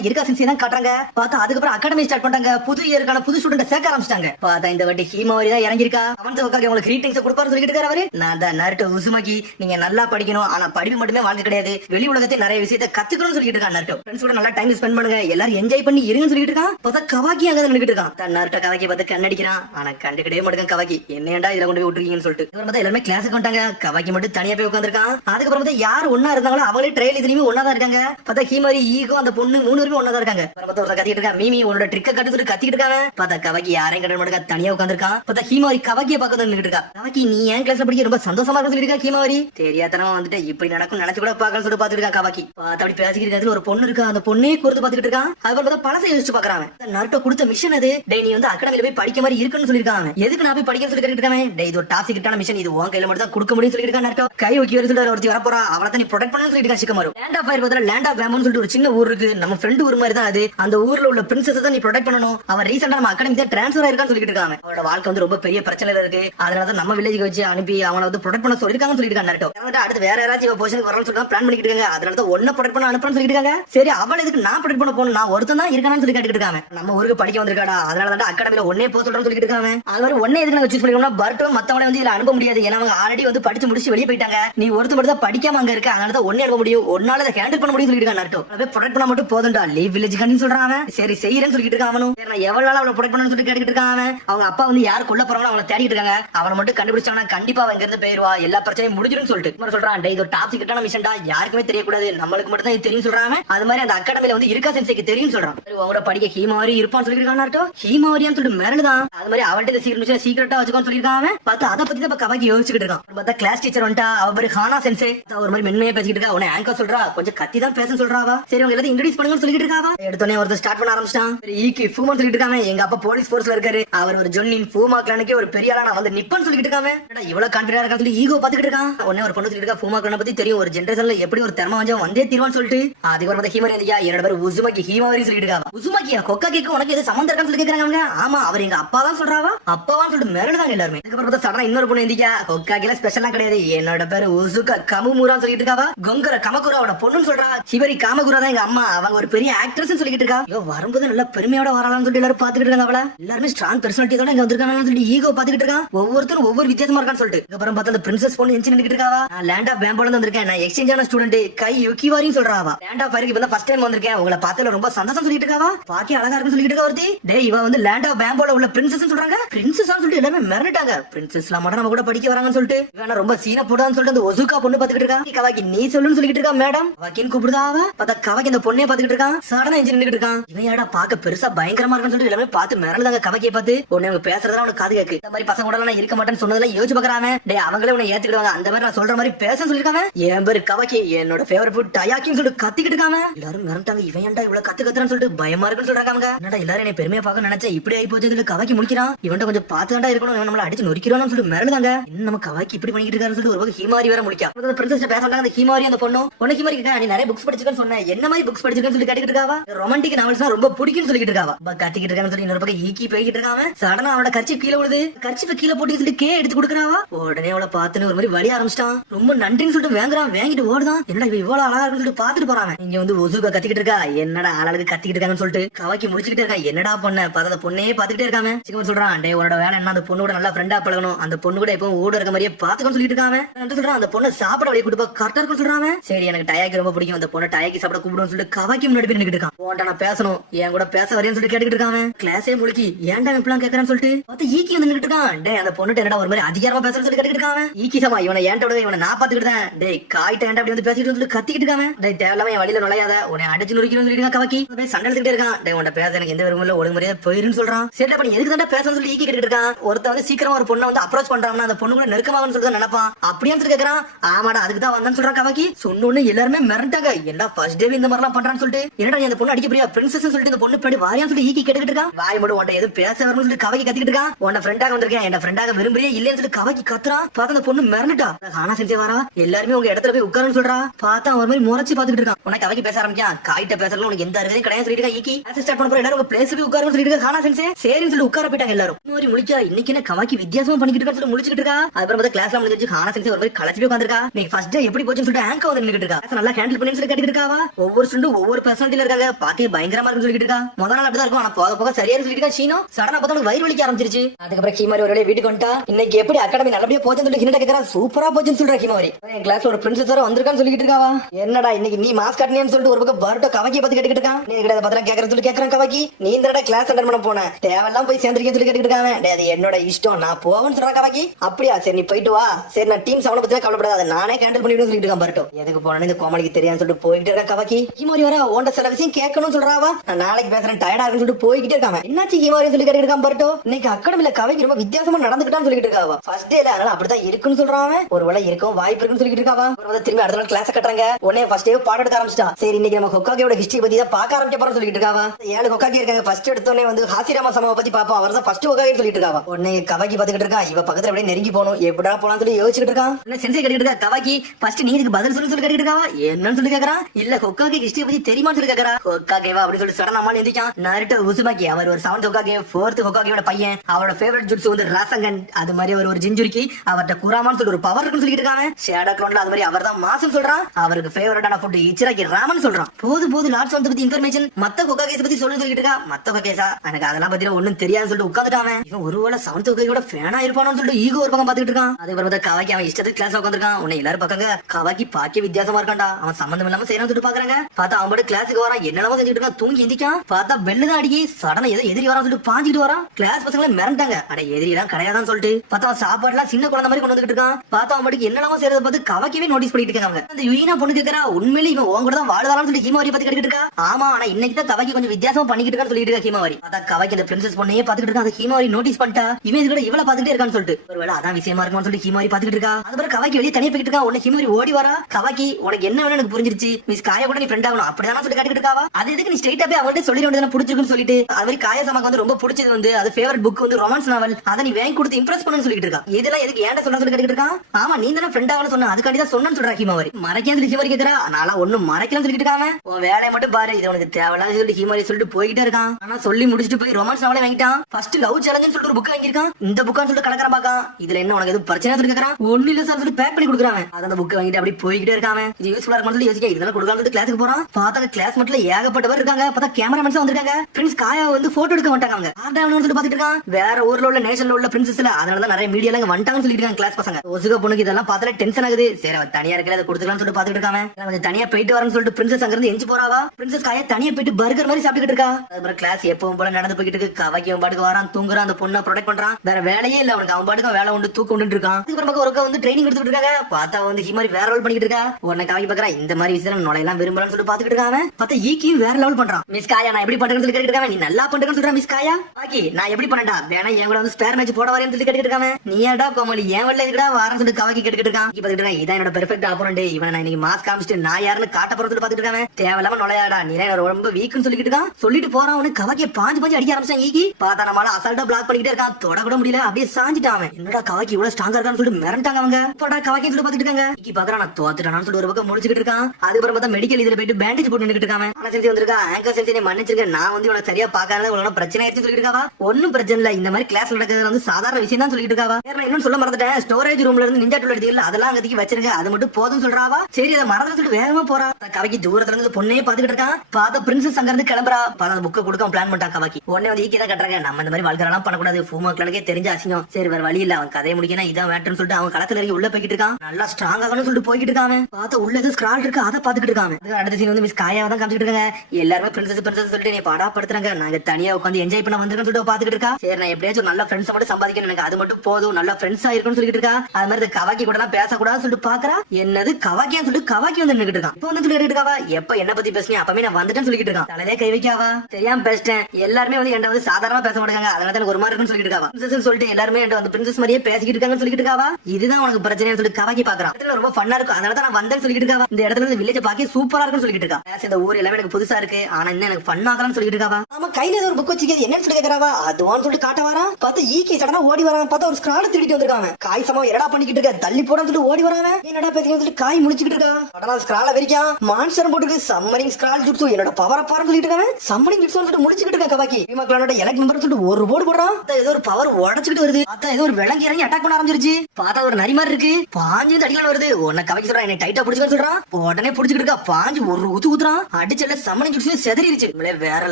பார்த்தா இருக்கா சென்சே தான் காட்டுறாங்க. பார்த்தா அதுக்கப்புறம் அகாடமி ஸ்டார்ட் பண்ணாங்க. புது இயருக்கான புது ஸ்டூடெண்ட் சேர்க்க ஆரம்பிச்சிட்டாங்க. பார்த்தா இந்த வாட்டி ஹீமாவரி தான் இறங்கிருக்கா. அவன் உங்களுக்கு கிரீட்டிங்ஸ் கொடுப்பாரு சொல்லிட்டு இருக்காரு அவரு. நான் தான் நருட்டோ உசுமாக்கி, நீங்க நல்லா படிக்கணும், ஆனா படிப்பு மட்டுமே வாழ்க்கை கிடையாது, வெளி உலகத்தை நிறைய விஷயத்தை கத்துக்கணும்னு சொல்லிட்டு இருக்கான் நருட்டோ. ஃப்ரெண்ட்ஸ் கூட நல்லா டைம் ஸ்பெண்ட் பண்ணுங்க, எல்லாரும் என்ஜாய் பண்ணி இருங்கன்னு சொல்லிட்டு இருக்கான். பார்த்தா கவாக்கி அங்க நின்னுட்டு இருக்கான். தான் நருட்டோ கவாக்கி பார்த்து கண்ணடிக்கிறான். ஆனா கண்டுக்கிட்டே மாட்டேங்க கவாக்கி, என்னடா இதுல கொண்டு போய் விட்டுருக்கீங்கன்னு சொல்லிட்டு. பார்த்தா எல்லாருமே கிளாஸுக்கு வந்துட்டாங்க. கவாக்கி மட்டும் தனியா போய் உட்காந்துருக்கான். அதுக்கப்புறம் பார்த்தா யார் ஒன்னா இருந்தாங்களோ அவங்களே ட்ரையல் இதுலயுமே ஒன்னா தான் இருக்காங்க. பார்த்தா ஹீமாரி ஈகோ அந்த பொண்ணு 3 பேருமே ஒன்னா தான் இருக்காங்க. பார்த்தா ஒரு கத்திட்டு இருக்கா. மீமி உன்னோட ட்ரிக்க கட்டு சொல்லி கத்திட்டு இருக்காங்க. பார்த்தா கவாக்கி யாரையும் கட்ட மாட்டேங்க, தனியா உட்காந்துருக்கான். பார்த்தா ஹீமாரி கவாக்கிய பக்கத்துல நின்னுட்டு இருக்கா. கவாக்கி நீ ஏன் கிளாஸ்ல படிக்க ரொம்ப சந்தோஷமா இருக்கு சொல்லிட்டு இருக்கா. ஹீமாரி தெரியாதனமா வந்துட்டு இப்படி நடக்கும் நினைச்சு கூட பாக்கன்னு சொல்லிட்டு பாத்துட்டு இருக்கா. கவாக்கி பார்த்தா அப்படி பேசிக்கிட்டு இருக்கிறதுல ஒரு பொண்ணு இருக்கா. அந்த பொண்ணே கொடுத்து பாத்துக்கிட்டு இருக்கான். அதுக்கப்புறம் பார்த்தா பழசை யோசிச்சு பாக்குறான். நருட்டோ கொடுத்த மிஷன் அது. டேய் நீ வந்து அகாடமில போய் படிக்க மாதிரி இருக்குன்னு சொல்லிருக்கான். எதுக்கு நான் போய் படிக்க சொல்லி கேட்டுட்டு இருக்கான். டேய் இது ஒரு டாப் சீக்ரெட்டான மிஷன், இது உன் கையில மட்டும் தான் கொடுக்க முடியும்னு சொல்லிட்டு இருக்கான். நருட்டோ கை ஓகே வர சொல்லிட்டு ஒருத்தி வர போறா, அவளை தான் நீ ப்ரொடெக்ட் பண்ணணும்னு சொல்லிட்டு இருக்கான். சிக்கமாரு லேண்ட் ஆஃப் ஃபயர் பதிலா லேண்ட் ஆஃப் வேமன்னு சொல்லிட்டு ஒரு சின்ன ஊர் இருக்கு, நம்ம ஃப்ரெண்ட் ஊர் மாதிரி தான் அது. அந்த ஊர்ல உள்ள பிரின்சஸ் தான் நீ ப்ரொடெக்ட் பண்ணணும். அவன் ரீசெண்டா நம்ம அகாடமி தான் ட்ரான்ஸ்ஃபர் ஆயிருக்கான்னு சொல்லிட்டு இருக்காங்க. அவனோட வாழ்க்கை வந்து ரொம்ப பெரிய பிரச்சனையில இருக்கு, அதனால தான் நம்ம வில்லேஜுக்கு வச்சு அனுப்பி அவனை வந்து ப்ரொடெக்ட் பண்ண சொல்லிருக்காங்கன்னு சொல்லிட்டு இருக்கான். நருட்டோ அடுத்து வேற யாராச்சும் பொசிஷனுக்கு வரணும்னு சொல்லி பிளான் பண்ணிட்டு இருக்காங்க. அதனால தான் ஒன்ன ப்ரொடெக்ட் பண்ண அனுப்புறேன்னு சொல்லிட்டு இருக்காங்க. சரி அவளை எதுக்கு நான் ப்ரொடெக்ட் பண்ண போகணும், நான் ஒருத்தன் தான் இருக்கானு சொல்லி கேட்டுட்டு இருக்காங்க. நம்ம ஊருக்கு படிக்க வந்திருக்காடா, அதனால தான் அகாடமில ஒன்னே போக சொல்றேன்னு சொல்லிட்டு இருக்காங்க. அது மாதிரி ஒன்னே எதுக்கு நாங்க சூஸ் பண்ணிக்கணும்னா பர்ட்டும் மத்தவங்கள வந்து இதுல அனுப்ப முடியாது, ஏன்னா அவங்க ஆல்ரெடி வந்து படிச்சு முடிச்சு வெளியே போயிட்டாங்க. நீ ஒருத்தர் மட்டும் தான் படிக்காம அங்க இருக்க, அதனால தான் ஒன்னே அனுப்ப முடியும், ஒன்னால அதை ஹேண்டில் பண்ண முடியும் சொல்லிட்டு இருக்கான். நருட்டோ ப்ரொடெக்ட் பண்ண மட்டும் போதும்டா, லீவ் வில்லேஜ் கண்டின்னு சொல்றான். சரி செய்யறேன்னு சொல்லிட்டு இருக்கான். அவனும் நான் எவ்வளவு நாள் அவளை ப்ரொடெக்ட் பண்ணணும்னு சொல்லிட்டு கேட்டுட்டு இருக்கான். அவங்க அப்பா வந்து யார் கொல்ல போறாங்களோ அவளை தேடிட்டு இருக்காங்க. அவனை மட்டும் கண்டுபிடிச்சாங்கன்னா கண்டிப்பா அவன் இங்க இருந்து போயிருவா, எல்லா பிரச்சனையும் முடிஞ்சிடும் சொல்லிட்டு சொல்றான். டேய் இது ஒரு டாப் சீக்ரெட்டான மிஷன்டா, யாருக்குமே தெரியக்கூடாது, நம்மளுக்கு மட்டும் தான் இது தெரியும் சொல்றாங்க. அது மாதிரி அந்த அகாடமில வந்து இருக்கா சென்சேக்கு தெரியும் சொல்றான். அவங்களோட படிக்க ஹீமாவரி இருப்பான்னு சொல்லிட்டு இருக்கான். நருட்டோ ஹீமாவரியான்னு சொல்லிட்டு மிரளுதான். அது மாதிரி அவள்கிட்ட இந்த சீக்கிரம் சீக்கிரட்டா வச்சுக்கோன்னு சொல்லிருக்காங்க. பார்த்தா அதை பத்தி தான் கவாக்கி யோசிச்சுட்டு இருக்கான். பார்த்தா கிளாஸ் டீச்சர் வந்துட்டா, அவ பேரு ஹானா சென்சே. ஒரு மாதிரி மென்மையா பேசிட்டு இருக்கா. உன்னை ஆங்கர் சொல்றா, கொஞ்சம் கத்தி தான் பேச சொல்றாவா. சரி அவங்க எல்லாத்தையும் இன்ட்ரோடியூஸ் பண்ணுங்கன்னு சொல்லிட்டு இருக்காவா. எடுத்தோடனே ஒருத்தர் ஸ்டார்ட் பண்ண ஆரம்பிச்சிட்டான். ஈக்கி ஃபூமா சொல்லிட்டு இருக்காங்க. எங்க அப்பா போலீஸ் போர்ஸ்ல இருக்காரு, அவர் ஒரு ஜொன்னின் ஃபூமா கிளானுக்கே ஒரு பெரிய ஆளா நான் வந்து நிப்பன்னு சொல்லிட்டு இருக்காங்க. இவ்வளவு கான்ஃபிடன்டா இருக்கா சொல்லி ஈகோ பாத்துக்கிட்டு இருக்கான். உடனே ஒரு பொண்ணு சொல்லிட்டு இருக்கா, ஃபூமா கிளான பத்தி தெரியும், ஒரு ஜெனரேஷன்ல எப்படி ஒரு திறமை வந்தா வந்தே தீர்வான்னு சொல்லிட்டு. அதுக்கு ஒரு ஹீமரி இருந்தியா, என்னோட பேர் உசுமாக்கி ஹீமாவரி சொல்லிட்டு இருக்காங்க. உசுமாக்கியா கொக்கா கேக்கு உனக்கு எது சம்பந்தம் இருக்கான்னு சொல்லி கேக்குறாங்க. ஆமா அவர் எங்க அப்பா தான் சொல்றாவா, அப்பாவான்னு சொல்லிட்டு மிரளுதாங்க எல்லாருமே. அதுக்கப்புறம் சடனா இன்னொரு பொண்ணு இருந்தியா, கொக்கா கேல ஸ்பெஷலா கிடையாது, என்னோட பேரு உசுகா கமுமுரான்னு சொல்லிட்டு இருக்காவா. கொங்கர கமகுராவோட பொண்ணுன்னு சொல்றா. சிவரி காமகுரா தான் எங்க அம்மா, அவங்க ஒரு பெரிய ஆக்ட்ரஸ் சொல்லிட்டு இருக்கா. ஐயோ வரும்போது நல்ல பெருமையோட வரலாம்னு சொல்லிட்டு எல்லாரும் பாத்துக்கிட்டு இருக்காங்க. அவள எல்லாருமே ஸ்ட்ராங் பர்சனாலிட்டியோட இங்க வந்திருக்காங்கன்னு சொல்லி ஈகோ பாத்துக்கிட்டு இருக்கான். ஒவ்வொருத்தரும் ஒவ்வொரு வித்தியாசமா இருக்கான்னு சொல்லிட்டு. அப்புறம் பார்த்தா அந்த பிரின்சஸ் பொண்ணு எஞ்சி நின்னுட்டு இருக்காவா. நான் லேண்ட் ஆஃப் வேம்போல வந்திருக்கேன், நான் எக்ஸ்சேஞ்ச் ஆன ஸ்டூடெண்ட் கை யுக்கிவாரின்னு சொல்றாவா. லேண்ட் ஆஃப் ஃபயருக்கு இப்ப ஃபர்ஸ்ட் டைம் வந்திருக்கேன், உங்களை பார்த்ததுல ரொம்ப சந்தோஷம் சொல்லிட்டு இருக்காவா. பாக்கி அழகா இருக்குன்னு சொல்லிட்டு இருக்கா ஒருத்தி. டேய் இவ வந்து லேண்ட் ஆஃப் வேம்போல உள்ள பிரின்சஸ் சொல்றாங்க. பிரின்சஸ் சொல்லிட்டு எல்லாமே மிரண்டுட்டாங்க. பிரின்சஸ்லாம் மட்டும் நம்ம கூட படிக்க வராங்கன்னு சொல்லிட்டு இவன ரொம்ப சீன போடான்னு சொல்லிட்டு அந்த ஒசுகா பொண்ணு பாத்துக்கிட்டு இருக்கா. கவாக்கி நீ சொல்லுன்னு சொல்லிட்டு இருக்கா. மேடம் கவாக்கின்னு கூப்பிடுதாவா. பார்த்தா கவாக்கி அந்த பொண்ணே பாத்துக்கிட்டு இருக்கான். சடனா எஞ்சி நின்னுட்டு இருக்கான். இவன் யாரா பாக்க பெருசா பயங்கரமா இருக்குன்னு சொல்லிட்டு எல்லாமே பார்த்து மிரளுதாங்க. கவாக்கியை பார்த்து உடனே அவங்க பேசுறதா உனக்கு காது கேக்கு. இந்த மாதிரி பசங்க கூட நான் இருக்க மாட்டேன்னு சொன்னதெல்லாம் யோசிச்சு பாக்குறாங்க. டேய் அவங்களே உன்னை ஏத்துக்கிடுவாங்க, அந்த மாதிரி நான் சொல்ற மாதிரி பேசன்னு சொல்லிருக்காங்க. என் பேரு கவாக்கி, என்னோட ஃபேவரட் ஃபுட் டயாக்கின்னு சொல்லிட்டு கத்திக்கிட்டு இருக்காங்க. எல்லாரும் மிரண்டாங்க. இவன் ஏன்டா இவ்வளவு கத்துறான்னு சொல்லிட்டு பயமா இருக்குன்னு சொல்றாங்க. என்னடா எல்லாரும் என்ன பெருமையா பார்க்க நினைச்சா இப்படி ஆயி போச்சு. கவாக்கி முடிக்கிறான். இவன் கொஞ்சம் பார்த்துதான் இருக்கணும், இவன் நம்மள அடிச்சு நொறுக்கிறான்னு சொல்லிட்டு மிரளுதாங்க. இன்னும் நம்ம கவாக்கி இப்படி பண்ணிட்டு இருக்காருன்னு சொல்லிட்டு ஒரு ஹீமாரி வேற முடிக்கா. பிரின்சஸ் பேசுறாங்க. அந்த ஹீமாரி அந்த பொண்ணு உனக்கு ஹீமாரி நீ நிறைய புக்ஸ் படிச்சிருக்கேன்னு சொன்ன, என்ன மாதிரி புக்ஸ் படிச்சிருக்கேன்னு சொல்லி கேட்டுக்கிட்டு இருக்காவா. ரொமான்டிக் நாவல்ஸ் ரொம்ப பிடிக்கும்னு சொல்லிட்டு இருக்காவா. கத்திக்கிட்டு இருக்கான்னு சொல்லி இன்னொரு பக்கம் ஈக்கி போய்கிட்டு இருக்காங்க. சடனா அவனோட கர்ச்சீப் கீழே விழுது. கர்ச்சீப்பை கீழே போட்டு சொல்லி கே எடுத்து கொடுக்குறாவா. உடனே அவளை பார்த்துன்னு ஒரு மாதிரி வழி ஆரம்பிச்சிட்டான். ரொம்ப நன்றின்னு சொல்லிட்டு வேங்குறான். வாங்கிட்டு ஓடுதான். என்னடா இவ்வளவு அழகா இருக்குன்னு சொல்லிட்டு பாத்துட்டு போறாங்க. இங்க வந்து ஒசுகா கத்திக்கிட்டு இருக்கா. என்னடா ஆளுக்கு கத்திக்கிட்டு இருக்காங்கன்னு சொல்லிட்டு கவாக்கி முடிச்சுக்கிட்டு இருக்கா. என்னடா பொண்ணு பார்த்த அந்த பொண்ணே பாத்துக்கிட்டே இருக்காங்க. சிக்கன் சொல்றான். டே உன்னோட வேலை என்ன, அந்த பொண்ணு கூட நல்லா ஃப்ரெண்டா பழகணும், அந்த பொண்ணு கூட எப்பவும் ஓட இருக்க மாதிரியே பாத்துக்கன்னு சொல்லிட்டு இருக்காங்க. சொல்றான் அந்த பொண்ணு சாப்பிட வழி கூட்டு கரெக்டா இருக்கும் சொல்றாங்க. சரி எனக்கு டயாக்கி ரொம்ப பிடிக்கும், அந்த பொண்ணு டயாக்கி சாப்பிட கூப்பிடுன்னு சொல்லிட்டு கவாக்கி முன்னாடி போய் நின்னுட்டு இருக்கான். போன்டா நான் பேசணும், என் கூட பேச வரேன்னு சொல்லிட்டு கேட்டுக்கிட்டு இருக்காங்க. கிளாஸே முழுக்கி ஏன்டா இப்பெல்லாம் கேட்கறான்னு சொல்லிட்டு பார்த்து ஈக்கி வந்து நின்னுட்டு இருக்கான். டே அந்த பொண்ணு என்னடா ஒரு மாதிரி அதிகாரமா பேசுறன்னு சொல்லி கேட்டுக்கிட்டு இருக்காங்க. ஈக்கி சமா இவனை ஏன்டா இவனை நான் பாத்துக்கிட்டு தான். டே காய்ட்ட ஏன்டா அப்படி வந்து பேசிட்டு வந்து கத்திக்கிட்டு இருக்காங்க. டே தேவையில்லாம என் வழியில நுழையாத, உன்னை அடிச்சு நுழைக்கணும்னு சொல்லிட்டு கவாக்கி சண்டை எடுத்துக்கிட்டே இருக்கான். டே உன்னை பேச எனக்கு எந்த விரும்பல, ஒழுங்கு முறையா போயிருன்னு சொல்றான். சரி பண்ணி எதுக்கு தான் பேசணும்னு சொல்லி ஈக்கி கேட்டுக்கிட்டு இருக்கான். ஒருத்த வந்து சீக்கிரமா ஒரு பொண்ணை வந்து அப்ரோச் பண்றாங்கன்னா அந்த பொண்ணு கூட நெருக்கமாகனு சொல்லிட்டு நினைப்பான். அப்படியான்னு சொல்லி கேக்குறான். ஆமாடா அதுக்கு தான் வந்தான்னு சொல்றான் கவாக்கி. சொன்னோன்னு எல்லாருமே மிரண்டாங்க. என்னடா ஃபர்ஸ்ட் டே இந்த மாதிரி எல்லாம் பண்றான்னு சொல்லிட்டு. என்னடா அந்த பொண்ணு அடிக்க போறியா பிரின்சஸ் சொல்லிட்டு இந்த பொண்ணு படி வாரியான்னு சொல்லி ஈக்கி கேட்டுக்கிட்டு இருக்கான். வாய் மட்டும் உன்ட்ட எதுவும் பேச வரணும்னு சொல்லி கவாக்கி கத்திக்கிட்டு இருக்கான். உன்ன ஃப்ரெண்டாக வந்திருக்கேன், என் ஃப்ரெண்டாக விரும்புறியே இல்லைன்னு சொல்லி கவாக்கி கத்துறான். பார்த்தா அந்த பொண்ணு மிரண்டுட்டா. ஆனா செஞ்சே வரா. எல்லாருமே உங்க இடத்துல போய் உட்காருன்னு சொல்றா. பார்த்தா ஒரு மாதிரி முறைச்சு பாத்துக்கிட்டு இருக்கான். உனக்கு கவாக்கி பேச ஆரம்பிச்சான். காய்ட்ட பேசல உனக்கு எந்த அருகதையும் கிடையாது சொல்லிட்டு ஈக்கி ஸ்டார்ட் பண்ண போற எல்லாரும் உங்க பிளேஸ் போய் உட்காருன்னு சொல்லிட்டு ஹானா சென்சே சரின்னு சொல்லி உட்கார போயிட்டாங்க எல்லாரும். இன்னொரு முழிச்சா இன்னைக்கு என்ன கவாக்கி வித்தியாசமா பண்ணிக்கிட்டு இருக்கான்னு சொல்லி முழிச்சிட்டு இருக்கா. அதுக்கப்புறம் பார்த்தா கிளாஸ்ல முடிஞ்சு ஹானா சென்சே ஒரு மாதிரி கலச்சி போய் உட்கார்ந்திருக்கா. நீ ஃபர்ஸ்ட் டே எப்படி போச்சுன்னு சொல்லிட்டு ஆங்கர் வந்து நின்னுட்டு இருக்கா. நல்லா ஹேண்டில் பண்ணி சொல்லி கேட்டுட்டு இருக்காவா. ஒவ்வொரு ஸ்டூடெண்ட் ஒவ்வொரு பர்சனாலிட்டி எனர்ஜில இருக்காங்க, பாக்க பயங்கரமா இருக்குன்னு சொல்லிட்டு இருக்கா. முதல் நாள் அப்படிதான் இருக்கும், ஆனா போக போக சரியா சொல்லிட்டு இருக்கா. சீனோ சடனா பார்த்தா வயிறு வலிக்க ஆரம்பிச்சிருச்சு. அதுக்கப்புறம் ஹீமாரி ஒரு வீட்டுக்கு வந்துட்டா. இன்னைக்கு எப்படி அகாடமி நல்லபடியா போச்சுன்னு சொல்லி ஹிண்ட கேக்குறா. சூப்பரா போச்சுன்னு சொல்றா ஹீமாரி. என் கிளாஸ்ல ஒரு பிரின்சஸ் வர வந்திருக்கான்னு சொல்லிட்டு இருக்காவா. என்னடா இன்னைக்கு நீ மாஸ்க் காட்டினேன்னு சொல்லிட்டு ஒரு பக்கம் பர்ட்டோ கவாக்கியை பத்தி கேட்டுக்கிட்டு இருக்கான். நீ கிட்ட பத்திரம் கேட்கறேன்னு சொல்லி கேட்கறேன். கவாக்கி நீ இந்த கிளாஸ் அட்டன் பண்ண போன தேவையெல்லாம் போய் சேர்ந்திருக்கேன்னு சொல்லி கேட்டுக்கிட்டு இருக்காங்க. அது என்னோட இஷ்டம், நான் போவேன்னு சொல்றா கவாக்கி. அப்படியா, சரி நீ போயிட்டு வா. சரி நான் டீம் சவுண்ட் பத்தி கவலைப்படாத, நானே ஹேண்டில் பண்ணிட்டு சொல்லிட்டு இருக்கான் பர்ட்டோ. எதுக்கு போனேன்னு இந்த கோமலிக்கு தெரியாதுன்னு சொல்லிட்டு போயிட்டு இருக்கா கவாக்கி. ஹீமாரி வர உன்ட சில விஷயம் கேட்கணும்னு சொல்றாவா. நான் நாளைக்கு பேசுறேன், டயர்டா இருக்குன்னு சொல்லிட்டு போய்கிட்டே இருக்காங்க. என்னாச்சு ஹீமாரி சொல்லி கேட்டுக்கிட்டு இருக்கான் பர்ட்டோ. இன்னைக்கு அகாடமில கவாக்கி ரொம்ப வித்தியாசமா நடந்துக்கிட்டான்னு சொல்லிட்டு இருக்காவா. ஃபர்ஸ்ட் டேல அதனால அப்படிதான் இருக்குன்னு சொல்றாங்க. ஒருவேளை இருக்கும் வாய்ப்பு இருக்குன்னு சொல்லிட்டு இருக்காவா. ஒரு திரும்பி அடுத்த நாள் கிளாஸ் கட்டுறாங்க. உடனே ஃபர்ஸ்ட் டே பாடம் எடுக்க ஆரம்பிச்சிட்டா. சரி இன்னைக்கு நம்ம ஹொக்காகேயோட ஹிஸ்டரி பத்தி தான் பார்க்க ஆரம்பிக்க போறோம்னு சொல்லிட்டு இருக்காவா. 7 ஹொக்காகே இருக்காங்க. ஃபர்ஸ்ட் எடுத்தோடனே வந்து ஹாசிராமா சமாவை பத்தி பாப்போம். அவர் தான் ஃபர்ஸ்ட் ஹொக்காகே சொல்லிட்டு இருக்காவா. உடனே கவாக்கி பாத்துக்கிட்டு இருக்கா. இவ பக்கத்துல அப்படியே நெருங்கி போகணும், எப்படா போலாம்னு சொல்லி யோசிச்சுட்டு இருக்கான். என்ன சென்சே கேட்டுட்டு இருக்கா. கவாக்கி ஃபர்ஸ்ட் நீ இதுக்கு பதில் சொல்லி கேட்டுட்டு இருக்காவா. என்னன்னு சொல்லி கேக்குறா. இல்ல ஹொக்காகே ஹிஸ்டரி பத்தி தெரியுமான்னு சொல்லி கேக்குறா. ஹொக்காகேவா அப்படி சொல்லி சடனா அம்மா எந்திரிச்சான். நருட்டோ உசுமாக்கி அவர் ஒரு 7th ஹொக்காகே 4th ஹொக்காகேயோட பையன். அவரோட ஃபேவரட் ஜுட்சு வந்து ராசங்கன். அது மாதிரி அவர் ஒரு ஜிஞ்சுரிக்கி. அவர்ட்ட குராமான்னு சொல்லி ஒரு பவர் இருக்குன்னு சொல்லிட்டு இருக்காங்க. ஷேடோ க்ளோன்ல அது மாதிரி அவர் தான் மாசம் சொல்றான். அவருக்கு ஃபேவரட்டான ஃபுட் இச்சிராக்கி ராமன் சொல்றான். போது லார்ட்ஸ் வந்து பத்தி இன்ஃபர்மேஷன் மத்த ஹொக்காகேஸ் பத்தி சொல்லிட்டு இருக்கா. மத்த ஹொக்காகேஸா எனக்கு அதெல்லாம் பத்தி ஒண்ணும் தெரியாதுன்னு சொல்லிட்டு உட்காந்துட்டான். இவன் ஒருவேளை 7th ஹொக்காகேயோட ஃபேனா இருப்பானு சொல்லிட்டு ஈகோ ஒரு பக்கம் பாத்துக்கிட்டு இருக்கான். அதுக்கப்புறம் கவாக்கி அவன் இஷ்டத்துக்கு கிளாஸ் உட்காந்துருக்கான். உன்னை எல்லாரும் பாக்காங்க. கவாக்கி பாக்க வித்தியாசமா இருக்கான்டா. அவன் சம்பந்தம் இல்லாம செய்யறான்னு சொல்லிட்டு பாக்குறாங்க. பார்த்தா அவன் பாட்டு கிளாஸுக்கு வரான். என்னெல்லாம் செஞ்சுட்டு இருக்கான். தூங்கி எந்திக்கான். பார்த்தா பெல்லுதான் அடிக்கி சடனா ஏதோ எதிரி வரான்னு சொல்லிட்டு பாஞ்சிட்டு வரான். கிளாஸ் பசங்களை மிரண்டாங்க. அட எதிரி எல்லாம் கிடையாதான்னு சொல்லிட்டு பார்த்தா அவன் சாப்பாடு எல்லாம் சின்ன குழந்தை மாதிரி கொண்டு வந்துட்டு இருக்கான். பார்த்தா அவன் பாட்டுக்கு என்னெல்லாம் செய்யறத பார்த்து கவாக்கியவே நோட்டீஸ் பண்ணிட்டு இருக்காங்க. அந்த யுயினா பொண்ணு கேட்கறா. உண்மையிலே இவன் உன் கூட தான் வாழுதான்னு சொல்லி ஹீமாரி பத்தி கேட்டுட்டு இருக்கா. ஆமா, ஆனா இன்னைக்கு தான் கவாக்கி கொஞ்சம் வித்தியாசமா பண்ணிக்கிட்டு இருக்கான்னு சொல்லிட்டு இருக்கா ஹீமாரி. அதான் கவாக்கி அந்த பிரின்சஸ் பொண்ணையே பாத்துக்கிட்டு இருக்கா. அந்த ஹீமாரி நோட்டீஸ் பண்ணிட்டா. இவன் இது கூட இவ்வளவு பாத்துக்கிட்டே இருக்கான்னு சொல்லிட்டு ஒருவேளை அதான் விஷயமா இருக்கும்னு சொல்லிட்டு ஹீமாரி பாத்துக்கிட்டு இருக்கா. அதுக்கப்புறம் கவாக்கி வெளியே தனியா போயிட்டு இருக்கா. உடனே ஹீமாரி ஓடி வரா. கவாக்கி உனக்கு என்ன வேணும் எனக்கு புரிஞ்சிருச்சு. மிஸ் காயா கூட நீ ஃப்ரெண்ட் ஆகணும் அப்படிதான் சொல்லி கேட்டுக்கிட்டு இருக்காவா. அது எதுக்கு நீ ஸ்ட்ரைட்டா போய் அவங்கள்ட்ட சொல்லி வேண்டியது பிடிச்சிருக்குன்னு சொல்லிட்டு அது மாதிரி காயா சமாக்கு வந்து ரொம்ப பிடிச்சது வந்து அது ஃபேவரட் புக் வந்து ரொமான்ஸ் நாவல். அதை நீ வாங்கி கொடுத்து இம்ப்ரெஸ் பண்ணு சொல்லிட்டு இருக்கா. இதெல்லாம் எதுக்கு ஏன்டா சொல்ல சொல்லி கேட்டுக்கிட்டு இருக்கான். ஆமா நீ தானே ஃப்ரெண்ட் ஆகணும் சொன்ன, அதுக்காண்டி தான் சொன்னு சொல்றா ஹீமாரி. மறைக்கான்னு சொல்லி ஹீமாரி கேக்குறா. நாளா ஒண்ணும் மறைக்கலாம் சொல்லிட்டு இருக்காம உன் வேலையை மட்டும் பாரு, இது உனக்கு தேவையில்லாத சொல்லி ஹீமாரி சொல்லிட்டு போய்கிட்டே இருக்கான். ஆனா சொல்லி முடிச்சுட்டு போய் ரொமான்ஸ் நாவலே வாங்கிட்டான். ஃபர்ஸ்ட் லவ் சேலஞ்சுன்னு சொல்லிட்டு ஒரு புக் வாங்கிருக்கான். இந்த புக்கான்னு சொல்லிட்டு கலக்கற பாக்கான். இதுல என்ன உனக்கு எதுவும் பிரச்சனை சொல்லி கேக்குறான். ஒண்ணு இல்ல சார் சொல்லி பேக் பண்ணி கொடுக்குறாங்க. அந்த புக் வாங்கிட்டு அப்படி போய்கிட்டே இருக்காம. இது யூஸ்ஃபுல்லா இருக்கும்னு சொல்லி யோசிக்க இதெல்லாம் கொடுக்கலாம் கிளாஸுக்கு போறான். பார்த்தா கிளாஸ் மட்டும் ஏகப்பட்டவர் இருக்காங்க. பார்த்தா கேமராமேன்ஸ் வந்திருக்காங்க. பிரின்ஸ் காயா வந்து போட்டோ எடுக்க மாட்டாங்க. சொல்லிட்டு பாத்துட்டு இருக்கான். வேற ஊர்ல உள்ள நேஷன்ல உள்ள பிரின்சஸ்ல அதனாலதான் நிறைய மீடியால வந்துட்டாங்கன்னு சொல்லிட்டு இருக்காங்க கிளாஸ் பசங்க. ஒசுக பொண்ணுக்கு இதெல்லாம் பார்த்தாலே டென்ஷன் ஆகுது. சரி அவ தனியா இருக்கல அதை கொடுத்துக்கலாம்னு சொல்லிட்டு பாத்துட்டு இருக்காங்க. கொஞ்சம் தனியா போயிட்டு வரேன்னு சொல்லிட்டு பிரின்சஸ் அங்க இருந்து எஞ்சி போறாவா. பிரின்சஸ் காயா தனியா போயிட்டு பர்கர் மாதிரி சாப்பிட்டுட்டு இருக்கா. அதுக்கப்புறம் கிளாஸ் எப்பவும் போல நடந்து போயிட்டு இருக்கு. கவாக்கி அவன் பாட்டுக்கு வரான், தூங்குறான், அந்த பொண்ணை ப்ரொடெக்ட் பண்றான். வேற வேலையே இல்ல அவனுக்கு. அவன் பாட்டுக்கு வேலை உண்டு தூக்க உண்டு இருக்கான். அதுக்கப்புறம் ஒருக்கா வந்து ட்ரைனிங் எடுத்துட்டு இருக்காங்க. பார்த்தா வந்து ஹீமாரி வேற லெவல் பண்ணிட்டு இருக்கா. உடனே கவாக்கி பாக்குறா இந்த மாதிரி விஷயம் நுழையெல்லாம் விரும்புறான்னு சொல்லிட்டு பாத்துக்கிட்டு இருக்காங்க. பார்த்தா ஈக்கியும் வேற லெவல் பண்றான். மிஸ் காயா நான் எப்படி பண்றேன்னு சொல்லி கேட்டுட்டு இருக்காங்க. நீ நல்லா பண்றேன்னு சொல்றா மிஸ் காயா. பாக்கி நான் எப்படி பண்ணடா வேணா என் கூட வந்து ஸ்பேர் மேட்ச் போட வரேன்னு சொல்லி கேட்டுட்டு இருக்காங்க. நீ ஏடா கோமலி என் வரல இருக்கடா வாரம் சொல்லி கவாக்கி கேட்டுட்டு இருக்கான். பாத்துக்கிட்டு இருக்கான். இதான் என்னோட பெர்ஃபெக்ட் ஆப்போனன்ட். இவன் நான் இன்னைக்கு மாஸ் காமிச்சிட்டு நான் யாருன்னு காட்ட போறது பாத்துட்டு இருக்காங்க. தேவையில்லாம நுழையாடா நீ ரொம்ப வீக்னு சொல்லிட்டு இருக்கான். சொல்லிட்டு போறான். அவனு கவாக்கிய பாஞ்சு அடிக்க ஆரம்பிச்சான். ஈகி பார்த்தா நம்மளால அசால்ட்டா பிளாக் பண்ணிக்கிட்டே இருக்கான். தொட கூட முடியல, அப்படியே சாஞ்சிட்டான். என்னடா கவாக்கி இவ்வளவு ஸ்ட்ராங்கா இருக்கான்னு சொல்லிட்டு மிரண்டாங்க அவங்க. போடா கவாக்கி சொல்லி பாத்துட்டு இருக்காங்க. ஈகி பாக்குறான் நான் தோத்துட்டானு சொல்லி ஒரு பக்கம் முடிச்சுக்கிட்டு இருக்கான். அதுக்கப்புறம் பார்த்தா மெடிக்கல் இதுல போயிட்டு பேண்டேஜ் போட்டு நின்னுட்டு இருக்காங்க. ஆனா செஞ்சு வந்திருக்கா ஆங்கர் செஞ்சு மன்னிச்சிருக்கேன். நான் வந்து இவனை சரியா பாக்காத உனக்கு பிரச்சனை ஆயிடுச்சு சொல்லிட்டு இருக்காவா. ஒன்னும் பிரச்சனை இல்ல, இந்த மாதிரி கிளாஸ் நடக்கிறது வந்து சாதாரண விஷயம் தான் சொல்லிட்டு இருக்காவா. இன்னும் சொல்ல மறந்துட்டேன். ஸ்டோரேஜ் ரூம்ல இருந்து நிஞ்சா டூல் எடுத்தீங்கல்ல அதெல்லாம் அங்கதிக்கு வச்சிருங்க, அது மட்டும் போதும் சொல்றாவா. சரி அதை மறந்து சொல்லிட்டு வேகமா போறா. கவாக்கி தூரத்துல இருந்து பொண்ணே பாத்துக்கிட்டு இருக்கான். பார்த்த பிரின்சஸ் அங்க இருந்து கிளம்புறா. பார்த்த புக்க கொடுக்க பிளான் பண்ணிட்டா கவாக்கி. உடனே வந்து ஈக்கி தான் கட்டுறாங்க. நம்ம இந்த மாதிரி வாழ்க்கை பண்ணக்கூடாது, ஃபூமாக்களுக்கே தெரிஞ்ச அசிங்கம். சரி வேற வழி இல்ல, அவன் கதையை முடிக்கணும் இதான் வேட்டுன்னு சொல்லிட்டு அவன் களத்துல இறங்கி உள்ள போய்கிட்டு இருக்கான். நல்லா ஸ்ட்ராங் ஆகணும்னு சொல்லிட்டு போய்கிட்டு இருக்கான். பார்த்த உள்ள எதுவும் ஸ்கிரால் இருக்கு அதை பாத்துக்கிட்டு இருக்காங்க. அடுத்த சீன் வந்து மிஸ் காயாவை தான் காமிச்சிட்டு இருக்காங்க. எல்லாருமே பிரின்சஸ் சொல்லிட்டு நீ பாடா படுத்துறாங்க. நாங்க தனியா உட்காந்து என்ஜாய் பண்ண வந்திருக்கேன்னு சொல்லிட்டு பாத்துக்கிட்டு இருக்கா. சரி நான் எப்படியாச்சும் நல்ல ஃப்ரெண்ட்ஸ் மட்டும் சம்பாதிக்கணும், எனக்கு அது மட்டும் போதும், நல்ல ஃப்ரெண்ட்ஸா இருக்குன்னு சொல்லிட்டு இருக்கா. அது மாதிரி கவாக்கி கூட எல்லாம் பேசக்கூடாதுன்னு சொல்லிட்டு பாக்குறா. என்னது கவாக்கியா சொல்லிட்டு கவாக்கி வந்து நின்னுட்டு இருக்கான். இப்போ வந்து சொல்லிட்டு இருக்காவா எப்ப என்ன பத்தி பேசுனீங்க அப்பவே நான் வந்துட்டேன்னு சொல்லிட்டு இருக்கான். தலையிலே கை வைக்காவா தெரியாம பேசிட்டேன். எல்லாருமே வந்து என்ன வந்து சாதாரணமா பேச மாட்டாங்க, அதனால எனக்கு ஒரு மாதிரி இருக்குன்னு சொல்லிட்டு இருக்காவா. பிரின்சஸ் சொல்லிட்டு எல்லாருமே வந்து பிரின்சஸ் மாதிரியே பேசிக்கிட்டு இருக்காங்கன்னு சொல்லிட்டு இருக்காவா. இதுதான் உனக்கு பிரச்சனை சொல்லி கவாக்கி பாக்குறான். ரொம்ப ஃபன்னா இருக்கும், அதனால தான் நான் வந்தேன்னு சொல்லிட்டு இருக்காவா. இந்த இடத்துல இருந்து வில்லேஜ் பாக்கி சூப்பரா இருக்குன்னு சொல்லிட்டு இருக்கா. இந்த ஊர் எல்லாமே எனக்கு புதுசா இருக்கு, ஆனா இன்னும் எனக்கு ஃபன் ஆகலாம்னு சொல்லிட்டு இருக்காவா. ஆமா கையில ஏதோ ஒரு புக் வச்சுக்கிறது என்னன்னு சொல்லி கேக்குறாவா. அதுவான்னு சொல்லிட்டு காட்ட வரா. பார்த்து ஈக்கி சடனா ஓடி வரான். பார்த்தா ஒரு ஸ்கிரால திருடிட்டு வந்திருக்காங்க. காய் சமம் என்னடா பண்ணிக்கிட்டு இருக்க தள்ளி போடான்னு சொல்லிட்டு ஓடி வராங்க. என்னடா பேசிக்கிட்டு சொல்லி காய் முடிச்சுக்கிட்டு இருக்கா. சடனா ஸ்கிரால வெறிக்கா மான்ஸ்டர் போட்டுருக்கு. சம்மரிங் ஸ்கிரால் ஜுட்சு என்னோட பவரை பாருன்னு சொல்லிட்டு இருக்காங்க. சம்மரிங் ஜுட்சு சொல்லிட்டு முடிச்சுக்கிட்டு இருக்கா கவாக்கி. விமாக்களோட எலக்ட் மெம்பர் சொல்லிட்டு ஒரு போர்டு போடுறான். ஏதோ ஒரு பவர் உடச்சுக்கிட்டு வருது. பார்த்தா ஏதோ ஒரு விலங்கி இறங்கி அட்டாக் பண்ண ஆரம்பிச்சிருச்சு. பார்த்தா ஒரு நரி மாதிரி இருக்கு. பாஞ்சு அடிக்கலாம் வருது. உன்னை கவாக்கி சொல்றான் என்னை டைட்டா பிடிச்சுக்க சொல்றான். உடனே பிடிச்சிக்கிட்டு இருக்கா. பாஞ்சு ஒரு ஊத்து ஊத்துறான். அடிச்சல சமண ஜுட்ஸு செதறிடுச்சு. இவளே வேற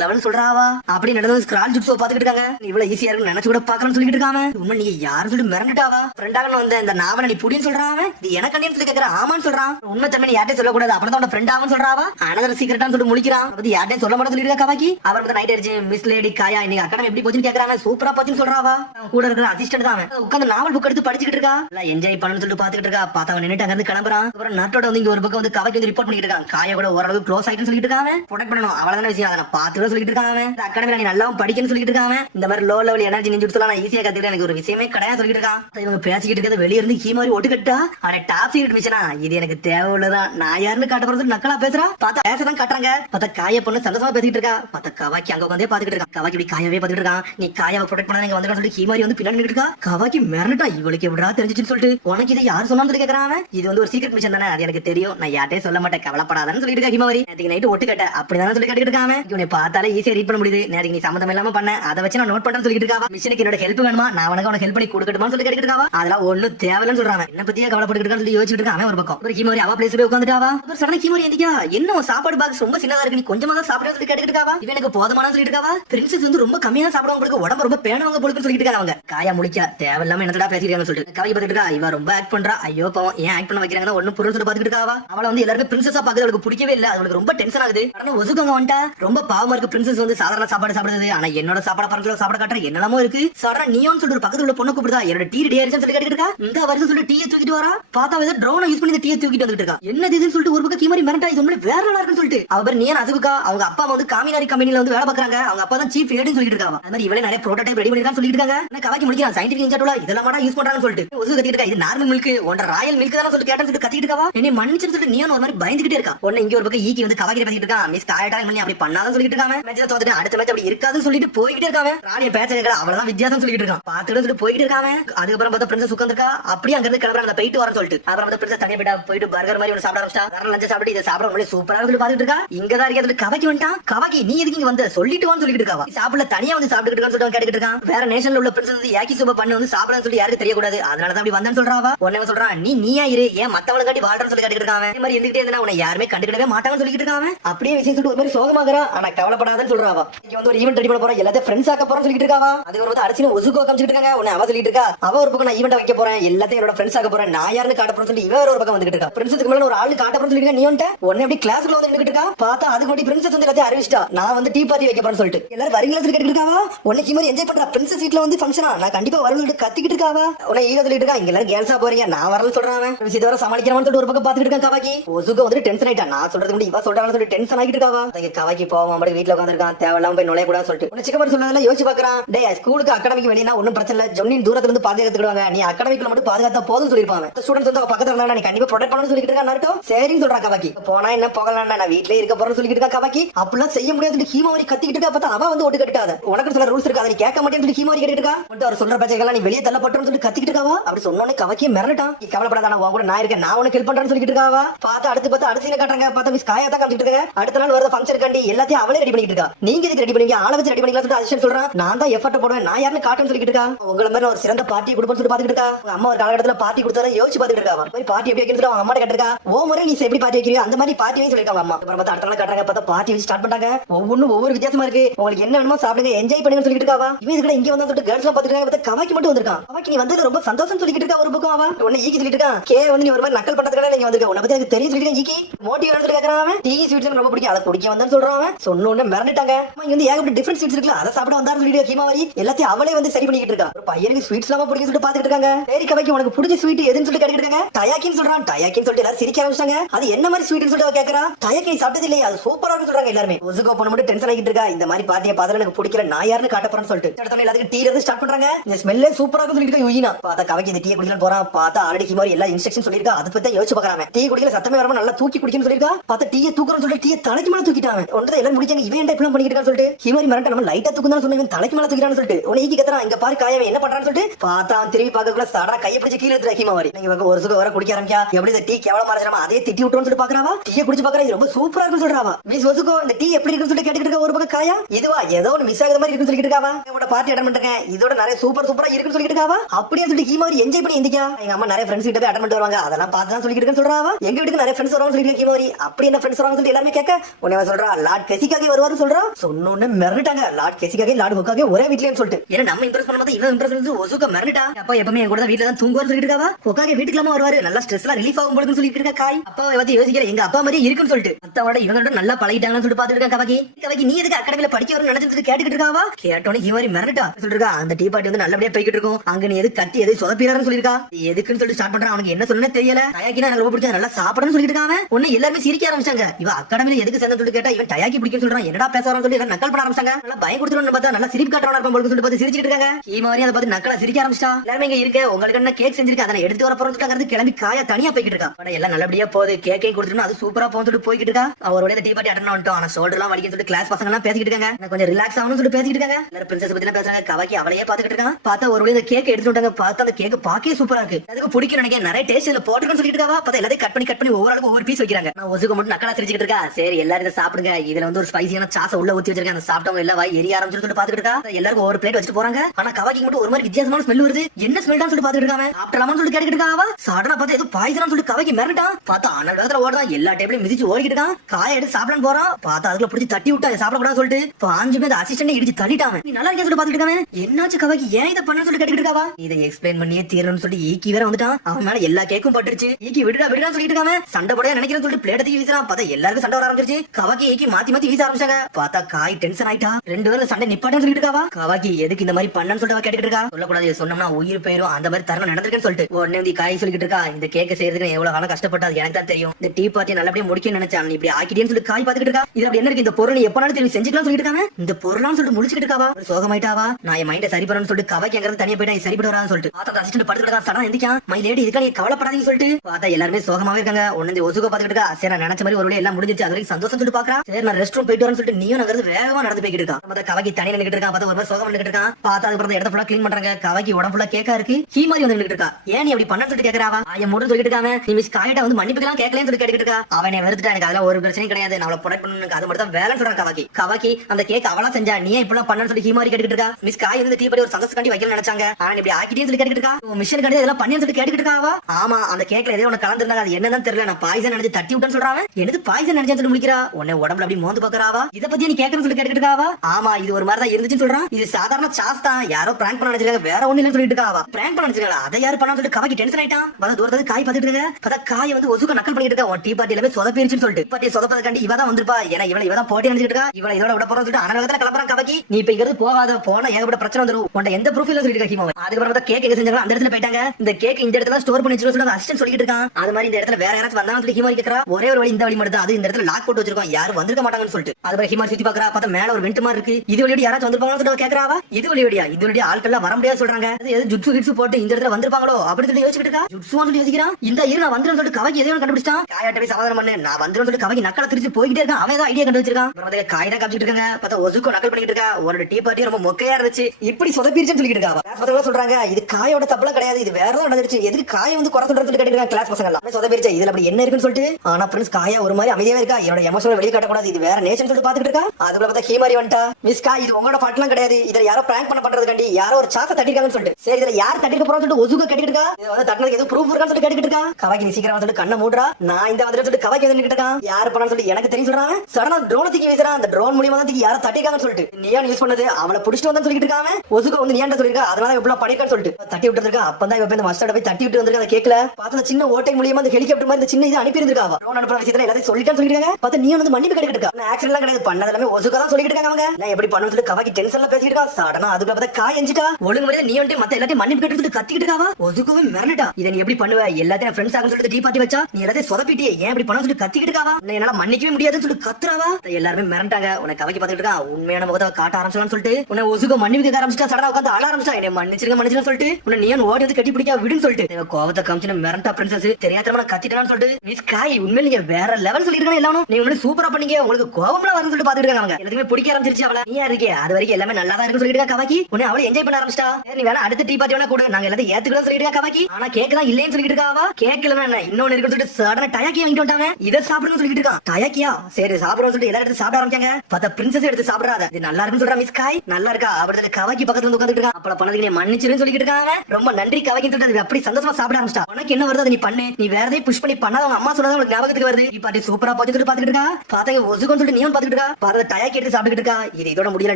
லெவல் சொல்றாவா. அப்படி நடந்தது ஸ்கிரால் ஜுட்ஸோ பாத்துக்கிட்டு இருக்காங்க. இவ்வளவு ஈஸியா இருக்கு நினைச்சு கூட பாக்கணும்னு சொல்லிட்டு இருக்காம. உண்மை நீங்க யாரும் சொல்லி மிரண்டுட்டாவா. ஃப்ரெண்டாகணும் வந்த இந்த நாவல நீ புடின்னு சொல்றான். இது எனக்கு அண்ணின்னு சொல்லி கேக்குற ஆமான்னு சொல்றான். உண்மை தன்மை யார்ட்டே சொல்லக்கூடாது. அப்புறம் தான் ஃப்ரெண்ட் ஆகும் சொல்றாவா. அனதர் சீக்கிரட்டான்னு சொல்லி முழிக்கிறான். அது யார்ட்டே சொல்ல மாட்டேன்னு சொல்லிட்டு கவாக்கி. அவர் வந்து நைட் ஆயிடுச்சு. மிஸ் லேடி காயா இன்னைக்கு அகாடமி எப்படி போச்சுன்னு கேக்குறாங்க. சூப்பரா போச்சுன்னு சொல்றாவா. கூட இருக்கிற அசிஸ்டன்ட் தான் உட்காந்து நாவல் புக் எடுத்து படிச்சுட்டு இருக்கா. என்ஜாய் பண்ணு சொல்லிட்டு பாத்துக்கிட்டு இருக்கா. பார்த்தா அவன் நின்னுட்டு அங்க இருந்து கிளம்புறான். அப்புறம் நட்டோட வந்து இங்க ஒரு பக்கம் வந்து கவாக்கி வந்து ரிப்போர்ட் பண்ணிட்டு இருக்கான். காயா கூட ஓரளவு க்ளோஸ் ஆயிட்டு சொல்லிட்டு இருக்காங்க. ப்ரொடெக்ட் பண்ணணும் அவ்வளவுதான விஷயம். அதை பாத்துட்டு சொல்லிட்டு இருக்காங்க. இந்த அகாடமில நீ நல்லாவும் படிக்கணும்னு சொல்லிட்டு இருக்காங்க. இந்த மாதிரி லோ லெவல் எனர்ஜி நிஞ்சு சொல்லலாம் நான் ஈஸியா கத்துக்கிட்டேன். எனக்கு ஒரு விஷயமே கிடையாது சொல்லிட்டு இருக்கான். இவங்க பேசிக்கிட்டு இருக்கிறது வெளிய இருந்து கீ மாதிரி ஒட்டுக்கட்டா. அவனை டாப் சீட் மிஷனா இது எனக்கு தேவை உள்ளதான். நான் யாருன்னு காட்ட போறது நக்கலா பேசுறா. பார்த்தா பேசதான் காட்டுறாங்க. பார்த்தா காய பொண்ணு சந்தோஷமா பேசிட்டு இருக்கா. பார்த்தா கவாக்கி அங்க உட்காந்தே பாத்துக்கிட்டு இருக்கா. கவாக்கி இப்படி காயவே பாத்துட்டு இருக்கான். நீ காயாவை ப்ரொடெக்ட் பண்ண நீங்க வந்து சொல்லி கீ மாதிரி வந்து பின்னாடி இருக்கா. கவாக்கி மிரண்டா. இவளுக்கு எப்படா தெரிஞ்சிச்சுன்னு சொல்லிட்டு உனக்கு இதை யாரு சொன்னான்னு சொல்லி கேக்குறான். இது வந்து ஒரு சீக்ரெட் மிஷன் தானே. அது எனக்கு தெரியும். நான் யார்ட்டே சொல்ல மாட்டேன். கவலைப்படாதான்னு சொல்லிட்டு இருக்கா ஹிமாவரி. நேற்றுக்கு நைட்டு ஒட்டு கட்ட அப்படிதான் சொல்லி கேட்டுட்டு இருக்காங்க. இவனை பார்த்தாலே ஈஸியா ரீட் பண்ண முடியுது. நேற்றுக்கு நீ சம்மந்தம் இல்லாம பண்ண அதை வச்சு நான் நோட் பண்றேன்னு சொல்லிட்டு இருக்காவா. மிஷனுக்கு என்னோட ஹெல்ப் வேணுமா நான் உனக்கு ஹெல்ப் பண்ணி கொடுக்கட்டுமான்னு சொல்லி கேட்டுட்டு இருக்காவா. அதெல்லாம் ஒண்ணும் தேவையில்லைன்னு சொல்றாங்க. என்ன பத்தியா கவலைப்பட்டு இருக்கான்னு சொல்லி யோசிச்சுட்டு இருக்கான். ஒரு பக்கம் ஒரு ஹிமாவரி அவ பிளேஸ் போய் உட்காந்துட்டாவா. ஒரு சடனா ஹிமாவரி எந்திக்கா என்ன சாப்பாடு பாக்ஸ் ரொம்ப சின்னதா இருக்கு. நீ கொஞ்சமா தான் சாப்பிட சொல்லி கேட்டுட்டு இருக்காவா. இவனுக்கு போதுமான சொல்லிட்டு இருக்காவா. பிரின்சஸ் வந்து ரொம்ப கம்மியா சாப்பிடுவாங்க. உடம்பு ரொம்ப பேணவங்க போலுக்கு சொல்லிட்டு இருக்காங்க. அவங்க காயா முடிக்க தேவையில்லாம என்னடா பேசிருக்காங்க சொல்லிட்டு கவி பார்த்துட்டு இருக்கா. இவ ரொம்ப ஆக்ட் பண்றா. ஐயோ பாவம் ஏன் ஆக்ட் பண்ண வைக்கிறாங்கன்னா ஒன்னும் பொருள் சொல்லி பாத்துக்கிட்டு இருக்காவா. அவளை வந்து எல்லாருமே பிரின்சஸா பாக்குறது அவளுக்கு பிடிக்கவே இல்ல. அவளுக்கு ரொம்ப டென்ஷன் ஆகுது. ஆனா ஒசுக்கவங்க வந்துட்டா ரொம்ப பாவமா இருக்கு. பிரின்சஸ் வந்து சாதாரண சாப்பாடு சாப்பிடுது. ஆனா என்னோட சாப்பாடு பரவாயில்ல சாப்பாடு காட்டுற என்னெல்லாமோ இருக்கு. சடனா நீயோன்னு சொல்லிட்டு பக்கத்துல உள்ள பொண்ணு கூப்பிடுதா. என்னோட டீ ரெடி ஆயிருச்சுன்னு சொல்லி கேட்டுட்டு இருக்கா. இந்த வருஷம் சொல்லி டீயை தூக்கிட்டு வரா. பார்த்தா ஏதோ ட்ரோனை யூஸ் பண்ணி இந்த டீயை தூக்கிட்டு வந்துட்டு இருக்கா. என்னது இதுன்னு சொல்லிட்டு ஒரு பக்கம் கீமாரி மிரண்டா. இது உண்மையிலே வேற நல்லா இருக்குன்னு சொல்லிட்டு அவ பேர் நீயன் அசுகுக்கா. அவங்க அப்பா வந்து காமினாரி கம்பெனில வந்து வேலை பாக்குறாங்க. அவங்க அப்பா தான் சீஃப் எடிட்டர்னு சொல்லிட்டு இருக்காங்க. அது மாதிரி இவளே நிறைய புரோட்டோடைப் ரெடி பண்ணிருக்கான்னு சொல்லிட்டு இருக்காங்க. நான் கவாக்கி முடிக்கிறான். சயின்டிபிக் இன்ஜெக்டோல இதெல்லாம் மாடா யூஸ் பண்றாங்கன்னு சொல்லிட்டு ஒசு கத்திட்டு இருக்கா. இது நார்மல் மில்க் ஒன்ற ராயல் மில்க் தான் சொல்லிட்டு கேட்டேன்னு சொல்லிட்டு கத்திட்டு இருக்கா. என்னை மன்னிச்சுன்னு சொல்லிட்டு நீயன் ஒரு மாதிரி பயந்துகிட்டே இருக்கா. உடனே இங்க ஒரு பக்கம் ஈக்கி வந்து கவாக்கி பேசிட்டு இருக்கா. மிஸ் காயட்டா பண்ணி அப்படி பண்ணாதான் சொல்லிட்டு இருக்காங்க. மேட்ச்ல தோத்துட்டு அடுத்த மேட்ச் அப்படி இருக்காதுன்னு சொல்லிட்டு போய்கிட்டே இருக்காங்க. ராணிய பேச்ச கேட்கல அவ்வளவுதான் வித்தியாசம் சொல்லிட்டு இருக்கான். பாத்துட்டு சொல்லிட்டு போய்கிட்டே இருக்காங்க. அதுக்கப்புறம் பார்த்தா பிரின்சஸ் உட்கார்ந்திருக்கா. அப்படியே அங்க இருந்து கிளம்புறாங்க. போயிட்டு வரேன்னு சொல்லிட்டு அப்புறம் பார்த்தா பிரின்சஸ் தனியா போயிட்டு பர்கர் மாதிரி ஒன்று சாப்பிட ஆரம்பிச்சா. லஞ்ச் சாப்பிட்டு இதை சாப்பிட ரொம்ப சூப்பரா சொல்லி பாத்துட்டு இருக்கா. இங்கதான் இருக்கிறது கவாக்கி வந்துட்டான். கவாக்கி நீ எதுக்கு இங்க வந்து சொல்லிட்டு வான்னு சொல்லிட்டு இருக்கா. சாப்பிடல தனியா வந்து சாப்பிட்டு சொல்லிட்டு கேட்டுட்டு இருக்கான். வேற நேஷன்ல உள்ள பிரின்சஸ் வந்து யாக்கி சூப்பர் பண்ணி வந்து சாப்பிடன்னு சொல்லி யாருக்கு தெரியக்கூடாது. அதனாலதான் அப்படி வந்தேன்னு சொல்றாவா. உடனே சொல்றான் நீயா இரு ஏன் மத்தவங்களுக்காண்டி வாழ்றன்னு சொல்லி கேட்டுட்டு இருக்கான். இந்த மாதிரி இருந்துகிட்டே இருந்தா உன்னை யாருமே கண்டுக்கிடவே மாட்டாங்கன்னு சொல்லிட்டு இருக்கான். அப்படியே விஷயம் சொல்லிட்டு ஒரு மாதிரி சோகமாகறா. ஆனா கவலைப்படாதன்னு சொல்றாவா. இங்க வந்து ஒரு ஈவென்ட் ரெடி பண்ண போறோம் எல்லாத்தையும் ஃப்ரெண்ட்ஸ் ஆக்க போறோம்னு சொல்லிட்டு இருக்காவா. அது ஒரு அரிசின ஒசுக்கோ காமிச்சிட்டு இருக்காங்க. உன்னை அவ சொல்லிட்டு இருக்கா. அவ ஒரு பக்கம் நான் ஈவென்ட் வைக்க போறேன் எல்லாத்தையும் என்னோட ஃப்ரெண்ட்ஸ் ஆக்க போறேன் நான் யாருன்னு காட்ட போறேன்னு சொல்லி இவ ஒரு பக்கம் வந்துட்டு இருக்கா. பிரின்சஸ்க்கு மேல ஒரு ஆளு காட்ட போறேன்னு சொல்லிட்டு நீ வந்துட்ட உடனே அப்படி கிளாஸ்ல வந்து நின்னுட்டு இருக்கா. பார்த்தா அதுக்கு முன்னாடி பிரின்சஸ் வந்து எல்லாத்தையும் அறிவிச்சிட்டா. நான் வந்து டீ பார்ட்டி வைக்க போறேன்னு சொல்லிட்டு எல்லாரும் வரீங்களா சொல்லி கேட்டுட்டு இருக்காவா. உன்னை ஹிமாரி என்ஜாய் பண்றா. பிரின்சஸ் வீட்ல வந்து ஃபங்க்ஷனா நான் கண்டிப்பா வரணும்னு சொல்லிட்டு கத்திக்கிட்டு இருக்காவா. உன்னை ஈகோ சொல்லிட்டு இருக்கா. இங்க எல்லாரும் கேர்ள்ஸா போறீங்க நான் வரல சொல்றான். இது வர சமாளிக்கிறவன்னு சொல்லிட்டு ஒரு பக்கம் பாத்துக்கிட்டு இருக்கா. கவாக்கி ஒசுக்கு வந்து டென்ஷன் ஆயிட்டா. நான் சொல்றது கூட இவ சொல்றான்னு சொல்லி டென்ஷன் ஆகிட்டு இருக்காவா. கவாக்கி போவோம் அப்படி வீட்டுல உட்காந்துருக்கான். தேவையில்லாம போய் நுழைய கூடாதுன்னு சொல்லிட்டு உன்னை சிக்கன் சொன்னதெல்லாம் யோசிச்சு பாக்குறான். டே ஸ்கூலுக்கு அகாடமிக்கு வெளியா ஒன்னும் பிரச்சனை இல்ல. ஜொன்னின் தூரத்துல இருந்து பாதுகாத்துக்கிடுவாங்க. நீ அகாடமிக்குள்ள மட்டும் பாதுகாத்தா போதும் சொல்லிருப்பாங்க. ஸ்டூடெண்ட்ஸ் வந்து பக்கத்துல இருந்தா நீ கண்டிப்பா ப்ரொடெக்ட் பண்ணணும்னு சொல்லிட்டு இருக்கா. நருட்டோ சரின்னு சொல்றா. கவாக்கி போனா என்ன போகலாம் நான் வீட்லயே இருக்க போறேன்னு சொல்லிட்டு இருக்கா. கவாக்கி அப்படிலாம் செய்ய முடியாது ஹீமாவரி கத்திக்கிட்டு இருக்கா. பார்த்தா அவ வந்து ஒட்டு கட்டாத உனக்கு சில ரூல்ஸ் இருக்கு அதை நீ கேட்க மாட்டேன்னு சொல்லி ஹீமாவரி கேட்டுட்டு இருக்கா. அவர் சொல்ற பச்சைகளா நீ வெளியே தள்ளப்பட்டோம்னு சொல்லி கத்திக்கிட்டு இருக்காவா. அப்படி சொன்னோனே கவாக்கி மிரட்டான். நீ கவலைப்படாத நான் கூட நான் இருக்கேன் நான் உனக்கு ஹெல்ப் பண்றேன்னு சொல்லிட்டு இருக்காவா. பார்த்தா அடுத்து அடுத்து காட்டுறாங்க. பார்த்தா மிஸ் காயா தான் காமிச்சிட்டு இருக்காங்க. அடுத்த நாள் வரத ஃபங்க்ஷன் கண்டி எல்லாத்தையும் அவளே ரெடி பண்ணிட்டு இருக்கா. நீங்க இதுக்கு ரெடி பண்ணீங்க ஆள வச்சு ரெடி பண்ணிக்கலாம் சொல்லிட்டு அசிஸ்டன்ட் சொல்றான். நான் தான் எஃபர்ட் போடுவேன் நான் யாருன்னு காட்டுன்னு சொல்லிட்டு இருக்கா. உங்களை மாதிரி ஒரு சிறந்த பார்ட்டி கொடுப்பேன்னு சொல்லி பாத்துக்கிட்டு இருக்கா. உங்க அம்மா ஒரு காலகட்டத்துல பார்ட்டி கொடுத்தா யோசிச்சு பாத்துக்கிட்டு இருக்கா. போய் பார்ட்டி எப்படி வைக்கணும் அவங்க அம்மா கேட்டிருக்கா. ஓ முறை நீ எப்படி பார்ட்டி வைக்கிறியோ அந்த மாதிரி பார்ட்டி வைக்க சொல்லிருக்காங்க அம்மா. அப்புறம் பார்த்தா அடுத்த நாள் காட்டுறாங்க. பார்த்தா பார்ட்டி வச்சு ஸ்டார்ட் பண்றாங்க. ஒவ்வொன்னும் ஒவ்வொரு வித்தியாசமா இருக்கு. உங்களுக்கு என்ன வேணுமோ சாப்பிடுங்க என்ஜாய் பண்ணுங்க சொல்லிட்டு இருக்காவா. இவன் இதுக்கு இங்க வந்து சொல்லிட்டு கேர்ள்ஸ் எல்லாம் பாத்துக்கிட்டாங்க. பார்த்தா கவாக்கி மட்டும் வந்திருக்கான். கவாக்கி நீ வந்து ரொம்ப சந்தோஷம் சொல்லிட்டு இருக்கா. ஒரு பக்கம் அவன் உன்னை ஈக்கி சொல்லிட்டு இருக்கான். கே வந்து நீ ஒரு மாதிரி நக்கல் பண்றதுக்காக நீங்க வந்திருக்க. உன்னை பத்தி எனக்கு தெரியும் சொல்லிட்டு ஈக்கி மோட்டிவ் சொல்லி கேக்குறான். டீ ஸ்வீட்ஸ் ரொம்ப பிடிக்கும் அதை குடிக்க வந்தான்னு சொல்றான். சொன்னோன்னு மிரண்டுட்டாங்க. இங்க வந்து ஏகப்பட்ட டிஃபரண்ட் ஸ்வீட்ஸ் இருக்குல்ல அதை சாப்பிட வந்தாரு சொல்லிட்டு ஹீமாவரி எல்லாத்தையும் அவளே வந்து சரி பண்ணிட்டு இருக்கா. ஒரு பையனுக்கு ஸ்வீட்ஸ் எல்லாம் பிடிக்கும் சொல்லிட்டு பாத்துட்டு இருக்காங்க. சரி கவாக்கி உனக்கு பிடிச்ச ஸ்வீட் எதுன்னு சொல்லி கேட்டுட்டு இருக்காங்க. டயாக்கின்னு சொல்றான். டயாக்கின்னு சொல்லிட்டு எல்லாரும் சிரிக்க ஆரம்பிச்சாங்க. அது என்ன மாதிரி ஸ்வீட்னு சொல்லிட்டு கேக்குறா. டயாக்கி சாப்பிட்டது இல்லையா அது சூப்பரா இருக்குன்னு சொல்றாங்க எல்லாரும். ஒசுகோ பொண்ணு மட்டும் டென்ஷன் ஆகிட்டு இருக்கா. இந்த மாதிரி பார்ட்டியை பார்த்தா எனக்கு பிடிக்கல நான் யாருன்னு காட்ட போறேன்னு சொல்லிட்டு அடுத்த எல்லாத்துக்கும் டீல இருந்து ஸ்டார்ட் பண்றாங்க. இந்த ஸ்மெல்லே சூப்பரா இருக்குன்னு சொல்லிட்டு யூனா பார்த்தா கவாக்கி இந்த டீ குடிக்கலாம் போறான். பார்த்தா ஆல்ரெடி ஹீமாவரி எல்லா இன்ஸ்ட்ரக்ஷன் சொல்லிருக்கா. அதை பத்தி யோசிச்சு பாக்குறாங்க. டீ குடிக்கல சத்தமே வராம நல்லா தூக்கி குடிக்கணும்னு சொல்லிருக்கா. பார்த்தா டீயை தூக்குறோம்னு சொல்லிட்டு டீயை தலைக்கு மேல தூக்கிட்டாங்க. ஒன்றதை எல்லாரும் முடிச்சாங்க. இவன் என்ன இப்படி பண்ணிட்டு இருக்கான்னு சொல்லிட்டு ஹீமாவரி மிரட்ட நம்ம லைட்டா தூக்குதான் சொன்ன இவன் தலைக்கு மேல தூக்கிட்டான்னு சொல்லிட்டு உன்னை ஈக்கி கத்துறான். இங்க பாரு காயவே என்ன பண்றான்னு சொல்லிட்டு பார்த்தா திரும்பி பார்க்கக்குள்ள சாடா கையை பிடிச்சி கீழே எடுத்துற ஹீமாவரி. நீங்க ஒரு சுக வர குடிக்க ஆரம்பிக்கா. எப்படி இந்த டீ கேவலமா இருந்துச்சு அதே திட்டி விட்டோம்னு சொல்லிட்டு பாக்குறாவா. டீயை குடிச்சு பாக்குறா இது ரொம்ப சூப்பரா இருக்குன்னு சொல்றாவா. மிஸ் ஒசுகோ இந்த டீ எப்படி இருக்குன்னு சொல்லிட்டு கேட்டுக்கிட்டு இருக்க. ஒரு பக்கம் காயா இதுவா ஏதோ ஒன்று மிஸ் ஆகுற மாதிரி இருக்குன்னு சொல்லிட்டு இருக்காவா. என்னோட பார்ட்டி அட்டெண்ட் பண்ணிட்டேன் இதோட நிறைய சூப்பரா இருக்குன்னு சொல்லிட்டு இருக்காவா. அப்படியே சொல்லிட்டு ஹீமாவரி என்ஜாய் பண்ணி எந்திக்கா. எங்க அம்மா நிறைய ஃப்ரெண்ட்ஸ் கிட்ட போய் அட்டெண்ட் வருவாங்க அதெல்லாம் பார்த்து தான் சொல்லிட்டு இருக்கேன்னு சொல்றாவா. எங்க வீட்டுக்கு நிறைய ஃப்ரெண்ட்ஸ் வருவாங்க சொல்லிட்டு ஹீமாவரி. அப்படி என்ன ஃப்ரெண்ட்ஸ் வருவாங்க சொல்லிட்டு எல்லாருமே கேட்க உன்னை சொல்றா லார்ட் கெசிக்காக வருவாரு சொல்றா. சொன்னோன்னு மிரட்டாங்க லார்ட் கெசிக்காக லார்ட் ஹொக்காகே ஒரே வீட்லன்னு சொல்லிட்டு. ஏன்னா நம்ம இம்ப்ரெஸ் பண்ண இவன் இம்ப்ரெஸ் பண்ணி ஒசுக்க மிரட்டா. அப்பா எப்பவுமே என் கூட வீட்டுல தான் தூங்குவாரு சொல்லிட்டு இருக்காவா. ஹொக்காகே வீட்டுக்குலாம வருவாரு நல்லா ஸ்ட்ரெஸ்லாம் ரிலீஃப் ஆகும் போதுன்னு சொல்லிட்டு இருக்கா காய். அப்பா பத்தி யோசிக்கிற எங்க அப்பா மாதிரி இருக்குன்னு சொல்லிட்டு மத்தவங்களோட இவங்களோட நல்லா பழகிட்டாங்கன்னு சொல்லிட்டு பாத்துட்டு இருக்கா கவாக்கி. கவாக்கி நீ எதுக்கு அகாடமில படிக்க வரணும்னு நினைச்சிட்டு கேட்டுக்கிட்டு இருக்காவா. கேட்டோன்னு இவ மாதிரி மிரட்டா சொல்லிருக்கா. அந்த டீ பார்ட்டி வந்து நல்லபடியா போய்கிட்டு இருக்கும். அங்க நீ எது கத்தி எது சொதப்பிறாருன்னு சொல்லிருக்கா. எதுக்குன்னு சொல்லிட்டு ஸ்டார்ட் பண்றான். அவனுக்கு என்ன சொல்லணும்னு தெரியல. டயாக்கினா எனக்கு ரொம்ப பிடிச்சா நல்லா சாப்பிடணும்னு சொல்லிட்டு இருக்காங்க. ஒன்னு எல்லாருமே சிரிக்க ஆரம்பிச்சாங்க. இவ அகாடமில எதுக்கு சேர்ந்து சொல்லிட்டு கேட்டா இவன் டயாக்கி பிடிக்கும் சொல்றான். என்னடா பேச வரான்னு சொல்லி நக்கல் பண்ண ஆரம்பிச்சாங்க. நல்லா பயம் கொடுத்துருன்னு பார்த்தா நல்லா சிரிப்பு காட்டுறான் இருப்பான் சொல்லிட்டு பார்த்து சிரிச்சிட்டு இருக்காங்க. ஈ மாதிரி அதை பார்த்து நக்கலா சிரிக்க ஆரம்பிச்சா. எல்லாருமே இங்க இருக்க உங்களுக்கு என்ன கேக் செஞ்சிருக்க அதை எடுத்து வர போறதுக்காக கிளம்பி காயா தனியா போய்கிட்டு இருக்கா. எல்லாம் நல்லபடியா போகுது. கேக்கையும் கொடுத்துட்டு அது சூப்பரா போகுது சொல்லிட்டு போய்கிட்டு இருக்கா. அவரோட டீ பார்ட்டி அட்டன் பண்ணிட்டோம். ஆனா ஷோல்டர் எல்லாம் வலிக்குன்னு சொல்லிட்டு கிளாஸ் பசங்க எல்லாம் பேசிக்கிட்டு இருக்காங்க. கொஞ்சம் ரிலாக்ஸ் ஆகணும்னு சொல்லிட்டு பேசிக்கிட்டு இருக்காங்க. எல்லாரும் பிரின்சஸ் பத்தி பேசுறாங்க. கவாக்கி அவளையே பாத்துக்கிட்டு இருக்கான். பார்த்தா ஒரு இந்த கேக் எடுத்துட்டு வந்தாங்க. பார்த்தா அந்த கேக் பாக்கே சூப்பரா இருக்கு. அதுக்கு பிடிக்கும் நினைக்கிறேன். நிறைய டேஸ்ட் இதுல போட்டுக்கன்னு சொல்லிட்டு இருக்காவா. பார்த்தா எல்லாத்தையும் கட் பண்ணி ஒவ்வொரு ஆளுக்கு ஒவ்வொரு பீஸ் வைக்கிறாங்க. நான் ஒசுக்கு மட்டும் நக்கலா சிரிச்சிட்டு இருக்கா. சரி எல்லாரும் இதை சாப்பிடுங்க. இதுல வந்து ஒரு ஸ்பைசியான சாஸ உள்ள ஊத்தி வச்சிருக்காங்க. சாப்பிட்டவங்க எல்லாம் வாய் எரிய ஆரம்பிச்சு சொல்லிட்டு பாத்துக்கிட்டு இருக்கா. எல்லாரும் ஒவ்வொரு பிளேட் வச்சுட்டு போறாங்க. ஆனா கவாக்கி மட்டும் ஒரு மாதிரி வித்தியாசமான ஸ்மெல் வருது. என்ன ஸ்மெல் தான் சொல்லிட்டு பாத்துக்கிட்டு இருக்காங்க. சாப்பிடலாமான்னு சொல்லிட்டு கேட்டுக்கிட்டு இருக்காவா. சடனா பார்த்தா ஏதோ பாய்சன் சொல்லிட்டு கவாக்கி மிரட்டான். பார்த்தா அண்ணன் வேகத்துல ஓடுறான். எல்லா டேபிளையும் மிதிச்சு ஓடிக்கிட்டு இருக்கான். காய எடுத்து சாப்பிடன்னு போறான். பார்த்தா அதுக்குள்ள பிடிச்சி தட்டி விட்டா சாப்பிடக்கூடாது சொல்லிட்டு 5 பேர் அசிஸ்டன்ட் இடிச்சு தள்ளிட்டாங்க. நீ நல்லா இருக்கே சொல்லிட்டு பாத்துட்டு இருக்காங்க. என்னாச்சு கவாக்கி ஏன் இதை பண்ணு சொல்லிட்டு கேட்டுக்கிட்டு இருக்காவா. இதை எக்ஸ்பிளைன் பண்ணியே தீரணும்னு சொல்லிட்டு ஈக்கி வேற வந்துட்டான். அவன் மேல எல்லா கேக்கும் பட்டுருச்சு. ஈக்கி விடுடா சொல்லிட்டு இருக்காங்க. சண்டை போட நினைக்கிறேன் சொல்லிட்டு பிளேட் தூக்கி வீசுறான். பார்த்தா எல்லாருக்கும் சண்டை வர ஆரம்பிச்சிருச்சு. கவாக்கி ஈக்கி மாத்தி மாத்தி வீச ஆரம்பிச்சாங்க. பார்த்தா காய் டென்ஷன் ஆயிட்டா. 2 பேரும் சண்டை நிப்பாட்டேன்னு சொல்லிட்டு இருக்காவா. கவாக்கி எதுக்கு இந்த மாதிரி பண்ணன்னு சொல்லிட்டு கேட்டுக்கிட்டு இருக்கா. சொல்லக்கூடாது சொன்னோம்னா உயிர் போயிரும். அந்த மாதிரி தருணம் நடந்திருக்குன்னு சொல்லிட்டு உடனே வந்து காய் சொல்லிட்டு இருக்கா. இந்த கேக்க செய்யறதுக்கு எவ்வளவு காலம் கஷ்டப்பட்டது எனக்கு தான் தெரியும். இந்த டீ பார்ட்டி நல்லபடியா முடிக்கணும்னு நினைச்சான். இப்படி ஆக்கிட்டேன்னு சொல்லிட்டு காய் பாத்துக்கிட்டு இருக்கா. இது அப்படி என்ன இருக்கு இந்த பொருள் எப்பனாலும் தெரியும் செஞ்சுக்கலாம் சொல்லிட்டு இருக்காங்க. இந்த பொருளான்னு சொல்லிட்டு முடிச்சுக்கிட்டு இருக்காவா. சோகமாயிட்டாவா. நான் என் மைண்ட சரி பண்ணணும்னு சொல்லிட்டு கவாக்கி எங்க தனியா போயிட்டா சரிப்பட்டு வரான்னு சொல்லிட்டு பார்த்தா அசிஸ்டன்ட் படுத்துட்டு இருக்கா. சடனா எந்திக்கான். மை லேடி இதுக்கா நீ கவலைப்படாதீங்க சொல்லிட்டு பார்த்தா எல்லாருமே சோகமாவே இருக்காங்க. ஒன்னு ஒசுக பாத்துக்கிட்டு இருக்கா. சரி நான் நினைச்ச மாதிரி ஒரு எல்லாம் முடிஞ்சிச்சு. அது வரைக்கும் சந்தோஷம் சொல்லிட்டு பாக்குறா. சரி நான் ரெஸ்ட் ரூம் போயிட்டு வரேன்னு சொல்லிட்டு நீயும் நகர்ந்து வேகமா நடந்து போய்கிட்டு இருக்கா. பார்த்தா கவாக்கி தனியா நின்னுட்டு இருக்கா. பார்த்தா ஒரு மாதிரி சோகம் நின்னுட்டு இருக்கான். பார்த்தா அதுக்கு இடத்த ஃபுல்லா கிளீன் பண்றாங்க. கவாக்கி உடம்பு ஃபுல்லா கேக்கா இருக்கு. ஹீ மாதிரி வந்து நின்னுட்டு இருக்கா. ஏன் நீ அப்படி பண்ணன்னு சொல்லிட்டு கேக்குறாவா. ஆய மூடு சொல்லிட்டு இருக்காங்க. நீ மிஸ் காயிட்ட வந்து மன்னிப்புக்கலாம் கேட்கலன்னு சொல்லி கேட்டுக்கிட்டு இருக்கா. அவனை வெறுத்துட்டா. எனக்கு அதெல்லாம் ஒரு பிரச்சனையும் கிடையாது. நான் அவளை ப்ரொடெக்ட் பண்ணனும். அது மட்டும் தான் வேலைன்னு சொல்றான் கவாக்கி. கவாக்கி அந்த கேக் அவளா செஞ்சா நீ இப்பெல்லாம் பண்ணன்னு சொல்லி ஹீ மாதிரி கேட்டுக்கிட்டு இருக்கா. மிஸ் காய் வந்து டீ பார்ட்டி ஒரு சந்தோஷக்காண்டி வைக்கணும்னு நினைச்சாங்க. ஆனா இப்படி ஆக்கிட்டேன்னு சொல்லி கேட்டுக்கிட்டு இருக்கா. மிஷன் கண்டி இதெல்லாம் பண்ணி சொல்லி கேட்டுக்கிட்டு இருக்காவா. ஆமா அந்த கேக்ல ஏதோ ஒன்னு கலந்துருந்தாங்க. அது என்னதான் தெரியல. நான் பாய்சன் நினைச்சு தட்டி விட்டேன்னு சொல்றாங்க. எனக்கு பாய்சன் நினைச்சு சொல்லி முடிக்கிறா. உன்னை உடம்புல அப்படி மோந்து பாக்குறாவா. இத பத்தி நீ கேட்கணும்னு சொல்லி கேட்டுக்கிட்டு இருக்காவா. ஆமா இது ஒரு மாதிரி தான் இருந்துச்சுன்னு சொல்றான். இது சாதாரண சாஸ் தான். யாரோ பிராங்க் பண்ண நினைச்சிருக்காங்க. வேற ஒண்ணு இல்லன்னு சொல்லிட்டு இருக்காவா. பிராங்க் பண்ண நினைச்சிருக்காங்க. அதை யாரு பண்ணான்னு சொல்லிட்டு கவாக்கி டென்ஷன் ஆயிட்டான். வர தூரத்துக்கு காய் பார்த்துட்டு இருக்க. பார்த்தா காய் வந்து ஒசுக்க நக்கல் பண்ணிட்டு இருக்கா. டீ பார்ட்டி எல்லாமே சொதப்பிருச்சுன்னு சொல்லிட்டு பார்ட்டி சொதப்பதற்காண்டி இவ தான் வந்திருப்பா. ஏன்னா இவதான் போட்டி நினைச்சிட்டு இருக்கா. இவளை இதோட விட போறோம்னு சொல்லிட்டு அனலகத்துல கிளம்புறான் கவாக்கி. நீ இப்ப இங்க போகாத போன ஏகப்பட்ட பிரச்சனை வந்துரும். உன்ட எந்த ப்ரூஃப் இல்ல சொல்லிட்டு இருக்கா. அதுக்கப்புறம் கேக் எங்க செஞ்சாங்க அந்த இடத்துல போயிட்டாங்க. இந்த கேக் இந்த இடத்துல ஸ்டோர் பண்ணி வச்சிருக்கோம் சொல்லி அசிஸ்டன்ட் சொல்லிட்டு இருக்கான். அது மாதிரி இந்த இடத்துல வேற யாராச்சும் வந்தாலும் சொல்லி ஹிமாரி கேக்குறா. ஒரே ஒரு வழி இந்த வழி மட்டும் தான். அது இந்த இடத்துல லாக் போட்டு வச்சிருக்கோம். யாரும் வந்திருக்க மாட்டாங்கன்னு சொல்லிட்டு அதுக்கப்புறம் ஹிமாரி சுத்தி பாக்குறா. பார்த்தா மேல ஒரு வெண்ட் மாதிரி இருக்கு. இது வழியோட யாராச்சும் வந்திருப்பாங்கன்னு சொல்லிட்டு கேக்குறாவா. இது வழியோட ஆட்கள் வர முடியாது சொல்றாங்க. அது ஜுட்சு கிட்ஸ் போட்டு இந்த இடத்துல வந்திருப்பாங்களோ அப்படி சொல்லி யோசிச்சுட்டு இருக்கா. ஜுட்சுன்னு சொல்லி யோசிக்கிறான். இந்த இரு நான் வந்துரும் சொல்லிட்டு கவாக்கி எதையும் கண்டுபிடிச்சான். காயாட்ட போய் சமாதானம் பண்ணு நான் வந்துரும் சொல்லிட்டு கவாக்கி நக்கல திருச்சி போய்கிட்டே இருக்கான். அவன் ஏதோ ஐடியா கண்டு வச்சிருக்கான். காய் தான் காமிச்சிட்டு இருக்காங்க. பார்த்தா ஒசுக்கோ நக்கல் பண்ணிட்டு இருக்கா. ஒரு டீ பார்ட்டி ரொம்ப மொக்கையா இருந்துச்சு. இப்படி சொதப்பிருச்சுன்னு சொல்லிட்டு இருக்கா. சொல்றாங்க இது காயோட தப்புலாம் கிடையாது. இது வேற ஏதோ நடந்துருச்சு. எதுக்கு காய வந்து குறை சொல்றது சொல்லி கேட்டுருக்காங்க கிளாஸ் பசங்க எல்லாம். சொதப்பிருச்சு இதுல அப்படி என்ன இருக்குன்னு சொல்லிட்டு. ஆனா பிரின்ஸ் காயா ஒரு மாதிரி அமைதியாவே இருக்கா. என்னோட எமோஷனல் வெளிய காட்டக்கூடாது. இது வேற நேச்சர் சொல்லிட்டு பாத்துட்டு இருக்கா. அதுக்குள்ள பார்த்தா ஹீமாரி வந்துட்டா. மிஸ் கா இது உங்களோட பாட்டுலாம் கிடையாது. இதுல யாரோ பிராங்க் பண்றதுக்காண்டி யாரோ ஒரு சாச தட்டிருக்காங்கன்னு சொல்லிட்டு. சரி இதுல யார் தட்டிருக்க போறோம்னு சொல்லிட்டு ஒசுக கேட்டுட்டு இருக்கா. இது வந்து தட்டினதுக்கு ஏதோ ப்ரூஃப் இருக்கான்னு சொல்லி கேட்டுட்டு இருக்கா. கவாக்கி நீ சீக்கிரம் சொல்லிட்டு கண்ணை மூடுறா. நான் இந்த வந்து சொல்லிட்டு கவாக்கி வந்து நிக்கிட்டு இருக்கான். யார் பண்ணான்னு சொல்லி எனக்கு தெரியும் சொல்றாங்க. சடனா ட்ரோன் தூக்கி வீசுறான். அந்த ட்ரோன் மூலியமா தான் தூக்கி யாரோ தட்டிருக்காங்கன்னு சொல்லிட்டு நீயான் யூஸ் பண்ணது அவளை புடிச்சிட்டு வந்தான்னு சொல்லிட்டு இருக்காங்க. ஒசுக வந்து நீ ஏன்டா சொல்லிருக்கா. அதனால இப்படி பண்ணிருக்கான்னு சொல்லிட்டு தட்டி விட்டு இருக்கா. அப்பதான் இப்ப இந்த மஸ்டர்ட போய் தட்டி விட்டு வந்திருக்கா. கேக்கல பார்த்தா சின்ன ஓட்டை மூலியமா அந்த ஹெலிகாப்டர் மாதிரி இந்த சின்ன இது அனுப்பி இருந்திருக்காவா. ட்ரோன் அனுப்புற விஷயத்துல எல்லாத்தையும் சொல்லிட்டான்னு சொல்லிருக்காங்க. பார்த்தா நீ வந்து மன்னிப்பு கேட்டுட்டு இருக்கா. நான் ஆக்சிடென்ட்லாம் கிடையாது பண்ணது எல்லாமே ஒசுக தான் சொல்லிட்டு இருக்காங்க. அவங்க நான் எப்படி பண்ணணும்னு சொல்லி கவாக்கி டென்ஷன்ல பேசிட்டு இருக்கா. சடனா அதுக்கு பார்த்தா காய் எஞ்சிட்டா. ஒழுங்கு முறையா நீ வந்து மத்த எல்லாத்தையும் மன்னிப்பு கேட்டு கத்திக்கிட்டு இருக்காவா. ஒசுகவே மிரண்டா. இதை நீ எப்படி பண்ணுவ எல்லாத்தையும் ஃப்ரெண்ட்ஸ் ஆகும் சொல்லிட்டு டீ பார்ட்டி வச்சா நீ எல்லாத்தையும் சொதப்பிட்டியே ஏன் இப்படி பண்ண சொல்லி கத்திக்கிட்டு இருக்காவா. என்னால மன்னிக்கவே முடியாதுன்னு சொல்லி கத்துறாவா. எல்லாருமே மிரண்டாங்க. உனக்கு கவாக்கி பார்த்துட்டு இருக்கா. உண்மையான முகத்தை காட்ட ஆரம்பிச்சலாம்னு சொல்லிட்டு உன்னை ஒசுக மன்னிப்பு கேட்க ஆரம்பிச்சிட்டா. சடனா உட்காந்து அழ ஆரம்பிச்சா. என்னை மன்னிச்சிருங்க சொல்லிட்டு உன்னை நீ ஓடி வந்து கட்டி பிடிக்க விடுன்னு சொல்லிட்டு கோவத்தை காமிச்சு மிரண்டா பிரின்சஸ் தெரியாதமா கத்திட்டான்னு சொல்லிட்டு மிஸ் காய் உண்மையில நீங்க வேற லெவல் சொல்லிருக்காங்க. எல்லாரும் நீங்க வந்து சூப்பரா பண்ணீங்க. உங்களுக்கு கோவம்லாம் வரும்னு சொல்லிட்டு பாத்துட்டு இருக்காங்க. எல்லாத்துக்குமே பிடிக்க ஆரம்பிச்சிருச்சு. அவள நீ இருக்கே அது வரைக்கும் எல்லாமே நல்லா தான் இருக்குன்னு சொல்லிட்டு கவாக்கி உன்னை அவளை என்ஜாய் பண்ண ஆரம்பிச்சிட்டா. நீ வேணா அடுத்த டீ பார்ட்டி வேணா கூட நாங்க எல்லாத்தையும் ஏத்துக்கலாம் சொல்லிட்டு கவாக்கி. ஆனா கேக் தான் இல்லைன்னு சொல்லிட்டு இருக்காவா. கேக் இல்ல இன்னொன்னு இருக்குன்னு சொல்லிட்டு சடனா டயாக்கி வாங்கிட்டு வந்தாங்க. இதை சாப்பிடுன்னு சொல்லிட்டு இருக்கான். டயாக்கியா சரி சாப்பிடுறோம் சொல்லிட்டு எல்லாரும் எடுத்து சாப்பிட ஆரம்பிச்சாங்க. பார்த்தா பிரின்சஸ் எடுத்து சாப்பிடாத. இது நல்லா இருக்குன்னு சொல்றா மிஸ் காய். நல்லா இருக்கா அப்படி கவாக்கி பக்கத்துல வந்து உட்காந்துட்டு இருக்கா. அப்பள பண்ணதுக்கு மன்னிச்சிருன்னு சொல்லிட்டு இருக்காங்க. ரொம்ப நன்றி கவாக்கின்னு சொல்லிட்டு அப்படி சந்தோஷமா சாப்பிட ஆரம்பிச்சிட்டா. உனக்கு என்ன வருது நீ பண்ணு. நீ வேற எதையும் புஷ் பண்ணி பண்ணாத அம்மா சொன்னது உங்களுக்கு ஞாபகத்துக்கு வருது. டீ பார்ட்டி சூப்பரா போச்சு. போச்சு சொல்லிட்டு பாத்துக்கிட்டு இருக்கா. பாத்தா ஒசுகோன்னு சொல்லிட்டு நீயும் பாத்துக்கிட்டு இருக்கா. பாத்தா டயாக்கி எடுத்து சாப்பிட்டுக்கிட்டு இருக்கா. இது இதோட முடியல,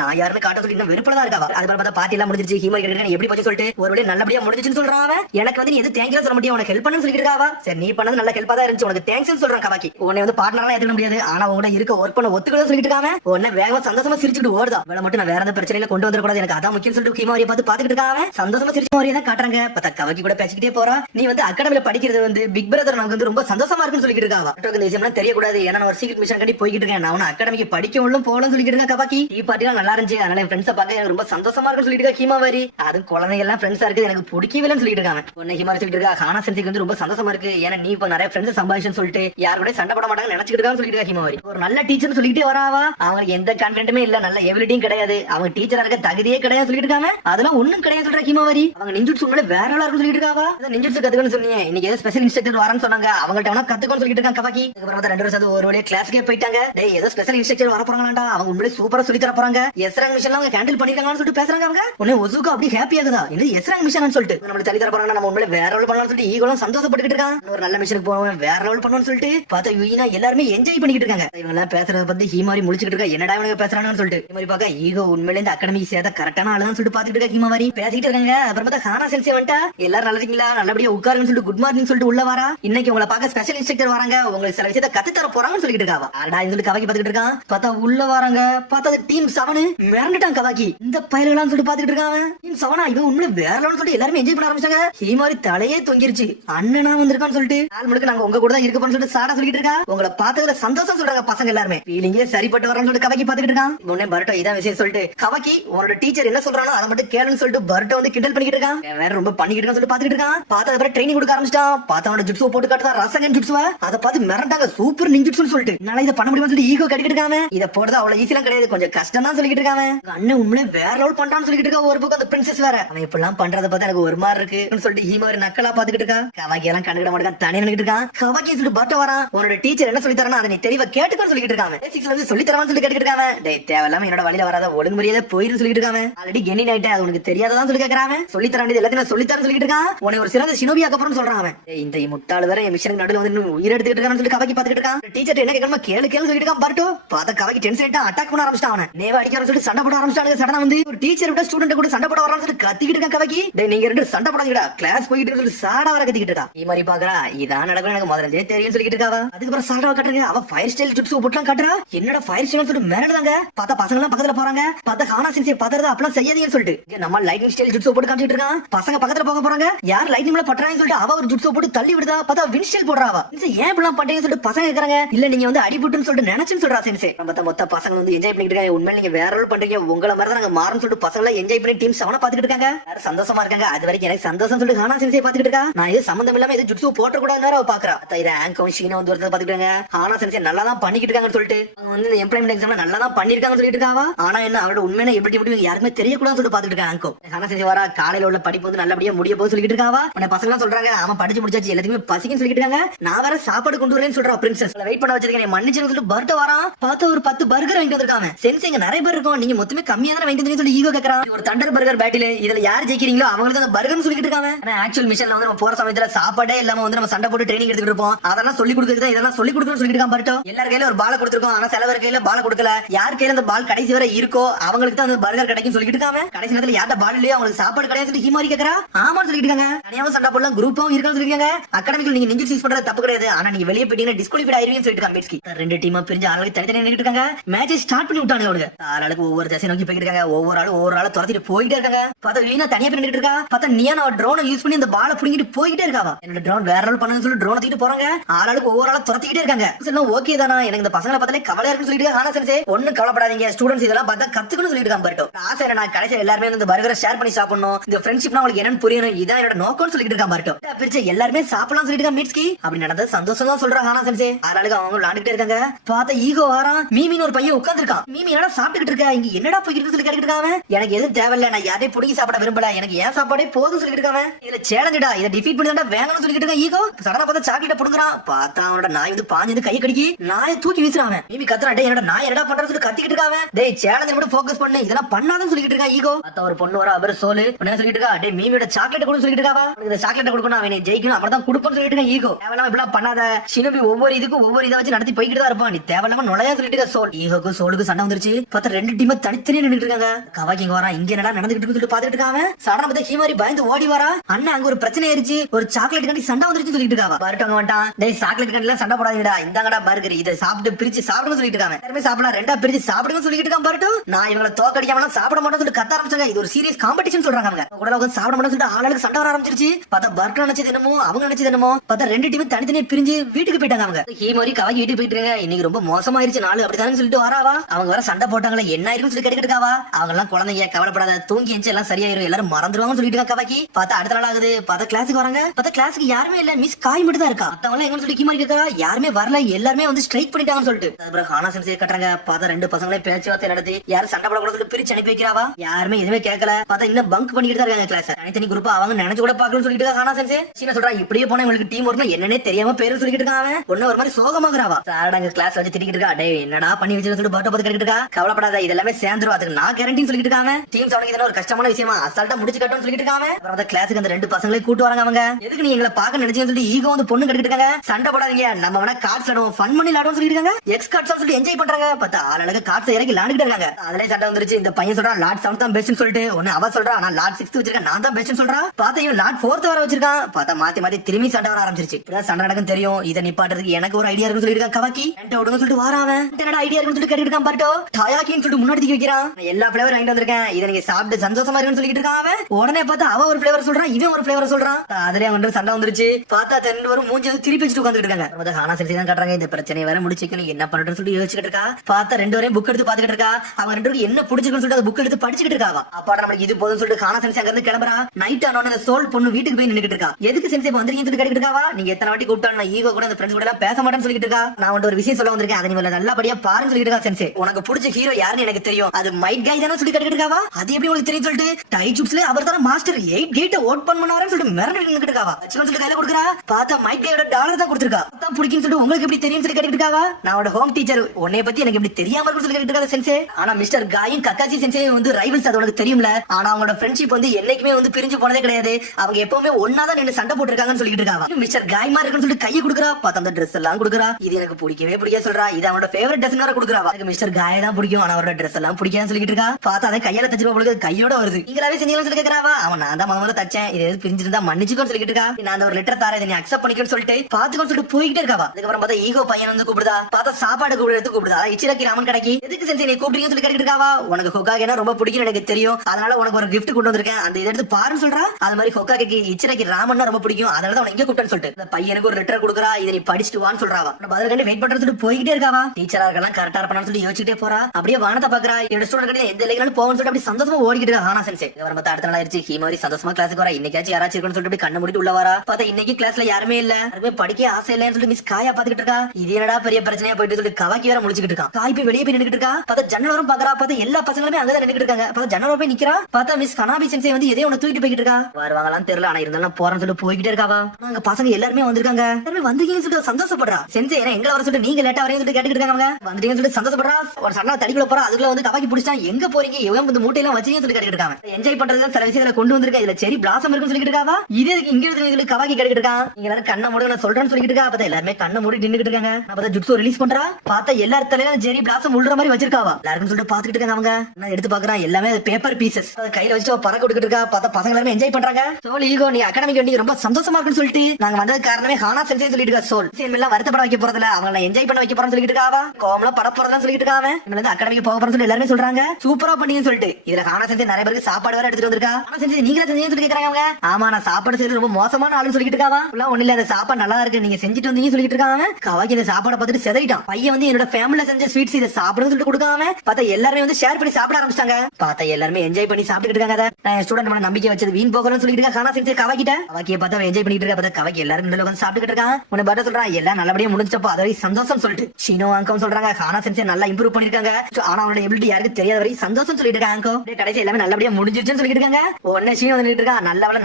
நான் யாருன்னு காட்ட சொல்லிட்டு வெறுப்புல தான் இருக்கா. அது பார்த்தா பாட்டி எல்லாம் முடிஞ்சிருச்சு, ஹீமா கேட்டு எப்படி போச்சு சொல்லிட்டு ஒரு வழியா நல்லபடியா முடிஞ்சுன்னு சொல்றான். எனக்கு வந்து நீ எது தேங்க்ஸ் சொல்ல முடியும், உனக்கு ஹெல்ப் பண்ணு சொல்லிட்டு இருக்காவா. சரி நீ பண்ணது நல்ல ஹெல்ப்பா தான் இருந்துச்சு, உனக்கு தேங்க்ஸ் சொல்றேன் கவாக்கி. உன்னை வந்து பார்ட்னரா ஏத்துக்க முடியாது, ஆனா உங்களோட இருக்க ஒர்க் பண்ண ஒத்துக்கணும் சொல்லிட்டு இருக்காங்க. உன்னை வேகமா சந்தோஷமா சிரிச்சுட்டு ஓடுதா. இவளை மட்டும் நான் வேற எந்த பிரச்சனையில கொண்டு வந்துடக்கூடாது, எனக்கு அதான் முக்கியம் சொல்லிட்டு ஹீமாரியை பார்த்து பாத்துக்கிட்டு இருக்காங்க. சந்தோஷமா சிரிச்ச மாதிரியே தான் காட்டுறாங்க. பார்த்தா கவாக்கி கூட பேசிக்கிட்டே போறா. நீ வந்து அகாடமில படிக்கிறது வந்து பிக் பிரதர் நமக்கு வந்து ரொம்ப சந்தோஷமா இருக்குன்னு சொல்லிட்டு இருக்காவா. இந்த விஷயம் தெரியக்கூடாது, ஏன்னா நான் ஒரு சீக்ரெட் மிஷன் கட்டி போய்கிட்டு இருக்கேன், நான் உன அகாடமிக்கு படிக்கவும் போகலன்னு சொல்லிட்டு இருக்கேன் கவாக்கி. டீ பார்ட்டிலாம் நல்லா இருந்துச்சு, அதனால என் ஃப்ரெண்ட்ஸை பார்க்க எனக்கு ரொம்ப சந்தோஷமா இருக்குன்னு சொல்லிட்டு இருக்கா ஹீமாவாரி. அது குழந்தைங்க எல்லாம் ஃப்ரெண்ட்ஸா இருக்கு, எனக்கு பிடிக்கவில்லைன்னு சொல்லிட்டு இருக்காங்க. உன்னை ஹீமாரி சொல்லிட்டு இருக்கா. ஹானா சென்சிக்கு வந்து ரொம்ப சந்தோஷமா இருக்கு, ஏன்னா நீ இப்ப நிறைய ஃப்ரெண்ட்ஸ் சம்பாதிச்சுன்னு சொல்லிட்டு யாரு கூட சண்டை போட மாட்டாங்க நினைச்சிட்டு இருக்கான்னு சொல்லிட்டு இருக்கா ஹீமாவாரி. ஒரு நல்ல டீச்சர்னு சொல்லிட்டே வராவா. அவங்களுக்கு எந்த கான்ஃபிடென்ட்டுமே இல்ல, நல்ல எபிலிட்டியும் கிடையாது, அவங்க டீச்சரா இருக்க தகுதியே கிடையாது சொல்லிட்டு இருக்காங்க. அதெல்லாம் ஒண்ணும் கிடையாது சொல்ற ஹீமாவாரி. அவங்க நிஞ்சுட்சு உண்மையிலே வேற ஆளா இருக்குன்னு சொல்லிட்டு இருக்காவா. நிஞ்சுட்சு கத்துக்கணும்னு சொன்னீங்க, இன்னைக்கு ஏதோ ஸ்பெஷல் இன்ஸ்ட்ரக்டர் வரேன்னு சொன்னாங்க, அவங்கள்ட்ட வேணா கத்துக்கணும்னு சொல்லிட்டு இருக்காங்க கவாக்கி. அதுக்கப்புறம் 2 வருஷம் ஒரு வழியா கிளாஸ்க்கே போயிட்டாங்க. டேய் ஏதோ ஸ்பெஷல் இன்ஸ்ட்ரக்டர் வர போறாங்களாடா, அவங்க உண்மையிலே சூப்பரா சொல்லி தர போறாங்க, எஸ் ரேங்க் மிஷன்ல அவங்க ஹேண்டில் பண்ணிருக்காங்கன்னு சொல்லிட்டு பேசுறாங்க. அவங்க உடனே ஒசுக்கு அப்படி ஹாப்பி ஆகுதா, இது எஸ் ரேங்க் மிஷன் சொல்லிட்டு நம்மளுக்கு தள்ளி தர போறாங்க, நம்ம உண்மையிலே வேற லெவல் பண்ணலாம்னு சொல்லிட்டு ஈகோலாம் சந்தோஷப்பட்டுட்டு இருக்கான். ஒரு நல்ல மிஷனுக்கு போவேன், வேற லெவல் பண்ணணும்னு சொல்லிட்டு பார்த்தா யூனா எல்லாருமே என்ஜாய் பண்ணிட்டு இருக்காங்க. இவங்க எல்லாம் பேசுறத பத்தி ஹீமாரி முடிச்சுட்டு இருக்கா, என்னடா இவங்க பேசுறாங்கன்னு சொல்லிட்டு ஹீமாரி பாக்க ஈகோ உண்மையிலே இந்த அகாடமிக்கு சேர்த்த கரெக்டான ஆளுதான் சொல்லிட்டு பாத்துட்டு இருக்கா ஹீமாரி. பேசிட்டு இருக்காங்க. அப்புறம் பார்த்தா ஹானா சென்சி வந்துட்டா. எல்லாரும் நல்லா இருக்கீங்களா, நல்லபடியா உட்காருன்னு சொல்லிட்டு குட் மார்னிங் சொல்லிட்டு உள்ள வரா. இன்னைக்கு உங்களை பார்க்க ஸ்பெஷல் இன்ஸ்ட்ரக்டர் வராங்க, உங்களுக்கு சில விஷயத்தை கத்து தர போறாங்கன்னு சொல்லிட்டு இருக்காவா. ஆடா சொல்லிட்டு கவாக்கி பாத்துட்டு இருக்கான். பார்த்தா உள்ள வராங்க. பார்த்தா டீம் 7 மிரண்டுட்டான் கவாக்கி. இந்த பயல்களான்னு சொல்லிட்டு பாத்துட்டு இருக்காங்க. டீம் 7 இவன் உண்மையிலே வேற லெவல்னு சொல்லிட்டு எல்லாரும் என்ஜாய் பண்ண ஆரம்பிச்சாங்க. ஹீமாரி தலையே தொங்கிருச்சு, அண்ணனா வந்திருக்கான்னு சொல்லிட்டு. நாள் முழுக்க நாங்க உங்க கூட தான் இருக்க போறோம்னு சொல்லிட்டு சாடா சொல்லிட்டு இருக்கா. உங்களை பார்த்ததுல சந்தோஷம் சொல்றாங்க பசங்க எல்லாருமே. ஃபீலிங்கே சரிப்பட்டு வரணும்னு சொல்லிட்டு கவாக்கி பாத்துட்டு இருக்கான். உடனே பரட்டோ இதான் விஷயம் சொல்லிட்டு கவாக்கி உன்னோட டீச்சர் என்ன சொல்றானோ அதை மட்டும் கேளுன்னு சொல்லிட்டு பரட்டோ வந்து கிண்டல் பண்ணிட்டு இருக்கான். வேற ரொம்ப பண்ணிட்டு இருக்கான்னு சொல்லிட்டு பாத்துட்டு இருக்கான். பார்த்தா அப்புறம் ட்ரைனிங் கொடுக்க ஆரம்பிச்சிட்டான். பார்த்தா அவனோட ஜுட்ஸு போட்டு காட்டுறா, ரசகன் ஜுட்ஸுவா. அதை பார்த்து மிரண்டாங்க, சூப்பர் நிஞ்சுட்ஸுன்னு சொல்லிட்டு. என்னால இதை பண்ண முடியும்னு சொல்லிட்டு ஈகோ கட்டிட்டு இருக்காங்க. இதை போடுறது அவ்வளவு ஈஸிலாம் கிடையாது, கொஞ்சம் கஷ்டம் தான் சொல்லிட்டு இருக்காங்க. அண்ணன் உண்மையிலே வேற லெவல் பண்றான்னு சொல்லிட்டு இருக்கா. ஒரு பக்கம் அந்த பிரின்சஸ் வேற அவன் இப்பெல்லாம் பண்றதை பார்த்தா எனக்கு ஒரு மாதிரி இருக்குன்னு சொல்லிட்டு ஹீமாரி நக்கலா பாத்துக்கிட்டு இருக்கா. கவாக்கி எல்லாம் கண்டுக்கிட மாட்டான், தனியா நின்னுட்டு இருக்கான். கவாக்கி சொல்லிட்டு பரட்டோ வரான். உன்னோட டீச்சர் என்ன சொல்லி தரணும் அதை நீ தெளிவா கேட்டுக்கன்னு சொல்லிட்டு இருக்காங்க. பேசிக்ஸ்ல இருந்து சொல்லி தரவான்னு சொல்லி கேட்டுக்கிட்டு இருக்காங்க. டேய் தேவையில்லாம என்னோட வழியில வராத, ஒழுங்கு மரியாதை போயிருந்து சொல்லிட்டு இருக்காங்க. ஆல்ரெடி கெனி ஆயிட்டே, அது உனக்கு தெரியாததான் சொல்லி கேட்கறாங்க. சொல்லி தர வேண்டியது எல்லாத்தையும் சொல்லி தரேன்னு சொல்லிட்டு இருக்கான். உன்னை ஒரு சிறந்த ஷினோபி ஆக்கப்புறம் சொல்றான் அவன். இந்த முட்டாள் வேற என் மிஷனுக்கு நடுவில் வந்து உயிர் எடுத்துக்கிட்டு இருக்கான்னு சொல்லி கவாக்கி பாத்துக்கிட்டு இருக்கான். டீச்சர் என்ன கேட்கணுமா கேளு கேளு சொல்லிட்டு இருக்கான் பரட்டோ. பார்த்தா கவாக்கி டென்ஷன் ஆயிட்டா, அட்டாக் பண்ண ஆரம்பிச்சிட்டான். அவன் நேவா அடிக்கிறான்னு சொல்லிட்டு சண்டை போட ஆரம்பிச்சிட்டாங்க. சடனா வந்து ஒரு டீச்சர் விட ஸ்டூடெண்ட் கூட சண்டை போட வரான்னு சொல்லி கத்திக்கிட்டு இருக்கான் கவாக்கி. டேய் நீங்க ரெண்டு சண்டை போடாதீங்கடா, கிளாஸ் போயிட்டு சொல்லி சாடா வர கத்திக்கிட்டு இருக்கா. இந்த மாதிரி பாக்குறா, இதான் நடக்கும் எனக்கு முதல்ல தெரியும் சொல்லிட்டு இருக்காவா. அதுக்கப்புறம் சாடாவா கட்டுறாங்க. அவ ஃபயர் ஸ்டைல் ஜுட்ஸு போட்டுலாம் கட்டுறா. என்னடா ஃபயர் ஸ்டைல் சொல்லிட்டு மிரடுதாங்க. பார்த்தா பசங்க எல்லாம் பக்கத்துல போறாங்க. பார்த்தா ஹானா சென்சியை பாத்துறதா அப்பலாம் செய்யாதீங்கன்னு சொல்லிட்டு நம்ம லைட்டிங் ஸ்டைல் ஜுட்ஸு போட்டு காமிச்சிட்டு இருக்கான். பசங்க பக்கத்துல போக போறாங்க. யார் லைட்டிங்ல பண்றாங்கன்னு சொல்லிட்டு அவ ஒரு ஜுட்ஸு போட்டு தள்ளி விடுதா. பார்த்தா வின்ஸ்டைல் போடுறாவா. ஏன் இப்படிலாம் பண்றீங்கன்னு சொல்லிட்டு பசங்க கேக்குறாங்க. இல்ல நீங்க வந்து அடிபட்டுன்னு சொல்லிட்டு நினைச்சுன்னு சொல்றா சென்சி. மொத்த பசங்க வந்து என்ஜாய் பண்ணிட்டு இருக்காங்க. உண்மையில நீங்க வேற ரோல் பண்றீங்க, உங்கள மாதிரி தான் நாங்க மாறும் சொல்லிட்டு பசங்க எல்லாம் என்ஜாய் பண்ணி டீம் 7 பாத்துக்கிட்டு இருக்காங்க. எல்லாரும் சந்தோஷமா இருக்காங்க. அது வரைக்கும் எனக்கு சந்தோஷம் சொல்லிட்டு ஹானா சென்சியை பாத்துக்கிட்டு இருக்கா. நான் இது சம்பந்தம் இல்லாம இது ஜுட்ஸு போட்ட கூடாதுன்னு அவ பாக்குறா. இத ஆங்கோ ஷீனோ வந்து ஒருத்தர் பாத்துக்கிட்டாங்க. ஹானா சென்சி நல்லா தான் பண்ணிக்கிட்டு இருக்காங்கன்னு சொல்லிட்டு அவங்க வந்து இந்த எம்ப்ளாய்மெண்ட் எக்ஸாம்ல நல்லா தான் பண்ணிருக்காங்கன்னு சொல்லிட்டு இருக்காவா. ஆனா என்ன அவரோட உண்மையான எப்படி யாருமே தெரியக்கூடாதுன்னு சொல்லிட்டு பாத்துக்கிட்டு இருக்காங்க. ஆங்கோ ஹானா சென்சி வரா, காலையில உள்ள படிப்பு வந்து நல்லபடியா முடிய போது சொல்லிட்டு இருக்காவா. உடனே பசங்க எல்லாம் சொல்றாங்க அவன் படிச்சு முடிச்சாச்சு, எல்லாத்துக்குமே பசிக்குன்னு சொல்லிட்டு இருக்காங்க. நான் வேற சாப்பாடு கொண்டு வரேன்னு சொல்றா பிரின்சஸ். வெயிட் பண்ண வச்சிருக்கேன், மன்னிச்சுன்னு சொல்லிட்டு பர்த் வரான். பார்த்து ஒரு 10 பர்கர் வாங்கிட்டு வந்திருக்காங்க. சென்சி இங்க நிறைய பேர் இருக்கும், நீங்க மொத்தமே கம்மியா தான் வாங்கிட்டு வந்து சொல்லி ஈகோ கேக்குறான். ஒரு தண்டர் பர்கர் பேட்டில் இதுல யார் ஜெயிக்கிறீங்களோ அவங்களுக்கு அந்த பர்கர்னு சொல்லிட்டு இருக்காங்க. ஆனா ஆக்சுவல் மிஷன்ல வந்து நம்ம போற சமயத்துல சாப்பாடே இல்லாம வந்து நம்ம சண்டை போட்டு ட்ரைனிங் எடுத்துட்டு இருப்போம். அதெல்லாம் சொல்லி கொடுக்குறது இதெல்லாம் சொல்லி கொடுக்கணும்னு சொல்லிட்டு இருக்கான் பர்ட்டோ. எல்லார் கையில ஒரு பால் கொடுத்துருக்கோம், ஆனா சில பேர் கையில பால் கொடுக்கல. யார் கையில அந்த பால் கடைசி வரை இருக்கோ அவங்களுக்கு தான் அந்த பர்கர் கிடைக்கும் சொல்லிட்டு இருக்காங்க. கடைசி நேரத்துல யார்ட்ட பால் இல்லையோ அவங்களுக்கு சாப்பாடு கிடையாது சொல்லி ஹீமாரி கேக்குறா. ஆமான்னு சொல்லிட்டு இருக்காங்க. தனியாவும் சண்டை போடலாம், குரூப்பாவும் இருக்கான்னு சொல்லிருக்காங்க. அகாடமிக்கு நீங்க நிஞ்சு யூஸ் பண்றது தப்பு கிடையாது, ஆனா நீங்க வெளியே போயிட்டீங்கன்னா டிஸ்குவாலிஃபைட் ஆயிருவீங்கன்னு சொல்லிட்டு இருக்காங்க. மிட்ஸ்கி ரெண்டு டீமா பிரிஞ்சு ஆளுக்கு தனித்தனியா நின்னுட்டு இருக்காங்க. மேட்ச் ஸ்டார்ட் பண்ணி விட்டாங்க. அவளுக்கு ஆளுக்கு ஒவ்வொரு திசை நோக்கி போயிட்டு இருக்காங்க. ஒவ்வொரு ஆளு துரத்திட்டு போயிட்டே இருக்காங்க. பார்த்தா வீணா தனியா பண்ணிட்டு இருக்கா. பார்த்தா நியான் அவ ட்ரோனை யூஸ் பண்ணி இந்த பாலை புடிங்கிட்டு போயிட்டே இருக்காவா. என்னோட ட்ரோன் வேற ரோல் பண்ணுன்னு சொல்லி ட்ரோனை தூக்கிட்டு போறாங்க. ஆளுக்கு ஒவ்வொரு ஆளு துரத்திக்கிட்டே இருக்காங்க. ஓகே தானா, எனக்கு இந்த பசங்களை பார்த்தாலே கவலையா இருக்குன்னு சொல்லிட்டு ஹானா சென்சி. ஒண்ணும் கவலைப்படாதீங்க ஸ்டூடெண்ட்ஸ், இதெல்லாம் பார்த்தா கத்துக்கணும்னு சொல்லிட்டு இருக்காங்க பர்ட்டோ. ஆசை நான் கடைசியில் எல்லாருமே இந்த பர்கரை ஷேர் பண்ணி சாப்பிடணும், இந்த ஃப்ரெண்ட்ஷிப்னா உங்களுக்கு என்னன்னு புரியணும், இதான் என்னோட நோக்கம்னு சொல்லிட்டு இருக்காங்க பர்ட்டோ. பிரிச்சு எல்லாருமே சாப்பிடலாம் சொல்லிட்டு இருக்காங்க. மிட்ஸ்கி அப்படி நடந்தது சந்தோஷம் தான் சொல்றாங்க ஹானா சென்சி. ஆளுக்கு அவங்க விளையாண்டுட்டே இருக்காங்க. பார்த்தா ஈகோ வாரான். மீமின்னு ஒரு பையன் உட்கார்ந்துருக்கான். மீமி என்னடா சாப்பிட்டுக்கிட்டு இருக்கா, இங்க என்னடா போய்கிட்டு சொல்லி கேட்டுட்டு இருக்காங்க. எனக்கு எதுவும் தேவையில்ல, நான் யாரையும் புடிங்கி சாப்பிட விரும்பல, எனக்கு ஏன் சாப்பாடே போதும் சொல்லிட்டு இருக்காங்க. இதுல சேலஞ்சுடா, இதை டிஃபீட் பண்ணி தான் வேணும்னு சொல்லிட்டு இருக்காங்க ஈகோ. சடனா பார்த்தா சாக்லேட் புடுங்குறான். பார்த்தா அவனோட நாய் வந்து பாஞ்சு கையை கடிக்கி நாயை தூக்கி வீசுறாங்க. மீமி கத்துறான், டேய் என்னோட நாய் என்னடா பண்றன்னு சொல்லி கத்திக்கிட்டு இருக்காங்க. டேய் சேலஞ்ச் மட்டும் ஃபோக்கஸ் பண்ணு, இதெல்லாம் பண்ணாதன்னு சொல்லிட்டு இருக்கா ஈகோ. பார்த்தா ஒரு பொண்ணு வர அவர் சோலு என்ன சொல்லிட்டு இருக்கா. டேய் மீமியோட சாக்லேட் கொடுன்னு சொல்லிட்டு இருக்காவா. இந்த சாக்லேட் கொடுக்கணும், அவனை ஜெயிக்கணும், அப்புறம் தான் கொடுப்போம்னு சொல்லிட்டு இருக்கா ஈகோ. தேவையில்லாம இப்படிலாம் பண்ணாத ஷினோபி, ஒவ்வொரு இதுக்கும் ஒவ்வொரு இதை வச்சு நடத்தி போய்கிட்டு தான் இருப்பான். நீ தேவையில்லாம நுழையா சொல்லிட்டு சோல் ஈகோக்கு சோலுக்கு சண்டை வந்துருச்சு. பார்த்தா 2 டீம் தனித்தனியா நின்னுட்டு இருக்காங்க. கவாக்கி இங்க வரா, இங்க என்னடா நடந்துட்டு சொல்லிட்டு பாத்துட்டு இருக்காங்க. சடனா பார்த்தா ஹீமாரி பயந்து ஓடி வரா. அண்ணன் அங்க ஒரு பிரச்சனை ஆயிருச்சு, ஒரு சாக்லேட் கண்டி சண்டை வந்துருச்சு சொல்லிட்டு இருக்காங்க. பரட்டவங்க வந்துட்டான். டேய் சாக்லேட் கண்டி எல்லாம் சண்டை போடாதீங்கடா, இந்தாங்கடா பர்கர், இதை சாப்பிட்டு பிரிச்சு சாப்பிடுன்னு சொல்லிட்டு இருக்காங்க. எல்லாருமே சாப்பிடலாம், 2ஆ பிரிச்சு சாப்பிடுன்னு சொல்லிட்டு இருக்கான். பரட்டு நான் இவங்களை தோக்கடிக்காம சாப்பிட மாட்டேன்னு சொல்லிட்டு கத்த ஆரம்பிச்சாங்க. இது ஒரு சீரியஸ் காம்படிஷன் சொல்றாங்க. அவங்க கூட உட்காந்து சாப்பிட மாட்டேன்னு சொல்லிட்டு ஆளுக்கு சண்டை வர ஆரம்பிச்சிருச்சு. பார்த்தா பர்கர் நினைச்சது என்னமோ அவங்க நினைச்சது என்னமோ. பார்த்தா 2 டீம் தனித்தனியா பிரிஞ்சு வீட்டுக்கு போயிட்டாங்க. அவங்க ஹீமாரி கவாக்கி வீட்டுக்கு போயிட்டு இருக்காங்க. இன்னைக்கு ரொம்ப மோசமாயிருச்சு நாள் அப்படிதான் சொல்லிட்டு வராவா. அவங்க வர சண்டை போட்டாங்களே என்ன ஆயிருக்கும் சொல்லி கேட்டுக்கிட்டாவா. அவங்க எல்லாம் குழந்தைங்க கவலைப்படாத, தூங்கி எஞ்சி எல்லாம் சரியாயிரும், எல்லாரும் மறந்துடுவாங்கன்னு சொல்லிட்டு இருக்கா கவாக்கி. பார்த்தா அடுத்த நாள் ஆகுது. பார்த்தா கிளாஸுக்கு வராங்க. பார்த்தா கிளாஸுக்கு யாருமே இல்ல, மிஸ் காய் மட்டும் தான் இருக்கா. மத்தவங்க எல்லாம் எங்கன்னு சொல்லி ஹீமாரி கேட்கறா. யாருமே வரல, எல்லாருமே வந்து ஸ்ட்ரைக் பண்ணிட்டாங்கன்னு சொல்லிட்டு. அப்புறம் ஹானா சென்சே கட்டுறாங்க. பார்த்தா 2 பசங்களே பேச்சுவார்த்தை நடத்தி யாரும் சண்டை போடக்கூடாது சொல்லிட்டு பிரிச்சு அனுப்பி வைக்கிறாவா. யாருமே எதுவுமே கேட்கல. பார்த்தா இன்னும் பங்க் பண்ணிட்டு தான் இருக்காங்க கிளாஸ். தனித்தனி குரூப்பா அவங்க நினைச்சு கூட பாக்கணும்னு சொல்லிட்டு ஹானா சென்சே சீனா சொல்றா. இப்படியே போனா உங்களுக்கு டீம் ஒர்க்னா என்னன்னே தெரியாம பேரு சொல்லிட்டு இருக்காங்க. ஒண்ணு ஒரு மாதிரி சோகமாகறாவா. சாரடாங்க கிளாஸ் வச்சு திட்டிட்டு இருக்கா. டேய் என்னடா பண்ணி வச்சுன்னு சொல்லிட்டு பர்ட்டோ பார்த்து கேட்டுட்டு இருக்கா. கவலைப்படாத, இதெல்லாமே சேர்ந்துரும், அதுக்கு நான் கேரண்டின்னு சொல்லிட்டு இருக்காங்க. டீம் அவனுக்கு இதெல்லாம் ஒரு கஷ்டமான விஷயமா அசால்ட்டா முடிச்சு கட்டணும்னு சொல்லிட்டு இருக்காங்க. அப்புறம் கிளாஸுக்கு அந்த 2 பசங்களே கூட்டு வராங்க. அவங்க எதுக்கு நீ எங்களை பாக்க நினைச்சீங்கன்னு சொல்லி ஈகோ வந்து பொண்ணு கட்டிட்டு இருக்காங்க. சண்டை போடாதீங்க, நம்ம வேணா கார்ட்ஸ் விளையாடுவோம், ஃபன் பண்ணி விளையாடுவோம் சொல்லிட்டு இருக்காங்க. எக்ஸ் கார்ட்ஸ் சொல்லி என்ஜாய் பண்றாங்க. பார்த்தா ஆளுக்கு கார்ட்ஸ் இறக்கி விளையாண்டுட்டு இருக்காங்க. அதுலயே சண்டை வந்துருச்சு. இந்த பையன் சொல்றான் லார்ட் 7 தான் பெஸ்ட்னு சொல்லிட்டு. ஒன்னு அவ சொல்றா நான் லார்ட் 6 வச்சிருக்கேன், நான் தான் பெஸ்ட்னு சொல்றா. பார்த்தா இவன் லார்ட் 4 வர வச்சிருக்கான். பார்த்தா மாத்தி மாத்தி திரும்பி சண்டை வர ஆரம்பிச்சிருச்சு. இப்பதான் சண்டை நடக்கும் தெரியும். இதை நிப்பாட்டுறதுக்கு எனக்கு ஒரு ஐடியா இருக்குன்னு சொல்லிருக்கான் கவாக்கி. என்கிட்ட விடுங்க சொல்லிட்டு வாராவன். என்னடா ஐடியா இருக்குன்னு சொல்லிட்டு கேட்டுட்டு இருக்கான். பர்ட்டோ டயாக்கின்னு சொல்லிட்டு முன்னாடி தூக்கி வைக்கிறான். எல்லா ஃபிளேவர் வாங்கிட்டு வந்திருக்கேன், இதை நீங்க சாப்பிட்டு சந்தோஷமா இருக்குன்னு சொல்லிட்டு இருக்கான். அவன் உடனே பார்த்தா அவ ஒரு ஃபிளேவர் சொல்றான், இவன் ஒரு ஃபிளேவர் சொல்றான். அதுலயே வந்து சண்டை வந்துருச்சு. பார்த்தா 2 பேரும் மூஞ்சி திருப்பி வச்சுட்டு உட்காந்துட்டு இருக்காங்க. ஹானா சென்சே தான் காட்டுறாங்க. இந்த பிரச்சனையை வேற முடிச்சுக்கணும், என்ன பண்றதுன்னு சொல்லி யோசிச்சுட்டு இருக்கா. பார்த்தா 2 பேரும் புக் எடுத்து பாத்துக்கிட்டு இருக்கா. அவங்க 2 பேரும் என்ன பிடிச்சிருக்குன்னு சொல்லிட்டு அந்த புக் எடுத்து படிச்சுட்டு இருக்காவா. அப்பாடா நமக்கு இது போதும்னு சொல்லிட்டு ஹானா சென்சே அங்க இருந்து கிளம்புறா. நைட் ஆனோட அந்த சோல் பொண்ணு வீட்டுக்கு போய் நின்னுட்டு இருக்கா. எதுக்கு சென்சே வந்திருக்கீங்கன்னு சொல்லி கேட்டுட்டு இருக்காவா. நீங்க எத்தனை வாட்டி கூப்பிட்டாலும் நான் ஈகோ கூட அந்த ஃப்ரெண்ட்ஸ் கூட எல்லாம் பேச மாட்டேன்னு சொல்லிட்டு இருக்கா. நான் உன்கிட்ட ஒரு விஷயம் சொல்ல வந்திருக்கேன், அதை நீ நல்லபடியா பாருன்னு சொல்லிட்டு இருக்கா. சென்சே உனக்கு பிடிச்ச ஹீரோ யாருன்னு எனக்கு தெரியும், அது மைட் காய் தானே சொல்லி கேட்டுட்டு இருக்காவா. அது எப்படி உங்களுக்கு தெரியும் சொல்லிட்டு டை ஜூப்ஸ்ல அவர் தான மாஸ்டர் 8 கேட் ஓபன் பண்ணவரன்னு சொல்லிட்டு மிரண்டு நின்னுட்டு இருக்காவா. வச்சுன்னு சொல்லி கையில கொடுக்குறா. பார்த்தா மைட் காயோட டாலர் தான் கொடுத்திருக்கா. தான் பிடிக்குன்னு சொல்லிட்டு உங்களுக்கு எப்படி தெரியும் சொல்லி கேட்டுட்டு இருக்காவா. நான் உன்னோட ஹோம் டீச்சர், உன்னை பத்தி எனக்கு எப்படி தெரியாம இருக்குன்னு சொல்லி கேட்டுட்டு இருக்கா சென்சே. ஆனா மிஸ்டர் காயும் கக்காசி சென்சே வந்து ரைவல்ஸ், அது உனக்கு தெரியும்ல. ஆனா அவங்களோட ஃப்ரெண்ட்ஷிப் வந்து என்னைக்குமே வந்து பிரிஞ்சு போனதே கிடையாது. அவங்க எப்பவுமே ஒன்னாதான் நின்னு சண்டை போட்டுருக்காங்கன்னு சொல்லிட்டு இருக்காவா. மிஸ்டர் காய் மாதிரி இருக்குன்னு சொல்லிட்டு கையை கொடுக்குறா. பார்த்தா அந்த ட்ரெஸ் எல்லாம் கொடுக்குறா. இது எனக்கு பிடிக்கவே பிடிக்காது சொல்றா. இது அவனோட ஃபேவரட் ட்ரெஸ் வேற கொடுக்குறாவா. எனக்கு மிஸ்டர் காய் தான் பிடிக்கும், ஆனா அவரோட ட்ரெஸ் எல்லாம் பிடிக்காதுன்னு சொல்லிட்டு இருக்கா. பார்த்தா அதை கையால தச்சிருப்பா போல கையோட வருது. நீங்களாவே செஞ்சீங்கன்னு சொல்லி கேக்குறாவா. அவன் நான் தான் முதல்ல தச்சேன், இது எது பிரிஞ்சிருந்தா மன்னிச்சுக்கோன்னு சொல்லிட்டு இருக்கா. நான் அந்த ஒரு லெட்டர் தாரேன், இதை நீ அக்செப்ட் பண்ணிக்கன்னு சொல்லிட்டு பாத்துக்கோன்னு சொல்லிட்டு போய்கிட்டே இருக்காவா. அதுக்கப்புறம் பார்த்தா ஈகோ பையன் வந்து கூப்பிடுதா. பார்த்தா சாப்பாடு கூப்பிடுறது கூப்பிடுதா. இச்சிராக்கி ராமன் கடைக்கு எதுக்கு செஞ்சு நீ கூப்பிடுறீங்கன்னு சொல்லி கேட்டுட்டு இருக்காவா. உனக்கு ஹொக்காகேனா ரொம்ப பிடிக்கும் எனக்கு தெரியும், அதனால உனக்கு ஒரு கிஃப்ட் கொண்டு வந்திருக்கேன், அந்த இதை எடுத்து பாருன்னு சொல்றா. அது மாதிரி ஹொக்காகேக்கு இச்சிராக்கி ராமன் ரொம்ப பிடிக்கும், அதனால தான் உனக்கு இங்க கூப்பிட்டேன்னு சொல்லிட்டு அந்த பையனுக்கு ஒரு லெட்டர் கொடுக்குறா. இதை நீ படிச்சுட்டு வான்னு சொல்றாவா. பதில் கண்டு வெயிட் பண்றது சொல்லிட்டு போய்கிட்டே இருக்காவா. டீச்சரா இருக்கலாம் கரெக்டா இருப்பான்னு சொல்லி யோசிச்சுட்டே போறா. அப்படியே வானத்தை பாக்குறா. என்னோட ஸ்டூடெண்ட் எந்த லைனாலும் போகணும்னு சொல்லிட்டு அப்படி சந்தோஷமா ஓடிக்கிட்டு இருக்கா ஹானா சென்சே. வர பார்த்தா அடுத்த நாள் ஆயிருச்சு. ஹீமாரி சந்தோஷமா கிளாஸுக்கு வரா. இன்னைக்காச்சும் யாராச்சும் இருக்குன்னு சொல்லிட்டு கண்ணு மூடிட்டு உள்ள வரா. பார்த்தா இன்னைக்கு கிளாஸ்ல யாருமே இல்ல, யாருமே படிக்க ஆசை இல்லன்னு சொல்லிட்டு மிஸ் காயா பாத்துக்கிட்டு இருக்கா. இது என்னடா பெரிய பிரச்சனையா போயிட்டு சொல்லி கவாக்கி வேற முழிச்சுக்கிட்டு இருக்கா. காய் போய் வெளியே போய் நின்னுட்டு இருக்கா. பார்த்தா ஜன்னல் வரும் பாக்குறா. பார்த்தா எல்லா பசங்களுமே அங்கதான் நின்னுட்டு இருக்காங்க. பார்த்தா ஜன்னல் போய் நிக்கிறா. பார்த்தா மிஸ் கனாபி சென்சே வந்து எதையோ ஒண்ணு தூக்கிட்டு போய்கிட்டு இருக்கா. வருவாங்களான்னு தெரியல, ஆனா இருந்தாலும் போறேன்னு சொல்லிட்டு போய்கிட்டே இருக்காவா. அங்க பசங்க எல்லாருமே வந்திருக்காங்க. எல்லாருமே வந்தீங்கன்னு சொல்லிட்டு சந்தோஷப்படுறா. சென்சே ஏன்னா எங்களை வர சொல்லிட்டு நீங்க லேட்டா வரேன்னு சொல்லிட்டு கேட்டுக்கிட்டு இருக்காங்க. வந்துட்டீங்கன்னு சொல்லிட்டு சந்தோஷப்படுறா. ஒரு சண்டை தடிக்குள்ள போறா. அதுக்குள்ள வந்து கவாக்கி பிடிச்சா எங்க போறீங்க, இவங்க வந்து மூட்டையெல்லாம் வச்சீங்கன்னு சொல்லி கேட்டுக்கிட்டு இருக்காங்க. என்ஜாய் பண்றதுக்கு சில விஷயங்களை கொண்டு வந்திருக்கா. இதுல செரி பிளாசம் இருக்குன்னு சொல்லிட்டு இருக்காவா. இது இங்க இருந்து கவாக்கி கேட்டுக்கிட்டு இருக்கான். நீங்க எல்லாரும் கண்ணை மூடுங்க நான் சொல்றேன்னு சொல்லிட்டு இருக்கா. பார்த்தா எல்லாருமே கண்ணை மூடி நின்னுட்டு இருக்காங்க. பார்த்தா ஜுட்ஸோ ரிலீஸ் பண்றா. பார்த்தா எல்லாரும் தலையில ஜெரி பிளாசம் உள்ள மாதிரி வச்சிருக்காவா. எல்லாருக்கும் சொல்லிட்டு பாத்துக்கிட்டு இருக்காங்க. அவங்க நான் எடுத்து பாக்குறா. எல்லாமே பேப்பர் பீசஸ் கையில வச்சுட்டு பறக்க விட்டுக்கிட்டு இருக்கா. பார்த்தா பசங்க எல்லாரும் என்ஜாய் பண்றாங்க. சோல் ஈகோ நீ அகாடமிக் வேண்டி ரொம்ப சந்தோஷமா இருக்குன்னு சொல்லிட்டு நாங்க வந்தது காரணமே ஹானா சென்சே சொல்லிட்டு இருக்கா. சோல் எல்லாம் வருத்தப்பட வைக்க போறதுல அவங்க என்ஜாய் பண்ண வைக்க போறோம்னு சொல்லிட்டு இருக்காவா. கோமல பட போறதுன்னு சொல்லிட்டு இருக்காவ. இவங்க வந்து அகாடமிக்கு போக போறோம்னு சொல்லி எல்லாரும் சொல்றாங்க. சூப்பரா பண்ணீங்கன்னு சொல்லிட்டு இதுல ஹானா சென்சே நிறைய பேருக்கு சாப்பாடு வேற எடுத்துட்டு வந்திருக்கா. ஹானா சென்சே நீங்களே செஞ்சீங்கன்னு சொல்லி கேக்குறாங்க. அவங்க ஆமா நான் சாப்பாடு செய்யறது ரொம்ப மோசமான ஆளுன்னு சொல்லிட்டு இருக்காவா. ஒண்ணு இல்ல அந்த சாப்பாடு நல்லா இருக்கு நீங்க செஞ்சுட்டு வந்தீங்கன்னு சொல்லிட்டு இருக்காங்க. கவாக்கி இந்த சாப்பாடை பார்த்துட்டு செதறிட்டான். பையன் வந்து என்னோட ஃபேமிலில செஞ்ச ஸ்வீட்ஸ் இதை சாப்பிடுன்னு சொல்லிட்டு கொடுக்காம பார்த்தா எல்லாருமே வந்து ஷேர் பண்ணி சாப்பிட ஆரம்பிச்சிட்டாங்க. பார்த்தா எல்லாருமே என்ஜாய் பண்ணி சாப்பிட்டு இருக்காங்க. நான் ஸ்டூடெண்ட் மேல நம்பிக்கை வச்சது வீண் போகணும்னு சொல்லிட்டு இருக்கா. ஹானா சென்சே கவாக்கிட்ட கவாக்கியை பார்த்தா என்ஜாய் பண்ணிட்டு இருக்கா. பார்த்தா கவாக்கி எல்லாரும் நல்ல வந்து சாப்பிட்டு இருக்காங்க. உன்னை பட்ட சொல்றான் எல்லாம் நல்லபடியா முடிஞ்சப்போ அதை சந்தோஷம் சொல்லிட்டு ஷீனோ அங்கம் சொல்றாங்க. ஹானா சென்சே நல்லா இம்ப்ரூவ் பண்ணிருக்காங்க. ஆனா அவனோட எபிலிட்டி யாருக்கு தெரியாத வரை சந்தோஷம் சொல்லிட்டு இருக்காங்க. கடைசி எல்லாமே நல்லபடியா முடிஞ்சிருச்சுன்னு சொல்லிட்டு இருக்காங்க. உடனே ஷீனோ வந்துட்டு இருக்கா.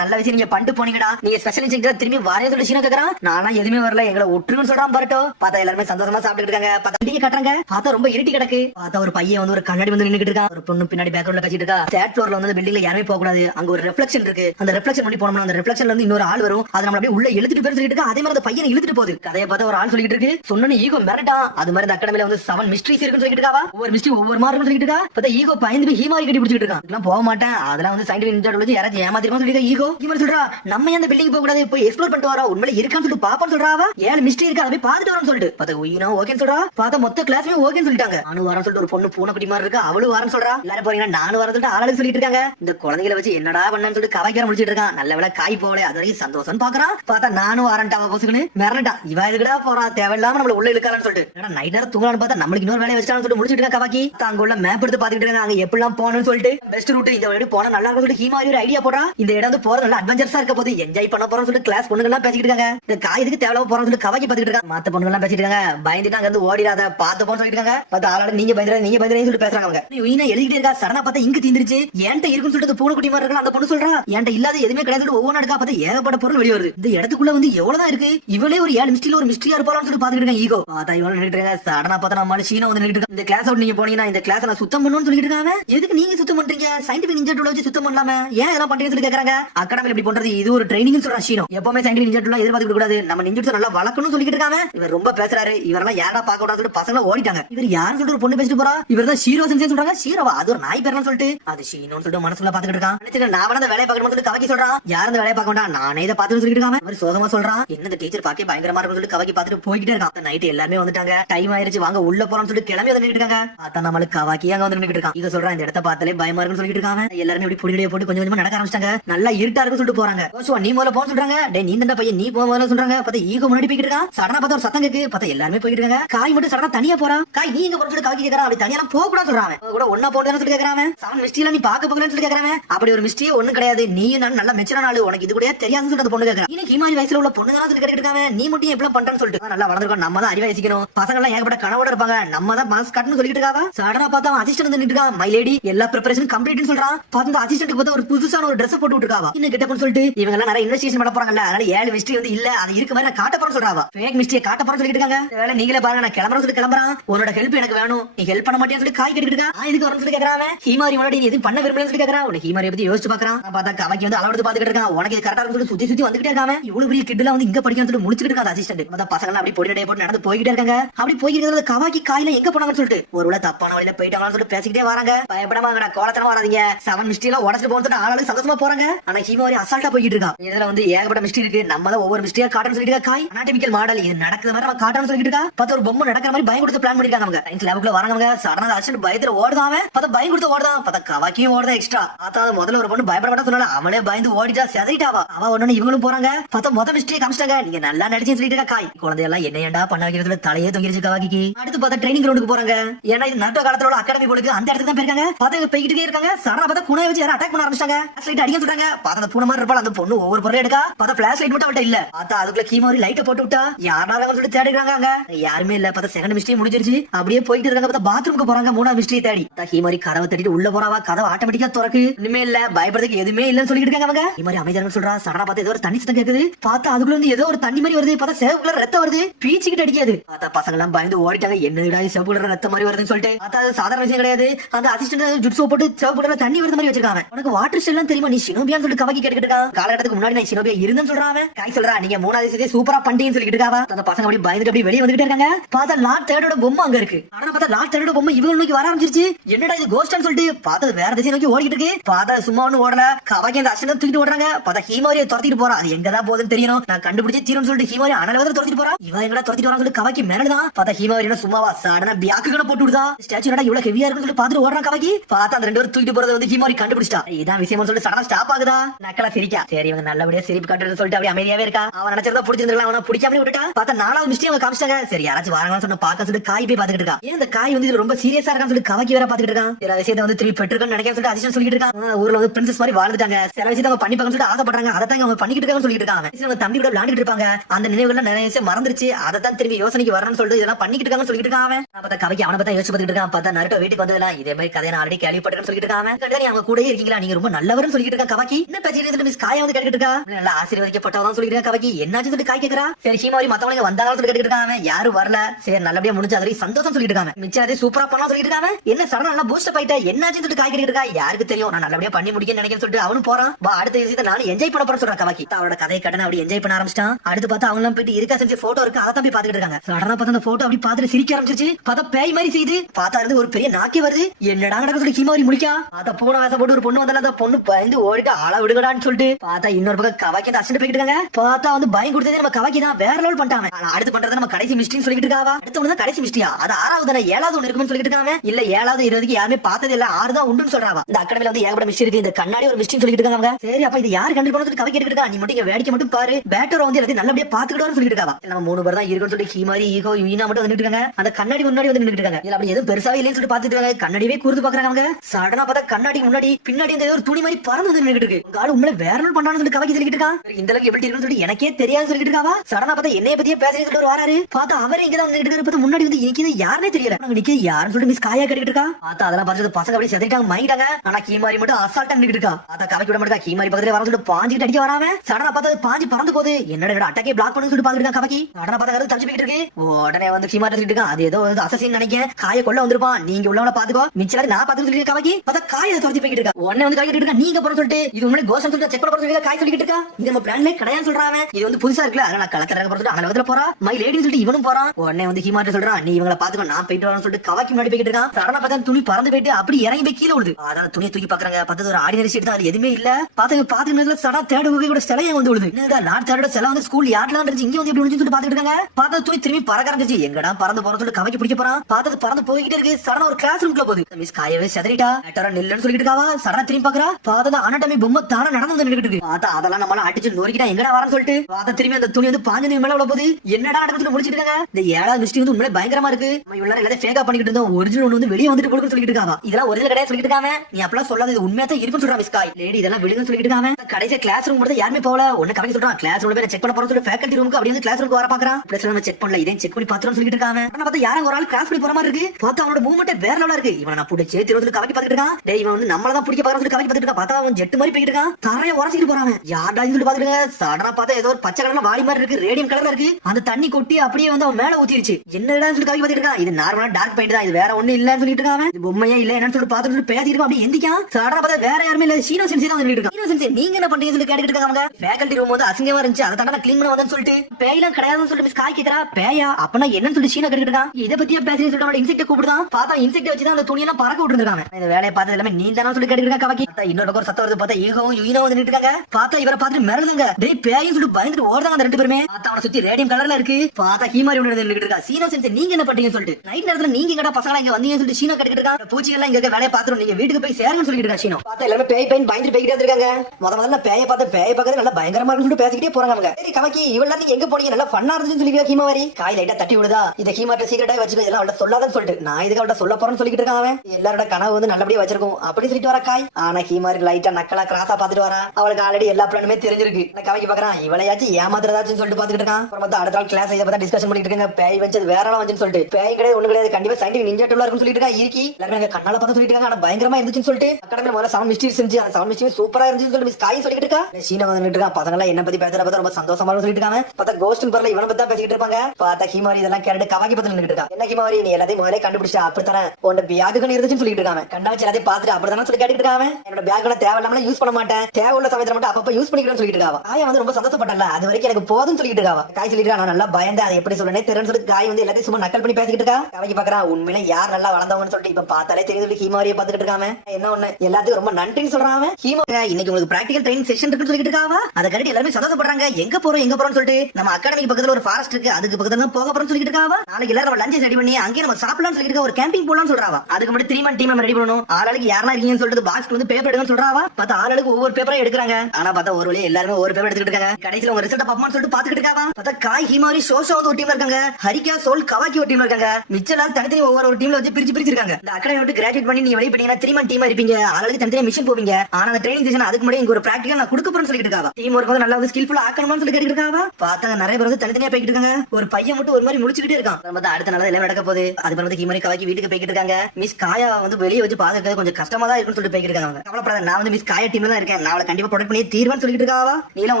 நல்ல விஷயம் நீங்க பண்ணிட்டு போனீங்கடா. நீங்க ஸ்பெஷல் திரும்பி வாரே சொல்லி ஷீனோ கேக்குறான். நானா எதுவுமே வரல எங்களை ஒற்றுன்னு சொல்றான். பரட்டோ பார்த்தா எல்லாருமே சந்தோஷமா சாப்பிட்டு இருக்காங்க. பார்த்தா கட்டுறாங்க. பார்த்தா ரொம்ப இருட்டி கிடக்கு. பார்த்தா ஒரு பையன் வந்து ஒரு கண்ணாடி வந்து நின்னுட்டு இருக்கான். ஒரு பொண்ணு பின்னாடி பேக்ரவுண்ட்ல பேசிட்டு இருக்கா. தேர்ட் ஃப்ளோர்ல வந்து பில்டிங்ல யாருமே போக கூடாது. அங்க ஒரு ரிஃப்ளெக்ஷன் இருக்கு. அந்த ரிஃப்ளெக்ஷன் பண்ணி போனோம்னா அந்த ரிஃப்ளெக்ஷன்ல இருந்து இன்னொரு ஆள் வரும். அதை நம்ம அப்படியே உள்ள இழுத்துட்டு போய் சொல்லிட்டு இருக்கா. அதே மாதிரி அந்த பையனை இழுத்துட்டு போகுது. கதையை பார்த்தா ஒரு ஆள் யார் சொல்லிட்டு இருக்கு சொன்ன ஈகோ மிரட்டா அது மாதிரி இந்த அகாடமில வந்து 7 மிஸ்ட்ரிஸ் இருக்குன்னு சொல்லிட்டு இருக்காவா ஒவ்வொரு மிஸ்ட்ரி ஒவ்வொரு மாதிரி சொல்லிட்டு இருக்கா பார்த்தா ஈகோ பயந்து போய் ஹீமாரி கட்டி பிடிச்சிட்டு இருக்கான் இதெல்லாம் போக மாட்டேன் அதெல்லாம் வந்து சயின்டிபிக் இன்ஜார்ஜ் யாராச்சும் ஏமாத்திருமா சொல்லிட்டு ஈகோ ஹீமாரி சொல்றா நம்ம அந்த பில்டிங் போக கூடாது போய் எக்ஸ்ப்ளோர் பண்ணிட்டு வரோம் உண்மையில இருக்கான்னு சொல்லிட்டு பாப்போம் சொல்றாவா 7 மிஸ்ட்ரி இருக்கு அதை போய் பார்த்துட்டு வரோம்னு சொல்லிட்டு பார்த்தா உயினா ஓகேன்னு சொல்றா பார்த்தா மொத்த கிளாஸ்மே ஓகேன்னு சொல்லிட்டாங்க நானும் வரேன்னு சொல்லிட்டு ஒரு பொண்ணு பூனை குட்டி மாதிரி இருக்கு அவளும் வரேன்னு சொல்றா எல்லாரும் போறீங்கன்னா நானும் வரேன்னு சொல்லிட்டு ஆளாளு சொல்லிட்டு இருக்காங்க இந்த குழந்தைகளை வச்சு என்னடா பண்ணன்னு சொல்லிட்டு கவாய்க்கார முடிச்சிட்டு இருக்கான் நல்ல வேலை காய் போகல அது வரைக்கும் சந்தோஷம் பாக்குறான் பார்த்தா நானும் வரேன்டா போசுக்குன்னு மிரண்டா இவ இதுக்கடா போறா தேவையில்லாம நம்மள உள்ள இழுக்கலாம்னு சொல்லிட்டு நைட் நேரம் தூங்கலாம்னு பார்த்தா நம்மளுக்கு இன்னொரு வேலையை வச்சான்னு சொல்லிட்டு முடிச்சிட்டு இருக்கா கவாக்கி அங்க உள்ள மேப் எடுத்து பாத்துக்கிட்டு இருக்காங்க அங்க எப்படிலாம் போகணும்னு சொல்லிட்டு பெஸ்ட் ரூட் இந்த வழி போனா நல்லா இருக்கும் சொல்லிட்டு ஹீமாரி ஒரு ஐடியா போடுறா இந்த இடம் வந்து போறது நல்லா அட்வென்ச்சர்ஸா இருக்க போது என்ஜாய் பண்ண போறோம்னு சொல்லிட்டு கிளாஸ் பொண்ணுங்க எல்லாம் பேசிட்டு இருக்காங்க இந்த காய் இதுக்கு தேவையில்லாம போறோம்னு சொல்லிட்டு கவாக்கி பாத்துக்கிட்டு இருக்காங்க மத்த பொண்ணுங்க எல்லாம் பேசிட்டு இருக்காங்க பயந்துட்டு அங்க இருந்து ஓடிடாத பாத்து போன்னு சொல்லிட்டு இருக்காங்க பார்த்தா ஆளாட நீங்க பயந்துறீங்கன்னு சொல்லிட்டு பேசுறாங்க அவங்க நீ எழுதிட்டே இருக்கா சடனா பார்த்தா இங்க தீந்துருச்சு என்கிட்ட இருக்குன்னு சொல்லிட்டு பூனை குட்டி மாதிரி இருக்கலாம் அந்த பொண்ணு சொல்றா என்கிட்ட இல்லாத எதுவுமே கிடையாது ஒவ்வொரு எடுக்கா பார்த்தா ஏகப்பட்ட பொருள் வெளியே வருது இந்த இடத்துக்குள்ள வந்து எவ்வளவுதான் இருக்கு இவளே ஒரு 7 மிஸ்ட்ரியில ஒரு மிஸ்ட்ரியா இருப்பான்னு சொல்லிட்டு பாத்துக்கிட்டு இருக்காங்க ஈகோ பார்த்தா இவங்க நின்னுட்டு இருக்காங்க சடனா பார்த்தா நம்ம சீனா வந்து நின்னுட்டு இருக்காங்க இந்த கிளாஸ் அவுட் நீங்க போனீங்கன்னா இந்த கிளாஸ் நான் சுத்தம் பண்ணணும்னு சொல்லிட்டு இருக்காங்க எதுக்கு நீங்க சுத்தம் பண்றீங்க சயின்டிபிக் இன்ஜினியர் வச்சு சுத்தம் பண்ணலாம ஏன் இதெல்லாம் பண்றீங்கன்னு சொல்லி கேக்குறாங்க அகாடமில இப்படி பண்றது இது ஒரு ட்ரைனிங் சொல்றான் சீனோ எப்பவுமே சயின்டிபிக் இன்ஜினியர் எதிர்பார்க்க கூடாது நம்ம நிஞ்சிட்டு நல்லா வளர்க்கணும்னு சொல்லிட்டு இருக்காங்க இவர் ரொம்ப பேசுறாரு இவரெல்லாம் யாரா பார்க்க கூடாதுன்னு சொல்லிட்டு பசங்க ஓடிட்டாங்க இவர் யாரும் சொல்லிட்டு ஒரு பொண்ணு பேசிட்டு போறா இவர் தான் ஷீரோ சென்சே சொல்றாங்க ஷீரோவா அது ஒரு நாய் பேர்னு சொல்லிட்டு அது ஷீனோன்னு சொல்லிட்டு மனசுல பாத்துக்கிட்டு இருக்கான் நினைச்சு நான் வேணா வேலையை பார்க்கணும்னு சொல்லிட்டு கவக்கி சொல்றான் யாரும் அந்த வேலையை பார்க்க வேண்டாம் நானே இதை பார்த்துன்னு சொல்லிட்டு இருக்காங்க அவர் சோகமா சொல்றான் என்ன இந்த டீச்சர் பாக்கே பயங்கரமா இருக்குன்னு சொல்லிட்டு கவக்கி பார்த்துட்டு போய்கிட்டே இருக்கான் நைட் எல்லாமே வந்துட்டாங்க டைம் ஆயிருச்சு வாங்க உள்ள போறோம்னு சொல்லிட்டு கிளம்பி வந்து நின்னுட்டு இருக்காங்க பார்த்தா நம்மளுக்கு கவாக்கி அங்க வந்து நின்னுட்டு இருக்கான் இத சொல்றான் இந்த இடத்த பார்த்தாலே பயமா இருக்குன்னு சொல்லிட்டு இருக்காங்க எல்லாரும் இப்படி புடிக்கலையே போட்டு கொஞ்சம் கொஞ்சமா நடக்க ஆரம்பிச்சிட்டாங்க நல்லா இருட்டா இருக்குன்னு சொல்லிட்டு போறாங்க நீ முதல்ல போன்னு சொல்றாங்க டே நீ இந்த பையன் நீ போக சொல்றாங்க பார்த்தா ஈகோ முன்னாடி போய்கிட்டு இருக்கான் சடனா பார்த்தா ஒரு சத்தம் கேக்கு பார்த்தா எல்லாருமே போயிட்டு இருக்காங்க காய் மட்டும் சடனா தனியா போறான் காய் நீ எங்க போற சொல்லி காக்கி கேக்குறான் அப்படி தனியா போக கூட சொல்றாங்க கூட ஒன்னா போடுறேன்னு சொல்லி கேக்குறாங்க 7 மிஸ்ட்ரியில நீ பாக்க போகலன்னு சொல்லி கேக்குறாங்க அப்படி ஒரு மிஸ்ட்ரியே ஒண்ணு கிடையாது நீ நான் நல்ல மெச்சூரான ஆளு உனக்கு இது கூட தெரியாதுன்னு சொல்லிட்டு பொண்ணு கேக்குறாங்க இன்னைக்கு ஹீமாரி வயசுல உள்ள பொண்ணு தான் சொல்லி கேட்டுட்டு இருக்காங்க நீ மட்டும் எப்படி பண்றேன்னு சொல்லிட்டு நல்லா வளர்ந்துருக்கோம் நம்ம தான் அறிவை வசிக்கணும் பசங்க எல்லாம் ஏகப்பட்ட கனவோட இருப்பாங்க நம்ம தான் மாஸ் கட்டணும் சொல்லிட்டு இருக்காங்க சடனா பார்த்தா அசிஸ்டன்ட் வந்து நின்னுட்டு மை லேடி எல்லா ப்ரிப்பரேஷன் கம்ப்ளீட்னு சொல்றான் பார்த்தா அசிஸ்டன்ட்க்கு பார்த்தா ஒரு புதுசான ஒரு Dress போட்டு விட்டுருக்காவா இன்னும் கிட்டப்பன்னு சொல்லிட்டு இவங்க எல்லாம் நிறைய இன்வெஸ்டிகேஷன் பண்ண போறாங்கல்ல அதனால 7 மிஸ்ட்ரி வந்து இல்ல அது இருக்க மாதிரி நான் காட்ட போறேன்னு சொல்றாவா ஃபேக் மிஸ்ட்ரியை காட்ட போறேன்னு சொல்லிட்டு இருக்காங்க வேலை நீங்களே பாருங்க நான் கிளம்புறேன்னு சொல்லி கிளம்புறான் உன்னோட ஹெல்ப் எனக்கு வேணும் நீ ஹெல்ப் பண்ண மாட்டேன்னு சொல்லி காய் கேட்டுட்டு இருக்கா இதுக்கு வரணும் சொல்லி கேக்குறாங்க ஹீமாரி முன்னாடி எதுவும் பண்ண விரும்பலன்னு சொல்லி கேக்குறான் உனக்கு ஹீமாரியை பத்தி யோசிச்சு பாக்குறான் பார்த்தா கவாக்கி வந்து அளவு பாத்துக்கிட்டு இருக்கான் உனக்கு இது கரெக்டா சொல்லி சுத்தி சுத்தி வந்துகிட்டே இருக்காங்க இவ்வளவு பெரிய கிட்ல வந்து இங்க படிக்கணும்னு சொல்லி முடிச்சிட்டு இருக்காங்க அசிஸ்டன்ட் பார்த்தா பசங்க அப்படி பொடி போட்டு நடந்து போய்கிட்டே இருக்காங்க அப்படி போய்கிட்டு கவாக்கி காயில எங்க போனாங்கன்னு சொல்லிட்டு ஒருவேளை தப்பான வழியில போயிட்டாங்கன்னு சொல்லிட்டு பேசிக்கிட்டே வராங்க பயப்படாம கோலத்தனமா வராதீங்க 7 மிஸ்ட்ரியில உடச்சு போறது ஆளாளு சந்தோஷமா போறாங்க ஆனா ஹீமாரி அசால்ட்டா போய்கிட்டு இருக்கா இதுல வந்து ஏகப்பட்ட மிஸ்ட்ரி இருக்கு நம்ம தான் ஒவ்வொரு மிஸ்ட்ரியா காட்டணும் சொல்லிட்டு காய் அனாட்டமிக்கல் மாடல் இது நடக்கிற மாதிரி நம்ம காட்டணும் சொல்லிட்டு இருக்கா பார்த்தா ஒரு பொம்மை நடக்கிற மாதிரி பயம் கொடுத்து பிளான் பண்ணிருக்காங்க அவங்க சயின்ஸ் லேபுக்குள்ள வராங்க சடனா அசிஸ்டன்ட் பயத்துல ஓடுதாம பார்த்தா பயம் கொடுத்து ஓடுதான் பார்த்தா கவாக்கியும் ஓடுதா எக்ஸ்ட்ரா பார்த்தா முதல்ல ஒரு பொண்ணு பயப்பட மாட்டா சொன்னால அவளே பயந்து ஓடிட்டா செதறிட்டாவா அவ ஒண்ணு இவங்களும் போறாங்க பார்த்தா மொத்த மிஸ்ட்ரியை காமிச்சிட்டாங்க நீங்க நல்லா நடிச்சு சொல்லிட்டு இருக்கா காய் குழந்தையெல்லாம் என்ன ஏண்டா பண்ண வைக்கிறதுல தலையே தொங்கிருச்சு கவாக்கிக்கு அடுத்து பார்த்தா ட்ரைனிங் கிரவுண்டுக்கு போறாங்க ஏன்னா இது நட்ட காலத்துல உள்ள அகாடமி போலுக்கு அந்த இடத்துக்கு தான் போயிருக்காங்க பார்த்தா போய்கிட்டே இருக்காங்க சடனா பார்த்தா குணை வச்சு யாரும் அட்டாக் பண்ண ஆரம்பிச்சாங்க லைட் அடிக்க சொல்றாங்க பார்த்தா அந்த பூனை மாதிரி இருப்பாள் அந்த பொண்ணு ஒவ்வொரு பொருளை எடுக்கா பார்த்தா பிளாஷ் லைட் மட்டும் அவள்கிட்ட இல்ல பார்த்தா அதுக்குள்ள கீமாரி லைட்டை போட்டு விட்டா யாராவது சொல்லிட்டு தேடிக்கிறாங்க அங்க யாருமே இல்ல பார்த்தா செகண்ட் மிஸ்ட்ரி முடிஞ்சிருச்சு அப்படியே போயிட்டு இருக்காங்க பார்த்தா பாத்ரூமுக்கு போறாங்க 3ஆவது மிஸ்ட்ரி தேடி ஹீமாரி கதவை தட்டிட்டு உள்ள போறாவா கதவை ஆட்டோமேட்டிக்கா திறக்கு இனிமே இல்ல பயப்படுறதுக்கு எதுவுமே இல்லன்னு சொல்லிட்டு இருக்காங்க அவங்க ஹீமாரி அமைதியா சொல்றா சடனா பார்த்தா ஏதோ ஒரு தண்ணி சத்தம் கேக்குது பார்த்தா அதுக்குள்ள வந்து ஏதோ ஒரு தண்ணி மாதிரி வருது பார்த்தா சேவுக்குள்ள ரத்தம் வருது பீச்சிக்கிட்டு அடிக்காது பார்த்தா பசங்க எல்லாம் பயந்து ஓடிட்டாங்க என்னடா சேவுக்குள்ள ரத்தம் மாதிரி வருதுன்னு சொல்லிட்டு பார்த்தா அது சாதாரண விஷயம் கிடையாது அந்த அசிஸ்டன்ட் ஜுட்ஸோ போட்டு சேவுக்குள்ள தண்ணி வருது மாதிரி வச்சிருக்காங்க உனக்கு வாட்டர் ஸ்டைல் தெரியுமா நீ ஷினோபியான்னு சொல்லிட்டு கவாக்கி கேட்டுக்கிட்டு இருக்கான் காலகட்டத்துக்கு முன்னாடி நான் ஷினோபியா இருந்தேன்னு சொல்றாங்க காய் சொல்றா நீங்க 3ஆவது விஷயத்தை சூப்பரா பண்ணிட்டீங்கன்னு சொல்லிட்டு இருக்காவா அந்த பசங்க அப்படி பயந்துட்டு அப்படி வெளியே வந்துகிட்டே இருக்காங்க பார்த்தா லார்ட் தேர்டோட பொம்மை அங்க இருக்கு ஆனா பார்த்தா லார்ட் தேர்டோட பொம்மை இவங்க நோக்கி வர ஆரம்பிச்சிருச்சு என்னடா இது கோஸ்ட்னு சொல்லிட்டு பார்த்தா வேற திசை நோக்கி ஓடிட்டு இருக்கு பார்த்தா சும்மா ஒண்ணு ஓடல கவாக்கி அந்த அசிஸ்டன்ட் தூக்கிட்டு ஓடுறாங்க பார்த்தா ஹீமாரியை துரத்திட்டு போறா அது எங்கதான் போகுதுன்னு தெரியணும் நான் கண்டுபிடிச்சு தீரும்னு சொல்லிட்டு ஹீமாரி அனலவத துரத்திட்டு போறா இவன் எங்கடா துரத்திட்டு வரான்னு சொல்லி கவாக்கி மேலதான் பார்த்தா ஹீமாரி சும்மாவா சடனா பியாக்குகளை போட்டு விடுதா ஸ்டாச்சு இவ்வளவு ஹெவியா இருக்குன்னு சொல்லி பாத்துட்டு ஓடுறான் கவாக்கி பார்த்தா அந்த 2 பேரும் தூக்கிட்டு போறது வந்து ஹீமாரி கண்டுபிடிச்சா இதான் விஷயம் சொல்லி சடனா ஸ்டாப் ஆகுதா நக்கலா சிரிக்கா சரி இவங்க நல்லபடியா சிரிப்பு காட்டுறது சொல்லிட்டு அப்படியே அமைதியாவே இருக்கா அவன் நினைச்சதா பிடிச்சிருந்தா அவனை பிடிக்காம விட்டுட்டா பார்த்தா 4ஆவது மிஸ்டேக் அவங்க காமிச்சாங்க சரி யாராச்சும் வராங்கன்னு சொன்ன பாக்க சொல்லி காய் போய் பாத்துக்கிட்டு இருக்கா ஏன் இந்த காய் வந்து இதுல ரொம்ப சீரியஸா இருக்கான்னு சொல்லி கவாக்கி வேற பாத்துக்கிட்டு இருக்கான் சில விஷயத்தை வந்து திருப்பி பெற்றுக்கன்னு நினைக்க சொல்லிட்டு அதிர்ஷ்டம் சொல்லிட்டு இருக்கான் ஊர்ல வந்து பிரின்சஸ் மாதிரி வாழ்ந்துட்டாங்க சில விஷயத்தை அவங்க பண்ணி பார்க்க சொல்லிட்டு ஆசைப்படுறாங்க அதை தான் அவங்க பண்ணிக்கிட்டு இருக்காங்கன்னு சொல்லிட்டு இருக்காங்க அவங்க தம்பி கூட விளையாண்டுட்டு இருப்பாங்க அந்த நினைவுகள் நிறைய விஷயம் மறந்துருச்சு அதை தான் திரும்பி யோசனைக்கு வரணும்னு சொல்லிட்டு இதெல்லாம் பண்ணிக்கிட்டு இருக்காங்கன்னு சொல்லிட்டு இருக்காங்க பார்த்தா கவாக்கி அவனை பார்த்தா யோசிச்சு பார்த்துட்டு இருக்கான் பார்த்தா நருட்டோ வீட்டுக்கு வந்ததுல இதே மாதிரி கதையை நான் ஆல்ரெடி கேள்விப்பட்டேன்னு சொல்லிட்டு இருக்காங்க அவங்க கூட இருக்கீங்களா நீங்க ரொம்ப நல்லவர்னு சொல்லிட்டு இருக்கா கவாக்கி என்ன பேசிட்டு மிஸ் காய வந்து கேட்டுட்டு இருக்கா நல்லா ஆசீர்வதிக்கப்பட்டவதான் சொல்லிட்டு இருக்கா கவாக்கி என்னாச்சு சொல்லிட்டு காய் கேக்குறா சரி ஹீமாரி மத்தவங்க வந்தாலும் சொல்லி கேட்டுட்டு இருக்காங்க யாரும் வரல சரி நல்லபடியா முடிஞ்ச அதே சந்தோஷம் சொல்லிட்டு இருக்காங்க மிச்சம் சூப்பரா பண்ணலாம் சொல்லிட்டு இருக்காங்க என்ன சடனா நல்லா பூஸ்ட் ஆயிட்டா என்னாச்சு சொல்லிட்டு காய் கேட்டுட்டு இருக்கா யாருக்கு தெரியும் நான் நல்லபடியா பண்ணி முடிக்கன்னு நினைக்கிறேன் சொல்லிட்டு அவனும் போறான் அடுத்த விஷயத்தை நானும் என்ஜாய் பண்ண போறேன் சொல்றான் கவாக்கி அவரோட கதையை கட்டண அப்படி என்ஜாய் பண்ண ஆரம்பிச்சிட்டான் அடுத்து பார்த்தா அவங்க போயிட்டு இருக்கா செஞ்சு போட்டோ போட்டோ இருக்கு அதை தம்பி பாத்துக்கிட்டு இருக்காங்க. சடனா பார்த்தா அந்த போட்டோ அப்படி பாத்துட்டு சிரிக்க ஆரம்பிச்சிருச்சு. பார்த்தா பேய் மாதிரி செய்யுது. பார்த்தா இருந்து ஒரு பெரிய நாக்கி வருது. என்னடா நடக்க சொல்லி ஹீமாவரி முடிக்கா அத பூனை வேச போட்டு ஒரு பொண்ணு வந்தால அந்த பொண்ணு பயந்து ஓடிட்டு ஆள விடுங்கடான்னு சொல்லிட்டு பார்த்தா இன்னொரு பக்கம் கவாக்கி அசிஸ்டன்ட் போயிட்டு இருக்காங்க. பார்த்தா வந்து பயம் கொடுத்ததே நம்ம கவாக்கி தான் வேற லெவல் பண்ணிட்டாங்க. அடுத்து பண்றது நம்ம கடைசி மிஸ்டேக் சொல்லிட்டு இருக்காவா. அடுத்து ஒண்ணு கடைசி மிஸ்டேக்கா அது 6வது 7வது ஒண்ணு இருக்குன்னு சொல்லிட்டு இருக்காங்க. இல்ல 7வது 20க்கு யாருமே பார்த்தது இல்ல 6 தான் உண்டுன்னு சொல்றாவா. இந்த அகாடமில வந்து ஏகப்பட்ட மிஸ்டேக் இருக்கு. இந்த கண்ணாடி ஒரு மிஸ்டேக் சொல்லிட்டு இருக்காங்க. சரி அப்ப இது யாரு கண்டு பண்ணது கவை கேட்டுட்டு இருக்கா. நீ மட்டும் வேடிக்கை மட்டும் பாரு பேட்டர் வந்து எல்லாத்தையும் நல்லபடியா பாத்துக்கிட்டு சொல்லிட்டு இருக்காவா. நம்ம 3 பேர் தான் இருக்குன்னு சொல்லி ஹீமாரி ஈகோ ஈனா மட்டும் வந்துட்டு இருக்காங்க. அந்த கண்ணாடி முன்னாடி வந்து நின்னுட்டு இருக்காங்க. இல்ல அப்படி எதுவும் பெருசாவே இல்லைன்னு சொல்லிட்டு பாத்துட்டு இருக்காங்க. கண்ணாடியே கூர்ந்து பாக்குறாங்க. சடனா பார்த்தா கண்ணாடி முன்னாடி பின்னாடி அந்த ஒரு துணி மாதிரி பறந்து வந்து நின்னுட்டு இருக்கு. உங்க ஆளு உண்மையில வேற லெவல் பண்றான்னு சொல்லி கவைக்கு சொல்லிட்டு இருக்கான். இந்த அளவுக்கு எப்படி இருக்குன்னு சொல்லி எனக்கே தெரியாது சொல்லிட்டு இருக்காவா. சடனா பார்த்தா என்னைய பத்தியே பேசுறேன்னு சொல்லிட்டு வராரு. பார்த்தா அவரே இங்க தான் நின்னுட்டு இருக்காரு. முன்னாடி வந்து எனக்கு யாருனே தெரியல. நிக்க யாருன்னு சொல்லிட்டு மிஸ் காயா கேட்டுட்டு இருக்கா. பார்த்தா அதெல்லாம் பார்த்துட்டு பசங்க அப்படியே செதறிட்டாங்க மைட்டாங்க. ஆனா ஹீமாரி மட்டும் அசால்ட்டா நின்னுட்டு இருக்கா. அத கவைக்கு விட மாட்டா. ஹீமாரி பக்கத்துல வர சொல்லிட்டு பாஞ்சிட்டு அடிக்க வராம. சடனா பார்த்தா பாஞ்சி பறந்து போகுது. என்னடா அட்டாக்கே பிளாக் பண்ணு சொல்லிட்டு பாத்துட்டு இருக்கா கவைக்கு. சடனா பார்த்தா தள்ளி போயிட்டு இருக்கு. உடனே வந்து ஹீமாரி சொல்லிட்டு இருக்கா. அது ஏதோ அசசின் நினைக்க காய கொள்ள வந்திருப்பான். நீங்க உள்ளவன பாத்துக்கோ மிச்சம் நான் பாத்து சொல்லிட்டு கவைக்கு. பார்த்தா காய துரத்தி போயிட்டு இருக்கா. உடனே வந்து காய் இருக்கா. நீங்க போற சொல்லிட்டு இது உண்மையிலே கோசம் சொல்லிட்டு செக் பண்ண போற சொல்லி காய் சொல்லிட்டு இருக்கா. இது நம்ம பிளான்ல கிடையாது சொல்றாங்க. இது வந்து புதுசா இருக்குல்ல அதனால நான் கலக்கறக்க போற சொல்லிட்டு அங்க போறா மை லேடின்னு சொல்லிட்டு இவனும் போறான். உடனே வந்து ஹீமாரி சொல்றான் நீ இவங்கள பாத்துக்கோ நான் போயிட்டு வரேன்னு சொல்லிட்டு கவாக்கி முன்னாடி போயிட்டு இருக்கான். சடனா பார்த்தா துணி பறந்து போயிட்டு அப்படி இறங்கி போய் கீழே விழுது. அதான் துணியை தூக்கி பாக்குறாங்க. பார்த்தது ஒரு ஆர்டினரி ஷீட் தான். அது எதுவுமே இல்ல. பாத்துங்க சடா தேர்ட் கூட சிலையை வந்து விழுது. நான் தேர்டோட சிலை வந்து ஸ்கூல் யார்ட்லாம் இருந்துச்சு இங்க வந்து எப்படி விழுந்து சொல்லிட்டு பாத்துட்டு இருக்காங்க. பார்த்தா துணி திரும்பி பறக்க ஆரம்பிச்சு. எங்கடா பறந்து போறோம் சொல்லிட்டு கவைக்கு பிடிக்க போறான். பார்த்தது பறந்து போய்கிட்டே இருக்கு. சடனா ஒரு கிளாஸ் ரூம்ல போகுது. மிஸ் காயவே செதறிட்டா நில்லுன்னு சொல்லிட்டு இருக்காவா. சடனா திரும்பி பாக்குறா. பார்த்தா அனாட்டமி பொம்மை தானே நடந்து வந்து நின்னுட்டு இருக்கு. பார்த்தா அதெல்லாம் நம்மள அடிச்சு நொறுக்கிட்டா எங்கடா வரன்னு சொல்லிட்டு பார்த்தா திரும்பி அந்த துணி வந்து 5 மேல உள்ள போகுது. என்னடா நடந்து முடிச்சிட்டு இருக்காங்க. இந்த 7வது மிஸ்டேக் வந்து உண்மையிலே பயங்கரமா இருக்கு. நம்ம இவ்வளவு எல்லாத்தையும் ஃபேக்கா பண்ணிட்டு இருந்தோம். ஒரிஜினல் ஒன்னு வந்து வெளியே வந்துட்டு போடுன்னு சொல்லிட்டு இருக்காங்க. இதெல்லாம் ஒரிஜினல் கிடையாது சொல்லிட்டு இருக்காங்க. நீ அப்பலாம் சொல்லாத இது உண்மையா தான் இருக்குன்னு சொல்றா மிஸ் காய். லேடி இதெல்லாம் விடுன்னு சொல்லிட்டு இருக்காங்க. கடைசி கிளாஸ் ரூம் மட்டும் யாருமே போகல. ஒண்ணு கவனிக்க சொல்றான். கிளாஸ் ரூம்ல போய் செக் பண்ண போறோம் சொல்லி ஃபேக்கல்டி ரூமுக்கு அப்படியே வந்து கிளாஸ் ரூமுக்கு வர பாக்குறான். பிளஸ் நம்ம செக் பண்ணல இதையும் செக் பண்ணி பாத்துறோம்னு சொல்லிட்டு இருக்காங்க. ஆனா பார்த்தா யாரும் ஒரு ஆள் கிளாஸ் பண்ணி போற மாதிரி இருக்கு. பார்த்தா அவனோட மூவ்மெண்ட் வேற லெவலா இருக்கு. இவன் நான் புடிச்சு திருவத்துல கவக்கி பாத்துட்டு இருக்கான். டேய் இவன் வந்து நம்மள தான் பிடிக்க பாக்குறான்னு சொல்லி கவக்கி பாத்துட்டு இருக்கான். பார்த்தா அவன் ஜெட் மாதிரி போயிட்டு இருக்கான். தரைய உரசிட்டு போறான். யாரடா சொல்லி பாத்துட்டு சடனா பார்த்தா ஏதோ ஒரு பச்சை கலர்ல வாடி மாதிரி இருக்கு. ரேடியம் கலர்ல இருக்கு. அந்த தண்ணி கொட்டி அப்படியே வந்து அவன் மேல ஊத்திருச்சு. என்னடா சொல்லி கவக்கி பாத்துட்டு இருக்கான். இது நார்மலா டார்க் பெயிண்ட் தான். இது வேற ஒண்ணு இல்லன்னு சொல்லிட்டு இருக்கான். இது பொம்மையா இல்ல என்னன்னு சொல்லி பாத்துட்டு பேசிட்டு இருக்கான். அப்படியே எந்திக்கான். சடனா பார்த்தா வேற யாருமே இல்ல. ஷீனோ சென்சி தான் சொல்லிட்டு இருக்கான். ஷீனோ சென்சி நீங்க என்ன பண்றீங்க சொல்லி கேட்டுட்டு இருக்காங்க. ஃபேக்கல்டி ரூம் வந்து அசிங்கமா இருந்துச்சு. அதை தாண்ட க்ளீன் பண்ண வந்தேன்னு சொல்லிட்டு பேயெல்லாம் கிடையாதுன்னு சொல்லிட்டு மிஸ் காய் கேக்குறா. பேயா அப்பனா என்னன்னு சொல்லி ஷீனோ கேட்டுட்டு இருக்கான். இதை பத்தியா பேசுறேன்னு சொல்லிட்டு இன்செக்ட் கூப்பிடுதான். பார்த்தா இன்செக்ட் வச்சு தான் அந்த துணியெல்லாம் பறக்க விட்டுருக்காங்க. இந்த வேலையை பார்த்தது எல்லாமே நீ தானே சொல்லி கேட்டுட்டு இருக்கா கவாக்கி. இன்னொரு பக்கம் சத்தம் வருது. பார்த்தா ஈகோவும் யூயினோ வந்து நின்னுட்டு இருக்காங்க. பார்த்தா இவரை பார்த்துட்டு மிரளுங்க. டேய் பேயும் சொல்லிட்டு பயந்துட்டு ஓடுறாங்க அந்த 2 பேருமே. பார்த்தா அவனை சுத்தி ரேடியம் கலர்ல இருக்கு. பார்த்தா ஹீமாரி ஒன்று நின்னுட்டு இருக்கா. சீனோ சென்சி நீங்க என்ன பண்றீங்கன்னு சொல்லிட்டு நைட் நேரத்துல நீங்க எங்கடா பசங்களா இங்க வந்தீங்கன்னு சொல்லிட்டு ஷீனோ கேட்டுட்டு இருக்கான். பூச்சிகள் இங்க இருக்க வேலையை பாத்துறோம் நீங்க வீட்டுக்கு போய் சேருங்கன்னு சொல்லிட்டு இருக்கா ஷீனோ. பார்த்தா எல்லாமே பேய் பயந்துட்டு போய்கிட்டே இருக்காங்க. முதல்ல பேயை பார்த்து பேயை பார்க்கறது நல்லா பயங்கரமா இருக்குன்னு சொல்லிட்டு பேசிக்கிட்டே போறாங்க அவங்க. சரி கவாக்கி இவெல்லாம் நீங்க எங்க போனீங்க நல்லா ஃபன்னா இருந்துச்சுன்னு சொல்லி ஹீமாரி காய் லைட்டா தட்டி விடுதா. இத ஹீமாட்ட சீக்கிரட்டா வச்சுக்கோ இதெல்லாம் அவள சொல்லாதன்னு சொல்லிட்டு நான் இதுக்கு அவள்கிட்ட சொல்ல போறேன்னு சொல்லிட்டு இருக்கான். அவன் எல்லாரோட கனவு வந்து நல்லபடியா வச்சிருக்கும் அப்படி சொல்லிட்டு வர காய். ஆனா ஹீமாரி லைட்டா நக்கலா கிராஸா பாத்துட்டு வரா. அவளுக்கு ஆல்ரெடி எல்லா பிளானுமே தெரிஞ்சிருக்கு. கவாக்கி பாக்குறான் இவளையாச்சும் ஏமாத்துறதாச்சுன்னு சொல்லிட்டு பாத்துக்கிட்டு இருக்கான். அப்புறம் அடுத்த நாள் கிளாஸ் இதை பத்தி டிஸ்கஷன் பண்ணிட்டு இருக்காங்க. பேய் வச்சது வேற ஆளா வந்துன்னு சொல்லிட்டு பேய் கிடையாது ஒண்ணு கிடையாது கண்டிப்பா சயின்டிபிக் நிஞ்சா டூலா இருக்குன்னு சொல்லிட்டு இருக்கா. இருக்கி எல்லாரும் கண்ணால பார்த்து சொல்லிட்டு இருக்காங்க. ஆனா பயங்கரமா இருந்துச்சுன்னு சொல்லிட்டு அக்கடமில முதல்ல 7 மிஸ்டேக்ஸ் இருந்துச்சு. அந்த 7 மிஸ்டேக்ஸ் சூப்பரா இருந்துச்சுன்னு சொல்லிட்டு மிஸ் காய் சொல்லிட்டு இருக்கா. சீனா வந்துட்டு இருக்கா. பசங்க எல்லாம் என்ன பத்தி பேசுறத பார்த்தா ரொம்ப சந்தோஷமா சொல்லிட்டு இருக்காங்க. பார்த்தா கோஸ்ட் பர்ல இவனை பத்தி தான் பேசிட்டு இருப்பாங்க. பார்த்தா ஹீமாரி இதெல்லாம் கேட்டு கவாக்கி பத்தி நின்னுட்டு இருக்கா. என்ன ஹீமாரி நீ எல்லாத்தையும் முதல்ல கண்டுபிடிச்சா அப்படித்தானே உன்னோட பேக்குன்னு இருந்துச்சுன்னு சொல்லிட்டு இருக்காங்க. கண்டா வச்சு எல்லாத்தையும் பார்த்துட்டு அப்படித்தானே சொல்லி கேட்டுட்டு இருக்காங்க. என்னோட பேக்ல தேவையில்லாம யூஸ் பண்ண மாட்டேன். தேவை உள்ள சமயத்துல மட்டும் அப்பப்ப யூஸ் பண்ணிக்கிறேன்னு சொல்லிட்டு இருக்காங்க. காய் வந்து ரொம்ப சந்தோஷப்பட்டல அது வரைக்கும் எனக்கு போதும்னு சொல்லிட்டு இருக்காங்க. காய் சொல்லிட்டு நான் நல்லா பயந்தேன் அதை எப்படி சொல்லனே தெரியும்னு சொல்லிட்டு காய் வந்து எல்லாத்தையும் சும்மா நக்கல் பண்ணி பேசிக்கிட்டு இருக்கா. கவாக்கி பாக்குறான் உண்மையில யார் நல்லா வளர்ந்தவங்கன்னு சொல்லிட்டு இப்ப பார்த்தாலே தெரியுது சொல்லி ஹீமாரியை பார்த்துட்டு இருக்காங்க. என்ன ஒண்ணு எல்லாத்தையும் ரொம்ப நன்றின்னு சொல்றாங்க. ஹீமாரி இன்னைக்கு உங்களுக்கு பிராக்டிகல் ட்ரைனிங் செஷன் இருக்குன்னு சொல்லிட்டு இருக்காங்க. அதை கட்டி எல்லாரும் சந்தோஷப்படுறாங்க. எங்க போறோம்னு சொல்லிட்டு நம்ம அகாடமிக்கு பக்கத்துல ஒரு ஃபாரஸ்ட் இருக்கு அதுக்கு பக்கத்துல தான் போக போறோம்னு சொல்லிட்டு இருக்காங்க. நாளைக்கு எல்லாரும் லஞ்ச் ரெடி பண்ணி அங்கே நம்ம சாப்பிடலாம்னு சொல்லிட்டு ஒரு கேம்பிங் போலாம்னு சொல்றாங்க. அதுக்கு மட்டும் 3 man டீம் ரெடி பண்ணணும். ஆளுக்கு யாரா இருக்கீங்கன்னு சொல்லிட்டு பாக்ஸ்ல வந்து பேப்பர் எடுக்கணும்னு சொல்றாங்க. பார்த்தா ஆளுக்கு ஒவ்வொரு பேப்பரா எடுக்கறாங்க. ஆனா பார்த்தா ஒரு வழியா எல்லாரும் ஒரு பேப்பர் எடுத்துட்டு இருக்காங்க. கடைசில உங்க ரிசல்ட் பாப்போம்னு சொல்லிட்டு பாத்துக்கிட்டு இருக்காங்க. பார்த்தா காய் ஹீமாரி ஷோஷோ வந்து ஒரு டீம்ல இருக்காங்க. ஹரிகா சோல் கவாக்கி ஒரு டீம்ல இருக்காங்க. மிச்சலாம் தனித்தனி ஒவ்வொரு டீம்ல வச்சு பிரிச்சு இருக்காங்க. இந்த அகாடமி விட்டு கிராஜுவேட் பண்ணி நீ வெளிய போனீங்கன்னா 3 man டீமா இருப்பீங்க. ஆளுக்கு தனித்தனி மிஷன் போவீங்க. ஆனா அந்த ட்ரைனிங் செஷன் அதுக்கு முன்னாடி இங்க ஒரு பிராக்டிகல் நான் கொடுக்க போறேன்னு சொல்லிட்டு இருக்காங்க. டீம் ஒர்க் வந்து நல்லா ஸ்கில்ஃபுல்லா ஆக்கணும்னு சொல்லி கேட்டுட்டு இருக்காங்க. பார்த்தா நிறைய பேர் வந்து தனித்தனியா போயிட்டு இருக்காங்க. ஒரு பையன் மட்டும் ஒரு மாதிரி முடிச்சிட்டே இருக்கான். பார்த்தா அடுத்த நாள் எல்லாம் நடக்க போகுது. அது வந்து ஹீமாரி கவாக்கி வீட்டுக்கு போயிட்டு இருக்காங்க. மிஸ் காயா வந்து வெளியே வச்சு பாத்துக்கிறது கொஞ்சம் கஷ்டமா தான் இருக்குன்னு சொல்லிட்டு போயிட்டு இருக்காங்க. கவலைப்படாத நான் வந்து மிஸ் காயா டீம்ல தான் இருக்கேன். நான் அவளை கண்டிப்பா ப்ரொடெக்ட் பண்ணி தீர்வான்னு சொல்லிட்டு இருக்காவா. நீ எல்லாம்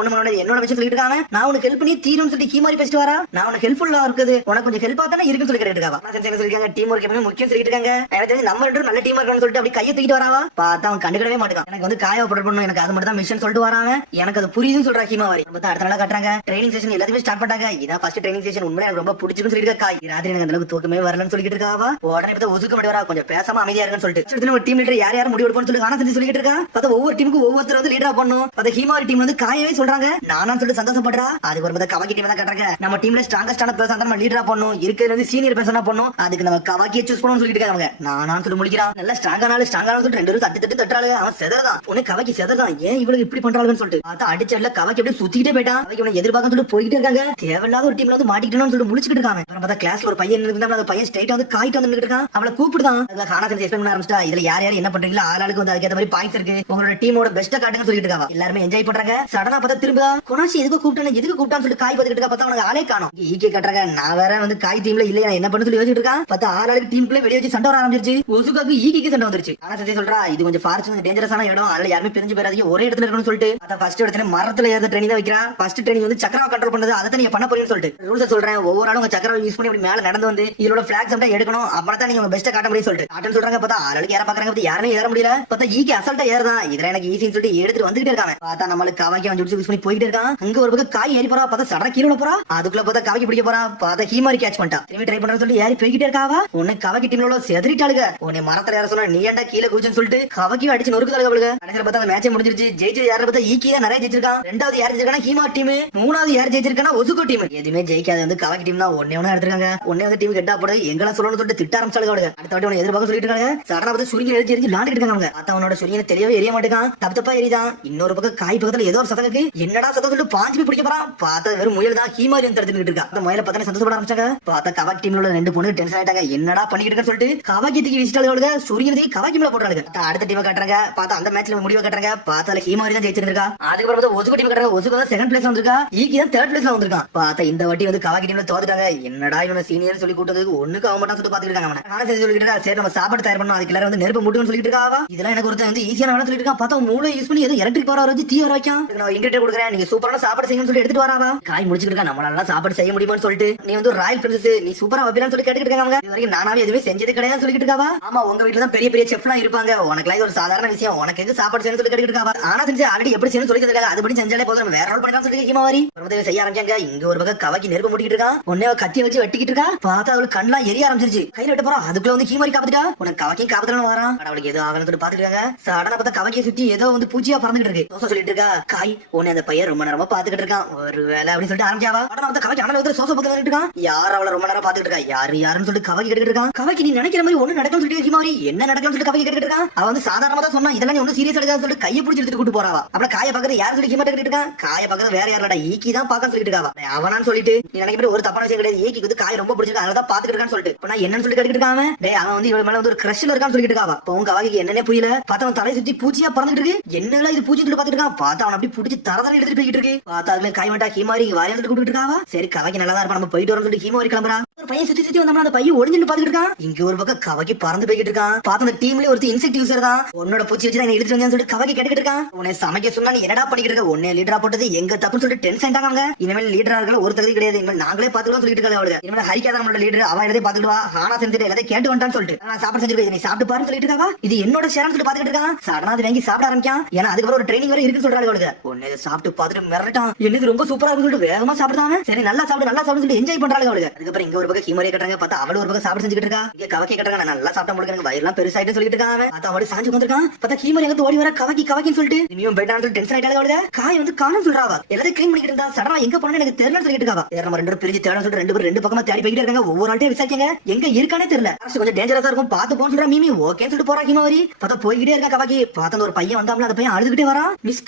ஒண்ணு பண்ண என்னோட விஷயம் சொல்லிட்டு இருக்காங்க. நான் உனக்கு ஹெல்ப் பண்ணி தீர்வுன்னு சொல்லி ஹீமாரி பேசிட்டு வரா. நான் உனக்கு ஹெல்ப்ஃபுல்லா இருக்குது உனக்கு கொஞ்சம் ஹெல்ப்பா தானே இருக்குன்னு சொல்லி கேட்டுட்டு இருக்காங்க. சொல்லிருக்காங்க டீம் ஒர்க் எப்பவுமே முக்கியம் சொல்லிட்டு இருக்காங்க. எனக்கு தெரிஞ்சு நம்ம ரெண்டு நல்ல டீம் ஒர்க்னு சொல்லிட்டு அப்படி கையை தூக்கிட்டு வராவா. பார்த்தா அவன் கண்டுக்கவே மாட்டான். எனக்கு வந்து காயா ப்ரொடெக்ட் பண்ணணும் எனக்கு அது மட்டும் தான் மிஷன் சொல்லிட்டு வராங்க. எனக்கு அது புரியுதுன்னு சொல்றா ஹீமாரி. அடுத்த நாள் கட்டுறாங்க. ட்ரைனிங் செஷன் எல்லாத்தையுமே ஸ்டார்ட் பண்ணாங்க. இதான் ஃபர்ஸ்ட் ட்ரைனிங் செஷன் உண்மையிலே எனக்கு ரொம்ப பிடிச்சிருக்குன்னு சொல்லிட்டு இருக்கா. ராத்திரி எனக்கு அந்த அளவுக்கு தூக்கமே வரலன்னு சொல்லிட்டு இருக்காவா. உடனே பார்த்தா ஒதுக்க மாட்டேவரா, கொஞ்சம் பேசாம அமைதியா இருக்குன்னு சொல்லிட்டு ஒரு டீம் லீடர் யார் யார் முடிவு எடுப்போம்னு சொல்லி ஆனா சொல்லிட்டு இருக்கா. பார்த்தா ஒவ்வொரு டீமுக்கு ஒவ்வொருத்தர் வந்து லீடரா பண்ணும். அந்த ஹீமாரி டீம் வந்து காயவே சொல்றாங்க நானா சொல்லிட்டு சந்தோஷப்படுறா. அதுக்கு ஒரு பார்த்தா கவாக்கி டீம் தான் கட்டுறாங்க. நம்ம டீம்ல ஸ்ட்ராங்கஸ்டான பர்சன் நம்ம லீடரா பண்ணும், இருக்கிறது வந்து சீனியர் பர்சனா பண்ணும். அதுக்கு நம்ம கவாக்கியை சூஸ் பண்ணணும்னு சொல்லிட்டு இருக்காங்க. நானான்னு சொல்லி முடிக்கிறான். நல்லா ஸ்ட்ராங்கான சொல்லிட்டு ரெண்டு பேரும் தட்டு தட்டு தட்டுறாங்க. அவன் செதறதான் உனக்கு கவாக்கி செதறதான் ஏன் இவ்வளவு இப்படி பண்றாங்கன்னு சொல்லிட்டு பார்த்தா அடிச்சல கவாக்கி அப்படியே சுத்திட்டே போயிட்டான். அவன் எதிர்பார்க்க சொல்லிட்டு போயிட்டே இருக்காங்க. தேவையில்லாத ஒரு டீம்ல வந்து மாட்டிக்கிட்டோம்னு சொல்லிட்டு முடிச்சுட்டு இருக்காங்க. அப்புறம் பார்த்தா கிளாஸ்ல ஒரு பையன் இருந்தா அந்த பையன் ஸ்ட்ரைட்டா வந்து காயிட்டு வந்து இருக்கான். அவளை கூப்பிடுதான். அதுல காணா செஞ்சு எக்ஸ்பிளைன் பண்ண ஆரம்பிச்சிட்டா. இதுல யார் யார் என்ன பண்றீங்களா ஆளாளுக்கு வந்து அதுக்கேற்ற மாதிரி பாயிண்ட்ஸ் இருக்கு. உங்களோட டீமோட பெஸ்ட்டா காட்டுங்க சொல்லிட்டு இருக்காங்க. எல்லாருமே என்ஜாய் பண்றாங்க. சடனா பார்த்தா திரும்ப கொனாசி எதுக்கு கூப்பிட்டான்னு சொல்லிட்டு காய் பார்த்துட்டு இருக்கா. பார்த்தா அவனுக்கு ஆளே காணும். ஈகே கட்டுறாங்க. நான் வேற வந்து காய் டீம்ல இல்ல என்ன பண்ண சொல்லி யோசிச்சுட்டு இருக்கான். பார்த்தா ஆளாளுக்கு டீமுக்குள்ள வெளியே வச்சு சண்டை வர ஆரம்பிச்சிருச்சு. ஒசுகாக்கு ஈகேக்கு சண்டை வந்துருச்சு. ஆனா சரி சொல்றா இது கொஞ்சம் ஃபாரஸ்ட் டேஞ்சரஸான இடம், அதுல யாருமே பிரிஞ்சு போயிடாதீங்க, ஒரே இடத்துல இருக்கணும்னு சொல்லிட்டு பார்த்தா ஃபர்ஸ்ட் இடத்துல மரத்துல ஏற ட்ரெயினிங் தான் வைக்கிறா. ஃபர்ஸ்ட் ட்ரெயினிங் வந்து சக்கரவா கண்ட்ரோல் பண்ணது, அதை நீங்க பண்ண போறீங்கன்னு சொல்லிட்டு ரூல்ஸ் சொல்றேன். ஒவ்வொரு ஆளும் உங்க சக்கரவா யூஸ் பண்ணி அப்படி மேல நடந்து வந்து இதோட பிளாக் சம்டா எடுக்கணும். அப்புறம் தான் நீங்க உங்க பெஸ்ட்டா காட்ட முடியும் சொல்லிட்டு காட்டுன்னு சொல்றாங்க. பார்த்தா ஆளுக்கு யார பாக்குறாங்க, யாருமே ஏற முடியல. பார்த்தா ஈகே அசல்ட்டா ஏறதான். இதுல எனக்கு ஈஸின்னு சொல்லிட்டு எடுத்துட்டு வந்துகிட்டே இருக்காங்க. பார்த்தா நம்மளுக்கு கவாக்கி வந்து யூஸ் பண்ணி போயிட்டே இருக்கான். அங்க ஒரு பக்கம் காய் ஏறி போறா. பார்த்தா சடனா கீழே போறா. அதுக்குள்ள பார்த்தா கவாக்கி பிடிக்க போறா. பார்த்தா ஹீமாரி கேட்ச் பண்ணிட்டா. திரும்பி ட்ரை பண்றேன்னு சொல்லி ஏறி போய்கிட்டே இருக்காவா. உன்னை கவாக்கி டீம்ல செதறிட்டாளுங்க. உன்னை மரத்துல ஏற சொன்னா நீ ஏன்டா கீழே குதிச்சுன்னு சொல்லிட்டு கவாக்கி அடிச்சு நொறுக்குதாளுங்க. கடைசியில பார்த்தா அந்த மேட்சே முடிஞ்சிருச்சு. ஜெயிச்சு யாரை பார்த்தா ஈகி தான் நிறைய ஜெயிச்சிருக்கான். ரெண்டாவது யார் ஜெயிச்சிருக்கானா ஹீமா டீம். மூணாவது யார் ஜெயிச்சிருக்கானா ஒசுகோ டீம். எதுவுமே ஜெயிக்காது வந்து கவாக்கி டீம் தான். ஒன்னே ஒண்ணு எடுத்துருக்காங்க. ஒன்னே வந்து டீம் கெட்டா போடு எங்களா சொல்லணும்னு சொல்லிட்டு திட்ட ஆரம்பிச்சாளுங்க. அடுத்த வாட்டி உன எதிர்பார்க்க சொல்லிட்டு இருக்காங்க. சடனா பார்த்து சுருங்கி எரிஞ்சு விளாண்டுட்டு இருக்காங்க. பார்த்தா அவனோட சுருங்கின தெரியவே எரிய மாட்டேங்கான். தப்பு தப்பா எரிதான். இன்னொரு பக்கம் காய் பக்கத்துல ஏதோ ஒரு சத்தம் இருக்கு. என்னடா சத்தம் சொல்லிட்டு பாஞ்சு பிடிக்க போறான். பார்த்தா வெறும் முயல் தான் ஹீமாரி வந்து தடுத்துட்டு இருக்கா. அந்த முயலை பார்த்தா சந்தோஷப்பட ஆரம்பிச்சாங்க. பார்த்தா கவாக்கி டீம்ல உள்ள ரெண்டு பொண்ணு டென்ஷன் ஆயிட்டாங்க. என்னடா பண்ணிட்டு இருக்கன்னு சொல்லிட்டு கவாக்கி தூக்கி வீசிட்டாளுங்க. சுருங்கினதுக்கு கவாக்கி மேல போட்டாளுங்க. அடுத்த டீமை காட்டுறாங்க. பார்த்தா அந்த மேட்ச்ல முடிவை காட்டுறாங்க. பார்த்தா ஹீமாரி தான் ஜெயிச்சிருக்கா. அதுக்கப்புறம் ஒசுகோ டீம் காட்டுறாங்க. ஒசுகோ தான் செகண்ட் பிளேஸ்ல வந்திருக்கா. ஈகி தான் தேர்ட் பிளேஸ்ல வந்திருக்கான். பார்த்தா இந்த வாட்டி வந்து கவாக்கி டீம்ல தோத்துட்டாங்க. என்னடா இவன சீனியர் சொல்லி கூட்டதுக்கு ஒண்ணுக்கு அவன் மட்டும் சொல்லிட்டு பாத்துட்டு இருக்காங்க. நானே சரி சொல்லிட்டு இருக்கா. சரி நம்ம சாப்பாடு தயார் பண்ணோம், அதுக்கு எல்லாரும் வந்து நெருப்பு முட்டுன்னு சொல்லிட்டு இருக்காவா. இதெல்லாம் எனக்கு ஒருத்தன் வந்து ஈஸியான வேலை சொல்லிட்டு இருக்கான். பார்த்தா மூளை யூஸ் பண்ணி ஏதோ எலக்ட்ரிக் பவர் வச்சு தீ வர வைக்கான். நான் இன்கிரிடியன்ட் கொடுக்குறேன், நீங்க சூப்பரான சாப்பாடு செய்யணும்னு சொல்லி எடுத்துட்டு வராவா. காய் முடிச்சுட்டு இருக்கா. நம்மளால சாப்பாடு செய்ய முடியுமான்னு சொல்லிட்டு நீ வந்து ராயல் பிரின்சஸ் நீ சூப்பரா வைப்பீங்கன்னு சொல்லி கேட்டுக்கிட்டு இருக்காங்க. இது வரைக்கும் நானாவே எதுவுமே செஞ்சது கிடையாது சொல்லிட்டு இருக்காவா. ஆமா உங்க வீட்டுல தான் பெரிய பெரிய செஃப்லாம் இருப்பாங்க, உனக்கு இது ஒரு சாதாரண விஷயம், உனக்கு எது சாப்பாடு செய்யணும்னு சொல்லி கேட்டுக்கிட்டு இருக்காவா. ஆனா செஞ்சு ஆல்ரெடி எப்படி செய்யணும்னு சொல்லி தந்திருக்காங்க. அதுபடி செஞ்சாலே போதும், நம்ம வேற ரோல் பண்ணிக்கலாம் சொல்லி ஹீமாரி பிரபதேவி செய்ய ஆரம்பிச்சாங்க. இங்க ஒரு பக்கம் கவாக்கி நெருப்பு முட்டிக்கிட்டு இருக்கா. உடனே கத்திய வச்சு வெட்டிக்கிட்டு இருக்கா. பார்த்தா அவளுக்கு கண்ணெல்லாம் எரிய ஆரம்பிச்சிருச்சு. கையில வெட்ட போறா. அதுக்குள்ள வந்து ஹீமாரி காப்பாத்திட்டா. உனக்கு கவாக்கி காப்பாத்தணும் வரான். அவளுக்கு ஏதோ ஆகணும்னு சொல்லி பாத்துட்டு இருக்காங்க. சடனா பார்த்தா கவாக்கியை சுத்தி ஏதோ வந்து பூச்சியா பறந்துகிட்டு இருக்கு. சோசா சொல்லிட்டு இருக்கா. காய் உன்னை அந்த பையன் ரொம்ப நேரமா பாத்துக்கிட்டு இருக்கான், ஒரு வேலை அப்படின்னு சொல்லிட்டு ஆரம்பிச்சாவா. உடனே வந்து கவாக்கி அண்ணன் வந்து சோசா பக்கத்துல இருக்கான். யார் அவளை ரொம்ப நேரம் பாத்துக்கிட்டு இருக்கா, யாரு யாருன்னு சொல்லிட்டு கவாக்கி கேட்டுக்கிட்டு இருக்கான். கவாக்கி நீ நினைக்கிற மாதிரி ஒண்ணு நடக்கும் சொல்லிட்டு ஹீமாரி என்ன நடக்கும் சொல்லிட்டு கவாக்கி கேட்டுக்கிட்டு இருக்கான். அவன் வந்து சாதாரணமா தான் சொன்னா, இதெல்லாம் நீ ஒன்னும் சீரியஸ் எடுக்காத சொல்லிட்டு கையை பிடிச்சி எடுத்துட்டு கூட்டு போறாவா. அப்புறம் காய பக்கத்துல யார் சொல்லி ஹீமா கேட்டுக்கிட்டு இருக்கான். காய பக்கத்துல வேற யாரடா ஈக்கி தான் பாக்க சொல்லிட்டு இருக்காவா. அவனான்னு சொல்லிட்டு நீ நினைக்கிற ஒரு தப்பான விஷயம் கிடையாது. ஈக்கிக்கு வந்து காய் ரொம்ப பிடிச்சிருக்கு, அதனால தான் பாத்துக்கிட்டு இருக்கான்னு சொல்லிட்டு இப்ப நான் என்னன்னு சொல்லி கேட்டுக்கிட்டு இருக்கான். டேய் அவன் வந்து இவன் மேல வந்து ஒரு கிரஷ்ல இருக்கான்னு சொல்லிட்டு இருக்காவா. இப்போ உங்க கவாக்கிக்கு என்னன்னே புரியல. பார்த்தா அவன் தலையை சுத்தி பூச்சியா பறந்துட்டு இருக்கு. என்னங்களா இது பூச்சி சொல்லி பாத்துட்டு இருக்கான். பார்த்தா அவன் அப்படி பிடிச்சி தரதான் எடுத்துட்டு போயிட்டு இருக்கு. பார்த்தா அதுல காய் வேண்டா ஹீமாரி வாரியா சொல்லிட்டு கூப்பிட்டு இருக்காவா. சரி கவாக்கி நல்லா தான் இருப்பா, நம்ம போயிட்டு வரோம் சொல்லிட்டு ஹீமாரி கிளம்புறா. ஒரு பையன் சுத்தி சுத்தி வந்தா அந்த பையன் ஒளிஞ்சுட்டு பாத்துட்டு இருக்கான். இங்க ஒரு பக்கம் கவாக்கி பறந்து போய்கிட்டு இருக்கான். பார்த்தா அந்த டீம்ல ஒரு இன்செக்ட் யூசர் தான் உன்னோட பூச்சி வச்சு தான் எடுத்துட்டு வந்தேன்னு சொல்லிட்டு கவாக்கி கேட்டுக்கிட்டு இருக்கான். உன்னை சமைக்க சொன்னா நீ என்னடா பண்ணிக்கிட்டு இருக்க, உன்னை லீடரா போட்டது எங்க தப்புன்னு சொல்லிட்டு டென்ஷன் ஆகாங்க. இனிமேல் லீடரா இருக்க ஒரு தகுதி கிடையாது, இனிமேல் நாங்களே பாத்துக்கலாம் சொல்லிட்டு இருக்காங்க. அவளுக்கு இனிமேல் ஹரிக்காத நம்மளோட லீடர் அவ எல்லாத்தையும் பாத்துட்டு வா, ஆனா செஞ்சுட்டு எல்லாத்தையும் கேட்டு வந்துட்டான்னு சொல்லிட்டு நான் சாப்பாடு செஞ்சிருக்கேன், நீ சாப்பிட்டு பாருன்னு சொல்லிட்டு இருக்காவா. இது என்னோட ஷேர்னு சொல்லிட்டு பாத்துக்கிட்டு இருக்கான். சடனா அது வாங்கி சாப்பிட ஆரம்பிக்கான். ஏன்னா அதுக்கப்புறம் ஒரு ட்ரைனிங் வரை இருக்கு சொல்றாங்க. அவளுக்கு உன்னை சாப்பிட்டு பாத்துட்டு மிரட்டான். என்னது ரொம்ப சூப்பரா இருக்கு சொல்லிட்டு வேகமா சாப்பிடுறாங்க. சரி நல்லா சாப்பிடு சொல்லிட்டு என்ஜாய் பண்றாங்க. அவளுக்கு அதுக்கப்புறம் இங்க ஒரு பக்கம் ஹீமாரியை கட்டுறாங்க. பார்த்தா அவளு ஒரு பக்கம் சாப்பிட்டு செஞ்சுட்டு இருக்கா. இங்க கவாக்கி கட்டுறாங்க. நான் நல்லா சாப்பிட்ட முடியும், எனக்கு வயிறுலாம் பெருசாயிட்டு சொல்லிட்டு இருக்காங்க. பார்த்தா அவளு சாஞ்சு வந்திருக்கான். பார்த்தா ஹீமாரி எங்க ஓடி வர கவாக்கி கவாக்கின்னு சொல்லிட்டு இனியும் போயிட்டான்னு சொல்லி டென்ஷன் ஆயிட்டாங்க. அவளுக்கு காய் வந்து காணும் சொல்றாவா. எல்லாத்தையும் கிளீன் பண்ணிட்டு இருந்தா. சடனா எங்க போனேன்னு எனக்கு தெரியல சொல்லிட்டு இருக்காவா. நம்ம ரெண்டு பேரும் பிரிஞ்சு தேடணும் சொல்லிட்டு ரெண்டு பேரும் ரெண்டு பக்கமா தேடி போயிட்டு இருக்காங்க. ஒவ்வொரு ஆள்கிட்டயும் விசாரிச்சாங்க எங்க இருக்கானே தெரியல. கொஞ்சம் டேஞ்சரஸா இருக்கும் பார்த்து போன்னு சொல்ற மீமி ஓகேன்னு சொல்லிட்டு போறா ஹீமாரி. பார்த்தா போய்கிட்டே இருக்கா கவாக்கி. பார்த்தா ஒரு பையன் வந்தாம்ல, அந்த பையன் அழுதுகிட்டே வரான். மிஸ்